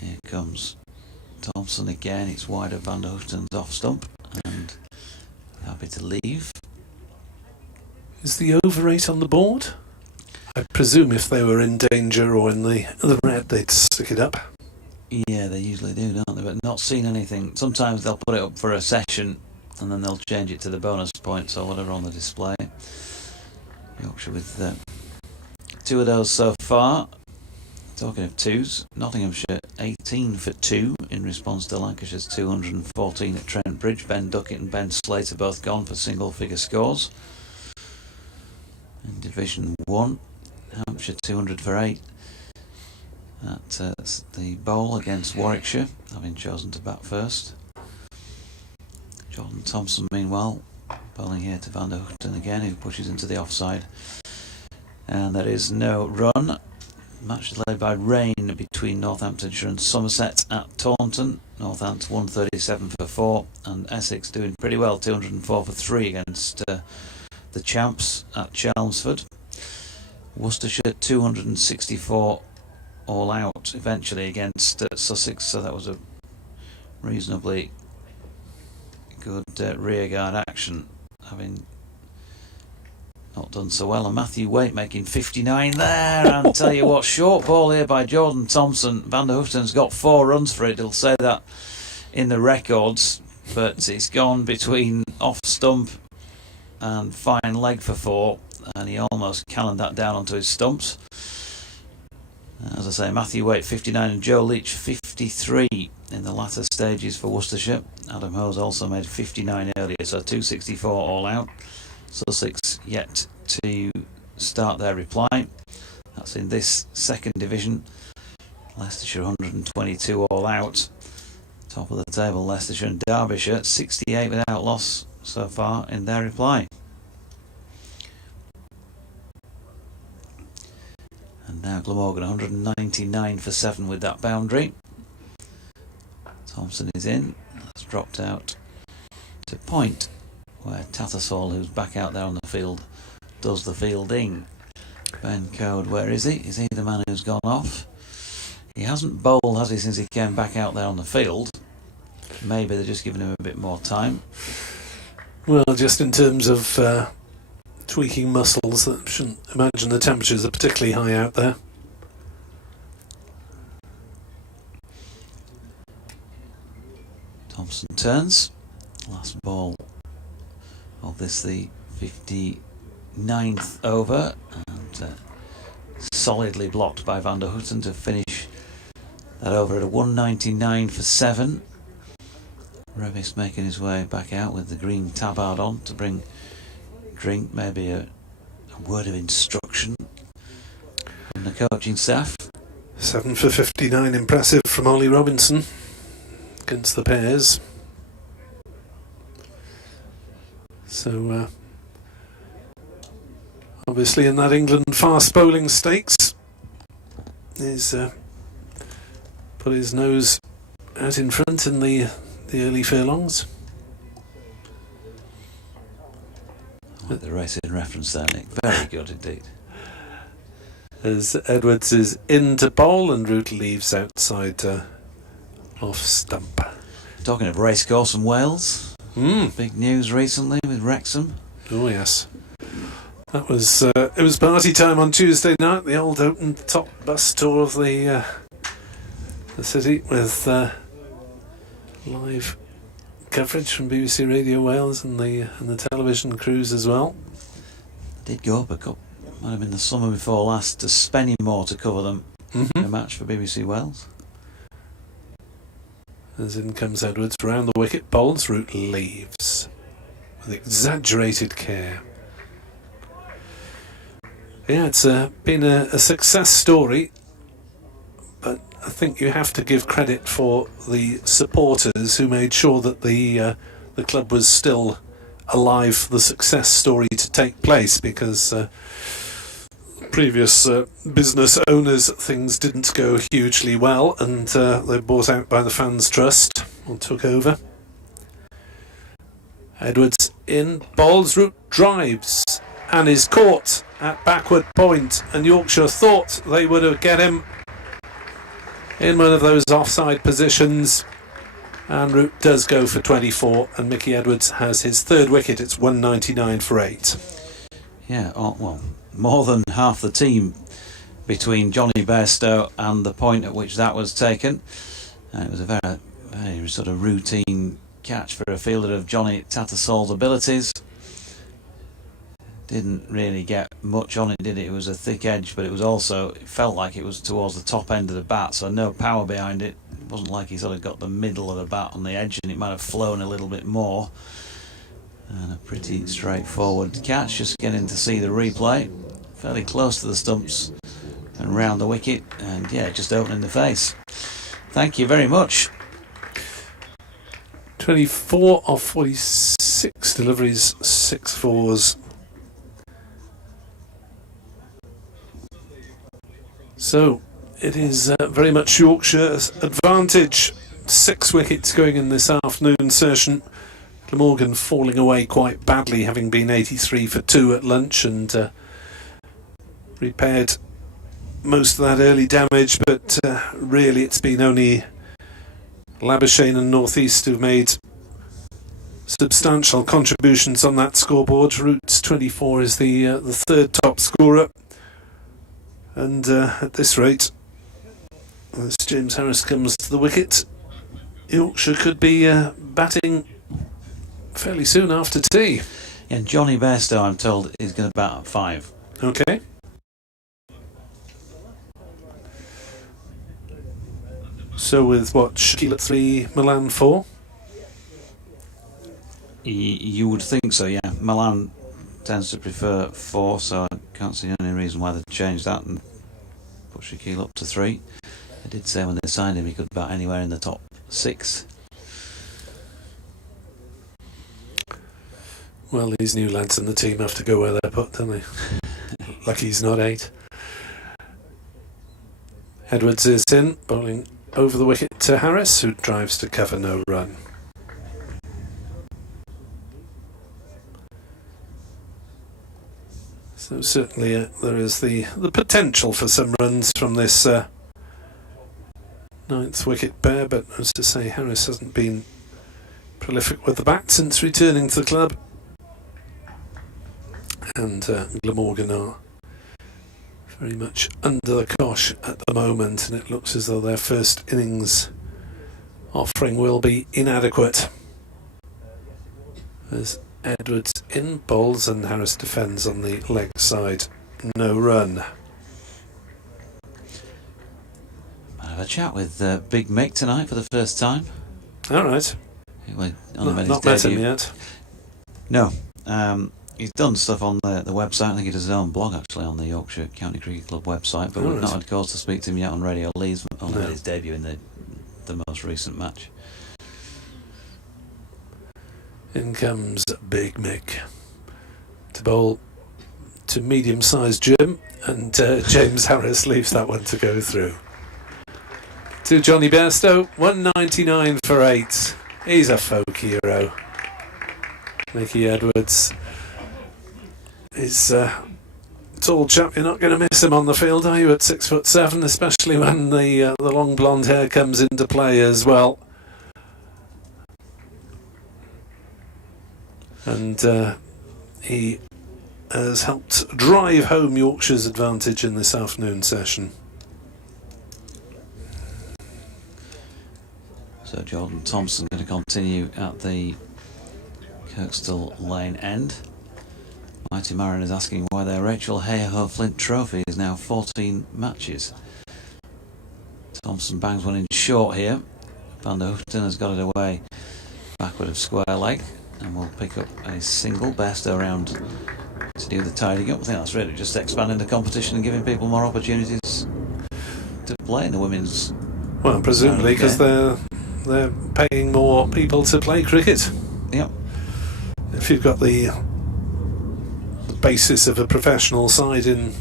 Here comes Thompson again. It's wide of Van der Hoogten's off stump and happy to leave. Is the over 8 on the board? I presume if they were in danger or in the red, they'd stick it up. Yeah, they usually do, don't they? But not seen anything. Sometimes they'll put it up for a session and then they'll change it to the bonus points or whatever on the display. Yorkshire with 2 of those so far. Talking of 2s, Nottinghamshire 18 for 2 in response to Lancashire's 214 at Trent Bridge. Ben Duckett and Ben Slater both gone for single figure scores. In Division 1, Hampshire 200 for 8 at the bowl against Warwickshire, having chosen to bat first. Jordan Thompson, meanwhile, bowling here to Van der Houten again, who pushes into the offside. And there is no run. Match is led by rain between Northamptonshire and Somerset at Taunton. Northampton 137 for 4, and Essex doing pretty well, 204 for 3 against the champs at Chelmsford. Worcestershire 264 all out eventually against Sussex, so that was a reasonably good rearguard action, having not done so well. And Matthew Waite making 59 there, and tell you what, short ball here by Jordan Thompson. Van der Houten's got 4 runs for it, he'll say that in the records, but it's gone between off stump and fine leg for 4, and he almost cannoned that down onto his stumps. As I say, Matthew Waite 59 and Joe Leach 53 in the latter stages for Worcestershire. Adam Hose also made 59 earlier, so 264 all out. Sussex yet to start their reply. That's in this second division. Leicestershire 122 all out. Top of the table, Leicestershire and Derbyshire 68 without loss so far in their reply. And now Glamorgan 199 for 7 with that boundary. Thompson is in. That's dropped out to point, where Tattersall, who's back out there on the field, does the fielding. Ben Code, where is he? Is he the man who's gone off? He hasn't bowled, has he, since he came back out there on the field? Maybe they're just giving him a bit more time. Well, just in terms of tweaking muscles, I shouldn't imagine the temperatures are particularly high out there. Thompson turns. Last ball of this, the 59th over, and solidly blocked by Van der Houten to finish that over at a 199 for 7. Revis making his way back out with the green tabard on to bring drink, maybe a word of instruction from the coaching staff. 7 for 59, impressive from Ollie Robinson against the pairs. So obviously in that England fast bowling stakes, he's put his nose out in front in the early furlongs. I like the racing reference there, Nick. Very good indeed. As Edwards is in to bowl and Root leaves outside off stump. Talking of racecourse and Wales, big news recently with Wrexham. Oh yes, that was it was party time on Tuesday night. The old open top bus tour of the city with live coverage from BBC Radio Wales and the television crews as well. Did go up a couple, might have been the summer before last, to Spennymoor to cover them in a match for BBC Wales. As in comes Edwards, round the wicket, bowls, Root leaves with exaggerated care. Yeah, it's been a success story, but I think you have to give credit for the supporters who made sure that the club was still alive for the success story to take place, because previous business owners, things didn't go hugely well, and they were bought out by the Fans Trust or took over. Edwards in, bowls, Root drives and is caught at backward point, and Yorkshire thought they would get him in one of those offside positions, and Root does go for 24, and Mickey Edwards has his third wicket. It's 199 for 8. Yeah, well, more than half the team between Johnny Bairstow and the point at which that was taken. It was a very, very sort of routine catch for a fielder of Johnny Tattersall's abilities. Didn't really get much on it, did it? It was a thick edge, but it was also, it felt like it was towards the top end of the bat, so no power behind it. It wasn't like he sort of got the middle of the bat on the edge, and it might have flown a little bit more. And a pretty straightforward catch. Just getting to see the replay. Fairly close to the stumps and round the wicket, and yeah, just opening the face. Thank you very much. 24 of 46 deliveries, 6 fours. So it is very much Yorkshire's advantage. 6 wickets going in this afternoon session. Glamorgan falling away quite badly, having been 83 for 2 at lunch and repaired most of that early damage, but really it's been only Labuschagne and North East who've made substantial contributions on that scoreboard. Roots 24 is the third top scorer, and at this rate, as James Harris comes to the wicket, Yorkshire could be batting fairly soon after tea. And Johnny Bairstow, I'm told, is going to bat at 5. Okay. So with what, Shaquille at 3, Milan 4? You would think so, yeah. Milan tends to prefer 4, so I can't see any reason why they'd change that and put Shaquille up to 3. They did say when they signed him he could bat anywhere in the top 6. Well, these new lads in the team have to go where they're put, don't they? Lucky he's not 8. Edwards is in, bowling over the wicket to Harris, who drives to cover no run. So certainly there is the potential for some runs from this 9th wicket pair, but as to say, Harris hasn't been prolific with the bat since returning to the club. And Glamorgan are very much under the cosh at the moment, and it looks as though their first innings offering will be inadequate. As Edwards in bowls and Harris defends on the leg side. No run. I have a chat with Big Mick tonight for the first time. Alright. Not met him yet. No. He's done stuff on the website. I think he does his own blog actually on the Yorkshire County Cricket Club website, but we've not had cause to speak to him yet on Radio Leeds. Only his debut in the most recent match. In comes Big Mick to bowl to medium-sized Jim, and James Harris leaves that one to go through. To Johnny Bairstow, 199 for 8. He's a folk hero. Mickey Edwards is a tall chap. You're not going to miss him on the field, are you, at 6'7", especially when the long blonde hair comes into play as well. And he has helped drive home Yorkshire's advantage in this afternoon session. So Jordan Thompson going to continue at the Kirkstall Lane end. Mighty Marin is asking why their Rachel Hayhoe Flint Trophy is now 14 matches. Thompson bangs one in short here. Van der Hoofden has got it away backward of square leg, and will pick up a single. Bairstow around to do the tidying up. I think that's really just expanding the competition and giving people more opportunities to play in the women's. Well, presumably because they're paying more people to play cricket. Yep. If you've got the basis of a professional side in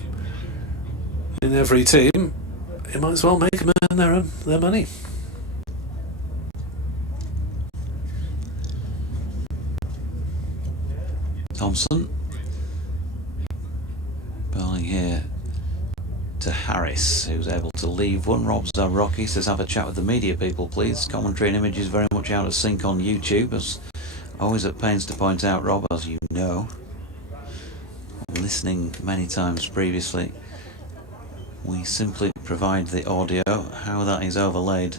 every team, you might as well make them earn their money. Thompson bowling here to Harris, who's able to leave one. Rob Zarocki says, have a chat with the media people please. Commentary and images very much out of sync on YouTube, as always at pains to point out, Rob, as you know, listening many times previously, we simply provide the audio. How that is overlaid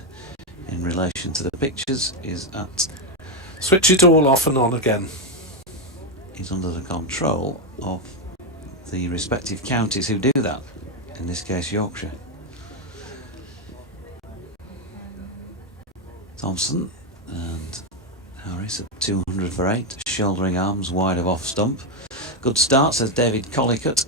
in relation to the pictures is at switch it all off and on again. Is under the control of the respective counties who do that, in this case Yorkshire. Thompson and Harris at 200 for 8, shouldering arms wide of off stump. Good start, says David Collicutt.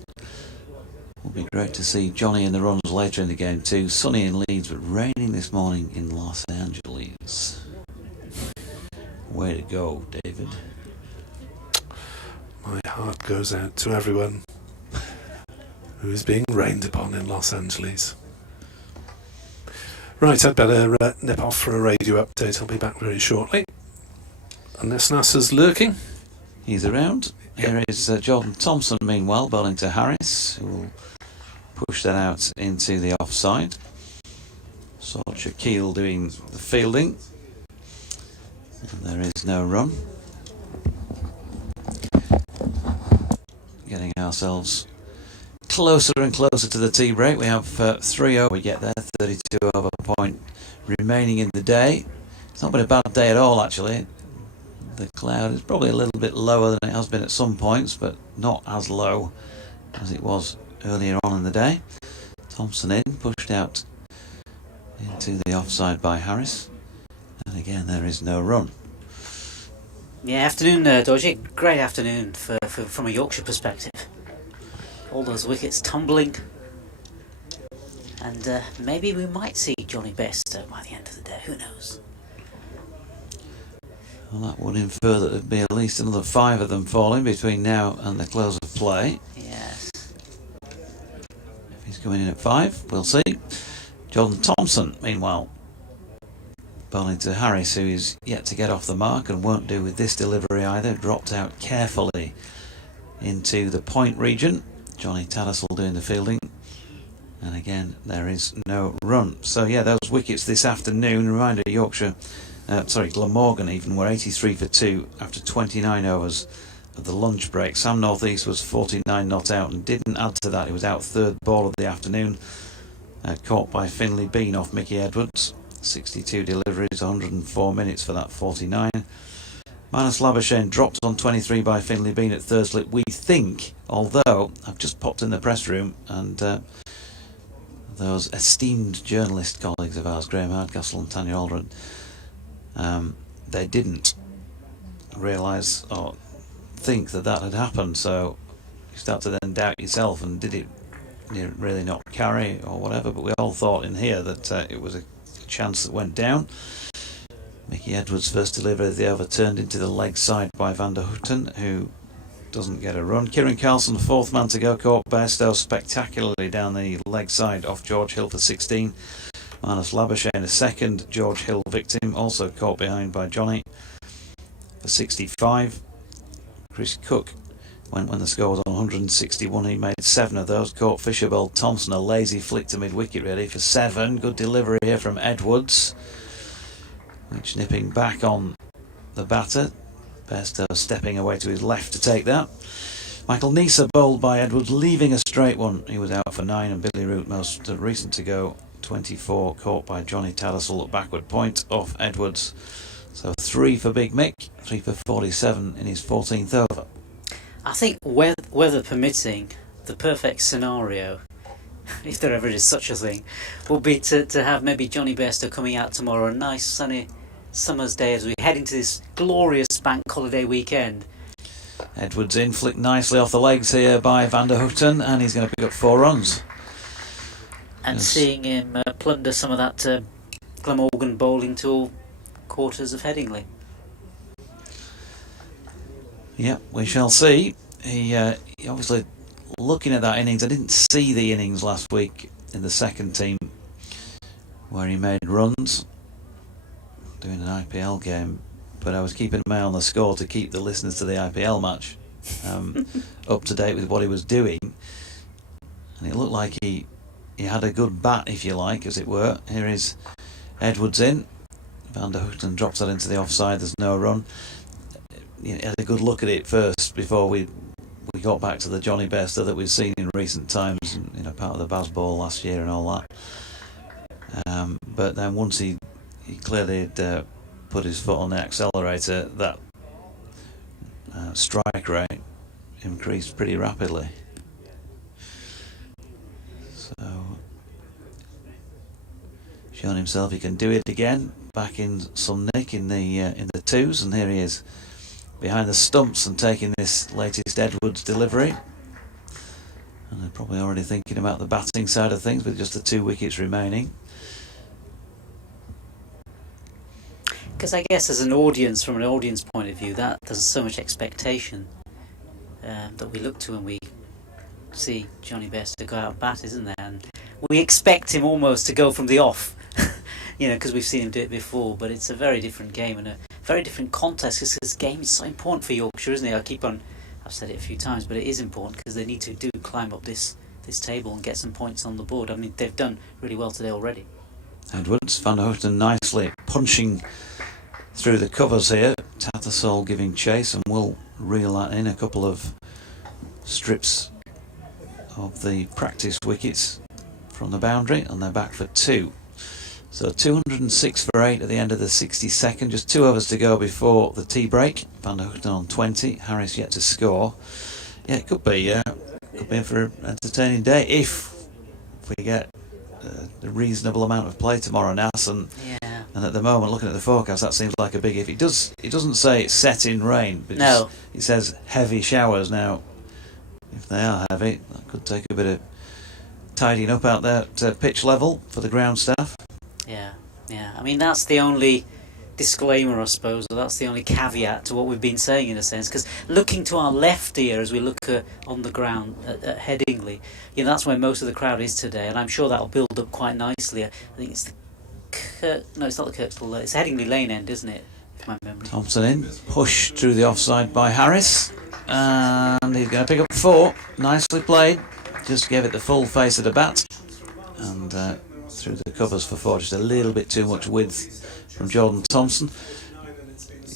Will be great to see Johnny in the runs later in the game too. Sunny in Leeds but raining this morning in Los Angeles. Way to go, David. My heart goes out to everyone who is being rained upon in Los Angeles. Right, I'd better nip off for a radio update. I'll be back very shortly. Unless NASA's lurking. He's around. Yep. Here is Jordan Thompson, meanwhile, bowling to Harris, who will push that out into the offside. Saw Shaquille doing the fielding. And there is no run. Getting ourselves closer and closer to the tea break. We have 3 over. We get there, 32 over point remaining in the day. It's not been a bad day at all, actually. The cloud is probably a little bit lower than it has been at some points, but not as low as it was earlier on in the day. Thompson in, pushed out into the offside by Harris. And again, there is no run. Yeah, afternoon, Dodgy. Great afternoon from a Yorkshire perspective. All those wickets tumbling. And maybe we might see Johnny Bairstow by the end of the day. Who knows? Well, that would infer that there'd be at least another 5 of them falling between now and the close of play. Yes. If he's coming in at 5, we'll see. Jordan Thompson, meanwhile, bowling to Harris, who is yet to get off the mark and won't do with this delivery either. Dropped out carefully into the point region. Johnny Tattersall doing the fielding. And again, there is no run. So yeah, those wickets this afternoon. Reminder, Yorkshire, Glamorgan even were 83 for 2 after 29 overs of the lunch break. Sam Northeast was 49 not out and didn't add to that. He was out third ball of the afternoon. Caught by Finlay Bean off Mickey Edwards. 62 deliveries, 104 minutes for that 49. Manus Labuschagne dropped on 23 by Finlay Bean at third slip, we think, although I've just popped in the press room and those esteemed journalist colleagues of ours, Graham Hardcastle and Tanya Aldred, they didn't realise or think that had happened, so you start to then doubt yourself, and did it really not carry or whatever, but we all thought in here that it was a chance that went down. Mickey Edwards' first delivery of the over turned into the leg side by Van der Houten, who doesn't get a run. Kieran Carlson, the 4th man to go, caught Bairstow spectacularly down the leg side off George Hill for 16. Manus Labuschagne, a second George Hill victim, also caught behind by Johnny for 65. Chris Cook went when the score was on 161. He made 7 of those. Caught Fisher bowled Thompson a lazy flick to mid-wicket really for 7. Good delivery here from Edwards, which nipping back on the batter. Bairstow stepping away to his left to take that. Michael Neser bowled by Edwards, leaving a straight one. He was out for 9, and Billy Root, most recent to go, 24, caught by Johnny Tattersall at backward point off Edwards. So 3 for Big Mick, 3 for 47 in his 14th over. I think weather permitting, the perfect scenario, if there ever is such a thing, will be to have maybe Johnny Bairstow coming out tomorrow, a nice sunny summer's day as we head into this glorious bank holiday weekend. Edwards in, flicked nicely off the legs here by Van der Houten, and he's going to pick up 4 runs. And yes. Seeing him plunder some of that Glamorgan bowling to all quarters of Headingley. Yeah, we shall see. He obviously, looking at that innings, I didn't see the innings last week in the second team where he made runs doing an IPL game, but I was keeping an eye on the score to keep the listeners to the IPL match up to date with what he was doing, and it looked like he had a good bat, if you like, as it were. Here is Edwards in. Van der Houten drops that into the offside. There's no run. He had a good look at it first before we got back to the Johnny Bairstow that we've seen in recent times, part of the Baz Ball last year and all that. But then once he clearly had put his foot on the accelerator, that strike rate increased pretty rapidly. So showing himself he can do it again. Back in some nick in the twos, and here he is behind the stumps and taking this latest Edwards delivery. And they're probably already thinking about the batting side of things with just the 2 wickets remaining. Because I guess as an audience, from an audience point of view, that there's so much expectation that we look to when we see Johnny Best to go out and bat, isn't there? And we expect him almost to go from the off, because we've seen him do it before. But it's a very different game and a very different contest, because this game is so important for Yorkshire, isn't it? I've said it a few times, but it is important because they need to climb up this table and get some points on the board. I mean, they've done really well today already. Edwards, Van Houten nicely punching through the covers here. Tattersall giving chase, and will reel that in. A couple of strips of the practice wickets from the boundary, and they're back for 2. So 206 for 8 at the end of the 62nd. Just 2 overs to go before the tea break. Van Houten on 20. Harris yet to score. Yeah, it could be in for an entertaining day if we get a reasonable amount of play tomorrow, Nass, and at the moment, looking at the forecast, that seems like a big if. It doesn't say it's set in rain, but no, it says heavy showers. Now, if they are heavy, that could take a bit of tidying up out there at pitch level for the ground staff. Yeah. I mean, that's the only disclaimer, I suppose, or that's the only caveat to what we've been saying, in a sense, because looking to our left here as we look on the ground at Headingley, that's where most of the crowd is today, and I'm sure that'll build up quite nicely. I think it's it's not the Kirkstall, it's Headingley Lane end, isn't it, if my memory. Thompson in, push through the offside by Harris, and he's going to pick up 4. Nicely played, just gave it the full face of the bat, and through the covers for 4. Just a little bit too much width from Jordan Thompson.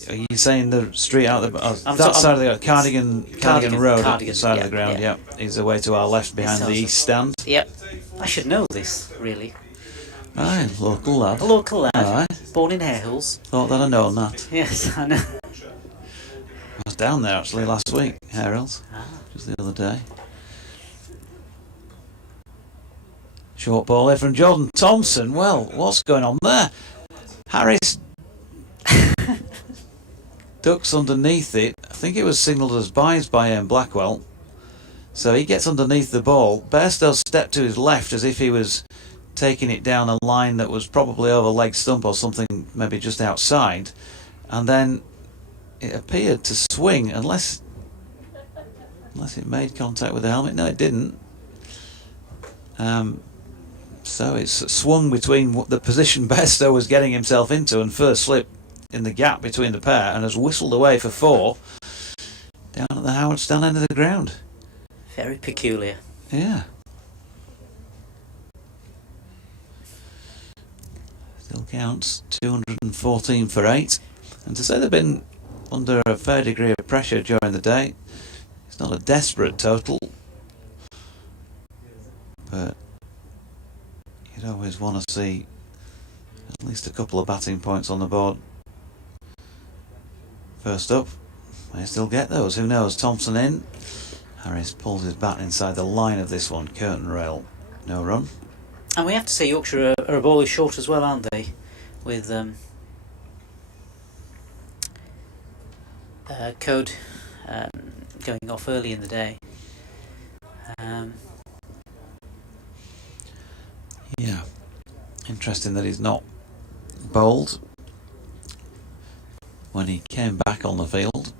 Are you saying the street out there? Side of the Cardigan Road, side of the ground. Yeah, he's away to our left behind the east stand. Yep, I should know this, really. Aye, local lad. A local lad, Aye. born in Harehills. Thought that I'd known that. Yes, I know. I was down there actually last week, Harehills, just the other day. Short ball here from Jordan Thompson. Well, what's going on there? Harris ducks underneath it. I think it was signalled as byes by Blackwell. So he gets underneath the ball. Bairstow stepped to his left as if he was taking it down a line that was probably over leg stump or something, maybe just outside. And then it appeared to swing, unless it made contact with the helmet. No, it didn't. So it's swung between the position Bairstow was getting himself into and first slip in the gap between the pair, and has whistled away for 4 down at the Howard Stand end of the ground. Very peculiar. Yeah. Still counts 214 for 8. And to say they've been under a fair degree of pressure during the day, it's not a desperate total, but you'd always want to see at least a couple of batting points on the board. First up, may still get those, who knows. Thompson in. Harris pulls his bat inside the line of this one. Curtain rail, no run. And we have to say Yorkshire are a ball short as well, aren't they? With Code going off early in the day. Yeah, interesting that he's not bowled when he came back on the field.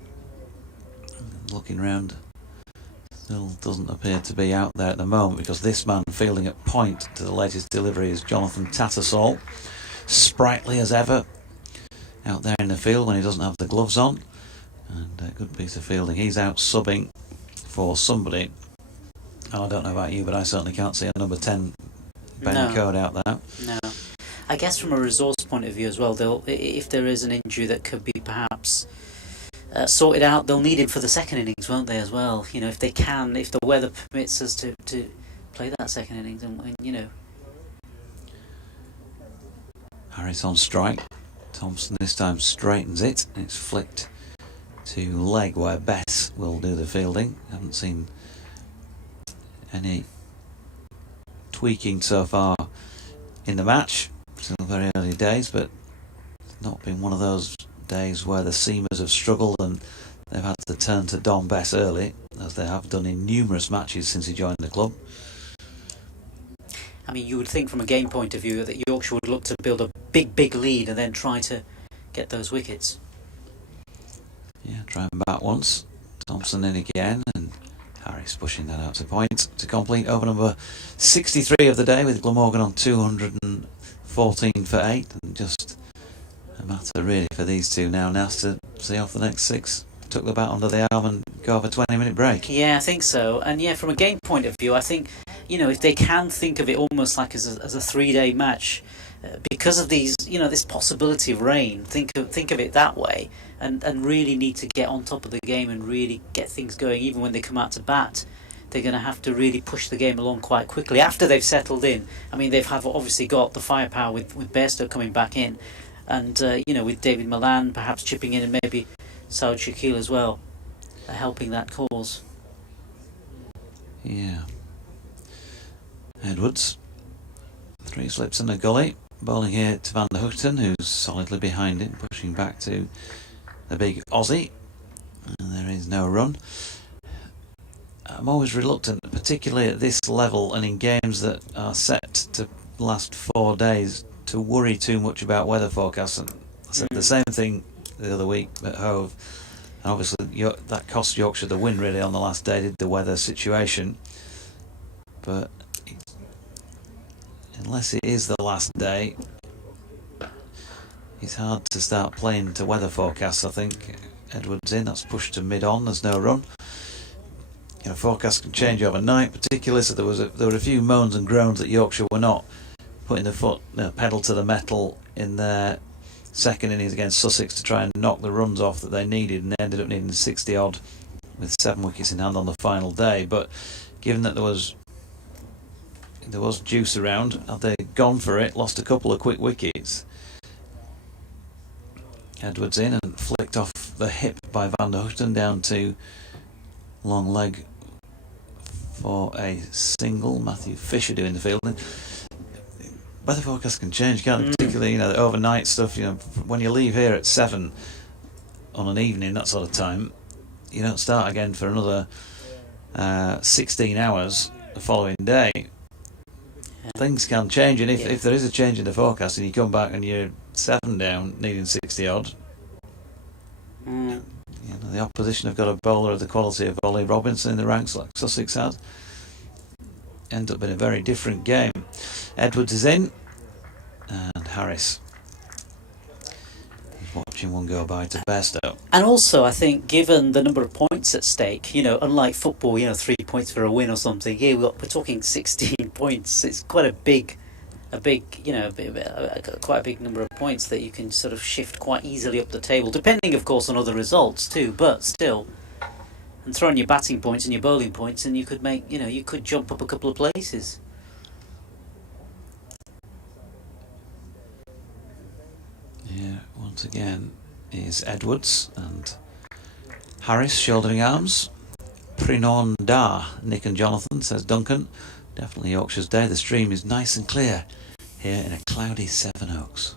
Looking round, still doesn't appear to be out there at the moment, because this man fielding at point to the latest delivery is Jonathan Tattersall. Sprightly as ever out there in the field when he doesn't have the gloves on, and a good piece of fielding. He's out subbing for somebody. I don't know about you, but I certainly can't see a number 10 Ben Code out there. No. I guess from a resource point of view as well, if there is an injury that could be perhaps sorted out, they'll need him for the second innings, won't they, as well? If they can, if the weather permits us to play that second innings, and Harris on strike. Thompson this time straightens it. It's flicked to leg where Bess will do the fielding. Haven't seen any tweaking so far in the match. Still very early days, but not been one of those days where the seamers have struggled and they've had to turn to Don Bess early, as they have done in numerous matches since he joined the club. I mean, you would think from a game point of view that Yorkshire would look to build a big lead and then try to get those wickets. Yeah, try and bat once. Thompson in again, and Harris pushing that out to point to complete over number 63 of the day, with Glamorgan on 214 for 8, and just a matter really for these two now to see off the next 6. Took the bat under the arm and go have a 20-minute break. Yeah, I think so. And yeah, from a game point of view, I think, if they can think of it almost like as a 3-day match, because of these, this possibility of rain, think of it that way, and really need to get on top of the game and really get things going. Even when they come out to bat, they're going to have to really push the game along quite quickly after they've settled in. I mean, they've obviously got the firepower with Bairstow coming back in, and with David Milan perhaps chipping in, and maybe Saud Shakil as well, helping that cause. Yeah. Edwards, 3 slips in a gully. Bowling here to Van der Hoogten, who's solidly behind him, pushing back to the big Aussie. And there is no run. I'm always reluctant, particularly at this level and in games that are set to last 4 days, to worry too much about weather forecasts. And I said the same thing the other week at Hove. And obviously that cost Yorkshire the win really on the last day, did the weather situation. But unless it is the last day, it's hard to start playing to weather forecasts, I think. Edwards in, that's pushed to mid-on, there's no run. Forecasts can change overnight, particularly, so there were a few moans and groans that Yorkshire were not putting the pedal to the metal in their second innings against Sussex to try and knock the runs off that they needed, and they ended up needing 60 odd with 7 wickets in hand on the final day. But given that there was juice around, had they gone for it, lost a couple of quick wickets. Edwards in and flicked off the hip by Van der Hoogten down to long leg for a single. Matthew Fisher doing the fielding. Weather forecast can change, can't it? Particularly, the overnight stuff. When you leave here at 7 on an evening, that sort of time, you don't start again for another 16 hours the following day. Things can change, and if there is a change in the forecast and you come back and you're 7 down, needing 60 odd, the opposition have got a bowler of the quality of Ollie Robinson in the ranks like Sussex had. End up in a very different game. Edwards is in, and Harris is watching one go by to Bairstow. And also, I think, given the number of points at stake, unlike football, 3 points for a win or something, here we're talking 16 points. It's quite a big, quite a big number of points that you can sort of shift quite easily up the table, depending, of course, on other results too. But still, and throw in your batting points and your bowling points, and you could make, you could jump up a couple of places. Yeah, once again is Edwards and Harris shouldering arms. Prinon Da, Nick and Jonathan, says Duncan. Definitely Yorkshire's day. The stream is nice and clear here in a cloudy Sevenoaks.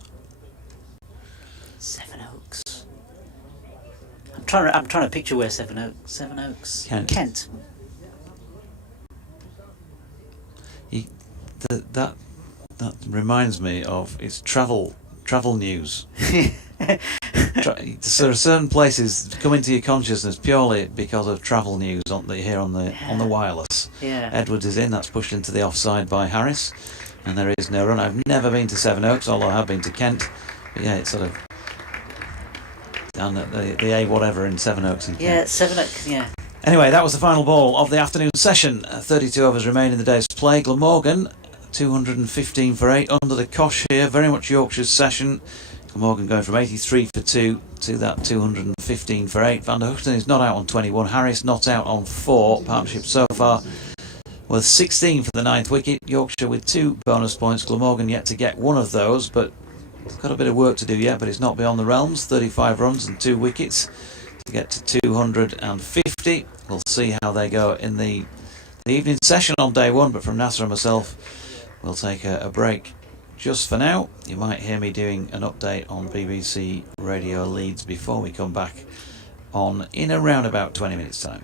Sevenoaks. I'm trying to picture where Sevenoaks. Kent. That reminds me of it's travel news. There are certain places come into your consciousness purely because of travel news on the wireless. Yeah. Edwards is in, that's pushed into the offside by Harris, and there is no run. I've never been to Sevenoaks, although I have been to Kent. But yeah, it's sort of down at the A whatever in Sevenoaks in Kent. Yeah, Sevenoaks, yeah. Anyway, that was the final ball of the afternoon session. 32 overs remain in the day's play. Glamorgan 215 for 8 under the cosh here, very much Yorkshire's session. Glamorgan going from 83 for 2 to that 215 for 8. Van der Hoogten is not out on 21. Harris not out on 4. Partnership so far worth 16 for the 9th wicket. Yorkshire with 2 bonus points. Glamorgan yet to get one of those, but it's got a bit of work to do yet, but it's not beyond the realms. 35 runs and 2 wickets to get to 250. We'll see how they go in the evening session on day 1, but from Nasser and myself, we'll take a break just for now. You might hear me doing an update on BBC Radio Leeds before we come back on in around about 20 minutes time.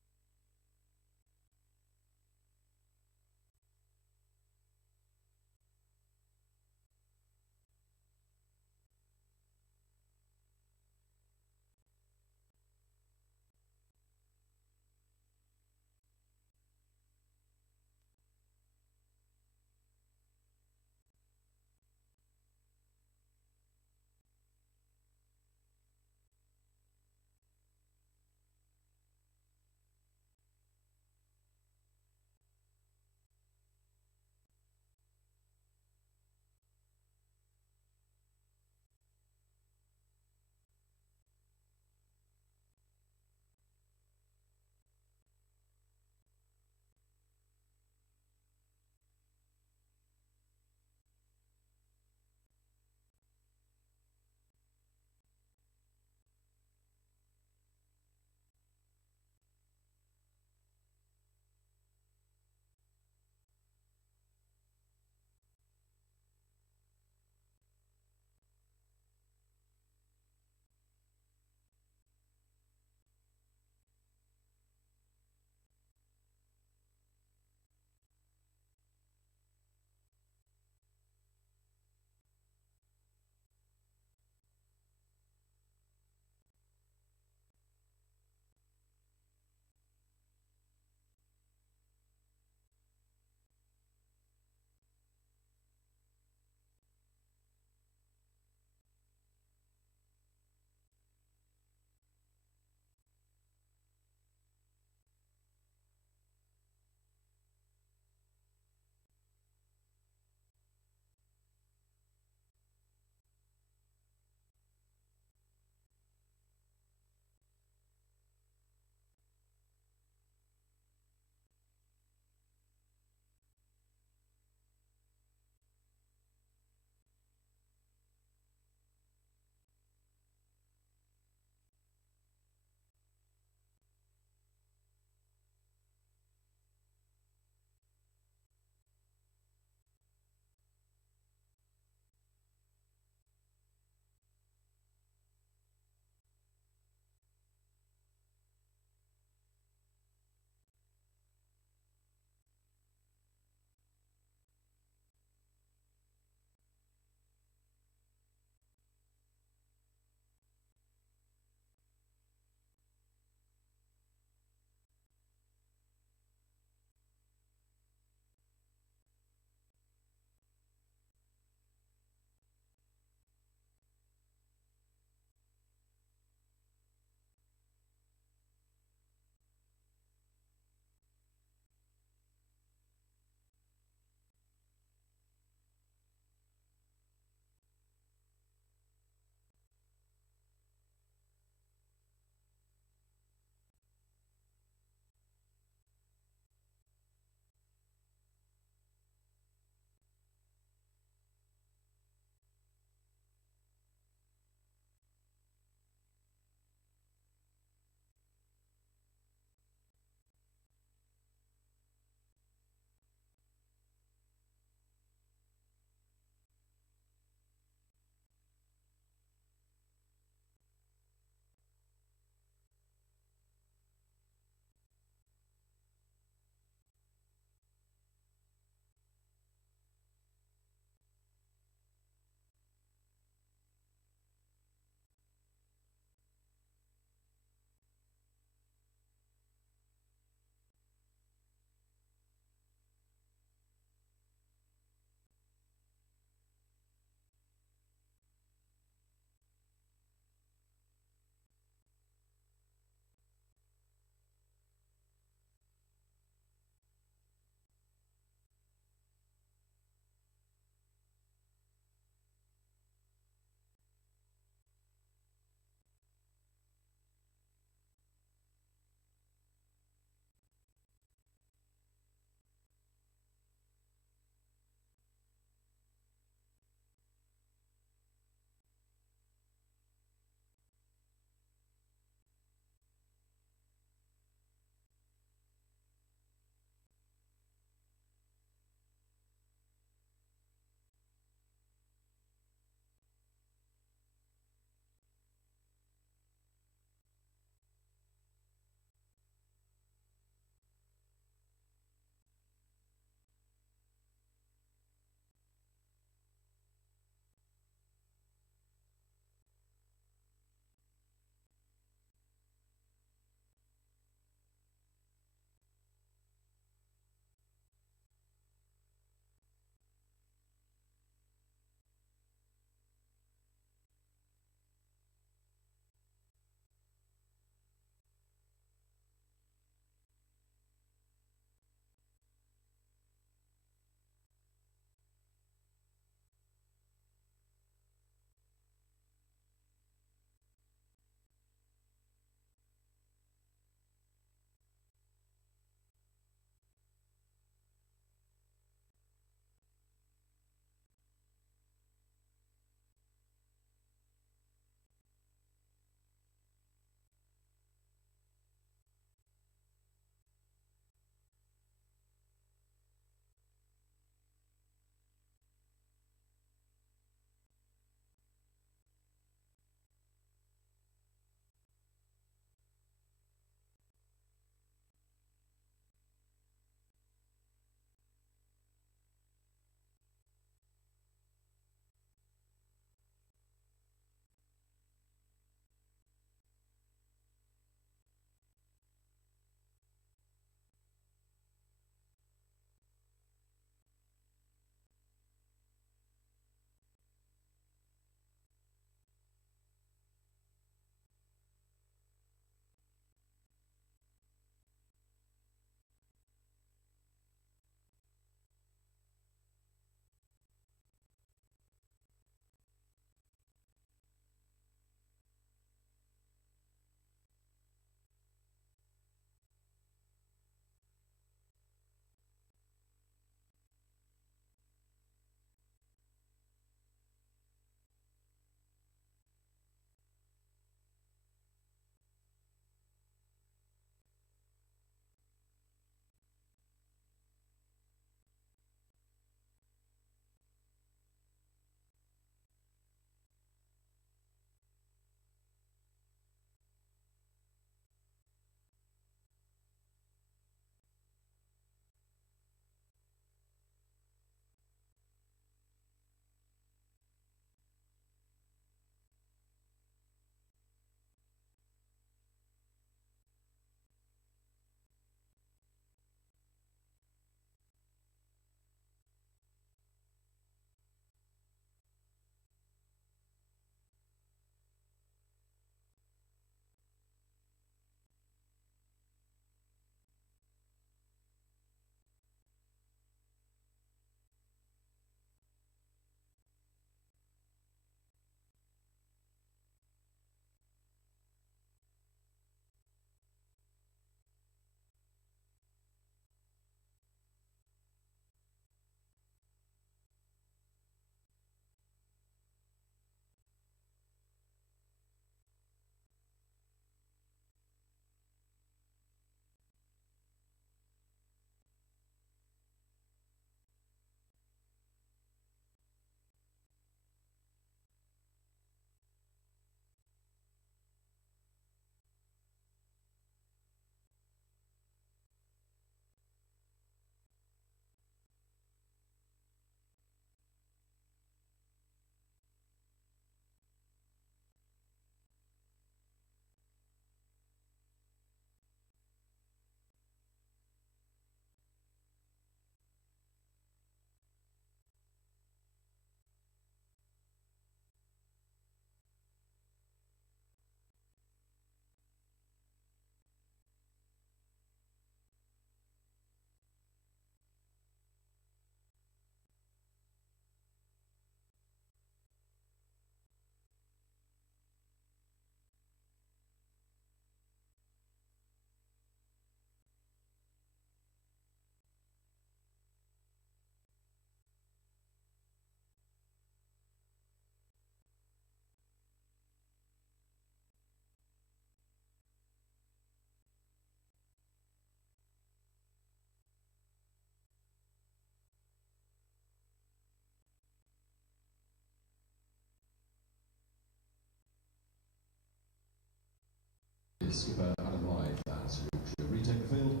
is skipper Adam Wright, that's Yorkshire. Retake the field,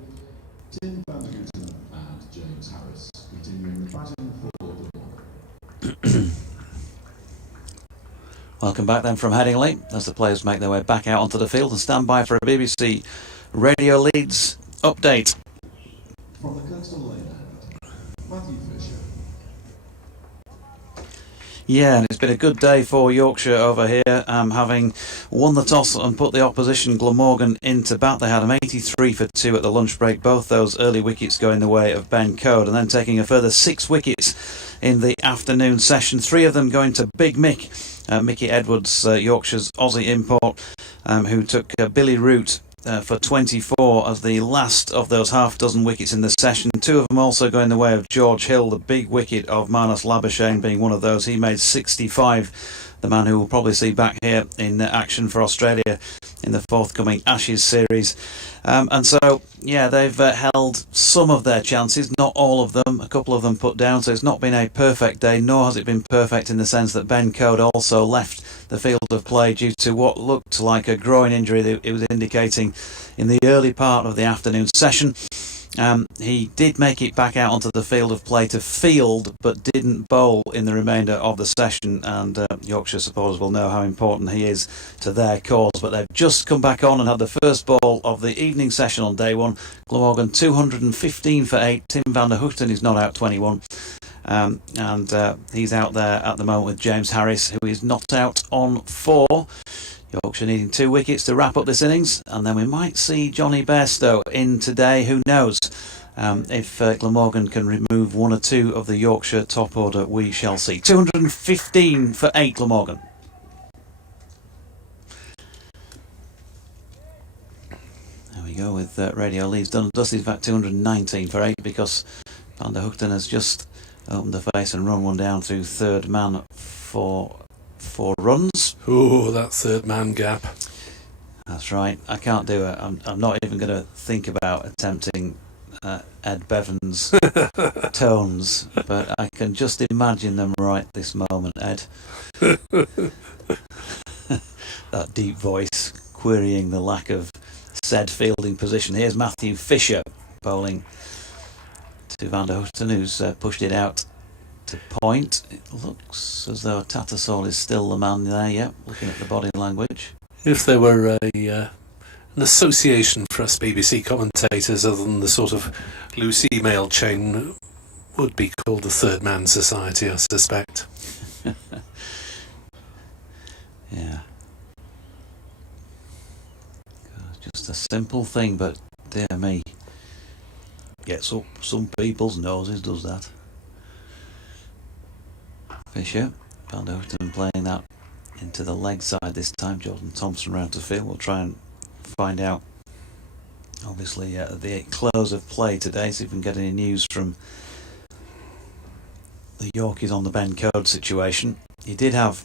Tim van der Houten and James Harris. Continuing the batting for Glamorgan. Welcome back then from Headingley as the players make their way back out onto the field and stand by for a BBC Radio Leeds update. From the Kirkstall Lane end, Matthew Fisher. Yeah, and it's been a good day for Yorkshire over here, having won the toss and put the opposition Glamorgan into bat. They had them 83 for 2 at the lunch break, both those early wickets going the way of Ben Code, and then taking a further 6 wickets in the afternoon session, 3 of them going to Big Mick, Mickey Edwards, Yorkshire's Aussie import, who took Billy Root for 24 as the last of those half dozen wickets in the session. 2 of them also going the way of George Hill, the big wicket of Marnus Labuschagne being one of those. He made 65, the man who will probably see back here in action for Australia in the forthcoming Ashes series. And so, yeah, they've held some of their chances, not all of them. A couple of them put down, so it's not been a perfect day, nor has it been perfect in the sense that Ben Code also left the field of play due to what looked like a groin injury that it was indicating in the early part of the afternoon session. He did make it back out onto the field of play to field, but didn't bowl in the remainder of the session, and Yorkshire supporters will know how important he is to their cause. But they've just come back on and had the first ball of the evening session on day one. Glamorgan 215 for 8. Tim van der Houten is not out 21. And he's out there at the moment with James Harris, who is not out on 4. Yorkshire needing 2 wickets to wrap up this innings, and then we might see Johnny Bairstow in today. Who knows if Glamorgan can remove 1 or 2 of the Yorkshire top order, we shall see. 215 for 8 Glamorgan. There we go with Radio Leeds done and dusted. In fact, 219 for 8 because Van der Houten has just opened the face and run one down through third man for 4 runs. Oh, that third man gap. That's right. I can't do it. I'm not even going to think about attempting Ed Bevan's tones, but I can just imagine them right this moment, Ed. That deep voice querying the lack of said fielding position. Here's Matthew Fisher bowling to Van der Houten, who's pushed it out to point. It looks as though Tattersall is still the man there, yeah, looking at the body language. If there were an association for us BBC commentators other than the sort of loose email chain, would be called the Third Man Society, I suspect. Yeah. Just a simple thing, but dear me, gets up some people's noses, does that. Fisher, Van der Houten playing that into the leg side this time. Jordan Thompson round to field. We'll try and find out, obviously, at the close of play today, see if we can get any news from the Yorkies on the Ben Code situation. He did have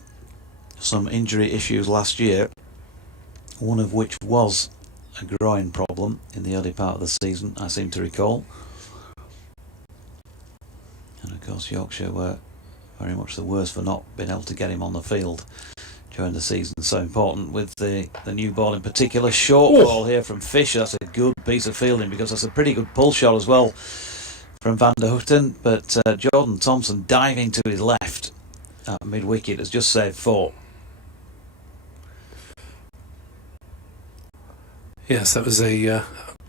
some injury issues last year, one of which was a groin problem in the early part of the season, I seem to recall. And of course Yorkshire were very much the worse for not being able to get him on the field during the season. So important with the new ball in particular. Short ball here from Fisher. That's a good piece of fielding because that's a pretty good pull shot as well from Van der Houten. But Jordan Thompson diving to his left at mid-wicket has just saved 4. Yes, that was a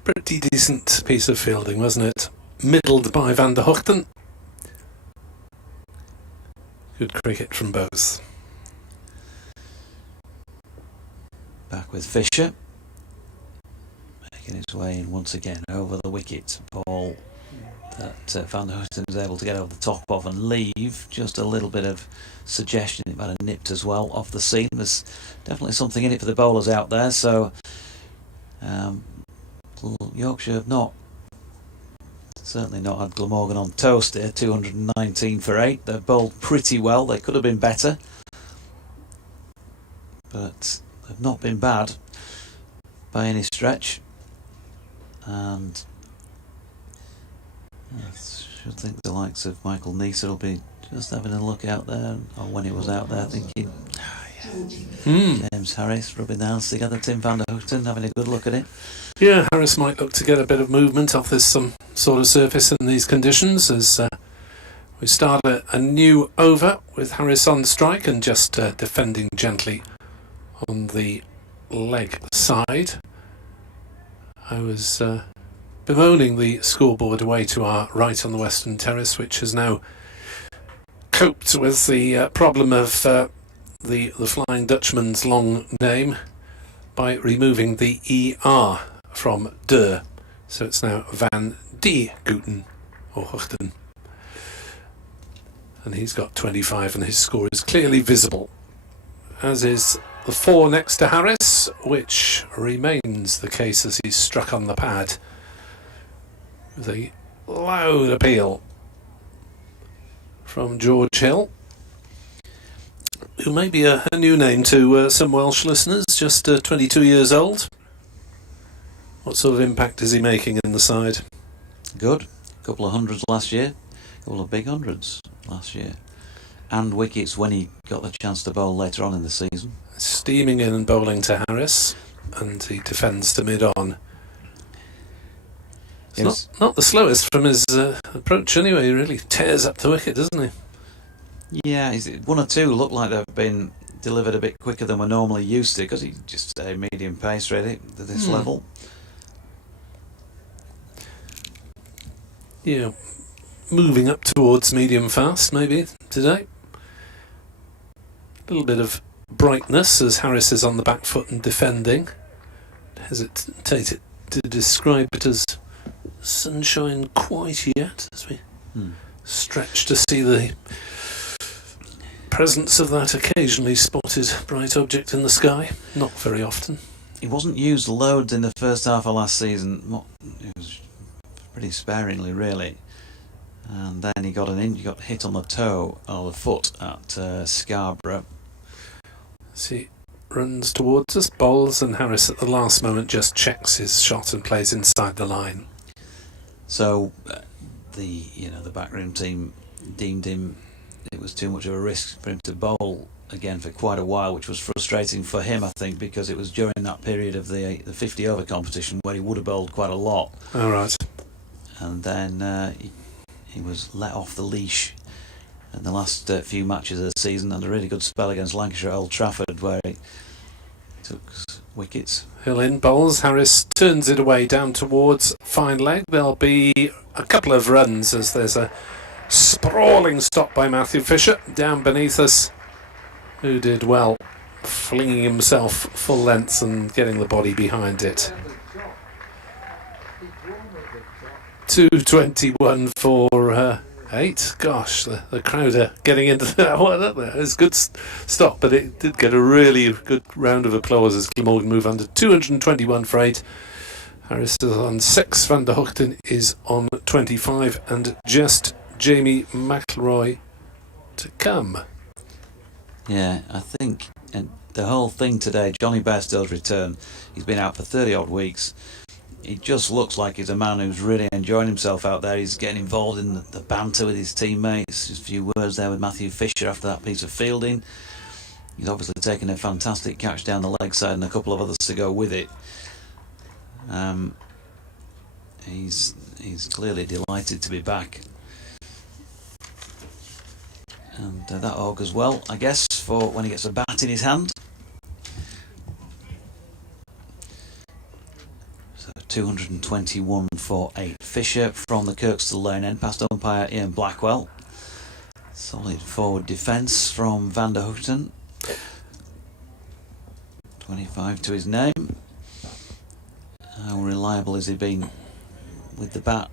pretty decent piece of fielding, wasn't it? Middled by Van der Houten. Good cricket from both. Back with Fisher, making his way in once again over the wicket. Ball that Van der Houten is able to get over the top of and leave. Just a little bit of suggestion. It might have nipped as well off the seam. There's definitely something in it for the bowlers out there. So Yorkshire have certainly not had Glamorgan on toast here. 219 for 8. They've bowled pretty well. They could have been better, but they've not been bad by any stretch. And I should think the likes of Michael Neser will be just having a look out there, or when he was out there, thinking, James Harris rubbing the hands together, Tim van der Houten having a good look at it. Yeah, Harris might look to get a bit of movement off this some sort of surface in these conditions as we start a new over with Harris on strike and just defending gently on the leg side. I was bemoaning the scoreboard away to our right on the Western Terrace, which has now coped with the problem of the Flying Dutchman's long name by removing the ER from de. So it's now Van de Guten or Hochten. And he's got 25 and his score is clearly visible, as is the 4 next to Harris, which remains the case as he's struck on the pad with a loud appeal from George Hill, who may be a new name to some Welsh listeners, just 22 years old. What sort of impact is he making in the side? Good. A couple of hundreds last year, a couple of big hundreds last year, and wickets when he got the chance to bowl later on in the season. Steaming in and bowling to Harris, and he defends to mid-on. It's not the slowest from his approach anyway. He really tears up the wicket, doesn't he? Yeah, one or two look like they've been delivered a bit quicker than we're normally used to, because he just a medium pace really at this level. Yeah, moving up towards medium fast maybe today. A little bit of brightness as Harris is on the back foot and defending. Hesitate to describe it as sunshine quite yet, as we stretch to see the presence of that occasionally spotted bright object in the sky. Not very often. He wasn't used loads in the first half of last season. It was pretty sparingly really, and then he got hit on the toe or the foot at Scarborough. As he runs towards us, bowls, and Harris at the last moment just checks his shot and plays inside the line. So the backroom team deemed it was too much of a risk for him to bowl again for quite a while, which was frustrating for him, I think, because it was during that period of the 50 over competition where he would have bowled quite a lot. All right. And then he was let off the leash in the last few matches of the season, and a really good spell against Lancashire at Old Trafford where he took wickets. Hill in, bowls. Harris turns it away down towards fine leg. There'll be a couple of runs as there's a sprawling stop by Matthew Fisher down beneath us, who did well flinging himself full length and getting the body behind it. 221 for 8. Gosh, the crowd are getting into that one, aren't they? It's a good stop, but it did get a really good round of applause as Glamorgan move under. 221 for 8. Harris is on 6. Van der Houten is on 25, and just Jamie McIlroy to come. Yeah, I think, and the whole thing today, Johnny Bairstow's return, he's been out for 30 odd weeks. He just looks like he's a man who's really enjoying himself out there. He's getting involved in the banter with his teammates. Just a few words there with Matthew Fisher after that piece of fielding. He's obviously taken a fantastic catch down the leg side and a couple of others to go with it. He's clearly delighted to be back. And that augurs well, I guess, for when he gets a bat in his hand. 221 for 8. Fisher from the Kirkstall lane end past umpire Ian Blackwell. Solid forward defence from Van der Houten. 25 to his name. How reliable has he been with the bat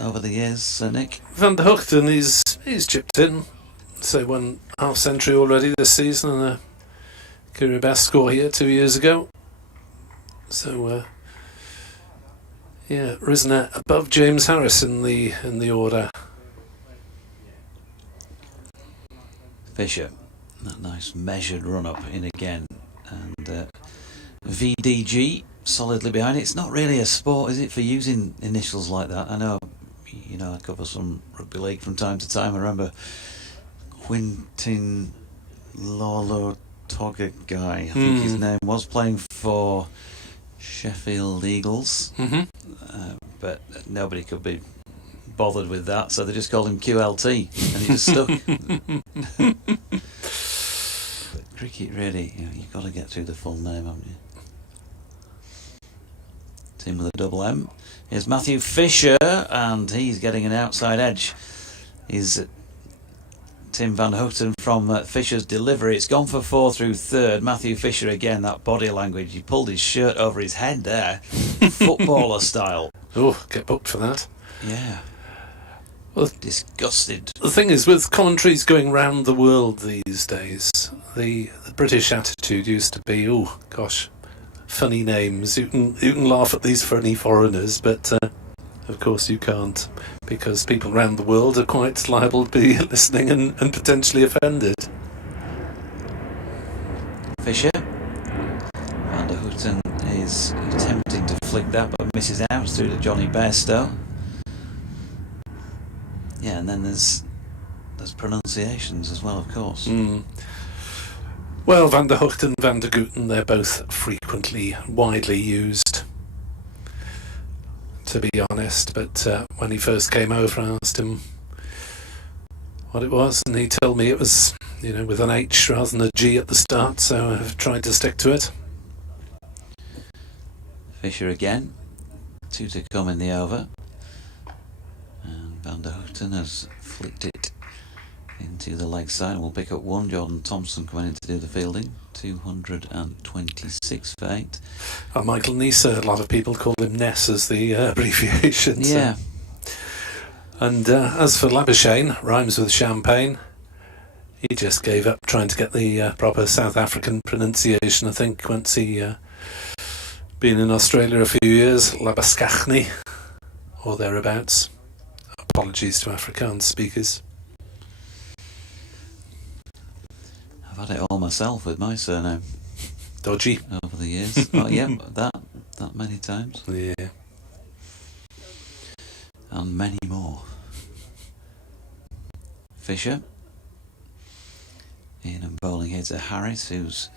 over the years, Nick? Van der Houten, he's chipped in. So 1 half century already this season and a career best score here 2 years ago. So risen above James Harris in the order. Fisher, that nice measured run up in again, and VDG solidly behind it. It's not really a sport, is it, for using initials like that? I know, I cover some rugby league from time to time. I remember Quintin Lolo Togger guy. I think his name was, playing for Sheffield Eagles. But nobody could be bothered with that, so they just called him QLT, and he just stuck. But cricket, really, you've got to get through the full name, haven't you? Team with a double M. Here's Matthew Fisher, and he's getting an outside edge. He's Tim van Houten from Fisher's delivery. It's gone for 4 through third. Matthew Fisher again, that body language. He pulled his shirt over his head there, footballer style. Oh, get booked for that. Yeah. Well, disgusted. The thing is, with commentaries going round the world these days, the British attitude used to be, oh gosh, funny names. You can laugh at these funny foreigners, but of course you can't, because people around the world are quite liable to be listening and potentially offended. Fisher. Van der Houten is attempting to flick that, but misses out through to Johnny Bairstow. Yeah, and then there's pronunciations as well, of course. Well, Van der Houten, Van der Gooten, they're both frequently, widely used, to be honest. But when he first came over, I asked him what it was, and he told me it was, with an H rather than a G at the start, so I've tried to stick to it. Fisher again, 2 to come in the over. Van der Houten has flicked it into the leg side and will pick up 1. Jordan Thompson coming in to do the fielding. 226 for 8. Michael Neser, a lot of people call him Ness as the abbreviation. Yeah. And as for Labuschagne, rhymes with champagne, he just gave up trying to get the proper South African pronunciation, I think, once he been in Australia a few years. Labuschagne, or thereabouts. Apologies to Afrikaans speakers. I've had it all myself with my surname. Dodgy. Over the years. Oh yeah, that many times. Yeah. And many more. Fisher. In and bowling here to Harris, who's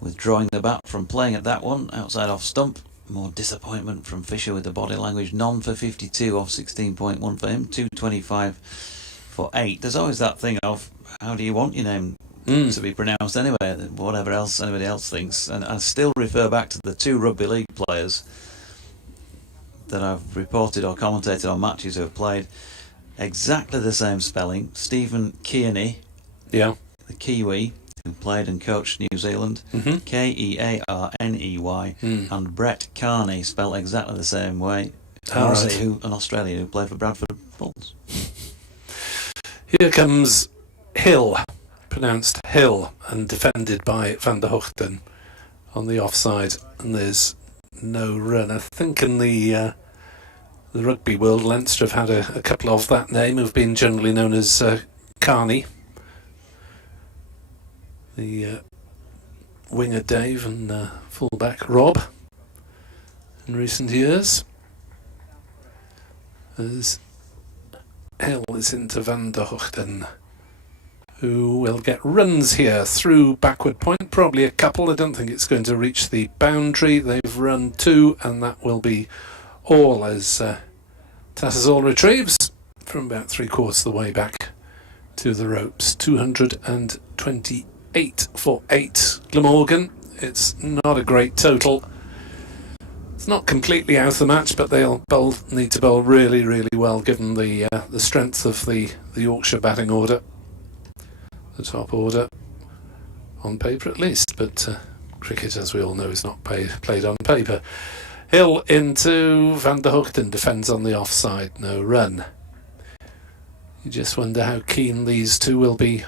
withdrawing the bat from playing at that one, outside off stump. More disappointment from Fisher with the body language. None for 52 off 16.1 for him. 225 for 8. There's always that thing of, how do you want your name to be pronounced anyway? Whatever else anybody else thinks. And I still refer back to the 2 rugby league players that I've reported or commentated on matches who have played exactly the same spelling. Stephen Kearney, the Kiwi, who played and coached New Zealand, Kearney, and Brett Carney, spelled exactly the same way, an Australian who played for Bradford Bulls. Here comes Hill, pronounced Hill, and defended by Van der Houten on the offside, and there's no run. I think in the rugby world, Leinster have had a couple of that name, who've been generally known as Carney. The winger Dave and fullback Rob in recent years. As Hill is into Van der Houten, who will get runs here through backward point, probably a couple. I don't think it's going to reach the boundary. They've run 2, and that will be all as Tattersall retrieves from about 3/4 of the way back to the ropes. 228 for 8. Glamorgan, it's not a great total. It's not completely out of the match, but they'll need to bowl really, really well, given the strength of the Yorkshire batting order. The top order, on paper at least, but cricket, as we all know, is not played on paper. Hill into Van der Houten, defends on the offside, no run. You just wonder how keen these two will be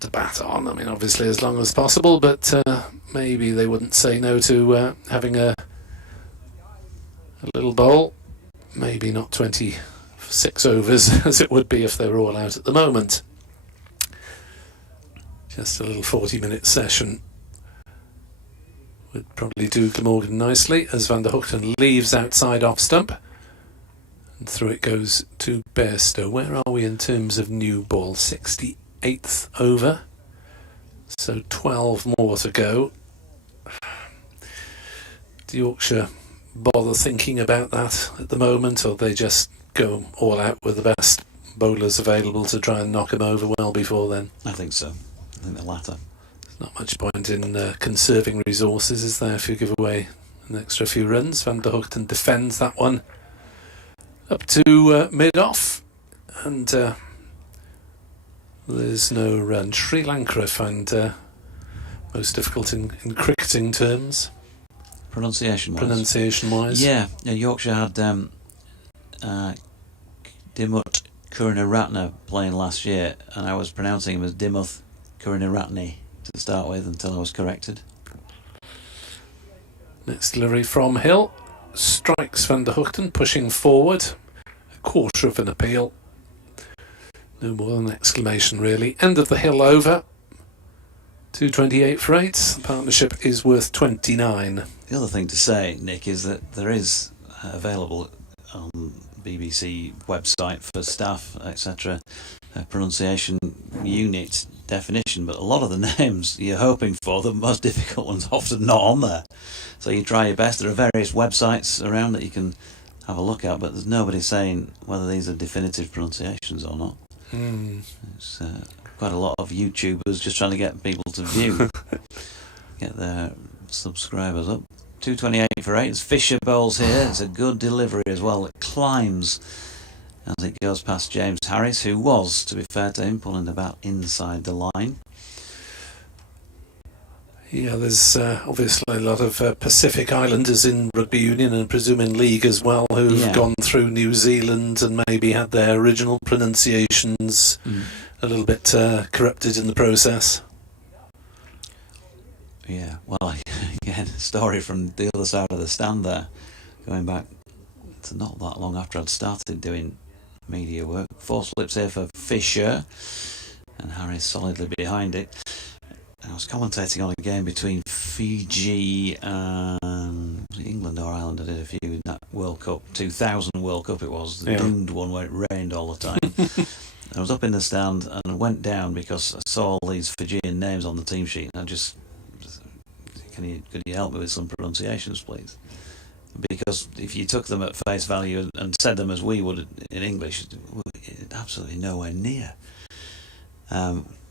to bat on. I mean, obviously as long as possible, but maybe they wouldn't say no to having a little bowl. Maybe not 26 overs as it would be if they were all out at the moment. Just a little 40-minute session would probably do Glamorgan nicely, as Van der Houten leaves outside off stump, and through it goes to Bairstow. Where are we in terms of new ball? 68th over. So 12 more to go. Do Yorkshire bother thinking about that at the moment, or they just go all out with the best bowlers available to try and knock them over well before then? I think so. I think the latter. There's not much point in conserving resources, is there, if you give away an extra few runs? Van der Hoogten defends that one up to mid-off, and there's no run. Sri Lanka I find most difficult in cricketing terms. Pronunciation-wise. Yeah, Yorkshire had Dimut Karunaratne playing last year, and I was pronouncing him as Dimuth Karunaratne to start with until I was corrected. Next delivery from Hill. Strikes Van der Hoogten, pushing forward. A quarter of an appeal. No more than an exclamation, really. End of the Hill over. 228 for 8. The partnership is worth 29. The other thing to say, Nick, is that there is available on BBC website for staff, etc., pronunciation unit definition, but a lot of the names you're hoping for, the most difficult ones, often not on there. So you try your best. There are various websites around that you can have a look at, but there's nobody saying whether these are definitive pronunciations or not. It's quite a lot of YouTubers just trying to get people to view, get their subscribers up. 228 for 8. It's Fisher bowls here. It's a good delivery as well. It climbs as it goes past James Harris, who was, to be fair to him, pulling about inside the line. Yeah, there's obviously a lot of Pacific Islanders in rugby union and presuming league as well who've gone through New Zealand and maybe had their original pronunciations a little bit corrupted in the process. Yeah, well, again, a story from the other side of the stand there, going back to not that long after I'd started doing media work. 4 slips here for Fisher, and Harris solidly behind it. I was commentating on a game between Fiji and England or Ireland. I did a few in that World Cup, 2000 World Cup it was, the doomed one where it rained all the time. I was up in the stand and went down because I saw all these Fijian names on the team sheet, and I just, could you help me with some pronunciations, please? Because if you took them at face value and said them as we would in English, absolutely nowhere near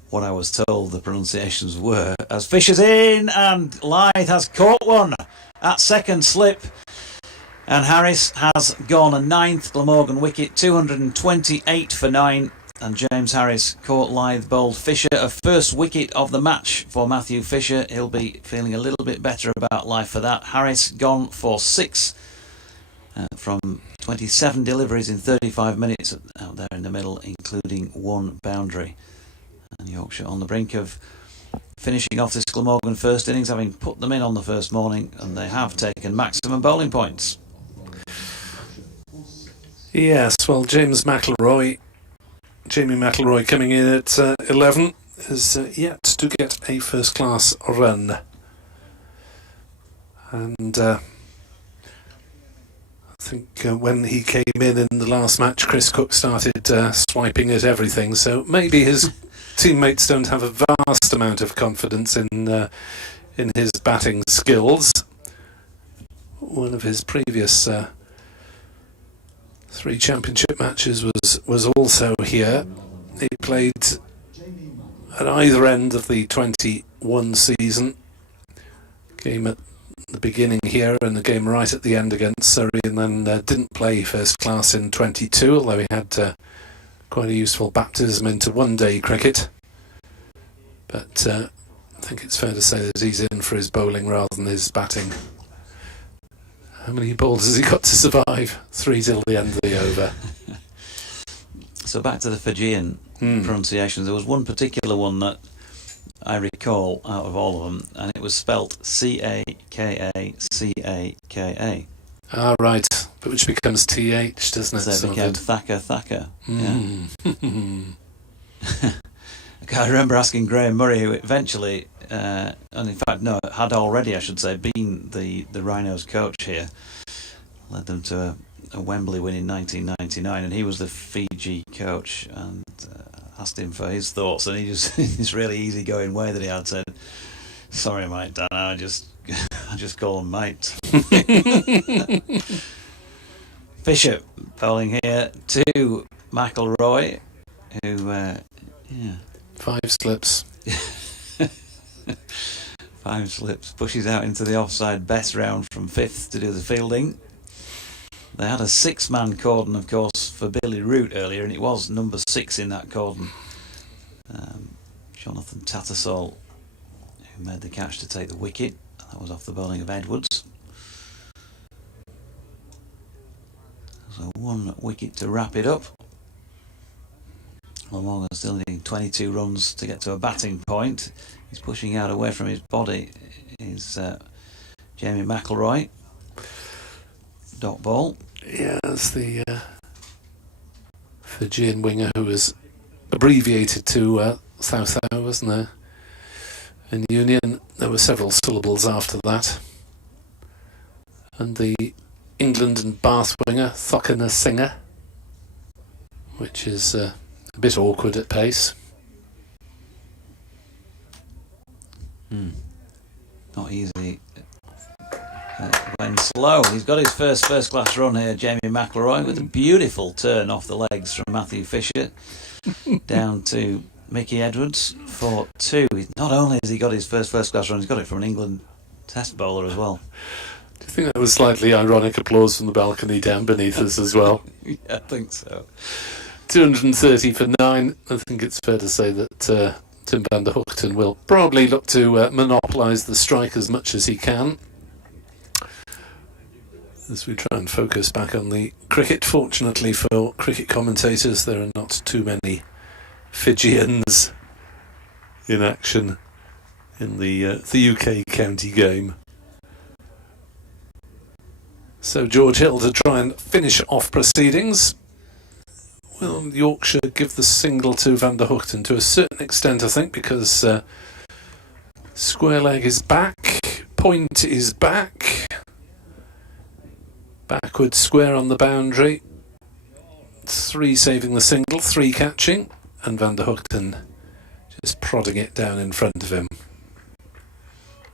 what I was told the pronunciations were. As Fisher's in, and Lythe has caught one at second slip, and Harris has gone a 9th Glamorgan wicket, 228 for 9, and James Harris caught Lythe bowled Fisher, a first wicket of the match for Matthew Fisher. He'll be feeling a little bit better about life for that. Harris gone for 6 from 27 deliveries in 35 minutes out there in the middle, including 1 boundary. And Yorkshire on the brink of finishing off this Glamorgan first innings, having put them in on the first morning, and they have taken maximum bowling points. Yes, well, Jamie McIlroy coming in at 11 is yet to get a first-class run. And I think when he came in the last match, Chris Cook started swiping at everything, so maybe his teammates don't have a vast amount of confidence in his batting skills. One of his previous 3 championship matches was also here. He played at either end of the 21 season. Game at the beginning here and the game right at the end against Surrey, and then didn't play first class in 22, although he had quite a useful baptism into one-day cricket. But I think it's fair to say that he's in for his bowling rather than his batting. How many balls has he got to survive? 3 till the end of the over. So back to the Fijian pronunciations. There was one particular one that I recall out of all of them, and it was spelt C-A-K-A-C-A-K-A. Ah, right. But which becomes T-H, doesn't it? So it became Thaka. Yeah. I remember asking Graham Murray, who eventually, and in fact, no, had already, I should say, been the Rhinos coach here, led them to a Wembley win in 1999, and he was the Fiji coach, and asked him for his thoughts, and he just, in this really easygoing way that he had, said, "Sorry, mate, Dan, I just call him mate." Bishop bowling here to McIlroy, who, 5 slips. 5 slips, pushes out into the offside best round from 5th to do the fielding. They had a 6-man cordon, of course, for Billy Root earlier, and it was number 6 in that cordon. Jonathan Tattersall, who made the catch to take the wicket. That was off the bowling of Edwards. So 1 wicket to wrap it up. Glamorgan still needing 22 runs to get to a batting point. He's pushing out away from his body is Jamie McIlroy. Dot ball. Yeah, it's the Fijian winger who was abbreviated to Southhow, wasn't there? In Union, there were several syllables after that. And the England and Bath winger, Thokina Singer, which is a bit awkward at pace. Not easy. Went slow. He's got his first class run here, Jamie McIlroy, with a beautiful turn off the legs from Matthew Fisher down to Mickey Edwards for 2. Not only has he got his first class run, he's got it from an England Test bowler as well. Do you think that was slightly ironic applause from the balcony down beneath us as well? Yeah, I think so. 230 for 9. I think it's fair to say that Tim van der Hoogten will probably look to monopolise the strike as much as he can. As we try and focus back on the cricket, fortunately for cricket commentators, there are not too many Fijians in action in the UK county game. So George Hill to try and finish off proceedings. Will Yorkshire give the single to Van der Hoogten? To a certain extent, I think, because square leg is back, point is back. Backward square on the boundary. 3 saving the single, 3 catching, and Van der Hoogten just prodding it down in front of him.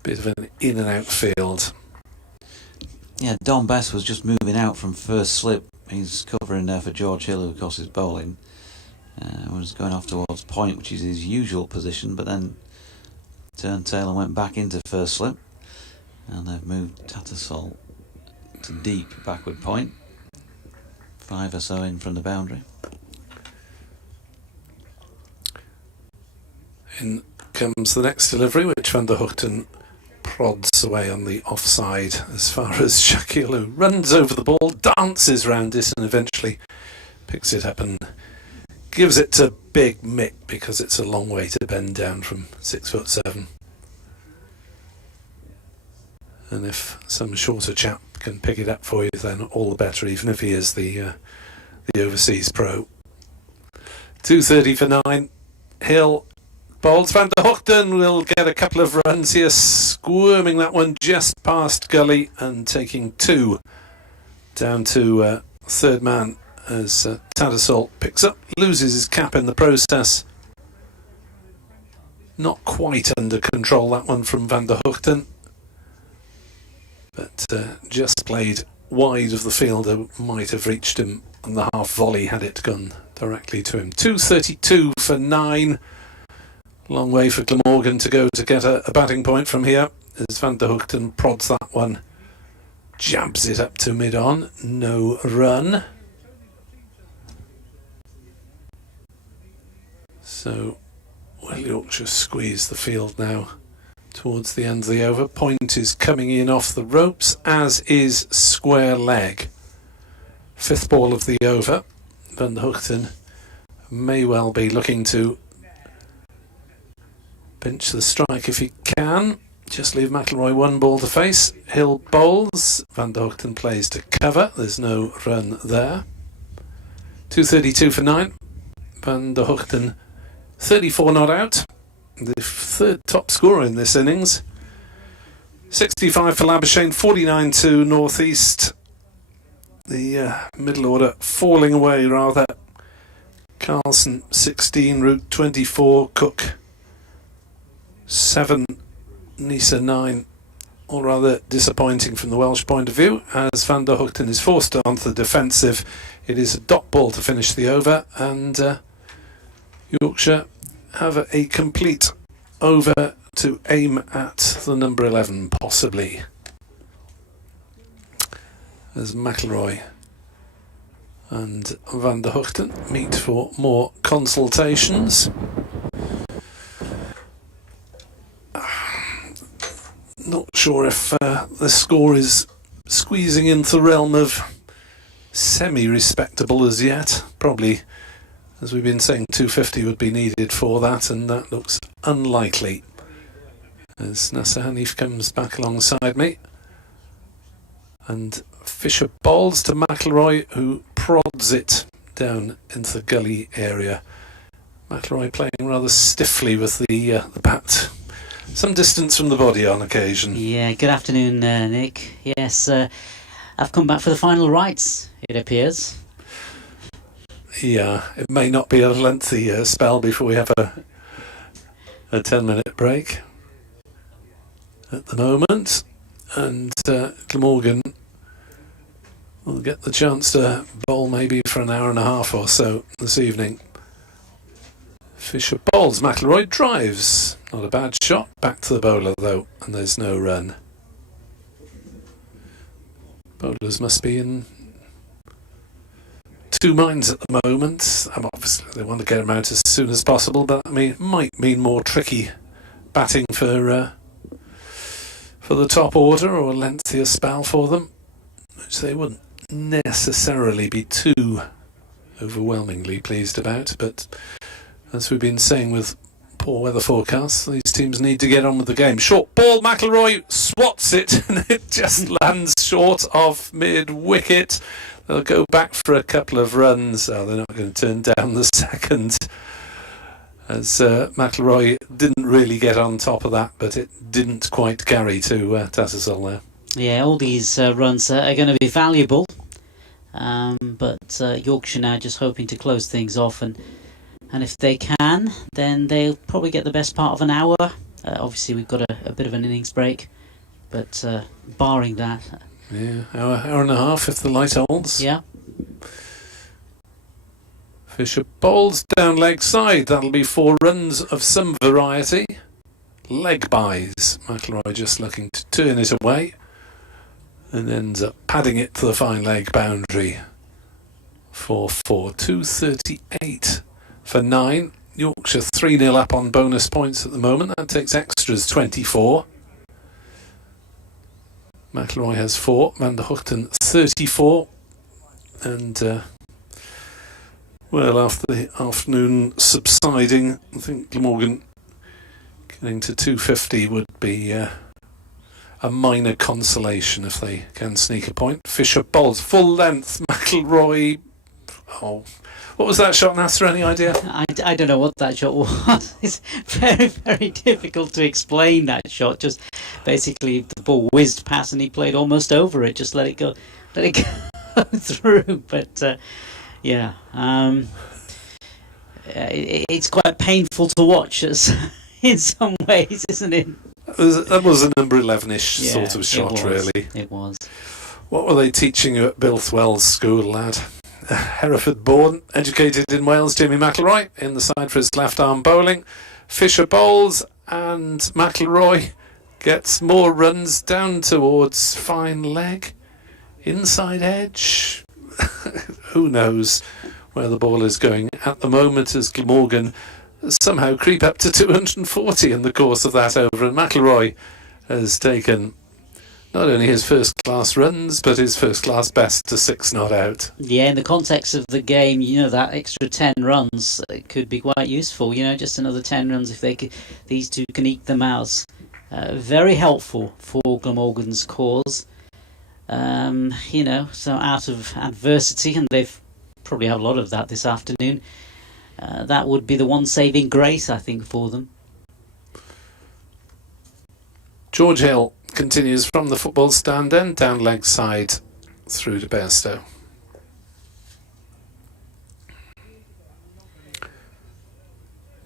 Bit of an in and out field. Yeah, Don Bess was just moving out from first slip. He's covering there for George Hill, who of course is bowling. Was going off towards point, which is his usual position, but then turned tail and went back into first slip. And they've moved Tattersall to deep backward point. 5 or so in from the boundary. In comes the next delivery, which Van der Hoogten prods away on the offside as far as Shakil, who runs over the ball, dances round it, and eventually picks it up and gives it to Big Mick, because it's a long way to bend down from 6'7". And if some shorter chap can pick it up for you, then all the better, even if he is the overseas pro. 230 for 9. Hill bowls. Van der Hoogten will get a couple of runs here, squirming that one just past gully and taking 2 down to third man as Tattersall picks up, loses his cap in the process. Not quite under control, that one from Van der Hoogten, but just played wide of the fielder, might have reached him on the half volley had it gone directly to him. 232 for 9. Long way for Glamorgan to go to get a batting point from here, as Van der Hoogten prods that one, jabs it up to mid-on, no run. So will Yorkshire squeeze the field now towards the end of the over. Point is coming in off the ropes, as is square leg. 5th ball of the over. Van der Hoogten may well be looking to pinch the strike if he can. Just leave McIlroy 1 ball to face. Hill bowls. Van der Hoogten plays to cover. There's no run there. 232 for 9. Van der Hoogten 34 not out. The 3rd top scorer in this innings. 65 for Labuschagne, 49 to North East. The middle order falling away rather Carlson 16, Route 24, Cook 7, Nisa 9. All rather disappointing from the Welsh point of view, as Van der Hoogten is forced onto the defensive. It is a dot ball to finish the over, and Yorkshire have a complete over to aim at the number 11, possibly. As McIlroy and Van der Hoogten meet for more consultations. Not sure if the score is squeezing into the realm of semi-respectable as yet. Probably, as we've been saying, 250 would be needed for that, and that looks unlikely. As Nasser Hanif comes back alongside me. And Fisher bowls to McIlroy, who prods it down into the gully area. McIlroy playing rather stiffly with the bat. Some distance from the body on occasion. Yeah, good afternoon, Nick. Yes, I've come back for the final rights, it appears. Yeah, it may not be a lengthy spell before we have a 10-minute break at the moment. And Glamorgan will get the chance to bowl maybe for an hour and a half or so this evening. Fisher bowls, McIlroy drives. Not a bad shot. Back to the bowler though, and there's no run. Bowlers must be in two minds at the moment. Obviously they want to get him out as soon as possible, but that might mean more tricky batting for the top order, or a lengthier spell for them, which they wouldn't necessarily be too overwhelmingly pleased about. But as we've been saying with poor weather forecasts, these teams need to get on with the game. Short ball, McIlroy swats it, and it just lands short of mid-wicket. They'll go back for a couple of runs. Oh, they're not going to turn down the second, as McIlroy didn't really get on top of that, but it didn't quite carry to Tattersall there. Yeah, all these runs are going to be valuable, but Yorkshire now just hoping to close things off, and if they can, then they'll probably get the best part of an hour. Obviously, we've got a bit of an innings break, but barring that... Yeah, hour and a half if the light holds. Yeah. Fisher bowls down leg side. That'll be 4 runs of some variety. Leg buys. McIlroy just looking to turn it away, and ends up padding it to the fine leg boundary for 238 for 9. Yorkshire 3-0 up on bonus points at the moment. That takes extras 24. McIlroy has 4, Van der Hoogten 34, and well, after the afternoon subsiding, I think Glamorgan getting to 250 would be a minor consolation if they can sneak a point. Fisher bowls full length, McIlroy. Oh, what was that shot, Nasser? Any idea? I don't know what that shot was. It's very, very difficult to explain that shot. Just basically the ball whizzed past and he played almost over it. Just let it go through. But yeah, it's quite painful to watch in some ways, isn't it? That was a number 11-ish sort of shot, really. It was. What were they teaching you at Bilthwell's school, lad? Hereford born, educated in Wales, Jimmy McIlroy in the side for his left arm bowling. Fisher bowls, and McIlroy gets more runs down towards fine leg, inside edge. Who knows where the ball is going at the moment, as Glamorgan somehow creep up to 240 in the course of that over, and McIlroy has taken not only his first-class runs, but his first-class best to 6 not out. Yeah, in the context of the game, that extra 10 runs could be quite useful. Just another 10 runs if these two can eke them out. Very helpful for Glamorgan's cause. So out of adversity, and they've probably had a lot of that this afternoon, that would be the one saving grace, I think, for them. George Hill continues from the football stand end, down leg side through to Bairstow.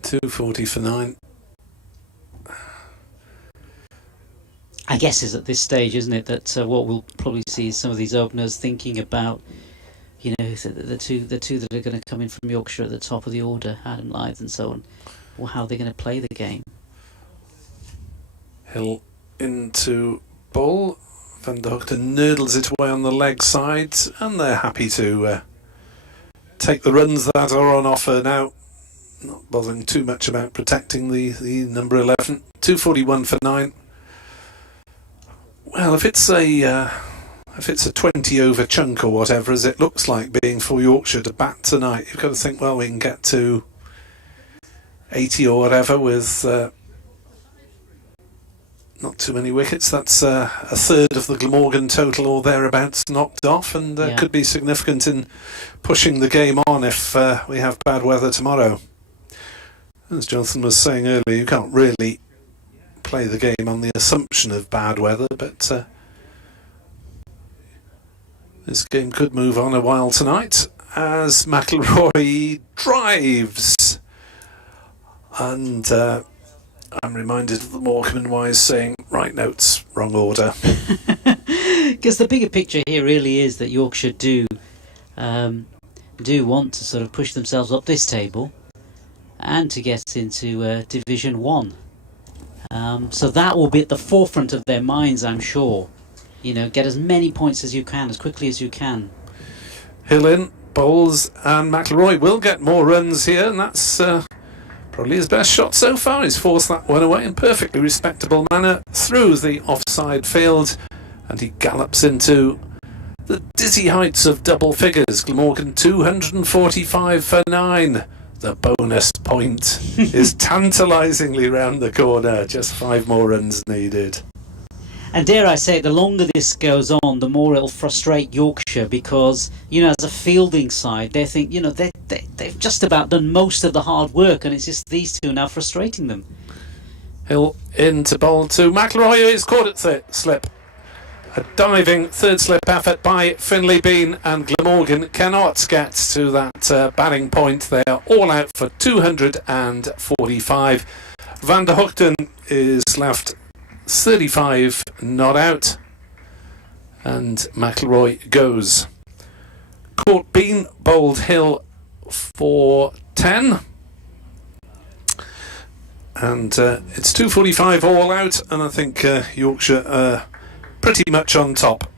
240 for 9. I guess is at this stage, isn't it, that what we'll probably see is some of these openers thinking about, you know, the two that are going to come in from Yorkshire at the top of the order, Adam Lyth and so on, or how they're going to play the game. Hill into Bull. Van der Hoogten noodles it away on the leg side, and they're happy to take the runs that are on offer now. Not bothering too much about protecting the number 11. 241 for 9. Well, if it's a 20 over chunk or whatever, as it looks like being for Yorkshire to bat tonight, you've got to think, well, we can get to 80 or whatever with not too many wickets. That's a third of the Glamorgan total or thereabouts knocked off, and could be significant in pushing the game on if we have bad weather tomorrow. As Jonathan was saying earlier, you can't really play the game on the assumption of bad weather, but this game could move on a while tonight as McIlroy drives, and I'm reminded of the Morecambe wise saying, right notes, wrong order. Because the bigger picture here really is that Yorkshire do want to sort of push themselves up this table and to get into Division 1. So that will be at the forefront of their minds, I'm sure. You know, get as many points as you can, as quickly as you can. Hill in, Bowles and McIlroy will get more runs here, and that's probably his best shot so far. He's forced that one away in perfectly respectable manner through the offside field, and he gallops into the dizzy heights of double figures. Glamorgan 245 for 9. The bonus point is tantalisingly round the corner. Just 5 more runs needed. And dare I say, the longer this goes on, the more it'll frustrate Yorkshire, because, you know, as a fielding side, they think, you know, they've just about done most of the hard work, and it's just these two now frustrating them. Hill into bowl to McIlroy, who's caught at slip. A diving third slip effort by Finlay Bean, and Glamorgan cannot get to that batting point. They are all out for 245. Van der Hoogten is left 35 not out, and McIlroy goes. Caught Bean, bowled Hill for 10, and it's 245 all out, and I think Yorkshire pretty much on top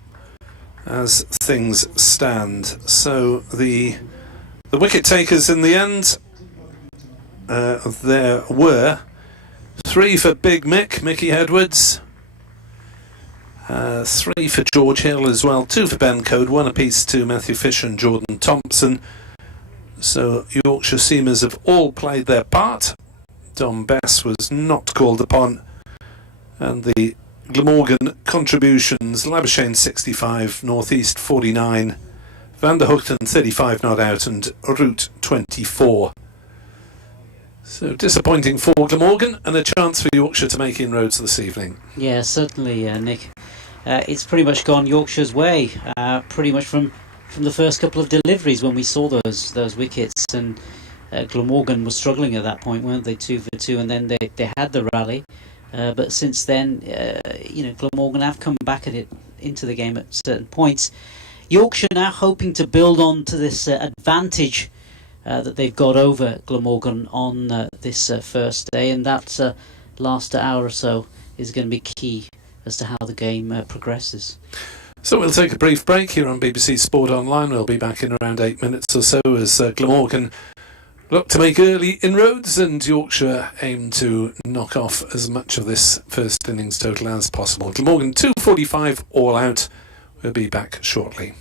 as things stand. So the wicket takers in the end, there were 3 for Big Mickey Edwards, 3 for George Hill as well, 2 for Ben Code, 1 apiece to Matthew Fisher and Jordan Thompson. So Yorkshire seamers have all played their part. Dom Bess was not called upon, and the Glamorgan contributions: Labuschagne 65, North East 49, Van der Hoogten 35 not out, and Root 24. So disappointing for Glamorgan, and a chance for Yorkshire to make inroads this evening. Yeah, certainly, Nick. It's pretty much gone Yorkshire's way, pretty much from the first couple of deliveries when we saw those wickets, and Glamorgan was struggling at that point, weren't they? 2 for 2, and then they had the rally. But since then, you know, Glamorgan have come back into the game at certain points. Yorkshire now hoping to build on to this advantage that they've got over Glamorgan on this first day, and that last hour or so is going to be key as to how the game progresses. So we'll take a brief break here on BBC Sport Online. We'll be back in around 8 minutes or so as Glamorgan look to make early inroads, and Yorkshire aim to knock off as much of this first innings total as possible. Glamorgan 245 all out. We'll be back shortly.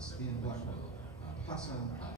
hands, Ian Blackwell and Hassan Adnan.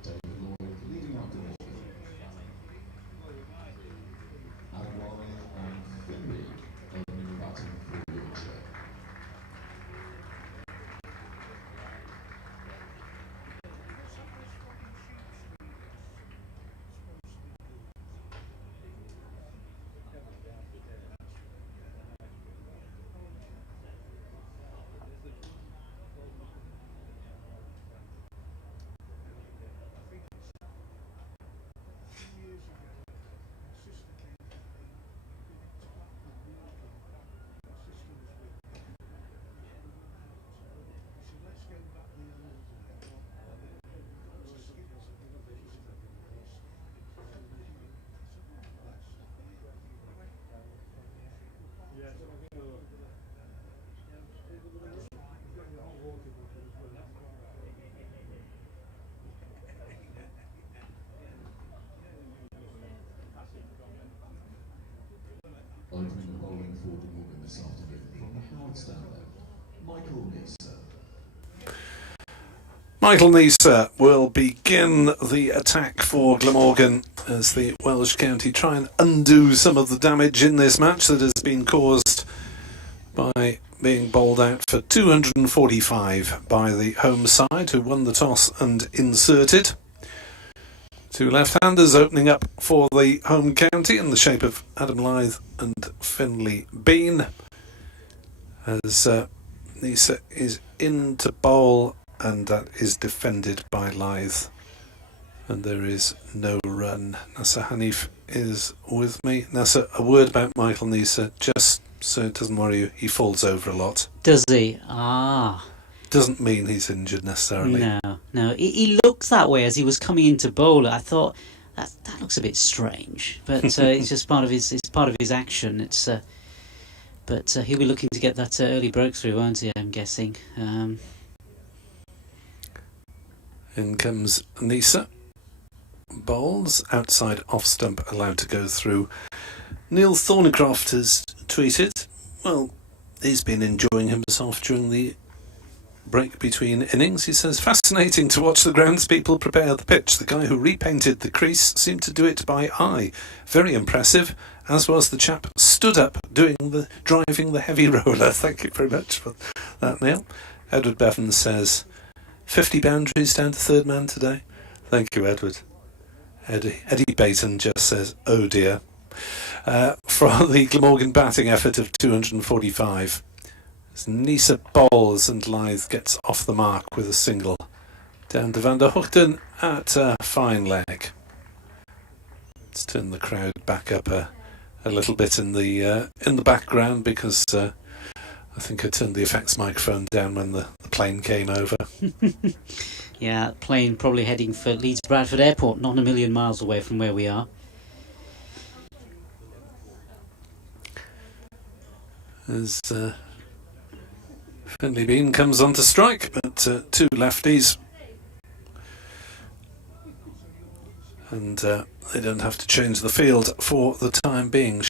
David Lloyd leading out Glamorgan. Adwai and Finley opening the batting for Yorkshire. Opening the bowling for Glamorgan this afternoon from the Howard stand end, Michael Neeser. Michael Neeser will begin the attack for Glamorgan as the Welsh county try and undo some of the damage in this match that has been caused by being bowled out for 245 by the home side, who won the toss and inserted. Two left-handers opening up for the home county in the shape of Adam Lyth and Finley Bean, as Neeser is in to bowl, and that is defended by Lyth, and there is no run. Nasser Hanif is with me. Nasser, a word about Michael Neeser, just so it doesn't worry you. He falls over a lot. Does he? Ah. Doesn't mean he's injured necessarily. No. He looked that way as he was coming into bowl. I thought that looks a bit strange, but it's just part of his action. But he'll be looking to get that early breakthrough, won't he? I'm guessing. In comes Neeser. Bowls outside off stump, allowed to go through. Neil Thornycroft has tweeted, well, he's been enjoying himself during the break between innings. He says, fascinating to watch the groundspeople prepare the pitch. The guy who repainted the crease seemed to do it by eye. Very impressive, as was the chap stood up driving the heavy roller. Thank you very much for that, Neil. Edward Bevan says, 50 boundaries down to third man today. Thank you, Edward. Eddie Baton just says, oh dear. For the Glamorgan batting effort of 245. Neeser bowls and Lyth gets off the mark with a single. Down to Van der Hoogten at a fine leg. Let's turn the crowd back up a little bit in the background, because I think I turned the effects microphone down when the plane came over. Yeah, plane probably heading for Leeds Bradford Airport, not a million miles away from where we are. As Finley Bean comes on to strike, but two lefties. And they don't have to change the field for the time being.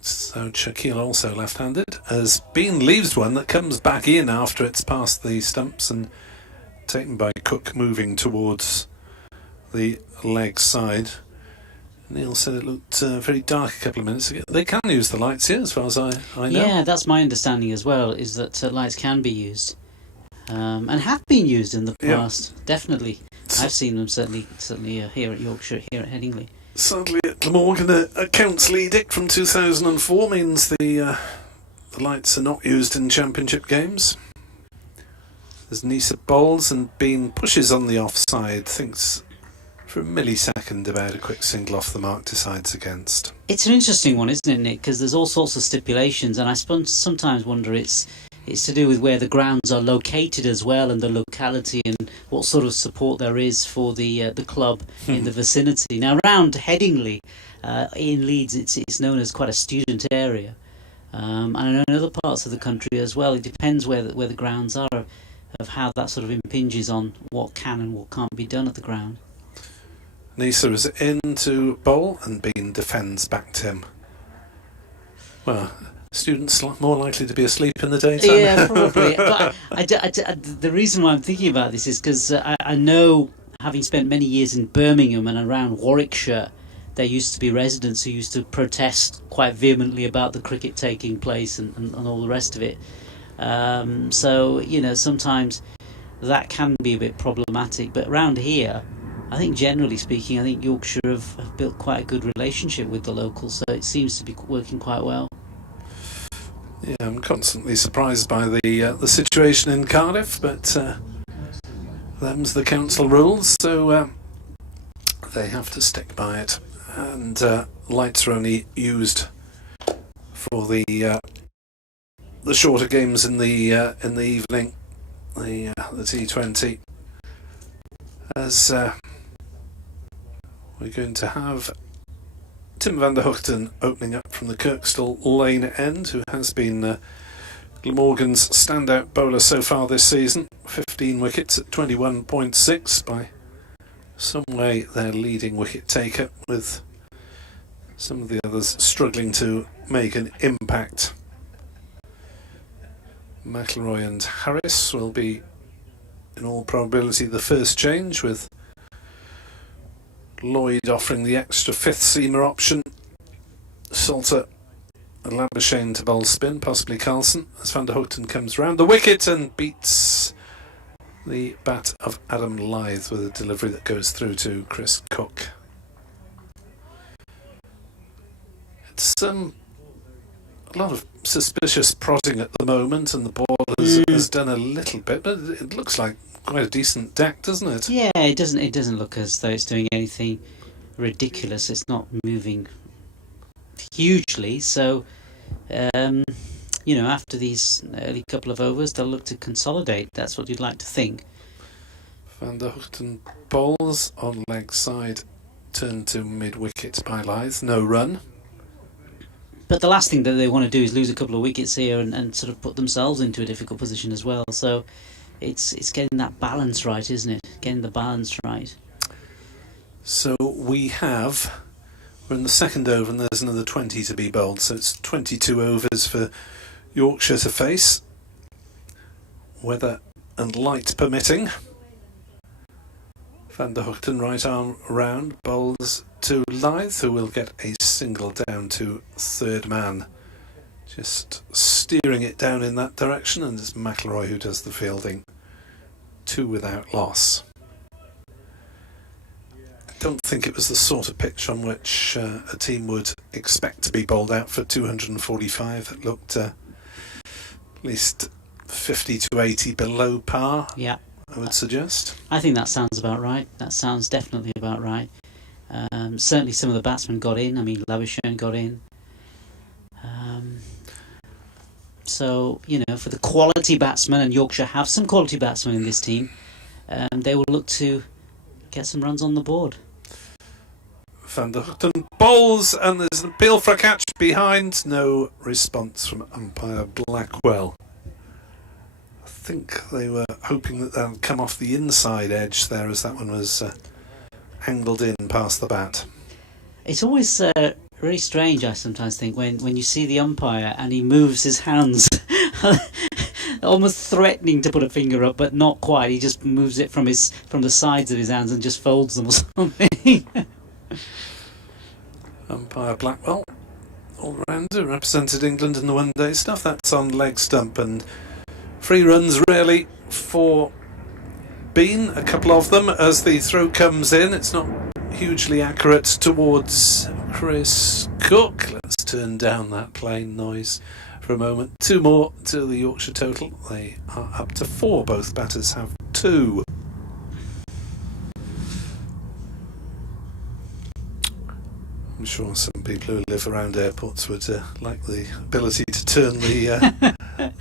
So Shaquille, also left-handed, as Bean leaves one that comes back in after it's past the stumps and taken by Cook, moving towards the leg side. Neil said it looked very dark a couple of minutes ago. They can use the lights here, as far as I know. Yeah, that's my understanding as well, is that lights can be used. And have been used in the past, definitely. I've seen them certainly here at Yorkshire, here at Headingley. Sadly, at Glamorgan, a council edict from 2004 means the lights are not used in championship games. As Nisa bowls and Bean pushes on the offside, thinks for a millisecond about a quick single off the mark, decides against. It's an interesting one, isn't it, Nick? Because there's all sorts of stipulations, and I sometimes wonder it's to do with where the grounds are located as well, and the locality, and what sort of support there is for the club in the vicinity. Now, around Headingley, in Leeds, it's known as quite a student area, and I know in other parts of the country as well. It depends where the grounds are, of how that sort of impinges on what can and what can't be done at the ground. Nisa is in to bowl, and Bean defends back to him. Well, students more likely to be asleep in the daytime. Yeah, probably. But the reason why I'm thinking about this is because I know, having spent many years in Birmingham and around Warwickshire, there used to be residents who used to protest quite vehemently about the cricket taking place and all the rest of it. So, sometimes that can be a bit problematic. But around here, I think generally speaking, I think Yorkshire have built quite a good relationship with the locals, so it seems to be working quite well. Yeah, I'm constantly surprised by the situation in Cardiff, but them's the council rules, so they have to stick by it. And lights are only used for the shorter games in the evening, the T20, as we're going to have Tim van der Hoogten opening up from the Kirkstall Lane end, who has been Glamorgan's standout bowler so far this season. 15 wickets at 21.6, by some way their leading wicket taker, with some of the others struggling to make an impact. McIlroy and Harris will be, in all probability, the first change, with Lloyd offering the extra fifth seamer option. Salter and Labuschagne to bowl spin, possibly Carlson, as Van der Hoogten comes round the wicket and beats the bat of Adam Lyth with a delivery that goes through to Chris Cook. It's a lot of suspicious prodding at the moment, and the ball has done a little bit, but it looks like quite a decent deck, doesn't it? Yeah, it doesn't look as though it's doing anything ridiculous. It's not moving hugely, so after these early couple of overs, they'll look to consolidate. That's what you'd like to think. Van der Hoogten bowls on leg side, turned to mid-wicket by Lyth, no run. But the last thing that they want to do is lose a couple of wickets here and sort of put themselves into a difficult position as well. So it's getting that balance right, isn't it? Getting the balance right. So we're in the second over, and there's another 20 to be bowled. So it's 22 overs for Yorkshire to face, weather and light permitting. Van der Hoogten, right arm round, bowls to Lyth, who will get a single down to third man. Just steering it down in that direction, and it's McIlroy who does the fielding. 2 without loss. I don't think it was the sort of pitch on which a team would expect to be bowled out for 245. It looked at least 50 to 80 below par. Yeah, I would suggest. I think that sounds about right. That sounds definitely about right. Certainly some of the batsmen got in. I mean, Labuschagne got in. So, for the quality batsmen, and Yorkshire have some quality batsmen in this team, they will look to get some runs on the board. Van der Hoogten bowls, and there's an appeal for a catch behind. No response from umpire Blackwell. think they were hoping that that would come off the inside edge there as that one was angled in past the bat. It's always really strange, I sometimes think, when you see the umpire and he moves his hands, almost threatening to put a finger up, but not quite. He just moves it from the sides of his hands and just folds them or something. Umpire Blackwell, all-rounder, represented England in the one-day stuff. That's on leg stump, and free runs really for Bean, a couple of them as the throw comes in. It's not hugely accurate towards Chris Cook. Let's turn down that plane noise for a moment. 2 more to the Yorkshire total. They are up to 4. Both batters have 2. I'm sure some people who live around airports would like the ability to turn the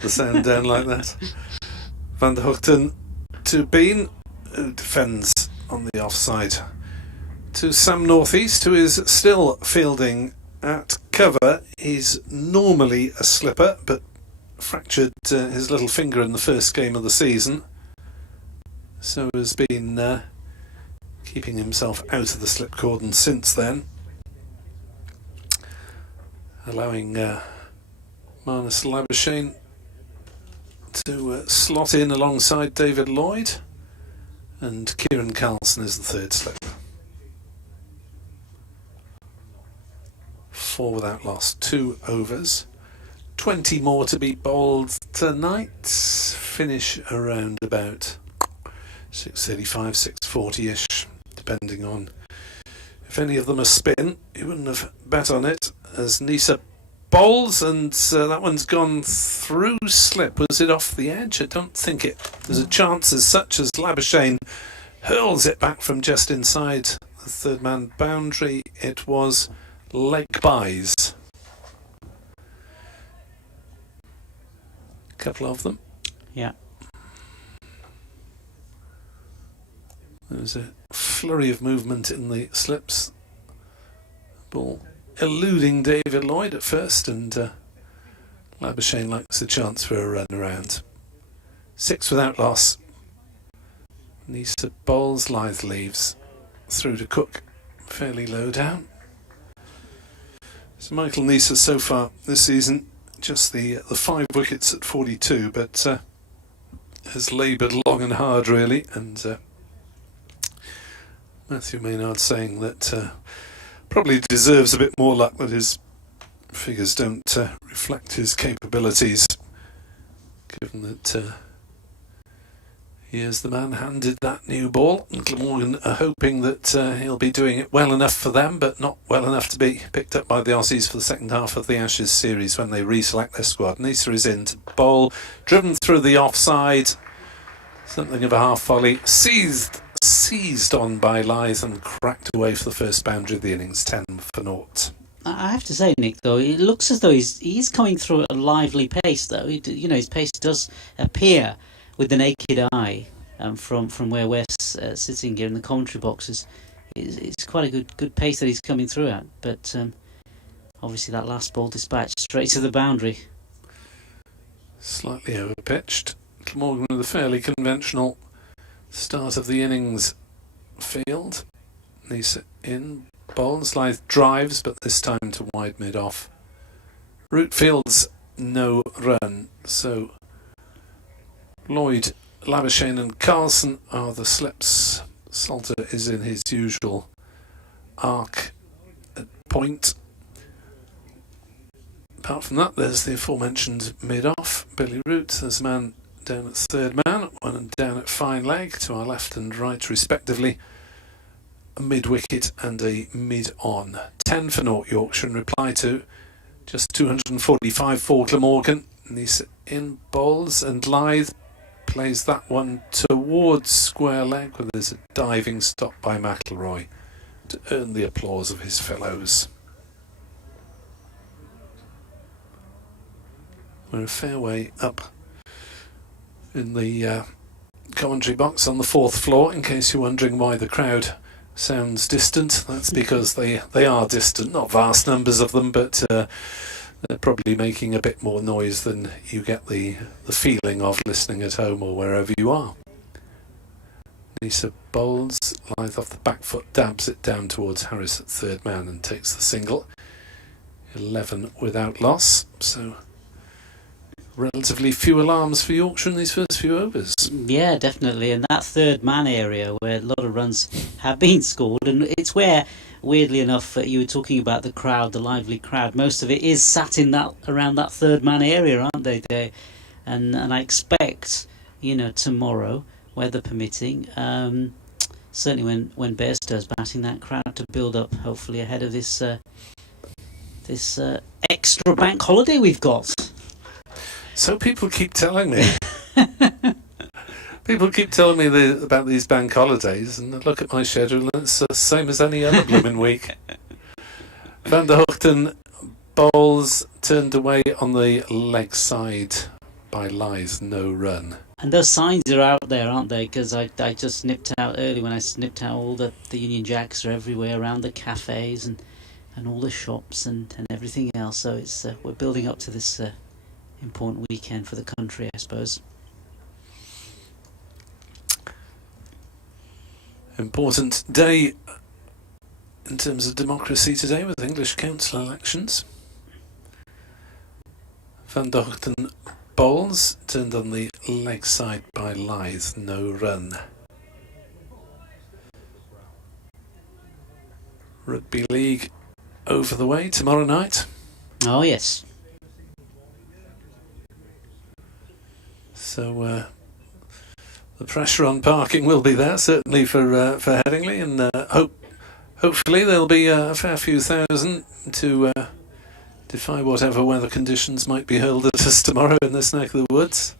the sound down like that. Van der Hoogten to Bean, who defends on the offside. To Sam Northeast, who is still fielding at cover. He's normally a slipper, but fractured his little finger in the first game of the season, so has been keeping himself out of the slip cordon since then, allowing Marnus Labuschagne to slot in alongside David Lloyd, and Kieran Carlson is the third slipper. 4 without loss, 2 overs, 20 more to be bowled tonight. Finish around about 6:35, 6:40ish, depending on if any of them are spin. You wouldn't have bet on it as Nisa bowls, and that one's gone through slip. Was it off the edge? I don't think it. There's a chance as such as Labuschagne hurls it back from just inside the third man boundary. It was leg byes. A couple of them. Yeah. There's a flurry of movement in the slips. Ball eluding David Lloyd at first, and Labuschagne likes a chance for a run around. 6 without loss. Nisa bowls, Lyth leaves. Through to Cook, fairly low down. So Michael Nisa so far this season, just the 5 wickets at 42, but has laboured long and hard really, and Matthew Maynard saying that probably deserves a bit more luck, that his figures don't reflect his capabilities, given that he is the man handed that new ball. And Glamorgan are hoping that he'll be doing it well enough for them, but not well enough to be picked up by the Aussies for the second half of the Ashes series when they reselect their squad. Nisa is in to bowl, driven through the offside, something of a half volley, seized on by Lyth and cracked away for the first boundary of the innings, 10 for naught. I have to say, Nick, though, it looks as though he's coming through at a lively pace, though. His pace does appear with the naked eye from where we're sitting here in the commentary boxes. It's quite a good pace that he's coming through at, but obviously that last ball dispatched straight to the boundary. Slightly overpitched. Glamorgan with a fairly conventional start of the innings field. Nisa in, bowls, Lyth drives, but this time to wide mid-off. Root fields no run, so Lloyd, Labuschagne and Carlson are the slips. Salter is in his usual arc at point. Apart from that, there's the aforementioned mid-off, Billy Root. There's a man down at third man, one down at fine leg to our left and right respectively. A mid-wicket and a mid-on. 10 for naught Yorkshire in reply to just 245 for Glamorgan. Nisa in, bowls, and Lyth plays that one towards square leg, where there's a diving stop by McIlroy to earn the applause of his fellows. We're a fair way up in the commentary box on the 4th floor, in case you're wondering why the crowd sounds distant. That's because they are distant, not vast numbers of them, but they're probably making a bit more noise than you get the feeling of listening at home or wherever you are. Lisa bowls, Lyth off the back foot, dabs it down towards Harris at third man and takes the single. 11 without loss, so relatively few alarms for Yorkshire in these first few overs. Yeah, definitely. And that third man area where a lot of runs have been scored, and it's where, weirdly enough, you were talking about the crowd, the lively crowd. Most of it is sat in that around that third man area, aren't they? And I expect, tomorrow, weather permitting, certainly when Bairstow's batting, that crowd to build up, hopefully ahead of this extra bank holiday we've got. So people keep telling me. People keep telling me about these bank holidays, and I look at my schedule and it's the same as any other blooming week. Van der Hoogten bowls, turned away on the leg side by Leicestershire, no run. And those signs are out there, aren't they? Because I just snipped out early when I snipped out all the Union Jacks are everywhere around the cafes and all the shops and everything else. So it's we're building up to this important weekend for the country, I suppose. Important day in terms of democracy today with English council elections. Van der Hoogten bowls, turned on the leg side by Leicestershire, no run. Rugby League over the way tomorrow night. Oh yes. So the pressure on parking will be there, certainly for Headingley, and hopefully there'll be a fair few thousand to defy whatever weather conditions might be hurled at us tomorrow in this neck of the woods.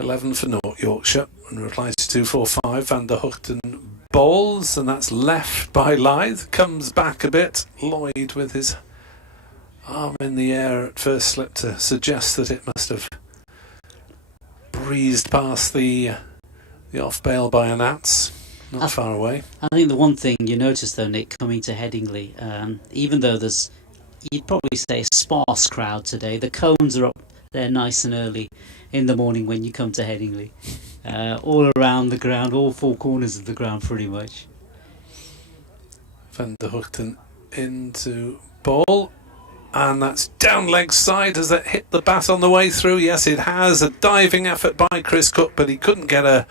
11 for North Yorkshire, and replies to 2-4-5. Van der Hoogten bowls, and that's left by Leicestershire. Comes back a bit. Lloyd with his arm in the air at first slip to suggest that it must have breezed past the off bail by a Nats, not far away. I think the one thing you notice though, Nick, coming to Headingley, even though there's, you'd probably say, a sparse crowd today, the cones are up there nice and early in the morning when you come to Headingley. All around the ground, all four corners of the ground pretty much. Van der Hoogten into ball. And that's down leg side. Has it hit the bat on the way through? Yes, it has. A diving effort by Chris Cook, but he couldn't get a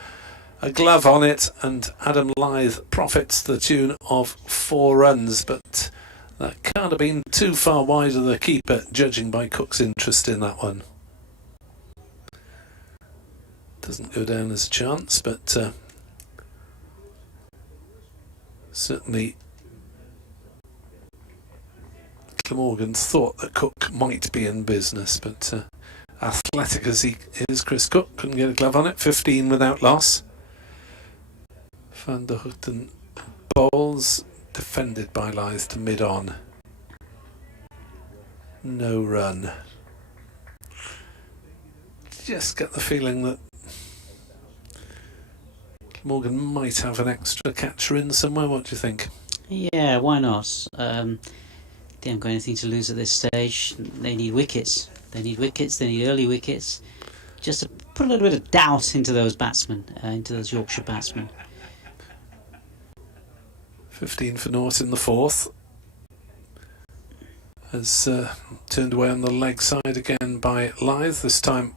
glove on it. And Adam Leicestershire profits the tune of 4 runs. But that can't have been too far wide of the keeper, judging by Cook's interest in that one. Doesn't go down as a chance, but certainly Glamorgan thought that Cook might be in business, but athletic as he is, Chris Cook couldn't get a glove on it. 15 without loss. Van der Hoogten bowls, defended by Leicestershire to mid-on. No run. Just get the feeling that Glamorgan might have an extra catcher in somewhere. What do you think? Yeah, why not? They haven't got anything to lose at this stage. They need wickets. They need early wickets. Just to put a little bit of doubt into those batsmen, into those Yorkshire batsmen. 15 for North in the fourth. Has turned away on the leg side again by Leicestershire. This time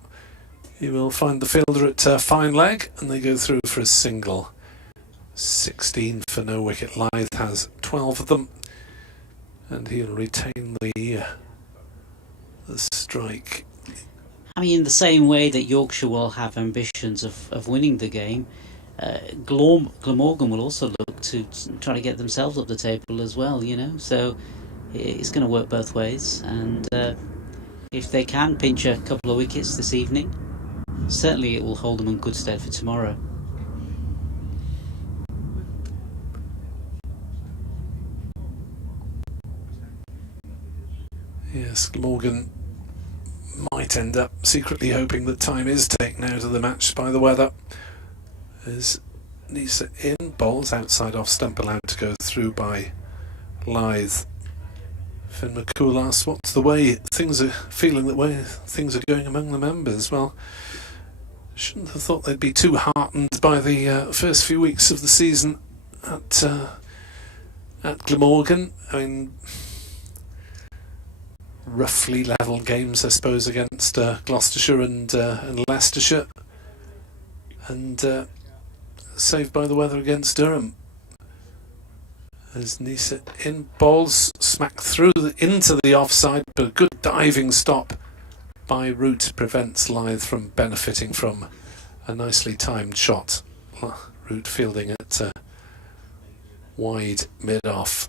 he will find the fielder at fine leg, and they go through for a single. 16 for no wicket. Leicestershire has 12 of them, and he'll retain the strike. I mean, in the same way that Yorkshire will have ambitions of winning the game, Glamorgan will also look to try to get themselves up the table as well, so it's going to work both ways, and if they can pinch a couple of wickets this evening, certainly it will hold them in good stead for tomorrow. Yes, Glamorgan might end up secretly hoping that time is taken out of the match by the weather. As Nisa in, bowls outside off stump, allowed to go through by Leicestershire. Finn McCool asks, what's the way things are going among the members? Well, shouldn't have thought they'd be too heartened by the first few weeks of the season at Glamorgan. I mean, roughly level games, I suppose, against Gloucestershire and Leicestershire, and saved by the weather against Durham. As Nisa in, balls smacked through into the offside, but a good diving stop by Root prevents Leith from benefiting from a nicely timed shot. Root fielding it wide mid-off.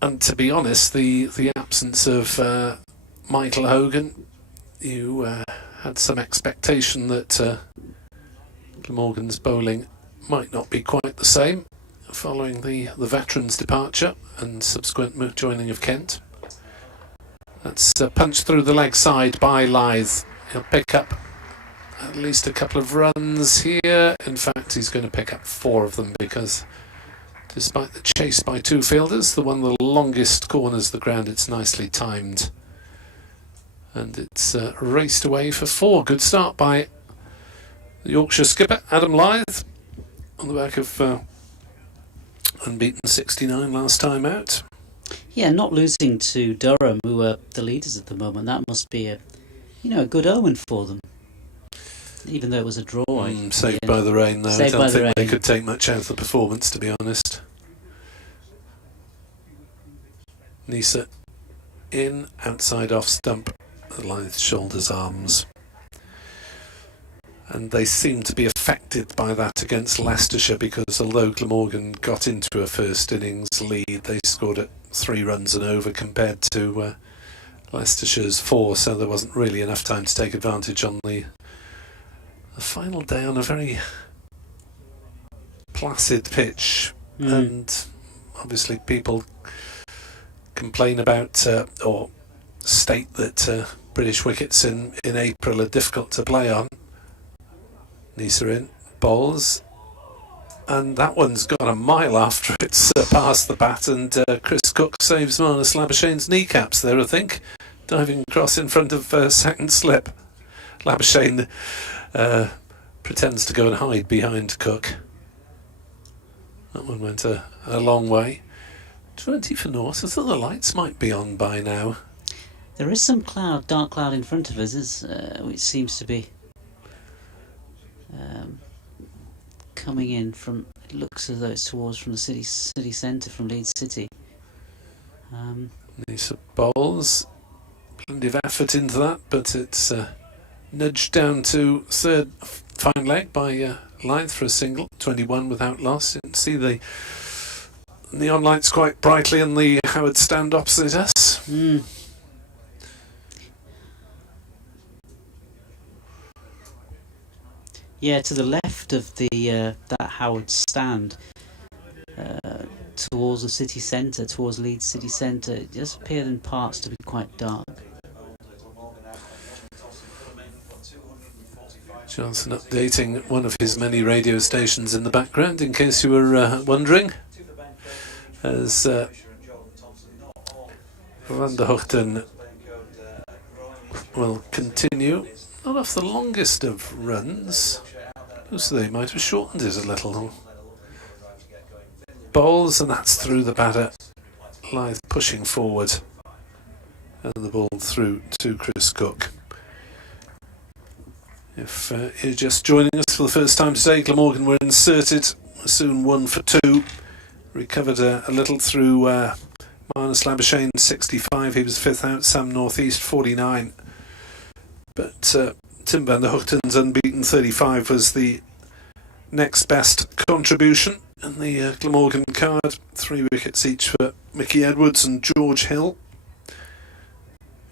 And to be honest, the absence of Michael Hogan, you had some expectation that Glamorgan's bowling might not be quite the same following the veteran's departure and subsequent joining of Kent. That's punched through the leg side by Leith. He'll pick up at least a couple of runs here. In fact, he's going to pick up 4 of them, because despite the chase by 2 fielders, the one of the longest corners the ground, it's nicely timed. And it's raced away for 4. Good start by the Yorkshire skipper, Adam Leith, on the back of unbeaten 69 last time out. Yeah, not losing to Durham, who are the leaders at the moment. That must be a good omen for them. Even though it was a draw. Saved by the rain, though. Saved I by don't the think they rain. could take much out of the performance, to be honest. Nisa in, outside off stump, Leith shoulders arms. And they seem to be affected by that against Leicestershire, because although Glamorgan got into a first innings lead, they scored at 3 runs and over compared to Leicestershire's 4, so there wasn't really enough time to take advantage on the final day on a very placid pitch. And obviously people complain about or state that British wickets in April are difficult to play on. Nisa in, bowls, and that one's gone a mile after it's passed the bat, and Chris Cook saves Marnus Labuschagne's kneecaps there, I think, diving across in front of second slip. Labuschagne pretends to go and hide behind Cook. That one went a long way. 20 for North. I thought the lights might be on by now. There is some dark cloud in front of us, which seems to be coming in from. It looks as though it's towards from the city centre, from Leeds City. These bowls, plenty of effort into that, but it's nudged down to third fine leg by Leith for a single, 21 without loss. You can see the neon lights quite brightly in the Howard stand opposite us. Yeah, to the left of the that Howard stand, towards the city centre, towards Leeds city centre, it does appear in parts to be quite dark. Johnson updating one of his many radio stations in the background, in case you were wondering, as Van der Hoogten will continue. Not off the longest of runs, so they might have shortened it a little. Bowls, and that's through the batter. Leith pushing forward, and the ball through to Chris Cook. If you're just joining us for the first time today, Glamorgan were inserted, soon 1 for 2. Recovered a little through Marnus Labuschagne, 65. He was 5th out. Sam Northeast, 49. But Tim van der Hoogten's unbeaten 35 was the next best contribution. And the Glamorgan card, 3 wickets each for Mickey Edwards and George Hill,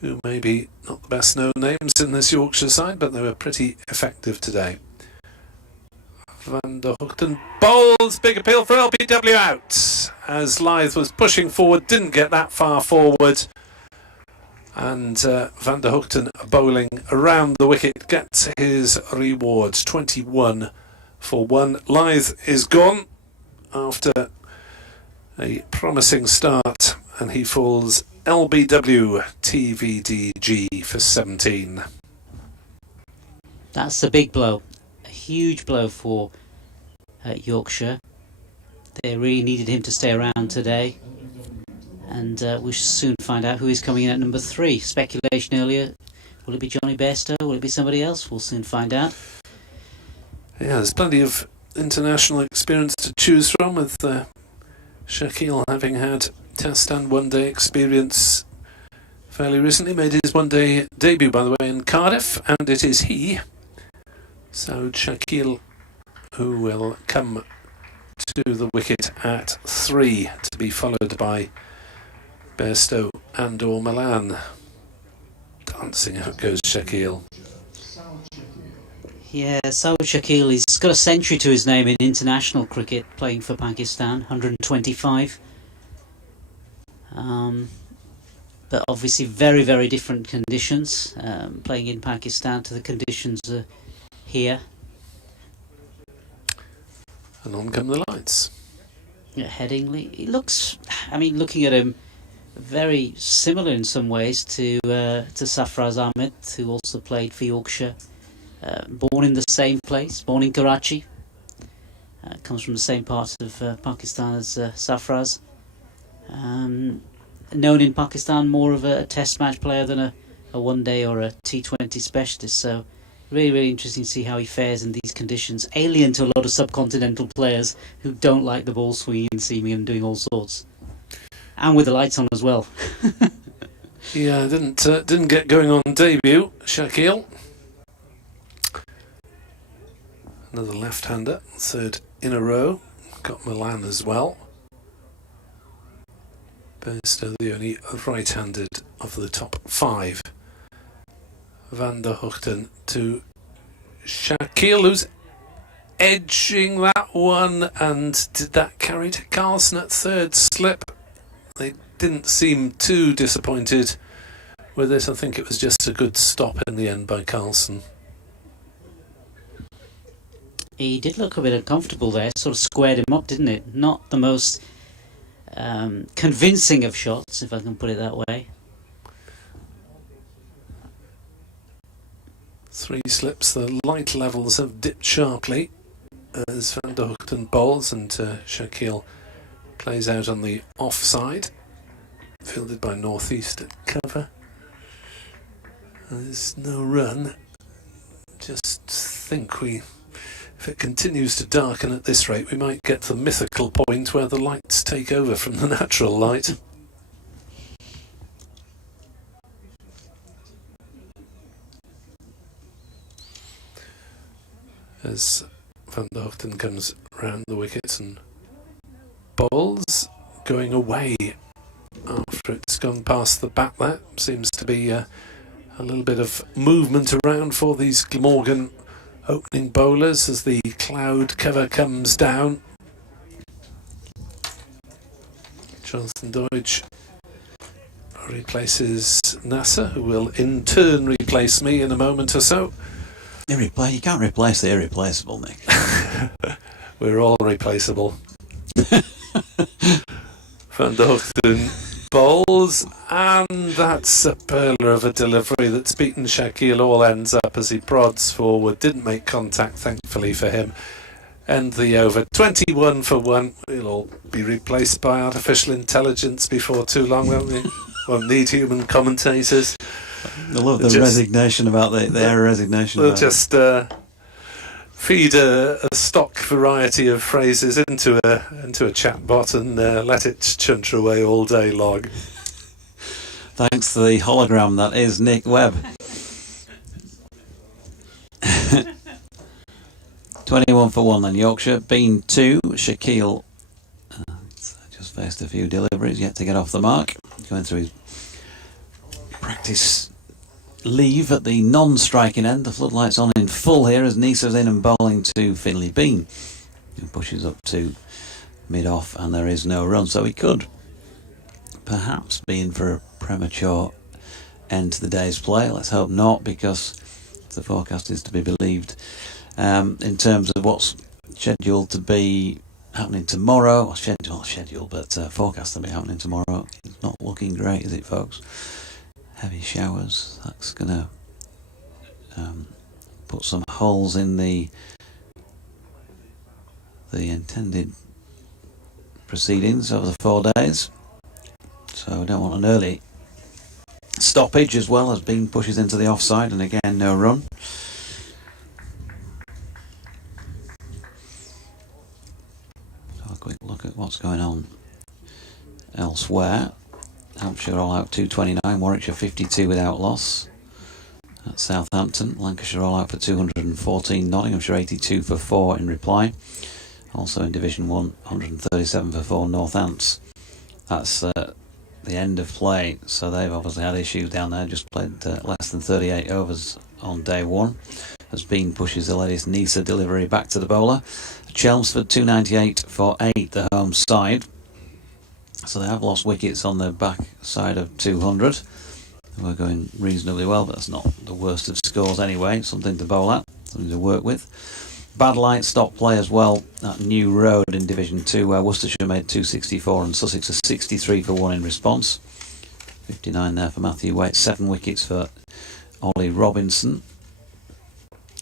who may be not the best known names in this Yorkshire side, but they were pretty effective today. Van der Hoogten bowls, big appeal for LBW out, as Leith was pushing forward, didn't get that far forward, and Van der Hoogten bowling around the wicket gets his reward, 21 for 1. Leith is gone after a promising start, and he falls LBW TVDG for 17. That's a big blow, a huge blow for Yorkshire. They really needed him to stay around today, and we shall soon find out who is coming in at number 3. Speculation earlier, will it be Johnny Bairstow, will it be somebody else? We'll soon find out. Yeah, there's plenty of international experience to choose from, with Shaquille having had Test and one-day experience fairly recently. Made his one-day debut, by the way, in Cardiff, and it is he. So Shaquille, who will come to the wicket at 3, to be followed by Bairstow and or Milan. Dancing out goes Shaquille. Yeah, Saud Shakil, he's got a century to his name in international cricket, playing for Pakistan, 125. But obviously very, very different conditions, playing in Pakistan to the conditions here. And on come the lights. Yeah, Headingley, he looks, I mean, looking at him, very similar in some ways to Safraz Ahmed, who also played for Yorkshire. Born in the same place, born in Karachi. Comes from the same part of Pakistan as Safraz. Known in Pakistan more of a test match player than a one-day or a T20 specialist. So really, really interesting to see how he fares in these conditions. Alien to a lot of subcontinental players who don't like the ball swinging and seaming and doing all sorts. And with the lights on as well. Yeah, didn't get going on debut, Shaquille. Another left-hander, 3rd in a row. Got Milan as well. Bairstow the only right-handed of the top 5. Van der Hoogten to Shaquille, who's edging that one, and did that carry to Carlson at 3rd slip? They didn't seem too disappointed with it. I think it was just a good stop in the end by Carlson. He did look a bit uncomfortable there, sort of squared him up, didn't it? Not the most convincing of shots, if I can put it that way. 3 slips, the light levels have dipped sharply as Van der Hoogten bowls, and Shaquille plays out on the offside, fielded by Northeast at cover. There's no run. Just think if it continues to darken at this rate, we might get to the mythical point where the lights take over from the natural light. As Van der Hoogten comes round the wickets and bowls, going away after it's gone past the bat. There seems to be a little bit of movement around for these Glamorgan opening bowlers as the cloud cover comes down. Jonathan Deutsch replaces Nasser, who will in turn replace me in a moment or so. You can't replace the irreplaceable, Nick. We're all replaceable. Van der Hoogten bowls, and that's a perler of a delivery that's beaten Shaquille all ends up as he prods forward. Didn't make contact, thankfully for him. End the over. 21 for 1. We'll all be replaced by artificial intelligence before too long, won't we? Won't need human commentators. I love the resignation about the air resignation. We'll just feed a stock variety of phrases into a chat bot and let it chunter away all day long. Thanks to the hologram that is Nick Webb. 21 for 1 then Yorkshire. Bean 2. Shaquille just faced a few deliveries, yet to get off the mark. Going through his practice leave at the non-striking end. The floodlights on in full here as Nisa's in and bowling to Finley Bean, who pushes up to mid-off, and there is no run. So he could perhaps be in for a premature end to the day's play. Let's hope not, because the forecast is to be believed. In terms of what's scheduled to be happening tomorrow. Well, scheduled, but forecast to be happening tomorrow. It's not looking great, is it, folks? Heavy showers. That's going to put some holes in the intended proceedings over the 4 days. So we don't want an early stoppage, as well as Bean pushes into the offside, and again no run. So a quick look at what's going on elsewhere. Hampshire all out 229, Warwickshire 52 without loss at Southampton. Lancashire all out for 214, Nottinghamshire 82 for 4 in reply. Also in Division 1, 137 for 4 Northants. That's the end of play, so they've obviously had issues down there. Just played less than 38 overs on day 1 as Bean pushes the latest Nisa delivery back to the bowler. Chelmsford 298 for 8, the home side. So they have lost wickets on the back side of 200. We're going reasonably well, but that's not the worst of scores anyway. Something to bowl at, something to work with. Bad light stop play as well at New Road in Division 2, where Worcestershire made 264 and Sussex a 63 for 1 in response. 59 there for Matthew Waite, 7 wickets for Ollie Robinson.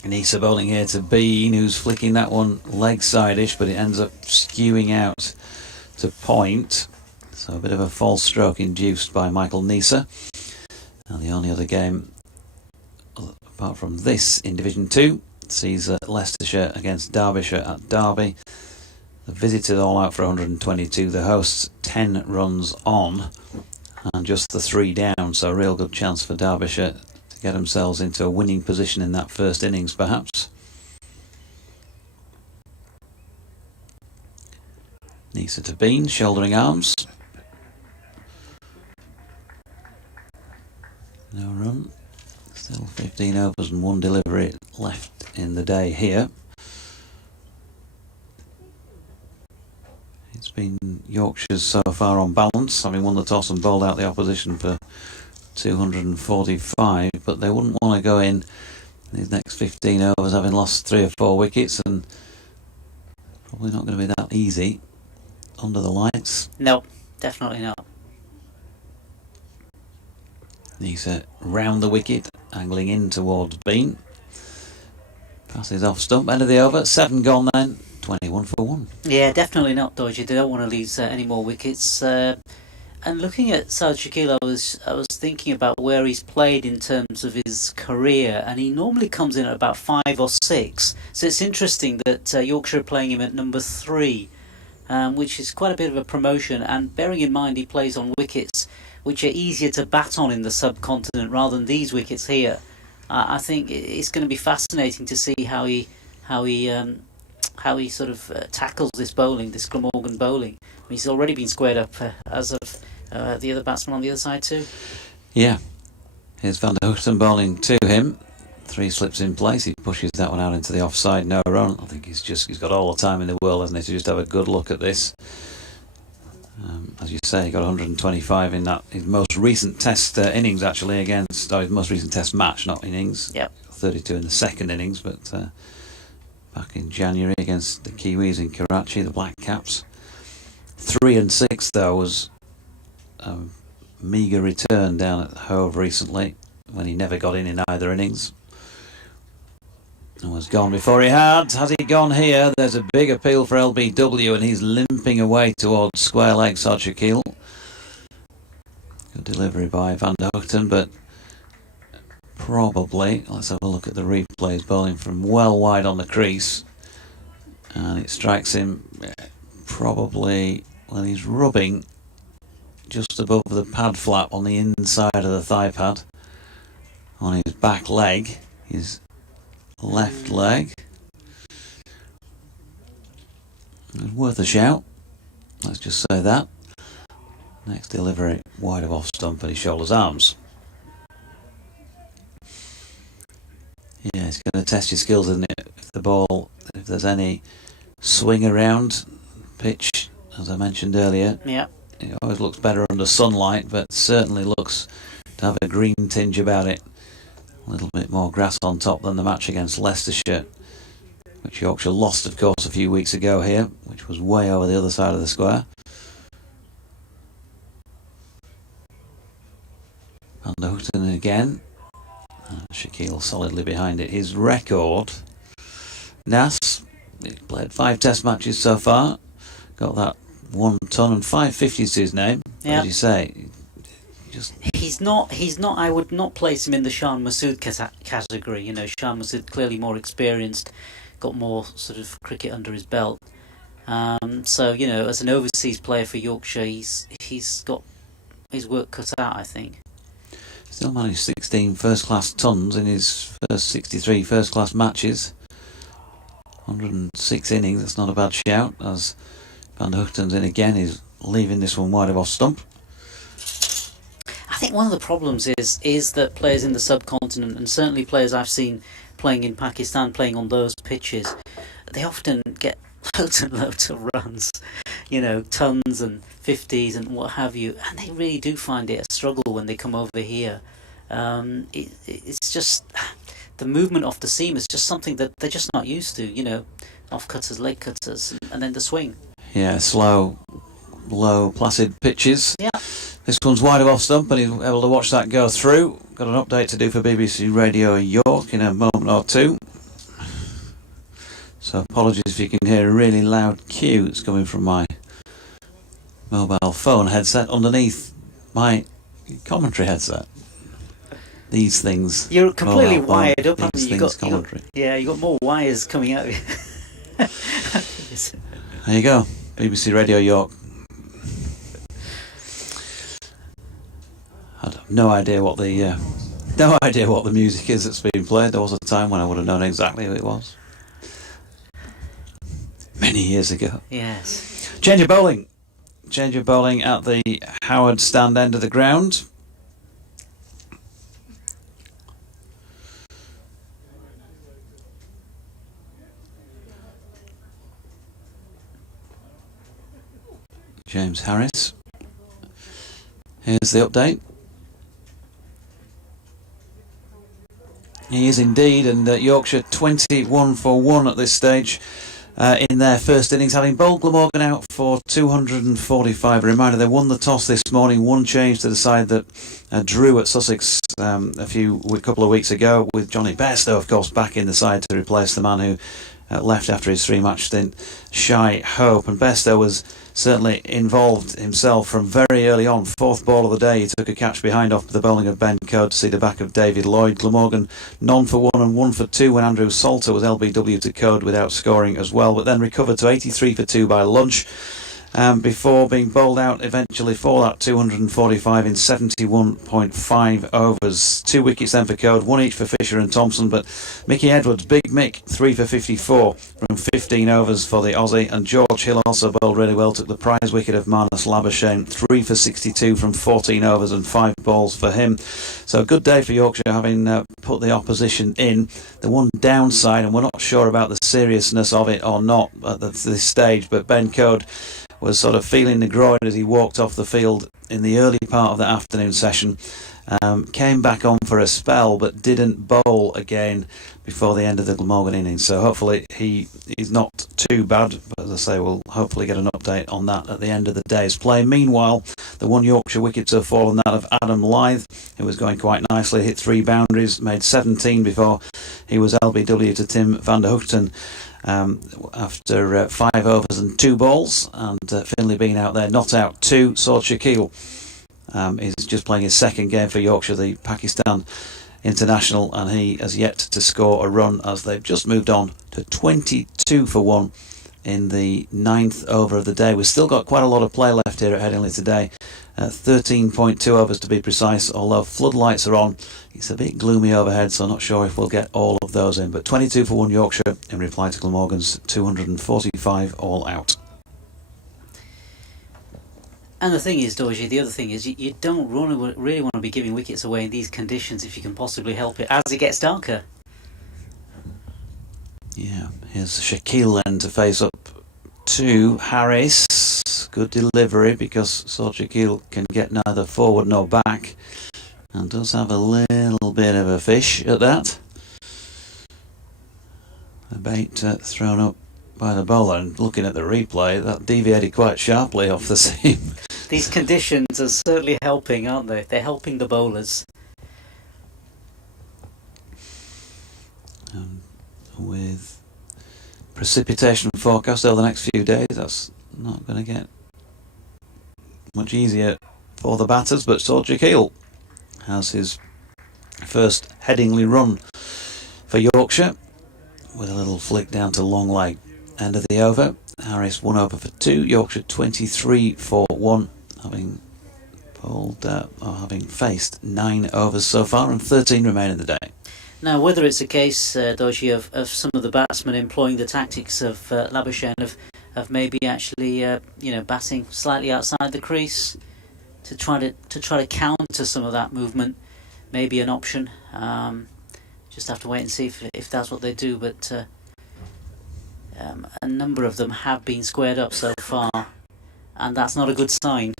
Nisa bowling here to Bean, who's flicking that one leg side-ish, but it ends up skewing out to point. So a bit of a false stroke induced by Michael Nisa. And the only other game, apart from this, in Division 2, sees Leicestershire against Derbyshire at Derby. The visitors all out for 122, the hosts 10 runs on and just the 3 down, so a real good chance for Derbyshire to get themselves into a winning position in that first innings perhaps. Nisa to Bean, shouldering arms. No run. Still 15 overs and 1 delivery left in the day here. It's been Yorkshire's so far on balance, having won the toss and bowled out the opposition for 245, but they wouldn't want to go in these next 15 overs having lost 3 or 4 wickets, and probably not going to be that easy under the lights. No, definitely not. Nisa round the wicket, angling in towards Bean. Passes off stump, end of the over, 7 gone then, 21 for 1. Yeah, definitely not, Dodgy. They don't want to lose any more wickets. And looking at Saad Shakil, I was thinking about where he's played in terms of his career, and he normally comes in at about 5 or 6. So it's interesting that Yorkshire are playing him at number 3, which is quite a bit of a promotion. And bearing in mind he plays on wickets which are easier to bat on in the subcontinent rather than these wickets here. I think it's going to be fascinating to see how he sort of tackles this bowling, this Glamorgan bowling. I mean, he's already been squared up as of the other batsman on the other side too. Yeah. Here's Van der Hoogten bowling to him. 3 slips in place. He pushes that one out into the offside. No run. I think he's got all the time in the world, hasn't he, to just have a good look at this. As you say, he got 125 in that his most recent Test innings, actually, against his most recent Test match, not innings. Yep. 32 in the second innings, but back in January against the Kiwis in Karachi, the Black Caps. 3 and 6 though was a meagre return down at Hove recently, when he never got in either innings. And was gone before he had. Has he gone here? There's a big appeal for LBW, and he's limping away towards square leg Saad Shakil. Good delivery by Van der Hoogten, but probably, let's have a look at the replays, bowling from well wide on the crease, and it strikes him probably when he's rubbing just above the pad flap on the inside of the thigh pad on his back leg, his left leg. It was worth a shout, let's just say that. Next delivery wide of off stump and he shoulders arms. Yeah, it's going to test your skills, isn't it? If the ball, if there's any swing around pitch, as I mentioned earlier, yeah, it always looks better under sunlight, but certainly looks to have a green tinge about it. A little bit more grass on top than the match against Leicestershire, which Yorkshire lost, of course, a few weeks ago here, which was way over the other side of the square. Van der Houten again. Shaquille solidly behind it. His record, Nas, played 5 test matches so far, got that 1 ton and 550s to his name. Yeah. As you say, He's not. I would not place him in the Shan Masood category. You know, Shan Masood clearly more experienced, got more sort of cricket under his belt. So you know, as an overseas player for Yorkshire, he's got his work cut out, I think. Still managed 16 first-class tons in his first 63 first-class matches. 106 innings. That's not a bad shout. As Van der Houten's in again, he's leaving this one wide of off stump. I think one of the problems is that players in the subcontinent, and certainly players I've seen playing in Pakistan, playing on those pitches, they often get loads and loads of runs, you know, tons and 50s and what have you, and they really do find it a struggle when they come over here. It's just the movement off the seam is just something that they're just not used to, you know, off cutters, leg cutters, and then the swing. Yeah, slow, low, placid pitches. Yeah. This one's wide of off stump, and he's able to watch that go through. Got an update to do for BBC Radio York in a moment or two. So apologies if you can hear a really loud cue. It's coming from my mobile phone headset underneath my commentary headset. These things. You're completely wired up, haven't you? You got more wires coming out of you. There you go, BBC Radio York. I have no idea what the music is that's being played. There was a time when I would have known exactly who it was. Many years ago. Yes. Change of bowling at the Howard stand end of the ground. James Harris. Here's the update. He is indeed, and Yorkshire 21 for 1 at this stage in their first innings, having bowled Glamorgan out for 245. A reminder, they won the toss this morning, one change to the side that drew at Sussex a couple of weeks ago, with Johnny Bairstow, of course, back in the side to replace the man who left after his 3-match stint, Shy Hope. And Bairstow was certainly involved himself from very early on. 4th ball of the day, he took a catch behind off the bowling of Ben Coe to see the back of David Lloyd. Glamorgan none for 1 and 1 for 2 when Andrew Salter was LBW to Code without scoring as well, but then recovered to 83 for 2 by lunch. Before being bowled out eventually for that 245 in 71.5 overs. 2 wickets then for Code, 1 each for Fisher and Thompson, but Mickey Edwards, Big Mick, 3 for 54 from 15 overs for the Aussie, and George Hill also bowled really well, took the prize wicket of Marnus Labuschagne, 3 for 62 from 14 overs and 5 balls for him. So a good day for Yorkshire, having put the opposition in. The one downside, and we're not sure about the seriousness of it or not at this stage, but Ben Code was sort of feeling the groin as he walked off the field in the early part of the afternoon session. Came back on for a spell, but didn't bowl again before the end of the Glamorgan innings. So hopefully he's not too bad. But as I say, we'll hopefully get an update on that at the end of the day's play. Meanwhile, the one Yorkshire wicket to have fallen, that of Adam Lyth, who was going quite nicely, hit 3 boundaries, made 17 before he was LBW to Tim van der Houten. After 5 overs and 2 balls, and Finlay being out there, not out 2. Saud Shakil is just playing his second game for Yorkshire, the Pakistan international, and he has yet to score a run as they've just moved on to 22 for 1 in the 9th over of the day. We've still got quite a lot of play left here at Headingley today. 13.2 overs to be precise, although floodlights are on. It's a bit gloomy overhead, so I'm not sure if we'll get all of those in. But 22 for 1 Yorkshire in reply to Glamorgan's 245 all out. And the thing is, Dorji, the other thing is you don't really want to be giving wickets away in these conditions if you can possibly help it, as it gets darker. Yeah, here's Shakil then to face up to Harris. Good delivery, because Saud Shakil can get neither forward nor back, and does have a little bit of a fish at that. The bait thrown up by the bowler, and looking at the replay, that deviated quite sharply off the seam. These conditions are certainly helping, aren't they? They're helping the bowlers. With precipitation forecast over the next few days, that's not going to get much easier for the batters, but Shaquille has his first Headingley run for Yorkshire with a little flick down to long leg. End of the over. Harris 1 over for 2. Yorkshire 23 for 1, having having faced 9 overs so far, and 13 remain in the day. Now, whether it's a case, Doji, of some of the batsmen employing the tactics of Labuschagne of maybe actually batting slightly outside the crease to try to counter some of that movement, may be an option. Just have to wait and see if that's what they do. But a number of them have been squared up so far, and that's not a good sign.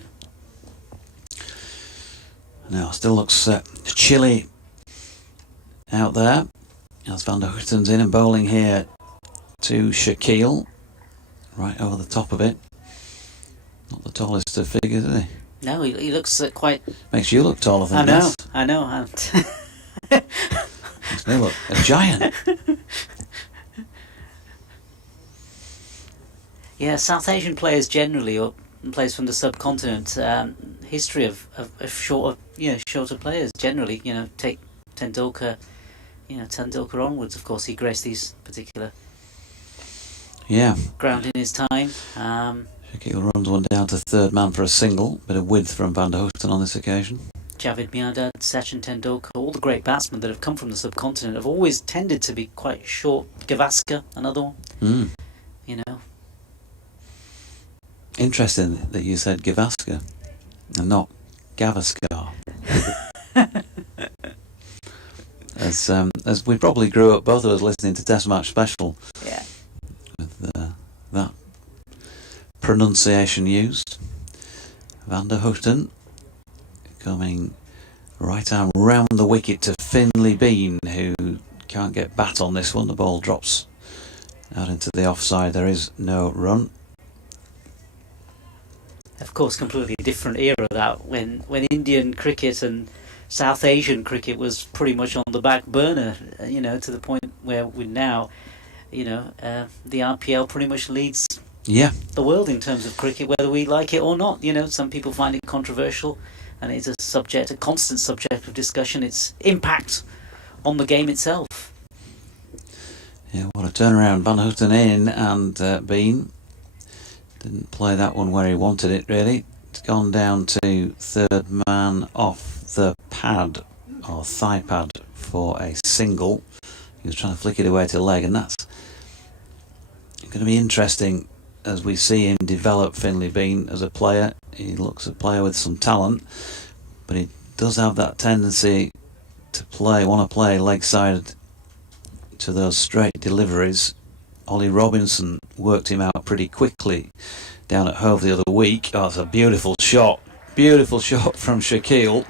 Now, still looks chilly out there as Van der Hooten's in and bowling here to Shaquille, right over the top of it. Not the tallest of figures, is he? No, he looks quite... Makes you look taller than this. I know. Makes me look a giant. Yeah, South Asian players generally, or players from the subcontinent, history of shorter players generally. Take Tendulkar. Tendulkar onwards, of course, he graced these particular ground in his time. Shaquille runs one down to third man for a single. Bit of width from Van der Hooten on this occasion. Javed Miandad, Sachin Tendulkar, all the great batsmen that have come from the subcontinent have always tended to be quite short. Gavaskar, another one. Interesting that you said Gavaskar and not Gavaskar. As we probably grew up, both of us, listening to Test Match Special. Yeah. With that pronunciation used. Van der Hooten coming right arm round the wicket to Finley Bean, who can't get bat on this one. The ball drops out into the offside. There is no run. Of course, completely different era that when Indian cricket and South Asian cricket was pretty much on the back burner, to the point where we now, the RPL pretty much leads the world in terms of cricket, whether we like it or not. Some people find it controversial, and it's a constant subject of discussion. Its impact on the game itself. Yeah, what a turnaround. Van Hooten in, and Bean didn't play that one where he wanted it, really. It's gone down to third man off the pad, or thigh pad, for a single. He was trying to flick it away to leg, and that's going to be interesting as we see him develop. Finley Bean as a player, he looks a player with some talent, but he does have that tendency to want to play leg side to those straight deliveries. Ollie Robinson worked him out pretty quickly down at Hove the other week. Oh, it's a beautiful shot from Shaquille.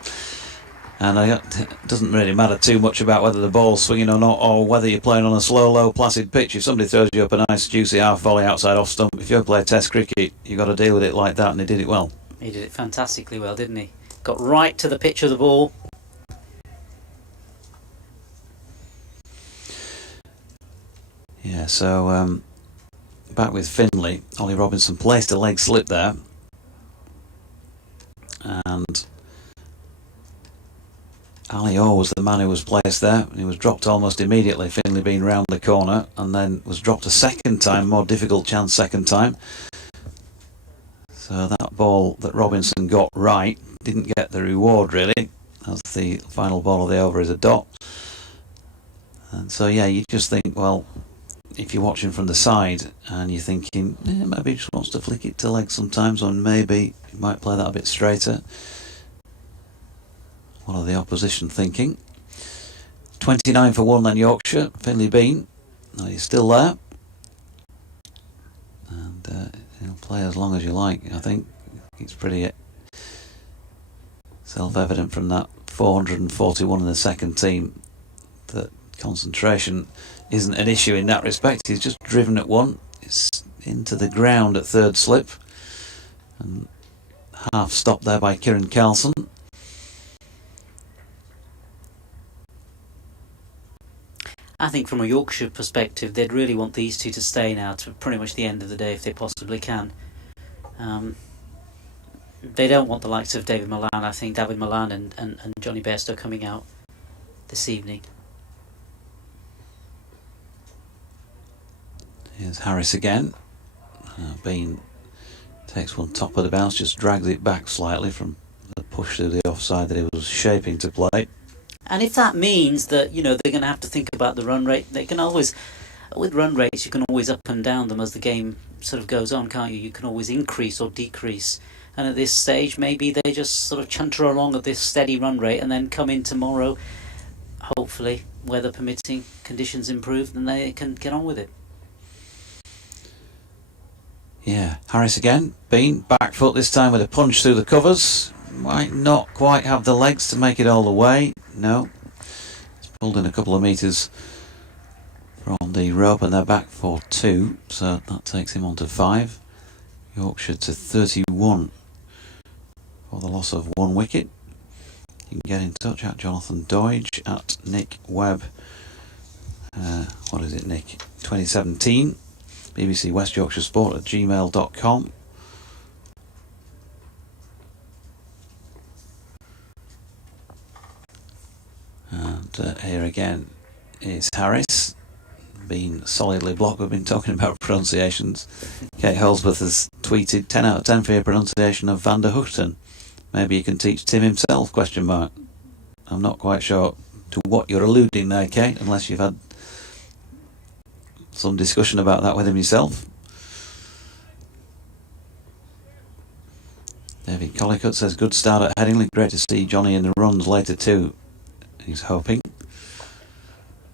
And it doesn't really matter too much about whether the ball's swinging or not, or whether you're playing on a slow, low, placid pitch. If somebody throws you up a nice, juicy half volley outside off stump, if you play Test cricket, you've got to deal with it like that, and he did it well. He did it fantastically well, didn't he? Got right to the pitch of the ball. Yeah, so back with Finley. Ollie Robinson placed a leg slip there, and Ali Orr was the man who was placed there. He was dropped almost immediately. Finley being round the corner, and then was dropped a second time, more difficult chance second time. So that ball that Robinson got right didn't get the reward, really, as the final ball of the over is a dot. And so yeah, you just think, well, if you're watching from the side and you're thinking, maybe he just wants to flick it to leg sometimes, or maybe he might play that a bit straighter. What are the opposition thinking? 29 for 1 then Yorkshire. Finley Bean, he's still there, and he'll play as long as you like. I think it's pretty self-evident from that 441 in the second team that concentration isn't an issue in that respect. He's just driven at one. It's into the ground at third slip. And half stopped there by Kieran Carlson. I think from a Yorkshire perspective, they'd really want these two to stay now to pretty much the end of the day if they possibly can. They don't want the likes of David Milan. I think David Milan and Johnny Bairstow coming out this evening. Here's Harris again. Bean takes one top of the bounce, just drags it back slightly from the push to the offside that he was shaping to play. And if that means that, you know, they're going to have to think about the run rate, they can always, with run rates, you can always up and down them as the game sort of goes on, can't you? You can always increase or decrease. And at this stage, maybe they just sort of chunter along at this steady run rate and then come in tomorrow, hopefully, weather permitting, conditions improve, then they can get on with it. Yeah, Harris again. Bean, back foot this time with a punch through the covers. Might not quite have the legs to make it all the way. No. He's pulled in a couple of metres from the rope and they're back for 2. So that takes him on to 5. Yorkshire to 31 for the loss of 1 wicket. You can get in touch at Jonathan Doidge, at Nick Webb. What is it, Nick? 2017. BBC West Yorkshire Sport at gmail.com. And here again is Harris, being solidly blocked. We've been talking about pronunciations. Kate Holsworth has tweeted 10 out of 10 for your pronunciation of Van der Hoogten. Maybe you can teach Tim himself, question mark. I'm not quite sure to what you're alluding there, Kate, unless you've had some discussion about that with him yourself. David Collicutt says, good start at Headingley. Great to see Johnny in the runs later too. He's hoping.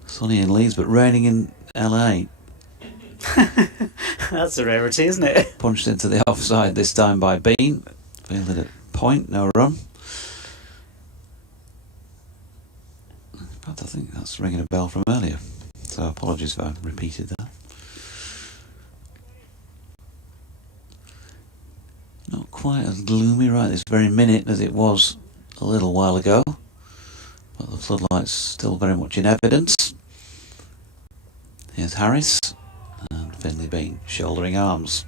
Sunny in Leeds, but raining in LA. That's a rarity, isn't it? Punched into the offside this time by Bean. Fielded at point, no run. In fact, I think that's ringing a bell from earlier. So apologies if I repeated that. Not quite as gloomy right this very minute as it was a little while ago. But the floodlights still very much in evidence. Here's Harris and Finley Bean shouldering arms.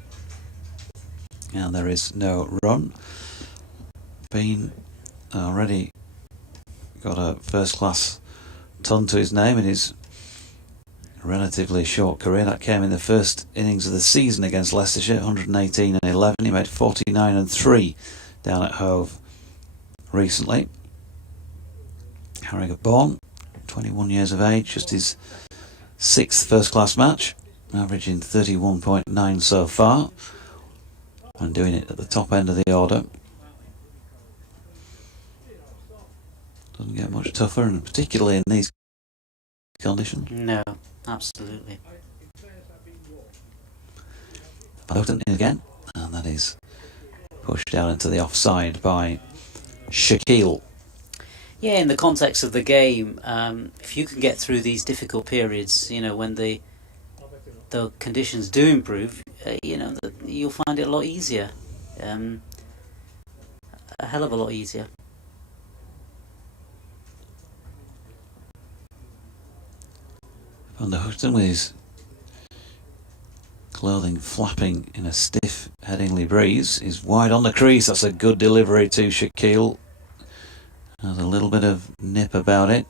And there is no run. Bean already got a first class ton to his name in his relatively short career. That came in the first innings of the season against Leicestershire, 118 and 11. He made 49 and 3 down at Hove recently. Harrogate born, 21 years of age, just his 6th first class match, averaging 31.9 so far, and doing it at the top end of the order. Doesn't get much tougher, and particularly in these conditions. No, absolutely. Bowden in again, and that is pushed down into the offside by Shaquille. Yeah, in the context of the game, if you can get through these difficult periods, you know, when the conditions do improve, you know, you'll find it a lot easier. A hell of a lot easier. Van der Hoogten with his clothing flapping in a stiff Headingley breeze is wide on the crease. That's a good delivery to Shaquille. Has a little bit of nip about it,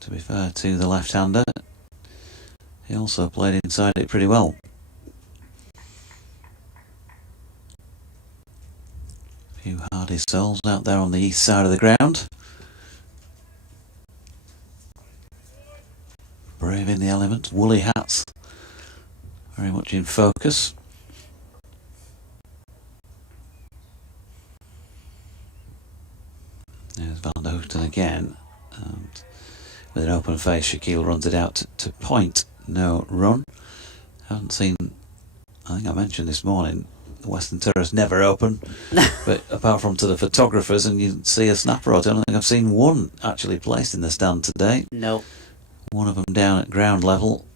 to be fair to the left-hander. He also played inside it pretty well. A few hardy souls out there on the east side of the ground. Brave in the elements, woolly hats, very much in focus. There's Van der Hoogten again, and with an open face Shaquille runs it out to point, no run. Haven't seen, I think I mentioned this morning, the Western Terrace never open, but apart from to the photographers, and you see a snapper. I don't think I've seen one actually placed in the stand today. No. One of them down at ground level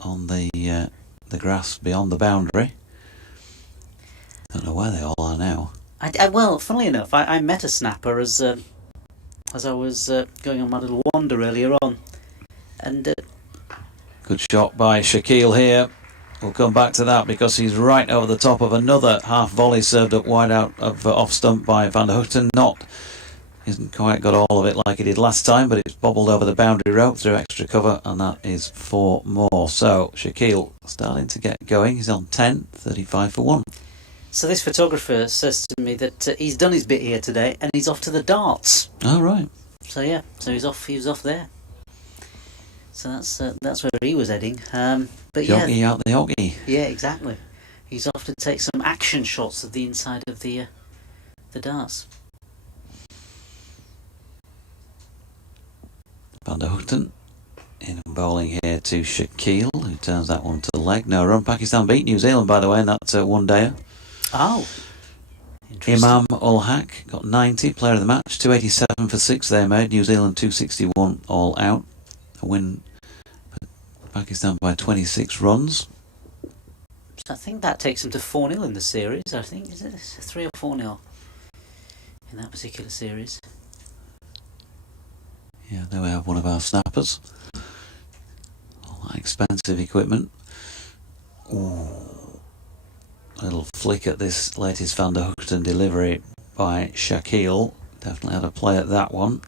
on the grass beyond the boundary. Don't know where they all are now. Well, funnily enough, I met a snapper as I was going on my little wander earlier on, and good shot by Shaquille here. We'll come back to that because he's right over the top of another half volley served up wide out of off stump by Van der Houten. Hasn't quite got all of it like he did last time, but it's bobbled over the boundary rope through extra cover, and that is 4 more. So Shaquille starting to get going. He's on 10, 35 for 1. so this photographer says to me that he's done his bit here today, and he's off to the darts. Oh, right. So yeah, so he was off there. So that's where he was heading. But yeah, Yogi out the yogi. yeah, exactly. He's off to take some action shots of the inside of the darts. Van der Houten in and bowling here to Shaquille, who turns that one to the leg. No run. Pakistan beat New Zealand, by the way, in that one-dayer. Oh, interesting. Imam ul Haq got 90, player of the match. 287 for 6 they made. New Zealand 261 all out. A win for Pakistan by 26 runs. So I think that takes them to 4-0 in the series. I think is it 3 or 4-0 in that particular series. Yeah, there we have one of our snappers. All that expensive equipment. Ooh. Little flick at this latest Van der Houten delivery by Shaquille. Definitely had a play at that one.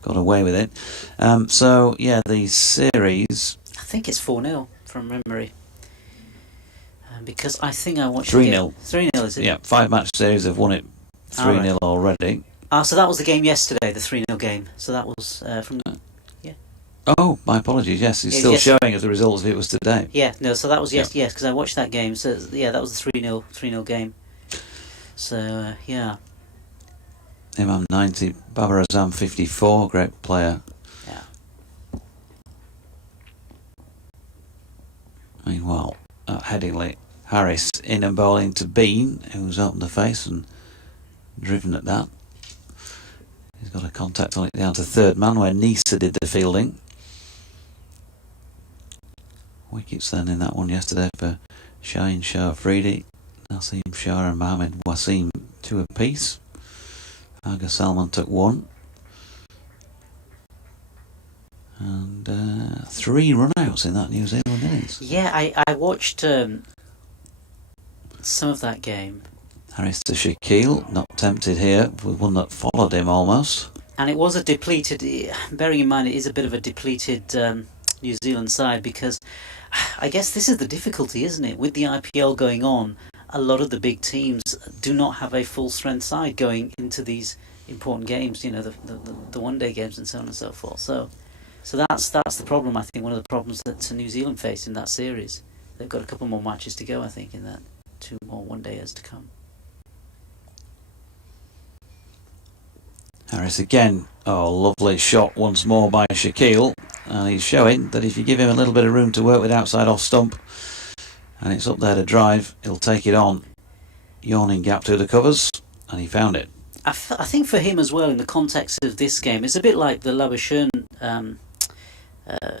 Got away with it. So, yeah, the series... I think it's 4-0 from memory. Because I think I watched 3-0. 3-0, is it? Yeah, 5-match series have won it 3-0 right. already. So that was the game yesterday, the 3-0 game. So that was from... Oh, my apologies. Yes, it's Yeah, still yes. showing as the results of it was today. Yeah, no, so that was yes, Yeah. because I watched that game. So yeah, that was the 3-0 game. So yeah. Imam 90, Babar Azam 54, great player. Yeah. Meanwhile, at Headingley, Harris in and bowling to Bean, who's opened the face and driven at that. He's got a contact on it down to third man where Nisa did the fielding. Wickets then in that one yesterday for Shaheen Shah Afridi, Naseem Shah and Mohammed Wasim 2 apiece. Aga Salman took 1. And 3 run-outs in that New Zealand innings. Yeah, I watched some of that game. Harris to Shaquille, not tempted here, with one that followed him almost. And it was a depleted, bearing in mind it is a bit of a depleted New Zealand side, because I guess this is the difficulty, isn't it? With the IPL going on, a lot of the big teams do not have a full strength side going into these important games, you know, the one-day games and so on and so forth. So that's the problem, I think, one of the problems that New Zealand faced in that series. They've got a couple more matches to go, I think, in that 2 more one-dayers to come. Harris again, lovely shot once more by Shaquille, and he's showing that if you give him a little bit of room to work with outside off stump and it's up there to drive, he'll take it on. Yawning gap to the covers, and he found it. I think for him as well, in the context of this game, it's a bit like the Labuschagne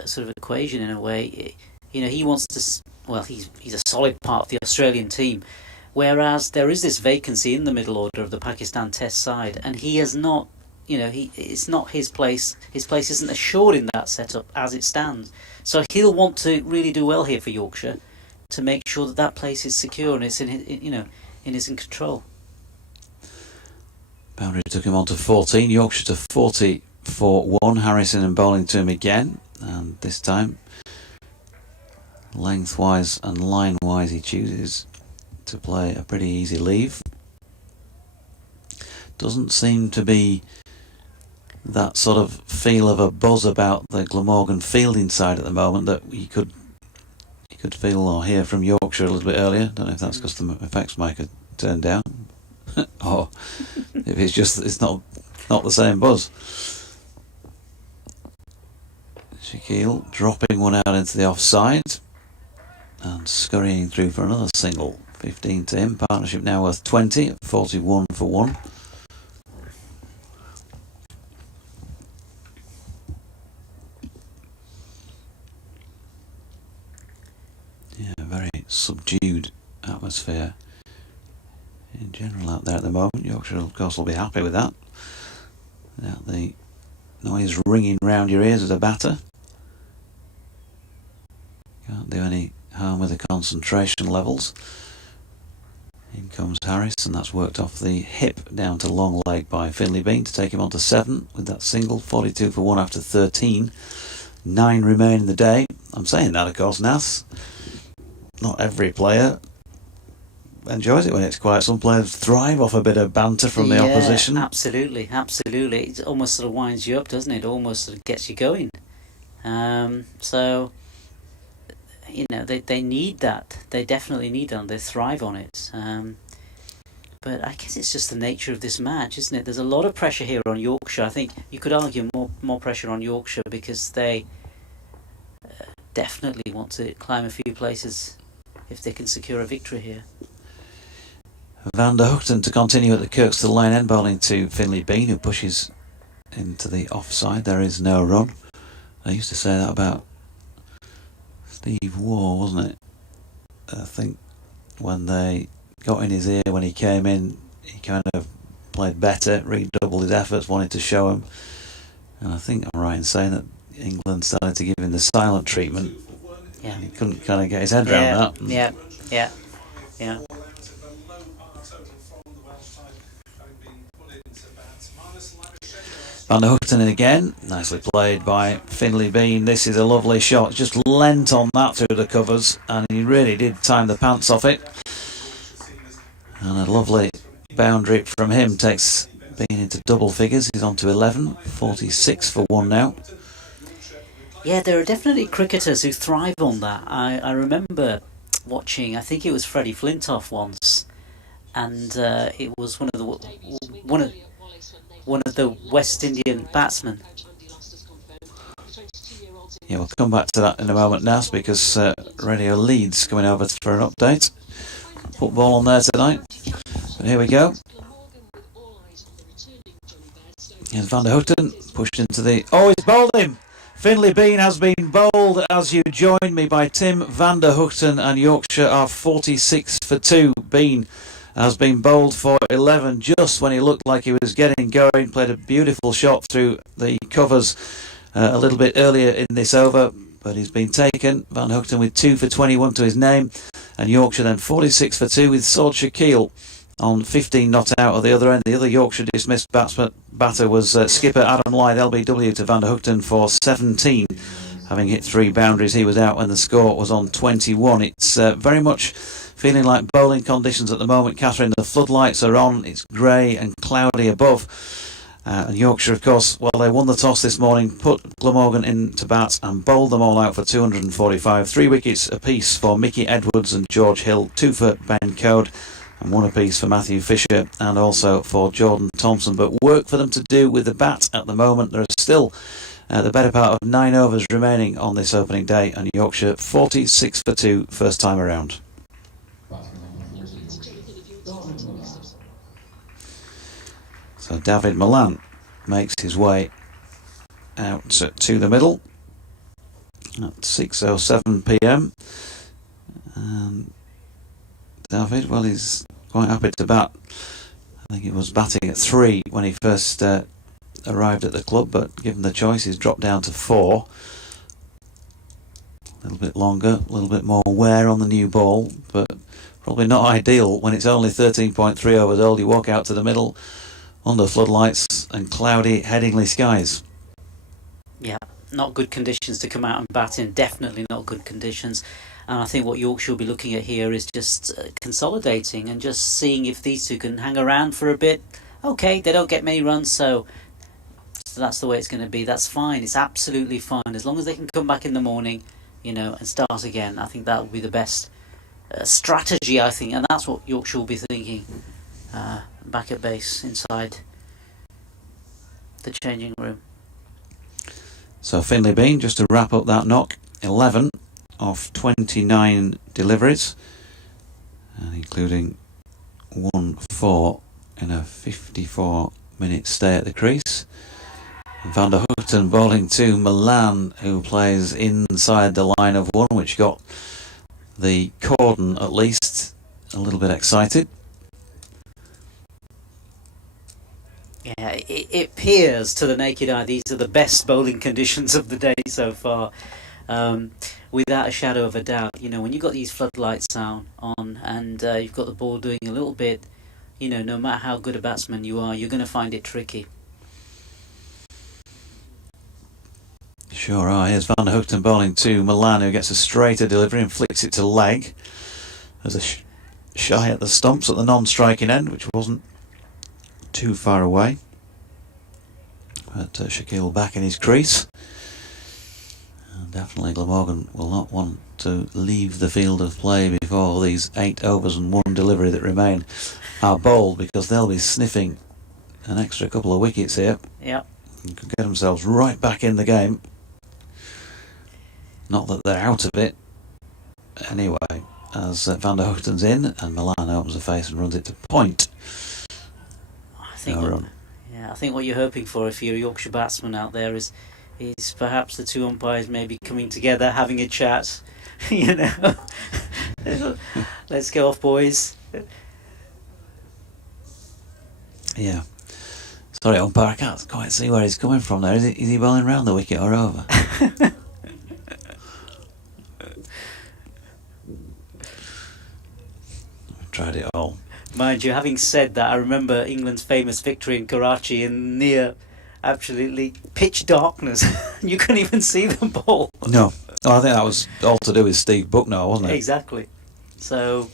sort of equation in a way. You know, he wants to, well, he's a solid part of the Australian team, whereas there is this vacancy in the middle order of the Pakistan Test side, and he has not, you know, it's not his place. His place isn't assured in that setup as it stands. So he'll want to really do well here for Yorkshire to make sure that place is secure and it's in his control. Boundary took him on to 14, Yorkshire to 40 for 1. Harrison and bowling to him again, and this time lengthwise and line-wise he chooses to play a pretty easy leave. Doesn't seem to be that sort of feel of a buzz about the Glamorgan fielding side at the moment that you could feel or hear from Yorkshire a little bit earlier. Don't know if that's because the effects mic had turned down or if it's not the same buzz. Shaquille dropping one out into the offside and scurrying through for another single, 15 to him. Partnership now worth 20 at 41 for 1. Yeah, very subdued atmosphere in general out there at the moment. Yorkshire, of course, will be happy with that. Without the noise ringing round your ears as a batter. Can't do any harm with the concentration levels. In comes Harris, and that's worked off the hip down to long leg by Finley Bean to take him on to 7 with that single. 42 for 1 after 13. 9 remain in the day. I'm saying that, of course, Nas. Not every player enjoys it when it's quiet. Some players thrive off a bit of banter from the opposition. Absolutely, absolutely. It almost sort of winds you up, doesn't it? It almost sort of gets you going. So, you know, they need that. They definitely need that, and they thrive on it. But I guess it's just the nature of this match, isn't it? There's a lot of pressure here on Yorkshire. I think you could argue more pressure on Yorkshire because they definitely want to climb a few places if they can secure a victory here. Van der Hoogten to continue at the Kirkstall Lane end, bowling to Finley Bean, who pushes into the offside. There is no run. I used to say that about Steve Waugh, wasn't it? I think when they got in his ear when he came in, he kind of played better, redoubled his efforts, wanted to show him. And I think I'm right in saying that England started to give him the silent treatment. Yeah. He couldn't kind of get his head around that. Yeah. Van der Hoogten in again, nicely played by Finley Bean. This is a lovely shot, just lent on that through the covers, and he really did time the pants off it. And a lovely boundary from him takes Bean into double figures. He's on to 11, 46 for 1 now. Yeah, there are definitely cricketers who thrive on that. I remember watching, I think it was Freddie Flintoff once, and it was one of the West Indian batsmen. Yeah, we'll come back to that in a moment, Nas, because Radio Leeds coming over for an update. Football on there tonight. But here we go. Here's Van der Hoogten pushed into the... Oh, he's bowled him! Finley Bean has been bowled as you join me by Tim Van der Hoogten, and Yorkshire are 46 for 2. Bean has been bowled for 11 just when he looked like he was getting going. Played a beautiful shot through the covers a little bit earlier in this over, but he's been taken. Van Hoogten with 2 for 21 to his name, and Yorkshire then 46 for 2 with Saud Shakil on 15 not out at the other end. The other Yorkshire dismissed batter was skipper Adam Lyth, LBW, to Van der Hoogten for 17. Having hit 3 boundaries, he was out when the score was on 21. It's very much feeling like bowling conditions at the moment, Catherine. The floodlights are on, it's grey and cloudy above. And Yorkshire, of course, well, they won the toss this morning, put Glamorgan into bat and bowled them all out for 245. 3 wickets apiece for Mickey Edwards and George Hill, 2 for Ben Code, and 1 apiece for Matthew Fisher and also for Jordan Thompson. But work for them to do with the bat at the moment. There are still the better part of 9 overs remaining on this opening day, and Yorkshire 46 for 2 first time around. So David Milan makes his way out to the middle at 6:07 p.m. And David, well, he's quite happy to bat. I think he was batting at 3 when he first arrived at the club, but given the choice, he's dropped down to 4. A little bit longer, a little bit more wear on the new ball, but probably not ideal when it's only 13.3 overs old. You walk out to the middle under floodlights and cloudy Headingley skies. Yeah, not good conditions to come out and bat in. Definitely not good conditions. And I think what Yorkshire will be looking at here is just consolidating and just seeing if these two can hang around for a bit. Okay, they don't get many runs, so that's the way it's going to be. That's fine. It's absolutely fine. As long as they can come back in the morning, you know, and start again, I think that will be the best strategy, I think. And that's what Yorkshire will be thinking back at base inside the changing room. So Finley Bean, just to wrap up that knock, 11 off 29 deliveries, including 1-4 in a 54-minute stay at the crease. Van der Houten bowling to Milan, who plays inside the line of one, which got the cordon at least a little bit excited. Yeah, it appears to the naked eye these are the best bowling conditions of the day so far, without a shadow of a doubt. You know, when you've got these floodlights on and you've got the ball doing a little bit, you know, no matter how good a batsman you are, you're going to find it tricky. Sure are. Here's Van der Houten bowling to Milan, who gets a straighter delivery and flicks it to leg. There's a shy at the stumps at the non-striking end, which wasn't too far away. But Shaquille back in his crease. And definitely Glamorgan will not want to leave the field of play before these 8 overs and 1 delivery that remain are bowled, because they'll be sniffing an extra couple of wickets here. Yep. And could get themselves right back in the game. Not that they're out of it. Anyway, as Van der Houten's in and Milan opens the face and runs it to point. I think what you're hoping for if you're a Yorkshire batsman out there is perhaps the two umpires maybe coming together, having a chat. You know, let's go off, boys. Yeah. Sorry, umpire, I can't quite see where he's coming from there. Is he bowling round the wicket or over? We've tried it all. Mind you, having said that, I remember England's famous victory in Karachi in near absolutely pitch darkness. You couldn't even see the ball. No. Oh, I think that was all to do with Steve Bucknell, wasn't it? Exactly. So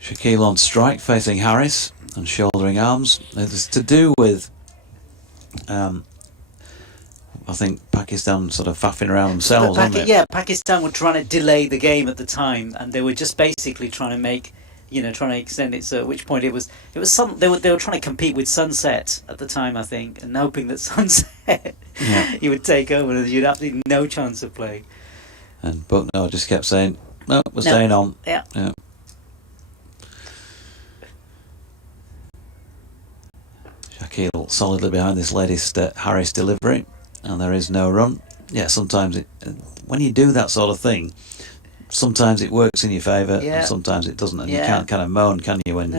Shaquille on strike, facing Harris and shouldering arms. It's to do with, I think, Pakistan sort of faffing around themselves, wasn't it? Yeah, Pakistan were trying to delay the game at the time, and they were just basically trying to make, trying to extend it. So at which point it was they were trying to compete with Sunset at the time, I think, and hoping that Sunset he would take over and you'd absolutely no chance of playing. And Bucknell just kept saying, "No, we're staying on." Yeah. Shaquille solidly behind this latest Harris delivery, and there is no run. Yeah, sometimes when you do that sort of thing, sometimes it works in your favour, and sometimes it doesn't, and you can't kind of moan, can you, when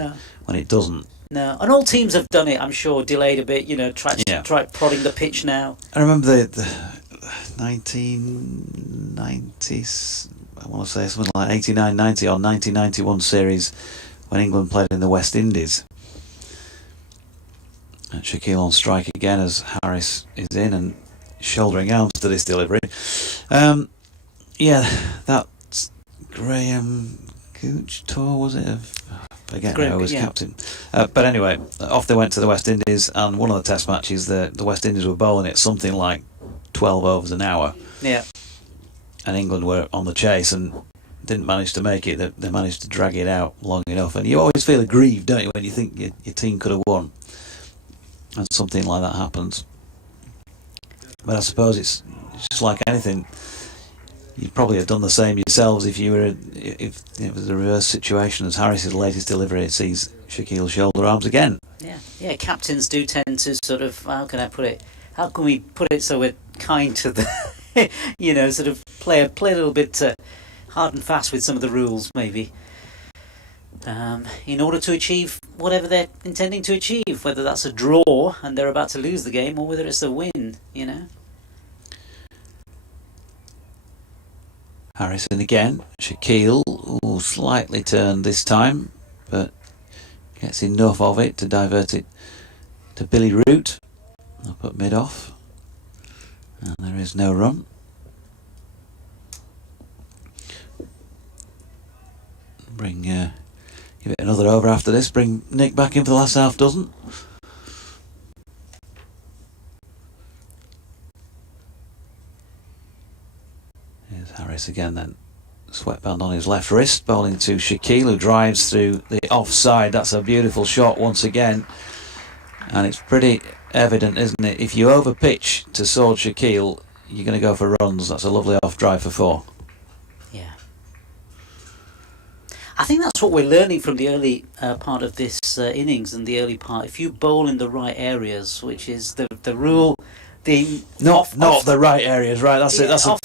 it doesn't? No, and all teams have done it, I'm sure, delayed a bit, try prodding the pitch now. I remember the 1990s, I want to say something like 89-90 or 1991 series when England played in the West Indies. And Shaquille on strike again as Harris is in and shouldering arms to this delivery. That's Graham Gooch tour, was it? I forget who was captain. But anyway, off they went to the West Indies, and one of the test matches, the West Indies were bowling at something like 12 overs an hour. Yeah. And England were on the chase and didn't manage to make it. They managed to drag it out long enough. And you always feel aggrieved, don't you, when you think your team could have won and something like that happens. But I suppose it's just like anything. You'd probably have done the same yourselves if it was a reverse situation, as Harris's latest delivery sees Shaquille shoulder arms again. Yeah. Captains do tend to sort of, how can we put it so we're kind to the, sort of play a little bit hard and fast with some of the rules, maybe, in order to achieve whatever they're intending to achieve, whether that's a draw and they're about to lose the game, or whether it's a win, Harris in again. Shaquille, slightly turned this time, but gets enough of it to divert it to Billy Root up at mid-off. And there is no run. Give it another over after this. Bring Nick back in for the last half dozen. Here's Harris again then. Sweatband on his left wrist, bowling to Shaquille, who drives through the offside. That's a beautiful shot once again. And it's pretty evident, isn't it? If you overpitch to Sword Shaquille, you're going to go for runs. That's a lovely off drive for 4. Yeah. I think that's what we're learning from the early part of this innings and the early part. If you bowl in the right areas, which is the rule, not the right areas, right? That's it. That's a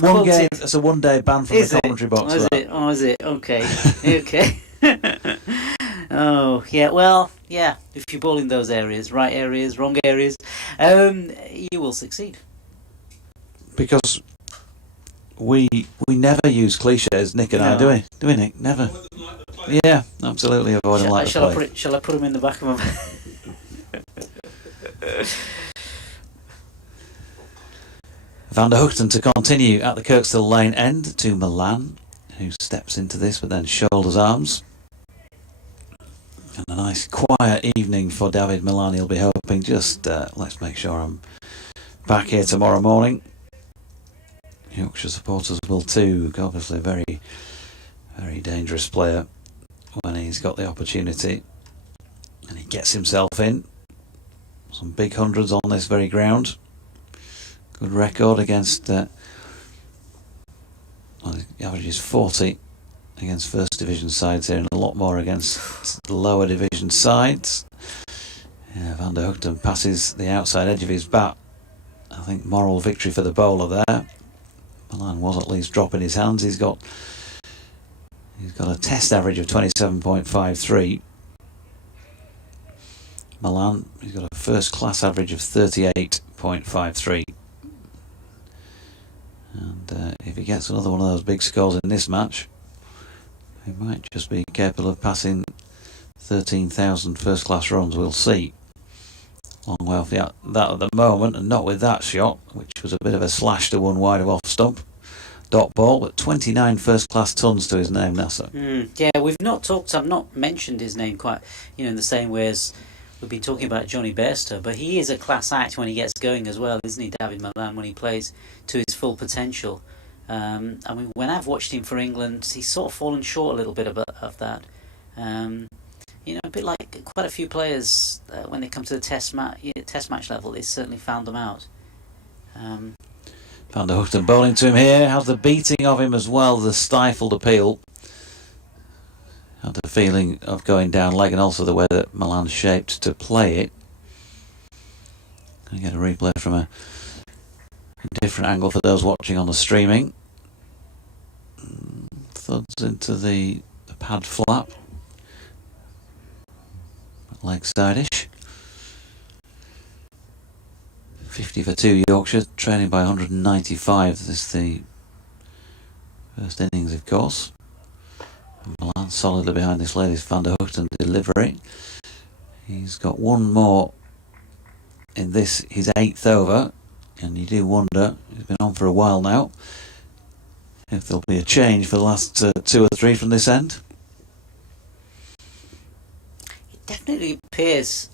one game. That's a 1 day ban from the commentary box. Is it? Oh, is it? Okay, okay. Oh, yeah. Well, yeah. If you bowl in those areas, right areas, wrong areas, you will succeed. Because we never use cliches, Nick and I, do we? Do we, Nick? Never. Yeah, absolutely avoid them like the plague. Shall I put them in the back of my Van der Hoogten to continue at the Kirkstall Lane end to Milan, who steps into this but then shoulders arms. And a nice quiet evening for David Milan. He'll be hoping just, let's make sure I'm back here tomorrow morning. Yorkshire supporters will too. Obviously a very, very dangerous player when he's got the opportunity and he gets himself in. Some big hundreds on this very ground. Good record against, well, he averages 40 against first division sides here and a lot more against the lower division sides. Yeah, Van der Hoogten passes the outside edge of his bat. I think moral victory for the bowler there. Milan was at least dropping his hands. He's got a test average of 27.53. Milan, he's got a first class average of 38.53. And if he gets another one of those big scores in this match, he might just be capable of passing 13,000 first class runs. We'll see. Long way off that at the moment, and not with that shot, which was a bit of a slash to one wide of off stump. Dot ball, but 29 first class tons to his name, Nasser. Yeah, I've not mentioned his name quite, in the same way as we've been talking about Johnny Bairstow, but he is a class act when he gets going as well, isn't he, David Milan, when he plays to his full potential. I mean, when I've watched him for England, he's sort of fallen short a little bit of that. A bit like quite a few players when they come to the test match level, they certainly found them out. Van der Hoogten bowling to him here, has the beating of him as well, the stifled appeal. Had the feeling of going down leg and also the way that Milan shaped to play it. Going to get a replay from a different angle for those watching on the streaming. Thuds into the pad flap. Leg side-ish. 50 for 2 Yorkshire, trailing by 195. This is the first innings, of course. Milan solidly behind this latest Van der Hoogten delivery. He's got one more in this, his 8th over, and you do wonder, he's been on for a while now, if there'll be a change for the last 2 or 3 from this end. It definitely appears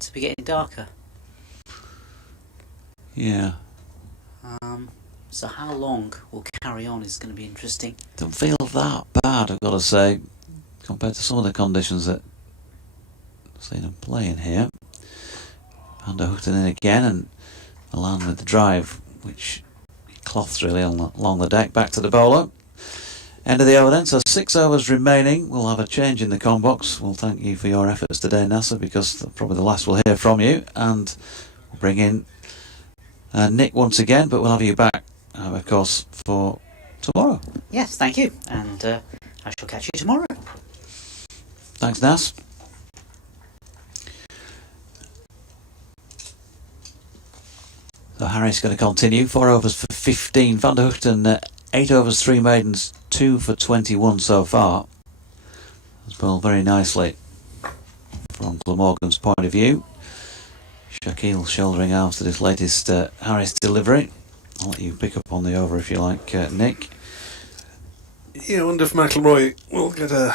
to be getting darker. Yeah. So how long we'll carry on is going to be interesting. Don't feel that bad, I've got to say, compared to some of the conditions that I've seen him playing here. Van der Hoogten in again, and Milan with the drive, which he cloths really along the deck. Back to the bowler. End of the over then, so 6 overs remaining. We'll have a change in the com box. We'll thank you for your efforts today, Nasser, because probably the last we'll hear from you. And we'll bring in Nick once again, but we'll have you back, of course, for tomorrow. Yes, thank you, and I shall catch you tomorrow. Thanks, Nas. So Harry's going to continue. 4 overs for 15. Van der Hoogten, 8 overs, 3 maidens, 2 for 21 so far. As well, very nicely from Glamorgan's point of view. Shaquille shouldering after this latest Harris delivery. I'll let you pick up on the over if you like, Nick. Yeah, I wonder if McIlroy will get a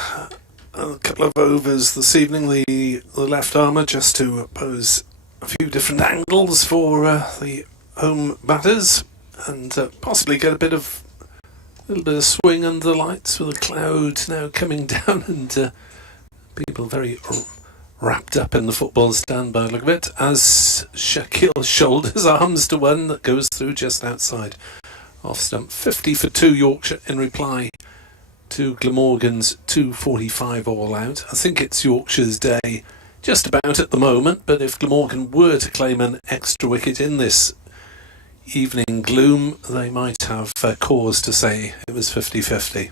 couple of overs this evening. The left armour, just to pose a few different angles for the home batters, and possibly get a little bit of swing under the lights with a cloud now coming down, and people very wrapped up in the football stand by the look of it, as Shaquille shoulders arms to one that goes through just outside off stump. 50 for 2 Yorkshire in reply to Glamorgan's 2:45 all out. I think it's Yorkshire's day just about at the moment, but if Glamorgan were to claim an extra wicket in this evening gloom, they might have cause to say it was 50-50.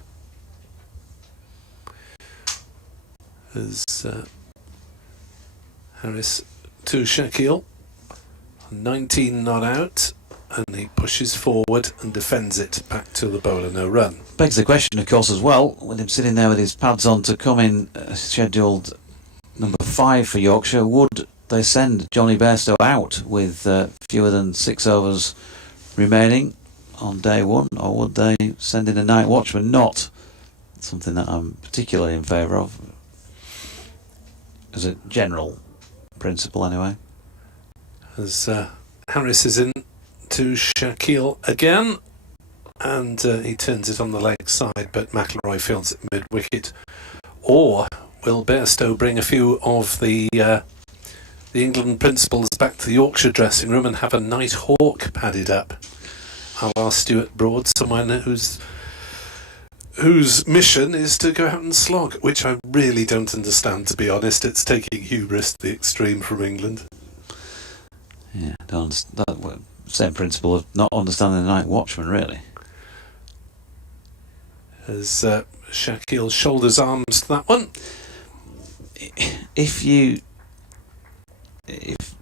As Harris to Shaquille, 19 not out, and he pushes forward and defends it back to the bowler, no run. Begs the question, of course, as well, with him sitting there with his pads on to come in scheduled number 5 for Yorkshire, would they send Johnny Bairstow out with fewer than 6 overs remaining on day 1, or would they send in a night watchman? Not something that I'm particularly in favour of, as a general principle anyway. As Harris is in to Shaquille again, and he turns it on the leg side, but McIlroy fields it mid-wicket. Or will Bairstow bring a few of the England principals back to the Yorkshire dressing room and have a night hawk padded up? I'll ask Stuart Broad, someone whose mission is to go out and slog, which I really don't understand, to be honest. It's taking hubris to the extreme from England. Yeah, same principle of not understanding the night watchman, really. As Shaquille shoulders arms to that one. If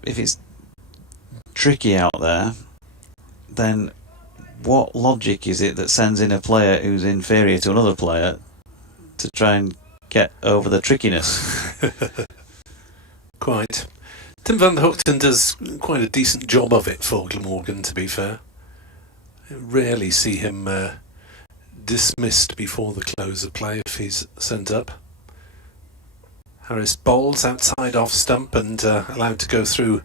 it's tricky out there, then what logic is it that sends in a player who's inferior to another player to try and get over the trickiness? Quite. Tim van der Hoogten does quite a decent job of it for Glamorgan, to be fair. I rarely see him dismissed before the close of play if he's sent up. Harris bowls outside off stump and allowed to go through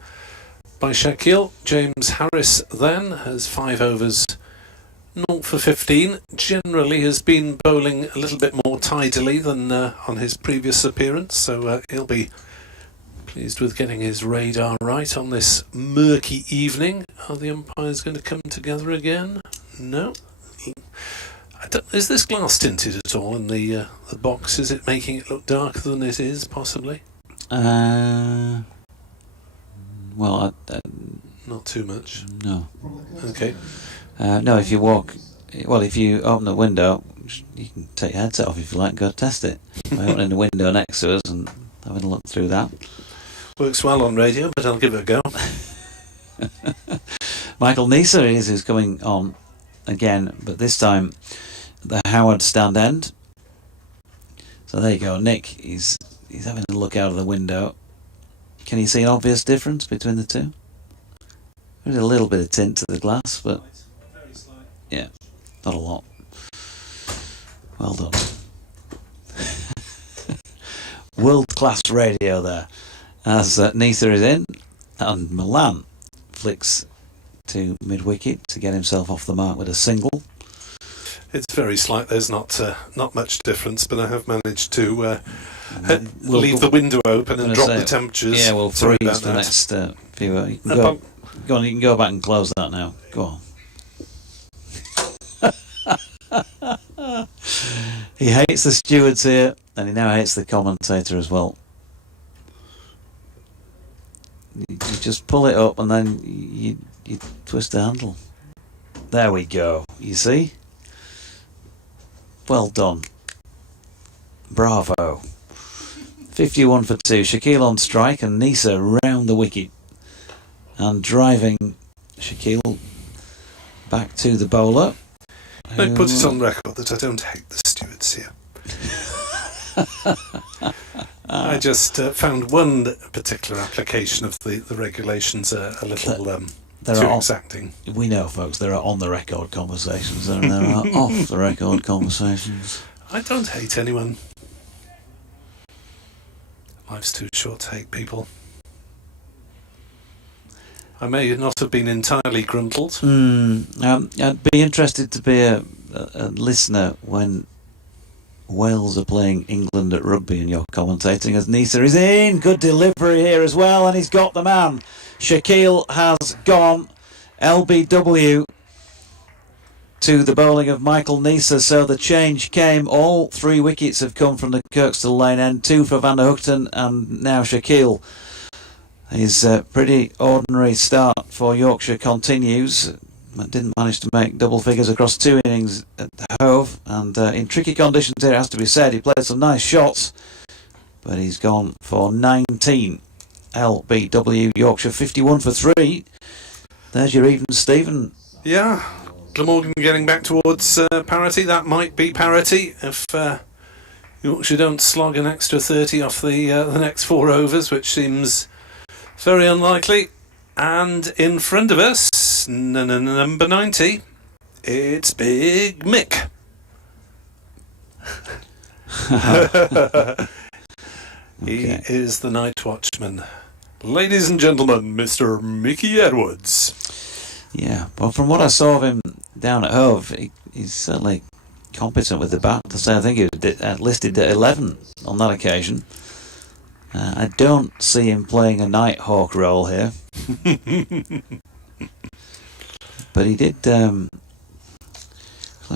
by Shaquille. James Harris then has 5 overs, 0 for 15. Generally has been bowling a little bit more tidily than on his previous appearance, so he'll be pleased with getting his radar right on this murky evening. Are the umpires going to come together again? No. Is this glass tinted at all in the box? Is it making it look darker than it is, possibly? Well, not too much. No. Okay. No, if you open the window, you can take your headset off if you like and go test it by opening the window next to us and having a look through that. Works well on radio, but I'll give it a go. Michael Neser is who's coming on again, but this time the Howard stand end. So there you go, Nick. He's having a look out of the window. Can you see an obvious difference between the two? There's a little bit of tint to the glass, but yeah, not a lot. Well done. World-class radio there. As Neither is in, and Milan flicks to mid-wicket to get himself off the mark with a single. It's very slight. There's not much difference, but I have managed to leave the window open and drop the temperatures. Yeah, we'll freeze for the next few. You can go on. You can go back and close that now. Go on. He hates the stewards here, and he now hates the commentator as well. You just pull it up and then you twist the handle. There we go. You see? Well done. Bravo. 51 for 2. Shaquille on strike and Nisa round the wicket. And driving Shaquille back to the bowler. I put it on record that I don't hate the stewards here. I just found one particular application of the regulations a little too exacting. We know, folks, there are on-the-record conversations and there are off-the-record conversations. I don't hate anyone. Life's too short to hate people. I may not have been entirely grumbled. I'd be interested to be a listener when Wales are playing England at rugby and you're commentating as Nisa is in. Good delivery here as well, and he's got the man. Shaquille has gone. LBW to the bowling of Michael Neser, so the change came. All 3 wickets have come from the Kirkstall Lane end, 2 for Van der Hoogten and now Shaquille. His pretty ordinary start for Yorkshire continues. Didn't manage to make double figures across 2 innings at Hove, and in tricky conditions here, it has to be said. He played some nice shots, but he's gone for 19 LBW. Yorkshire 51 for 3. There's your even, Stephen. Yeah, Glamorgan getting back towards parity. That might be parity if Yorkshire don't slog an extra 30 off the next 4 overs, which seems very unlikely. And in front of us, number 90, it's Big Mick. He is the night watchman. Ladies and gentlemen, Mr. Mickey Edwards. Yeah, well, from what I saw of him down at Hove, he's certainly competent with the bat. To say, I think he was listed at 11 on that occasion. I don't see him playing a Nighthawk role here. But he did, let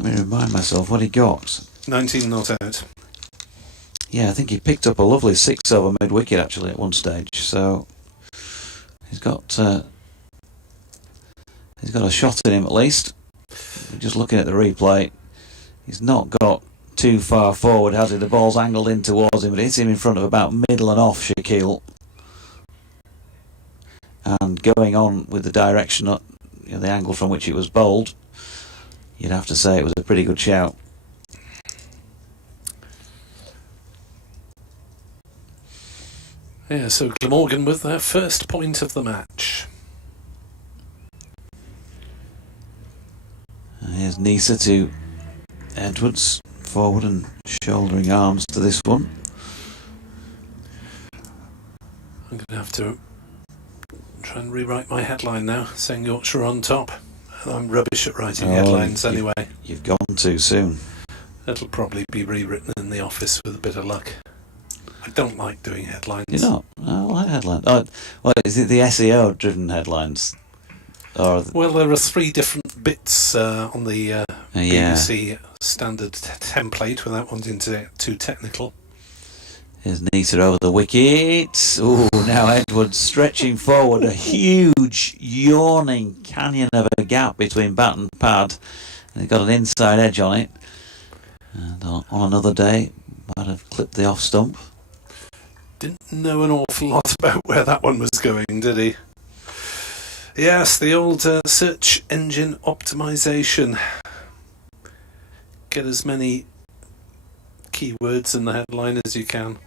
me remind myself what he got. 19 not out. Yeah, I think he picked up a lovely 6 over mid-wicket actually at one stage. So he's got a shot in him at least. Just looking at the replay, he's not got too far forward, has he? The ball's angled in towards him, but it hits him in front of about middle and off Shaquille. And going on with the direction, the angle from which it was bowled, you'd have to say it was a pretty good shout. Yeah, so Glamorgan with their first point of the match. Here's Neser to Edwards, forward and shouldering arms to this one. I'm going to have to try and rewrite my headline now, saying Yorkshire on top. I'm rubbish at writing headlines anyway. You've gone too soon. It'll probably be rewritten in the office with a bit of luck. I don't like doing headlines. You're not? I like headlines. Oh, well, is it the SEO-driven headlines? Or well, there are 3 different bits on the BBC standard template without wanting to get too technical. Here's Neser over the wicket. Ooh, now Edwards stretching forward. A huge, yawning canyon of a gap between bat and pad. And he's got an inside edge on it. And on another day, might have clipped the off stump. Didn't know an awful lot about where that one was going, did he? Yes, the old search engine optimization. Get as many keywords in the headline as you can.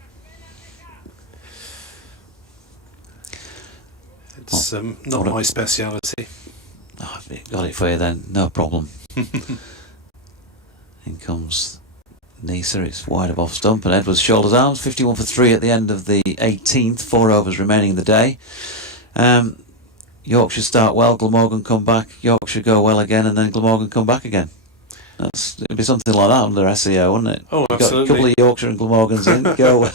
It's not my speciality. Oh, I've got it for you then, no problem. In comes Neser, it's wide of off stump, and Edwards shoulders arms, 51 for 3 at the end of the 18th, 4 overs remaining in the day. Yorkshire start well, Glamorgan come back, Yorkshire go well again, and then Glamorgan come back again. It'd be something like that under SEO, wouldn't it? Oh, absolutely. Got a couple of Yorkshire and Glamorgans in, go well.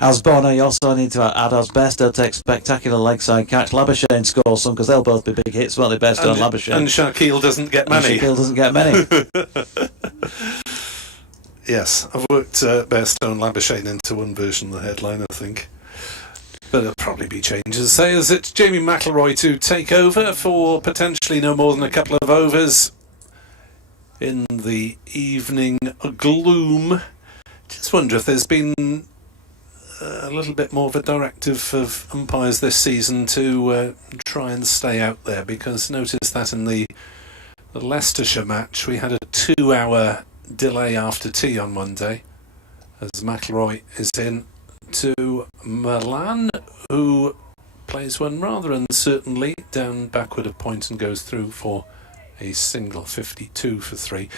As Bono, you also need to add Asbesto takes spectacular leg side catch. Labuschagne scores some because they'll both be big hits, won't they? Besto and Labuschagne. And Shaquille doesn't get many. Yes, I've worked Besto and Labuschagne into one version of the headline, I think. But there'll probably be changes. Say as it's Jamie McIlroy to take over for potentially no more than a couple of overs in the evening gloom. Just wonder if there's been a little bit more of a directive of umpires this season to try and stay out there, because notice that in the Leicestershire match we had a 2-hour delay after tea on Monday as McIlroy is in to Milan, who plays one rather uncertainly down backward of point and goes through for a single, 52 for 3.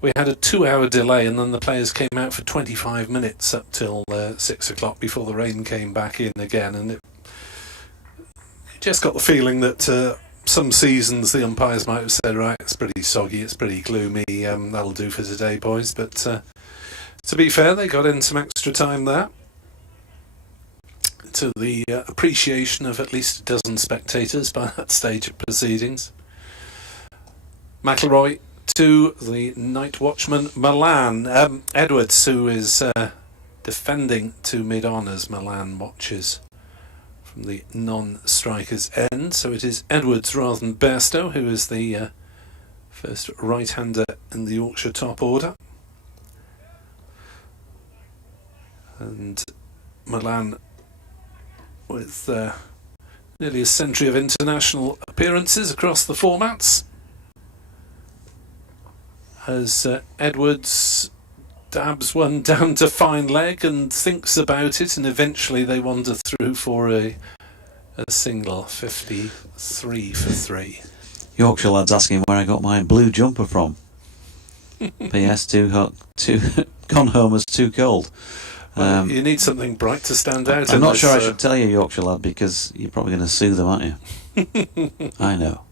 We had a 2-hour delay, and then the players came out for 25 minutes up till 6 o'clock before the rain came back in again, and it just got the feeling that some seasons the umpires might have said, right, it's pretty soggy, it's pretty gloomy, that'll do for today, boys. But to be fair, they got in some extra time there, to the appreciation of at least a dozen spectators by that stage of proceedings. McIlroy to the night watchman Milan. Edwards, who is defending to mid-on as Milan watches from the non-striker's end. So it is Edwards rather than Bairstow who is the first right-hander in the Yorkshire top order. And Milan, with nearly a century of international appearances across the formats, as Edwards dabs one down to fine leg and thinks about it, and eventually they wander through for a single. 53 for 3. Yorkshire lad's asking where I got my blue jumper from. PS, too hot, gone home as too cold. Well, you need something bright to stand out. I'm not sure I should tell you, Yorkshire lad, because you're probably going to sue them, aren't you? I know.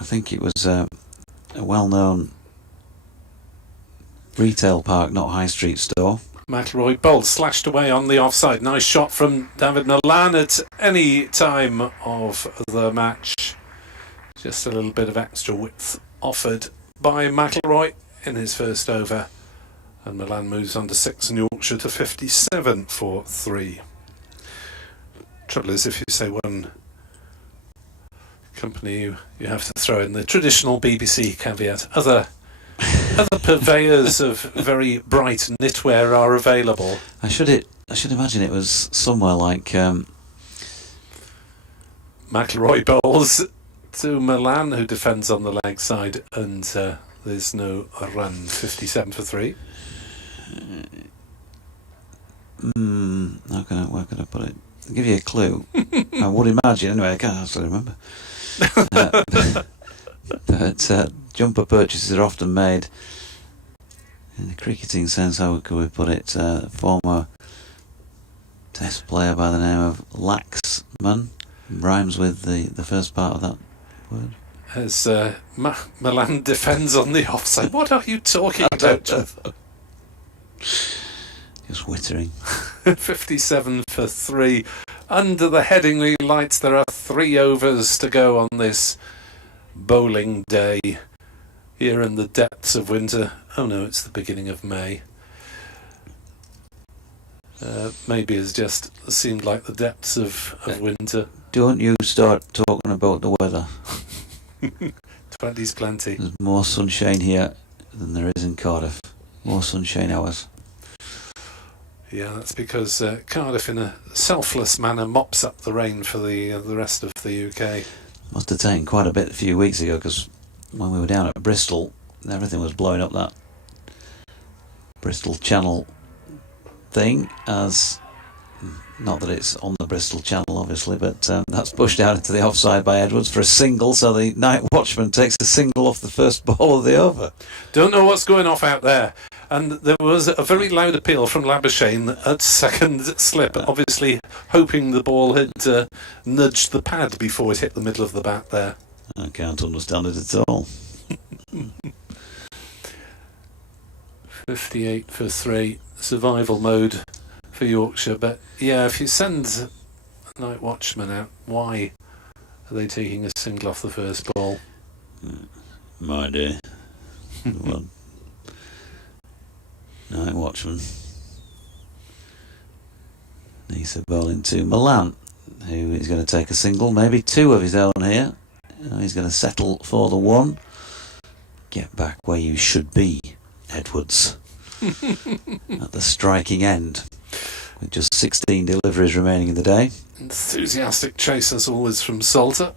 I think it was a well-known retail park, not high street store. McIlroy bowled, slashed away on the offside. Nice shot from David Milan at any time of the match. Just a little bit of extra width offered by McIlroy in his first over, and Milan moves on to 6 and Yorkshire to 57 for 3. Trouble is, if you say one company, you have to throw in the traditional BBC caveat. Other purveyors of very bright knitwear are available. I should imagine it was somewhere like McIlroy bowls to Milan, who defends on the leg side, and there's no run. 57 for 3. Where can I put it? I'll give you a clue. I would imagine, anyway, I can't actually remember. But jumper purchases are often made, in the cricketing sense, how could we put it, former test player by the name of Laxman, rhymes with the first part of that word. As Milan defends on the offside. What are you talking about, Jeff? Just whittering. 57 for 3. Under the Headingley lights, there are 3 overs to go on this bowling day here in the depths of winter. Oh no, it's the beginning of May. Maybe it's just seemed like the depths of winter. Don't you start talking about the weather. 20's plenty. There's more sunshine here than there is in Cardiff. More sunshine hours. Yeah, that's because Cardiff, in a selfless manner, mops up the rain for the rest of the UK. Must have taken quite a bit a few weeks ago, because when we were down at Bristol, everything was blowing up that Bristol Channel thing, as not that it's on the Bristol Channel obviously, but that's pushed out into the offside by Edwards for a single, so the night watchman takes a single off the first ball of the over. Don't know what's going off out there. And there was a very loud appeal from Labuschagne at second slip, obviously hoping the ball had nudged the pad before it hit the middle of the bat there. I can't understand it at all. 58 for 3, survival mode for Yorkshire. But yeah, if you send a night watchman out, why are they taking a single off the first ball? My dear. Well, night watchman. Nisa bowling to Milan, who is going to take a single, maybe 2 of his own here. He's going to settle for the 1. Get back where you should be, Edwards. At the striking end, with just 16 deliveries remaining in the day. Enthusiastic chase as always from Salter,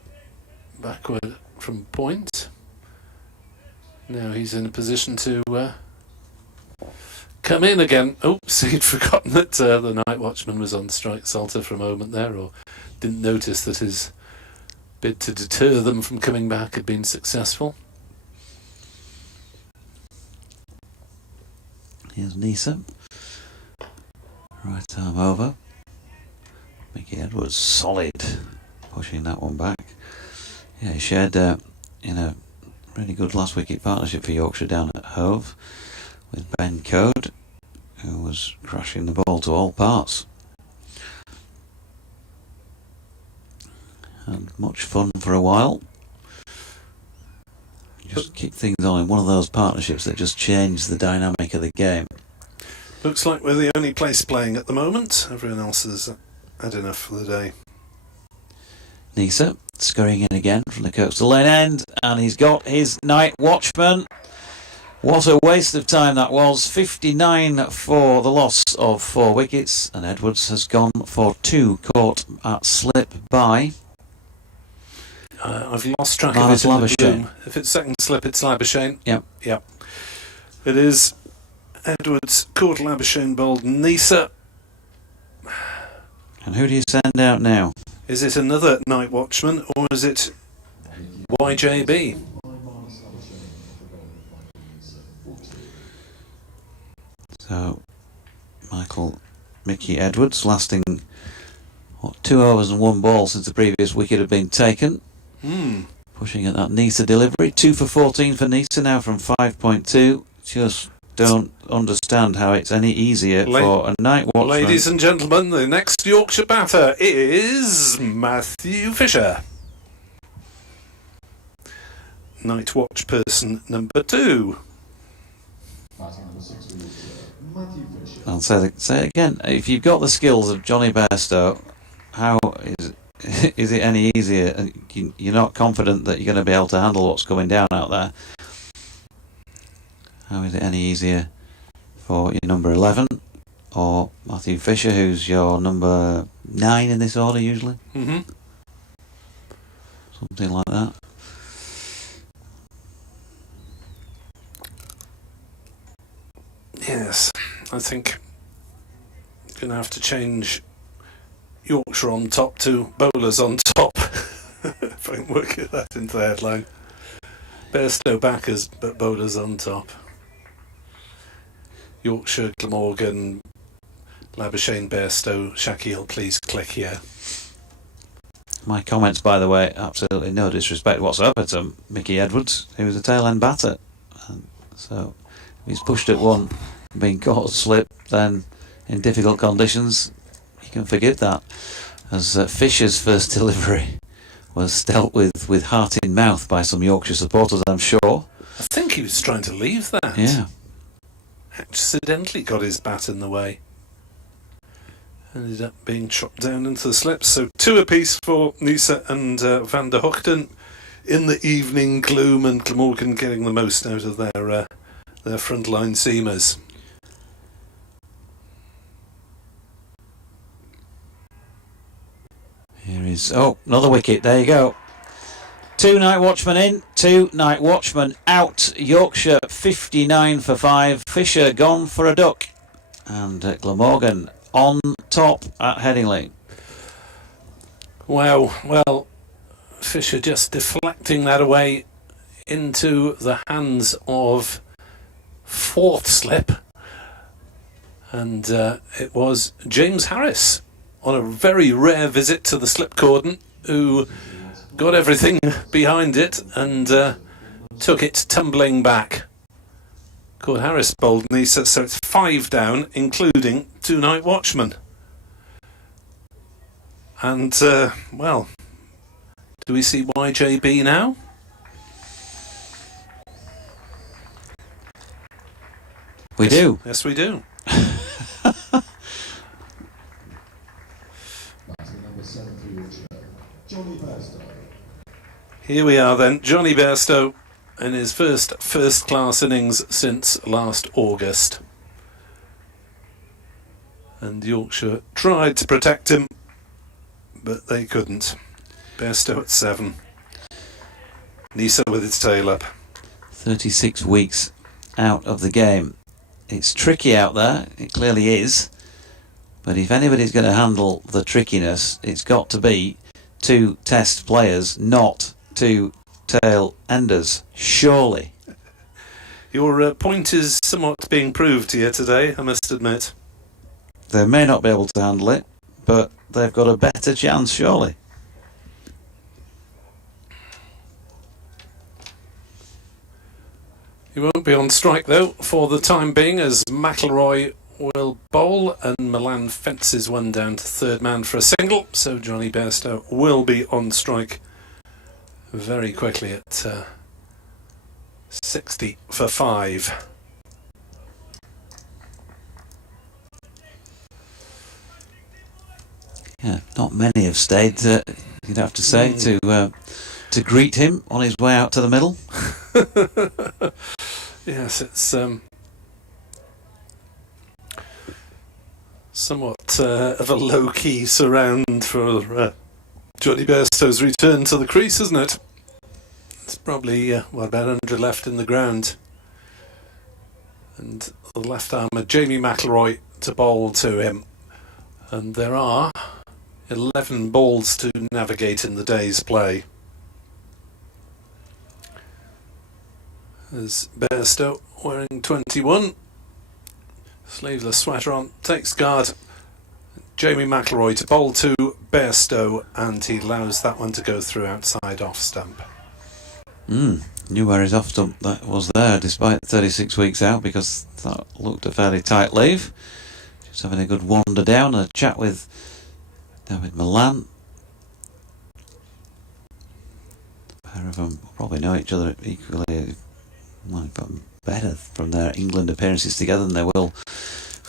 backward from point. Now he's in a position to come in again. Oops, he'd forgotten that the night watchman was on strike Salter for a moment there, or didn't notice that his bid to deter them from coming back had been successful. Here's Nisa. Right arm over. Mickey Edwards solid, pushing that one back. Yeah, he shared in a really good last wicket partnership for Yorkshire down at Hove with Ben Code, who was crashing the ball to all parts. and much fun for a while. Just keep things on in one of those partnerships that just change the dynamic of the game. Looks like we're the only place playing at the moment. Everyone else has had enough for the day. Nisa scurrying in again from the coastal lane end, and he's got his night watchman. What a waste of time that was. 59 for the loss of 4 wickets, and Edwards has gone for 2, caught at slip by... I've lost track of it in the bloom. If it's second slip, it's Labuschagne. Yep. Yep. It is Edwards, caught Labuschagne, bowled Nisa. And who do you send out now? Is it another night watchman, or is it YJB? So, Mickey Edwards, lasting 2 overs and 1 ball since the previous wicket had been taken. Pushing at that Nisa delivery. 2 for 14 for Nisa now from 5.2. Just don't understand how it's any easier for a night watchman. Ladies and gentlemen, the next Yorkshire batter is Matthew Fisher. Night watch person number 2. I'll say it again. If you've got the skills of Johnny Bairstow, how is it any easier? You're not confident that you're going to be able to handle what's coming down out there. How is it any easier for your number 11 or Matthew Fisher, who's your number 9 in this order usually? Something like that. Yes, I think I'm going to have to change Yorkshire on top to bowlers on top. If I can work that into the headline. Bairstow backers, but bowlers on top. Yorkshire, Glamorgan, Labuschagne, Bairstow, Shaquille, please click here. My comments, by the way, absolutely no disrespect whatsoever to Mickey Edwards, who was a tail end batter. And so if he's pushed at 1, being caught slip, then in difficult conditions, you can forgive that. As Fisher's first delivery was dealt with heart in mouth by some Yorkshire supporters, I'm sure. I think he was trying to leave that. Yeah. Accidentally got his bat in the way. Ended up being chopped down into the slips. So 2 apiece for Nisa and Van der Hochten in the evening gloom, and Glamorgan getting the most out of their frontline seamers. Here is another wicket. There you go. 2 night watchmen in, 2 night watchmen out. Yorkshire 59 for 5. Fisher gone for a duck, and Glamorgan on top at Headingley. Wow. Well, Fisher just deflecting that away into the hands of 4th slip, and it was James Harris on a very rare visit to the slip cordon, who got everything behind it and took it tumbling back. Called Harris bowled Nisa, so it's 5 down, including 2 night watchmen. And, well, do we see YJB now? We do. Yes, we do. Here we are then, Johnny Bairstow in his first class innings since last August. And Yorkshire tried to protect him, but they couldn't. Bairstow at 7. Nisa with its tail up. 36 weeks out of the game. It's tricky out there, it clearly is. But if anybody's going to handle the trickiness, it's got to be 2 test players, not 2 tail enders, surely. Your point is somewhat being proved here today, I must admit. They may not be able to handle it, but they've got a better chance, surely. He won't be on strike though for the time being, as McIlroy will bowl, and Milan fences one down to third man for a single, so Johnny Bairstow will be on strike very quickly at 60 for 5. Yeah, not many have stayed, you'd have to say, to greet him on his way out to the middle. Yes, it's somewhat of a low-key surround for Johnny Bairstow's return to the crease, isn't it? It's probably about 100 left in the ground. And the left-armer Jamie McIlroy to bowl to him. And there are 11 balls to navigate in the day's play. As Bairstow, wearing 21, sleeveless sweater on, takes guard. Jamie McIlroy to bowl to Bairstow, and he allows that one to go through outside off stump. Knew where his off stump that was there, despite 36 weeks out, because that looked a fairly tight leave. Just having a good wander down, a chat with David Milan. A pair of them probably know each other equally, well, better from their England appearances together than they will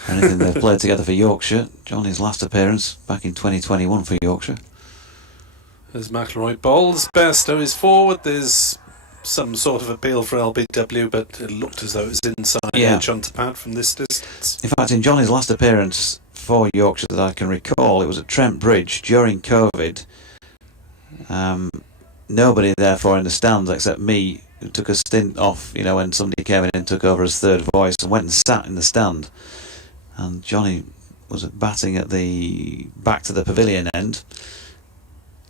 anything they've played together for Yorkshire. Johnny's last appearance back in 2021 for Yorkshire. As McIlroy bowls, Bairstow is forward. There's some sort of appeal for LBW, but it looked as though it was inside edge onto pad from this distance. In fact, in Johnny's last appearance for Yorkshire that I can recall, it was at Trent Bridge during COVID. Nobody therefore in the stands except me, who took a stint off, when somebody came in and took over as third voice, and went and sat in the stand. And Johnny was batting at the back to the pavilion end,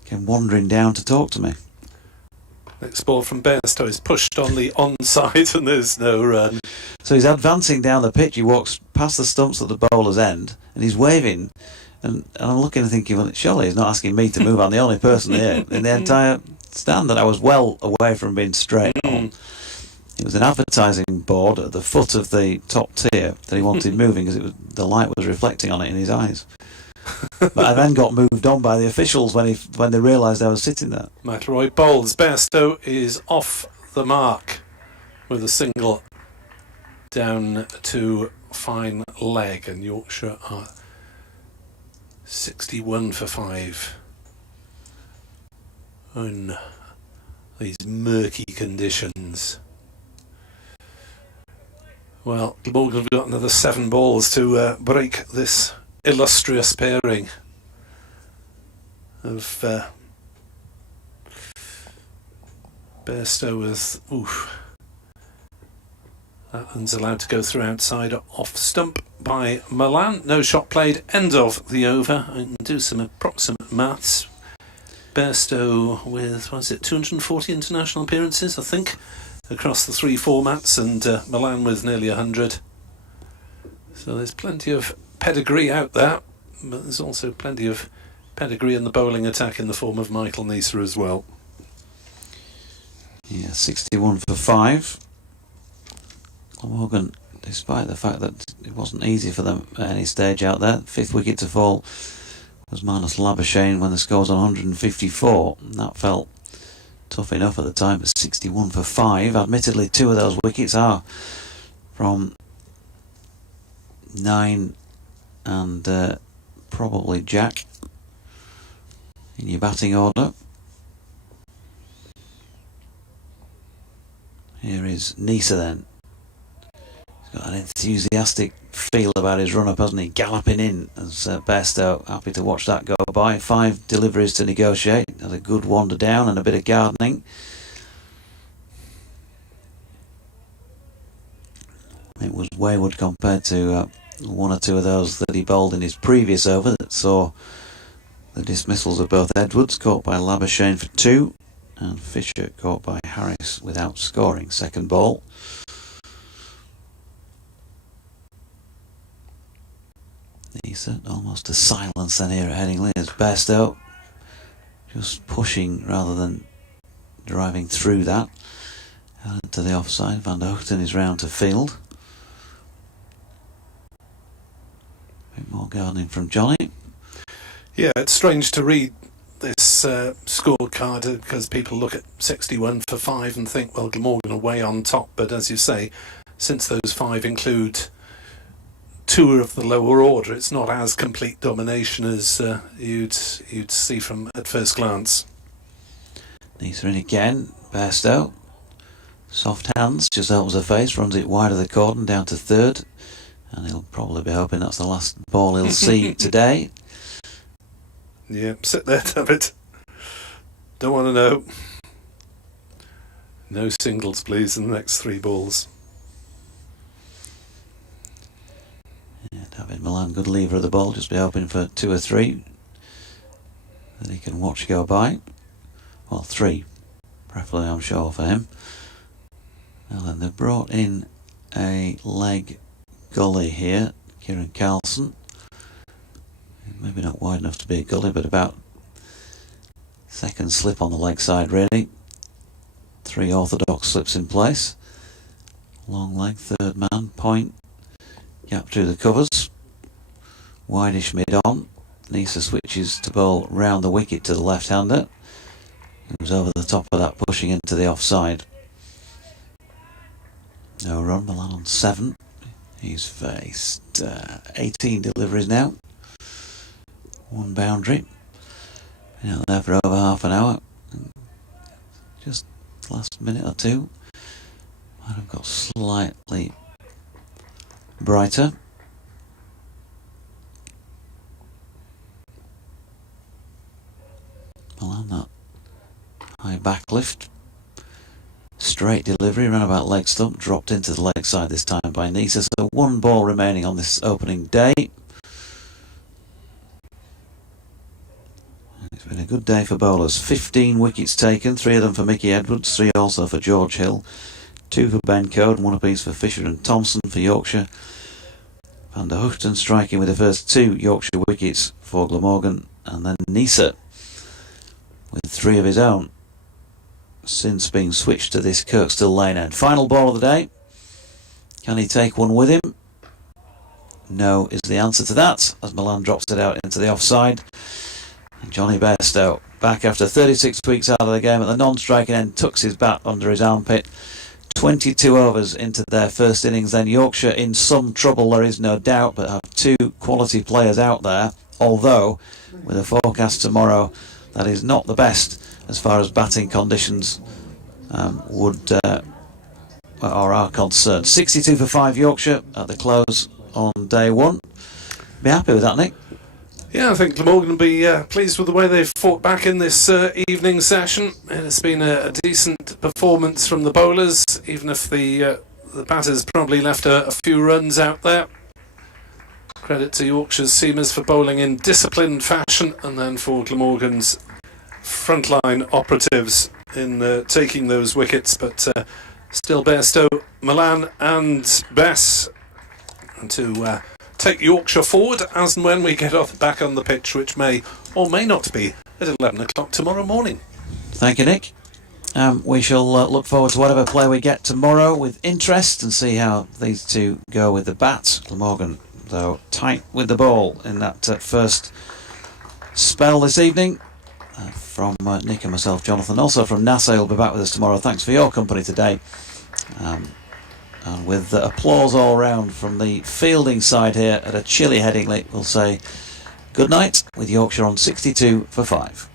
came wandering down to talk to me. Next ball from Bairstow is pushed on the onside, and there's no run. So he's advancing down the pitch. He walks past the stumps at the bowler's end, and he's waving. And I'm looking and thinking, well, surely he's not asking me to move. I'm the only person here in the entire stand that I was well away from being straight on. It was an advertising board at the foot of the top tier that he wanted moving because the light was reflecting on it in his eyes. But I then got moved on by the officials when they realised I was sitting there. McIlroy bowls. Bairstow is off the mark with a single down to fine leg, and Yorkshire are 61 for 5 in these murky conditions. Well, Glamorgan have got another 7 balls to break this illustrious pairing of Bairstow with that one's allowed to go through outside off stump by Milan. No shot played, end of the over. I can do some approximate maths. Bairstow with, 240 international appearances, I think, across the 3 formats, and Milan with nearly 100. So there's plenty of pedigree out there, but there's also plenty of pedigree in the bowling attack in the form of Michael Neser as well. Yeah, 61 for 5. Glamorgan, despite the fact that it wasn't easy for them at any stage out there, 5th wicket to fall was Marnus Labuschagne when the score was on 154. And that felt tough enough at the time, but 61 for 5. Admittedly, 2 of those wickets are from 9 and probably Jack in your batting order. Here is Neser then. He's got an enthusiastic feel about his run-up, hasn't he? Galloping in as Bairstow, happy to watch that go by. 5 deliveries to negotiate. Had a good wander down and a bit of gardening. It was wayward compared to 1 or 2 of those that he bowled in his previous over that saw the dismissals of both Edwards, caught by Labuschagne for 2, and Fisher caught by Harris without scoring. Second ball. Neser almost a silence then here at Headingley as Bairstow just pushing rather than driving through that. To the offside. Van der Hoogten is round to field. A bit more gardening from Johnny. Yeah, it's strange to read this scorecard because people look at 61 for 5 and think, well, Glamorgan are way on top. But as you say, since those 5 include 2 of the lower order, it's not as complete domination as you'd see from at first glance. Neither in again. Bairstow. Soft hands, just opens the face, runs it wide of the cordon down to third. And he'll probably be hoping that's the last ball he'll see today. Yeah, sit there, David. Don't want to know. No singles, please, in the next 3 balls. Yeah, David Milan, good lever of the ball, just be hoping for 2 or 3 that he can watch go by. Well, 3, preferably, I'm sure, for him. Now then, they've brought in a leg gully here, Kieran Carlson. Maybe not wide enough to be a gully, but about second slip on the leg side, really. 3 orthodox slips in place. Long leg, third man, point. Gap through the covers. Wideish mid-on. Nisa switches to bowl round the wicket to the left-hander. Who's over the top of that, pushing into the offside. No run, Milan on 7. He's faced 18 deliveries now. 1 boundary. Been out there for over half an hour. Just last minute or 2. Might have got slightly brighter. Milan, that high back lift. Straight delivery, ran about leg stump, dropped into the leg side this time by Nisa. So 1 ball remaining on this opening day. It's been a good day for bowlers. 15 wickets taken, 3 of them for Mickey Edwards, 3 also for George Hill, 2 for Ben Code, 1 apiece for Fisher and Thompson for Yorkshire. Van der Hoogten striking with the first 2 Yorkshire wickets for Glamorgan, and then Nisa with 3 of his own, since being switched to this Kirkstall lane end. Final ball of the day. Can he take one with him? No is the answer to that, as Milan drops it out into the offside. And Johnny Bairstow, back after 36 weeks out of the game at the non-striking end, tucks his bat under his armpit. 22 overs into their first innings, then Yorkshire in some trouble, there is no doubt, but have 2 quality players out there, although with a forecast tomorrow that is not the best as far as batting conditions are concerned. 62 for 5 Yorkshire at the close on day 1. Be happy with that, Nick? Yeah, I think Glamorgan will be pleased with the way they've fought back in this evening session. It has been a decent performance from the bowlers, even if the batters probably left a few runs out there. Credit to Yorkshire's seamers for bowling in disciplined fashion, and then for Glamorgan's frontline operatives in taking those wickets. But still Bairstow, Milan and Bess to take Yorkshire forward as and when we get back on the pitch, which may or may not be at 11 o'clock tomorrow morning. Thank you, Nick. We shall look forward to whatever play we get tomorrow with interest and see how these 2 go with the bat. Glamorgan, though, tight with the ball in that first spell this evening. From Nick and myself, Jonathan, also from NASA, who'll be back with us tomorrow. Thanks for your company today. And with applause all round from the fielding side here at a chilly Headingley, we'll say good night with Yorkshire on 62 for 5.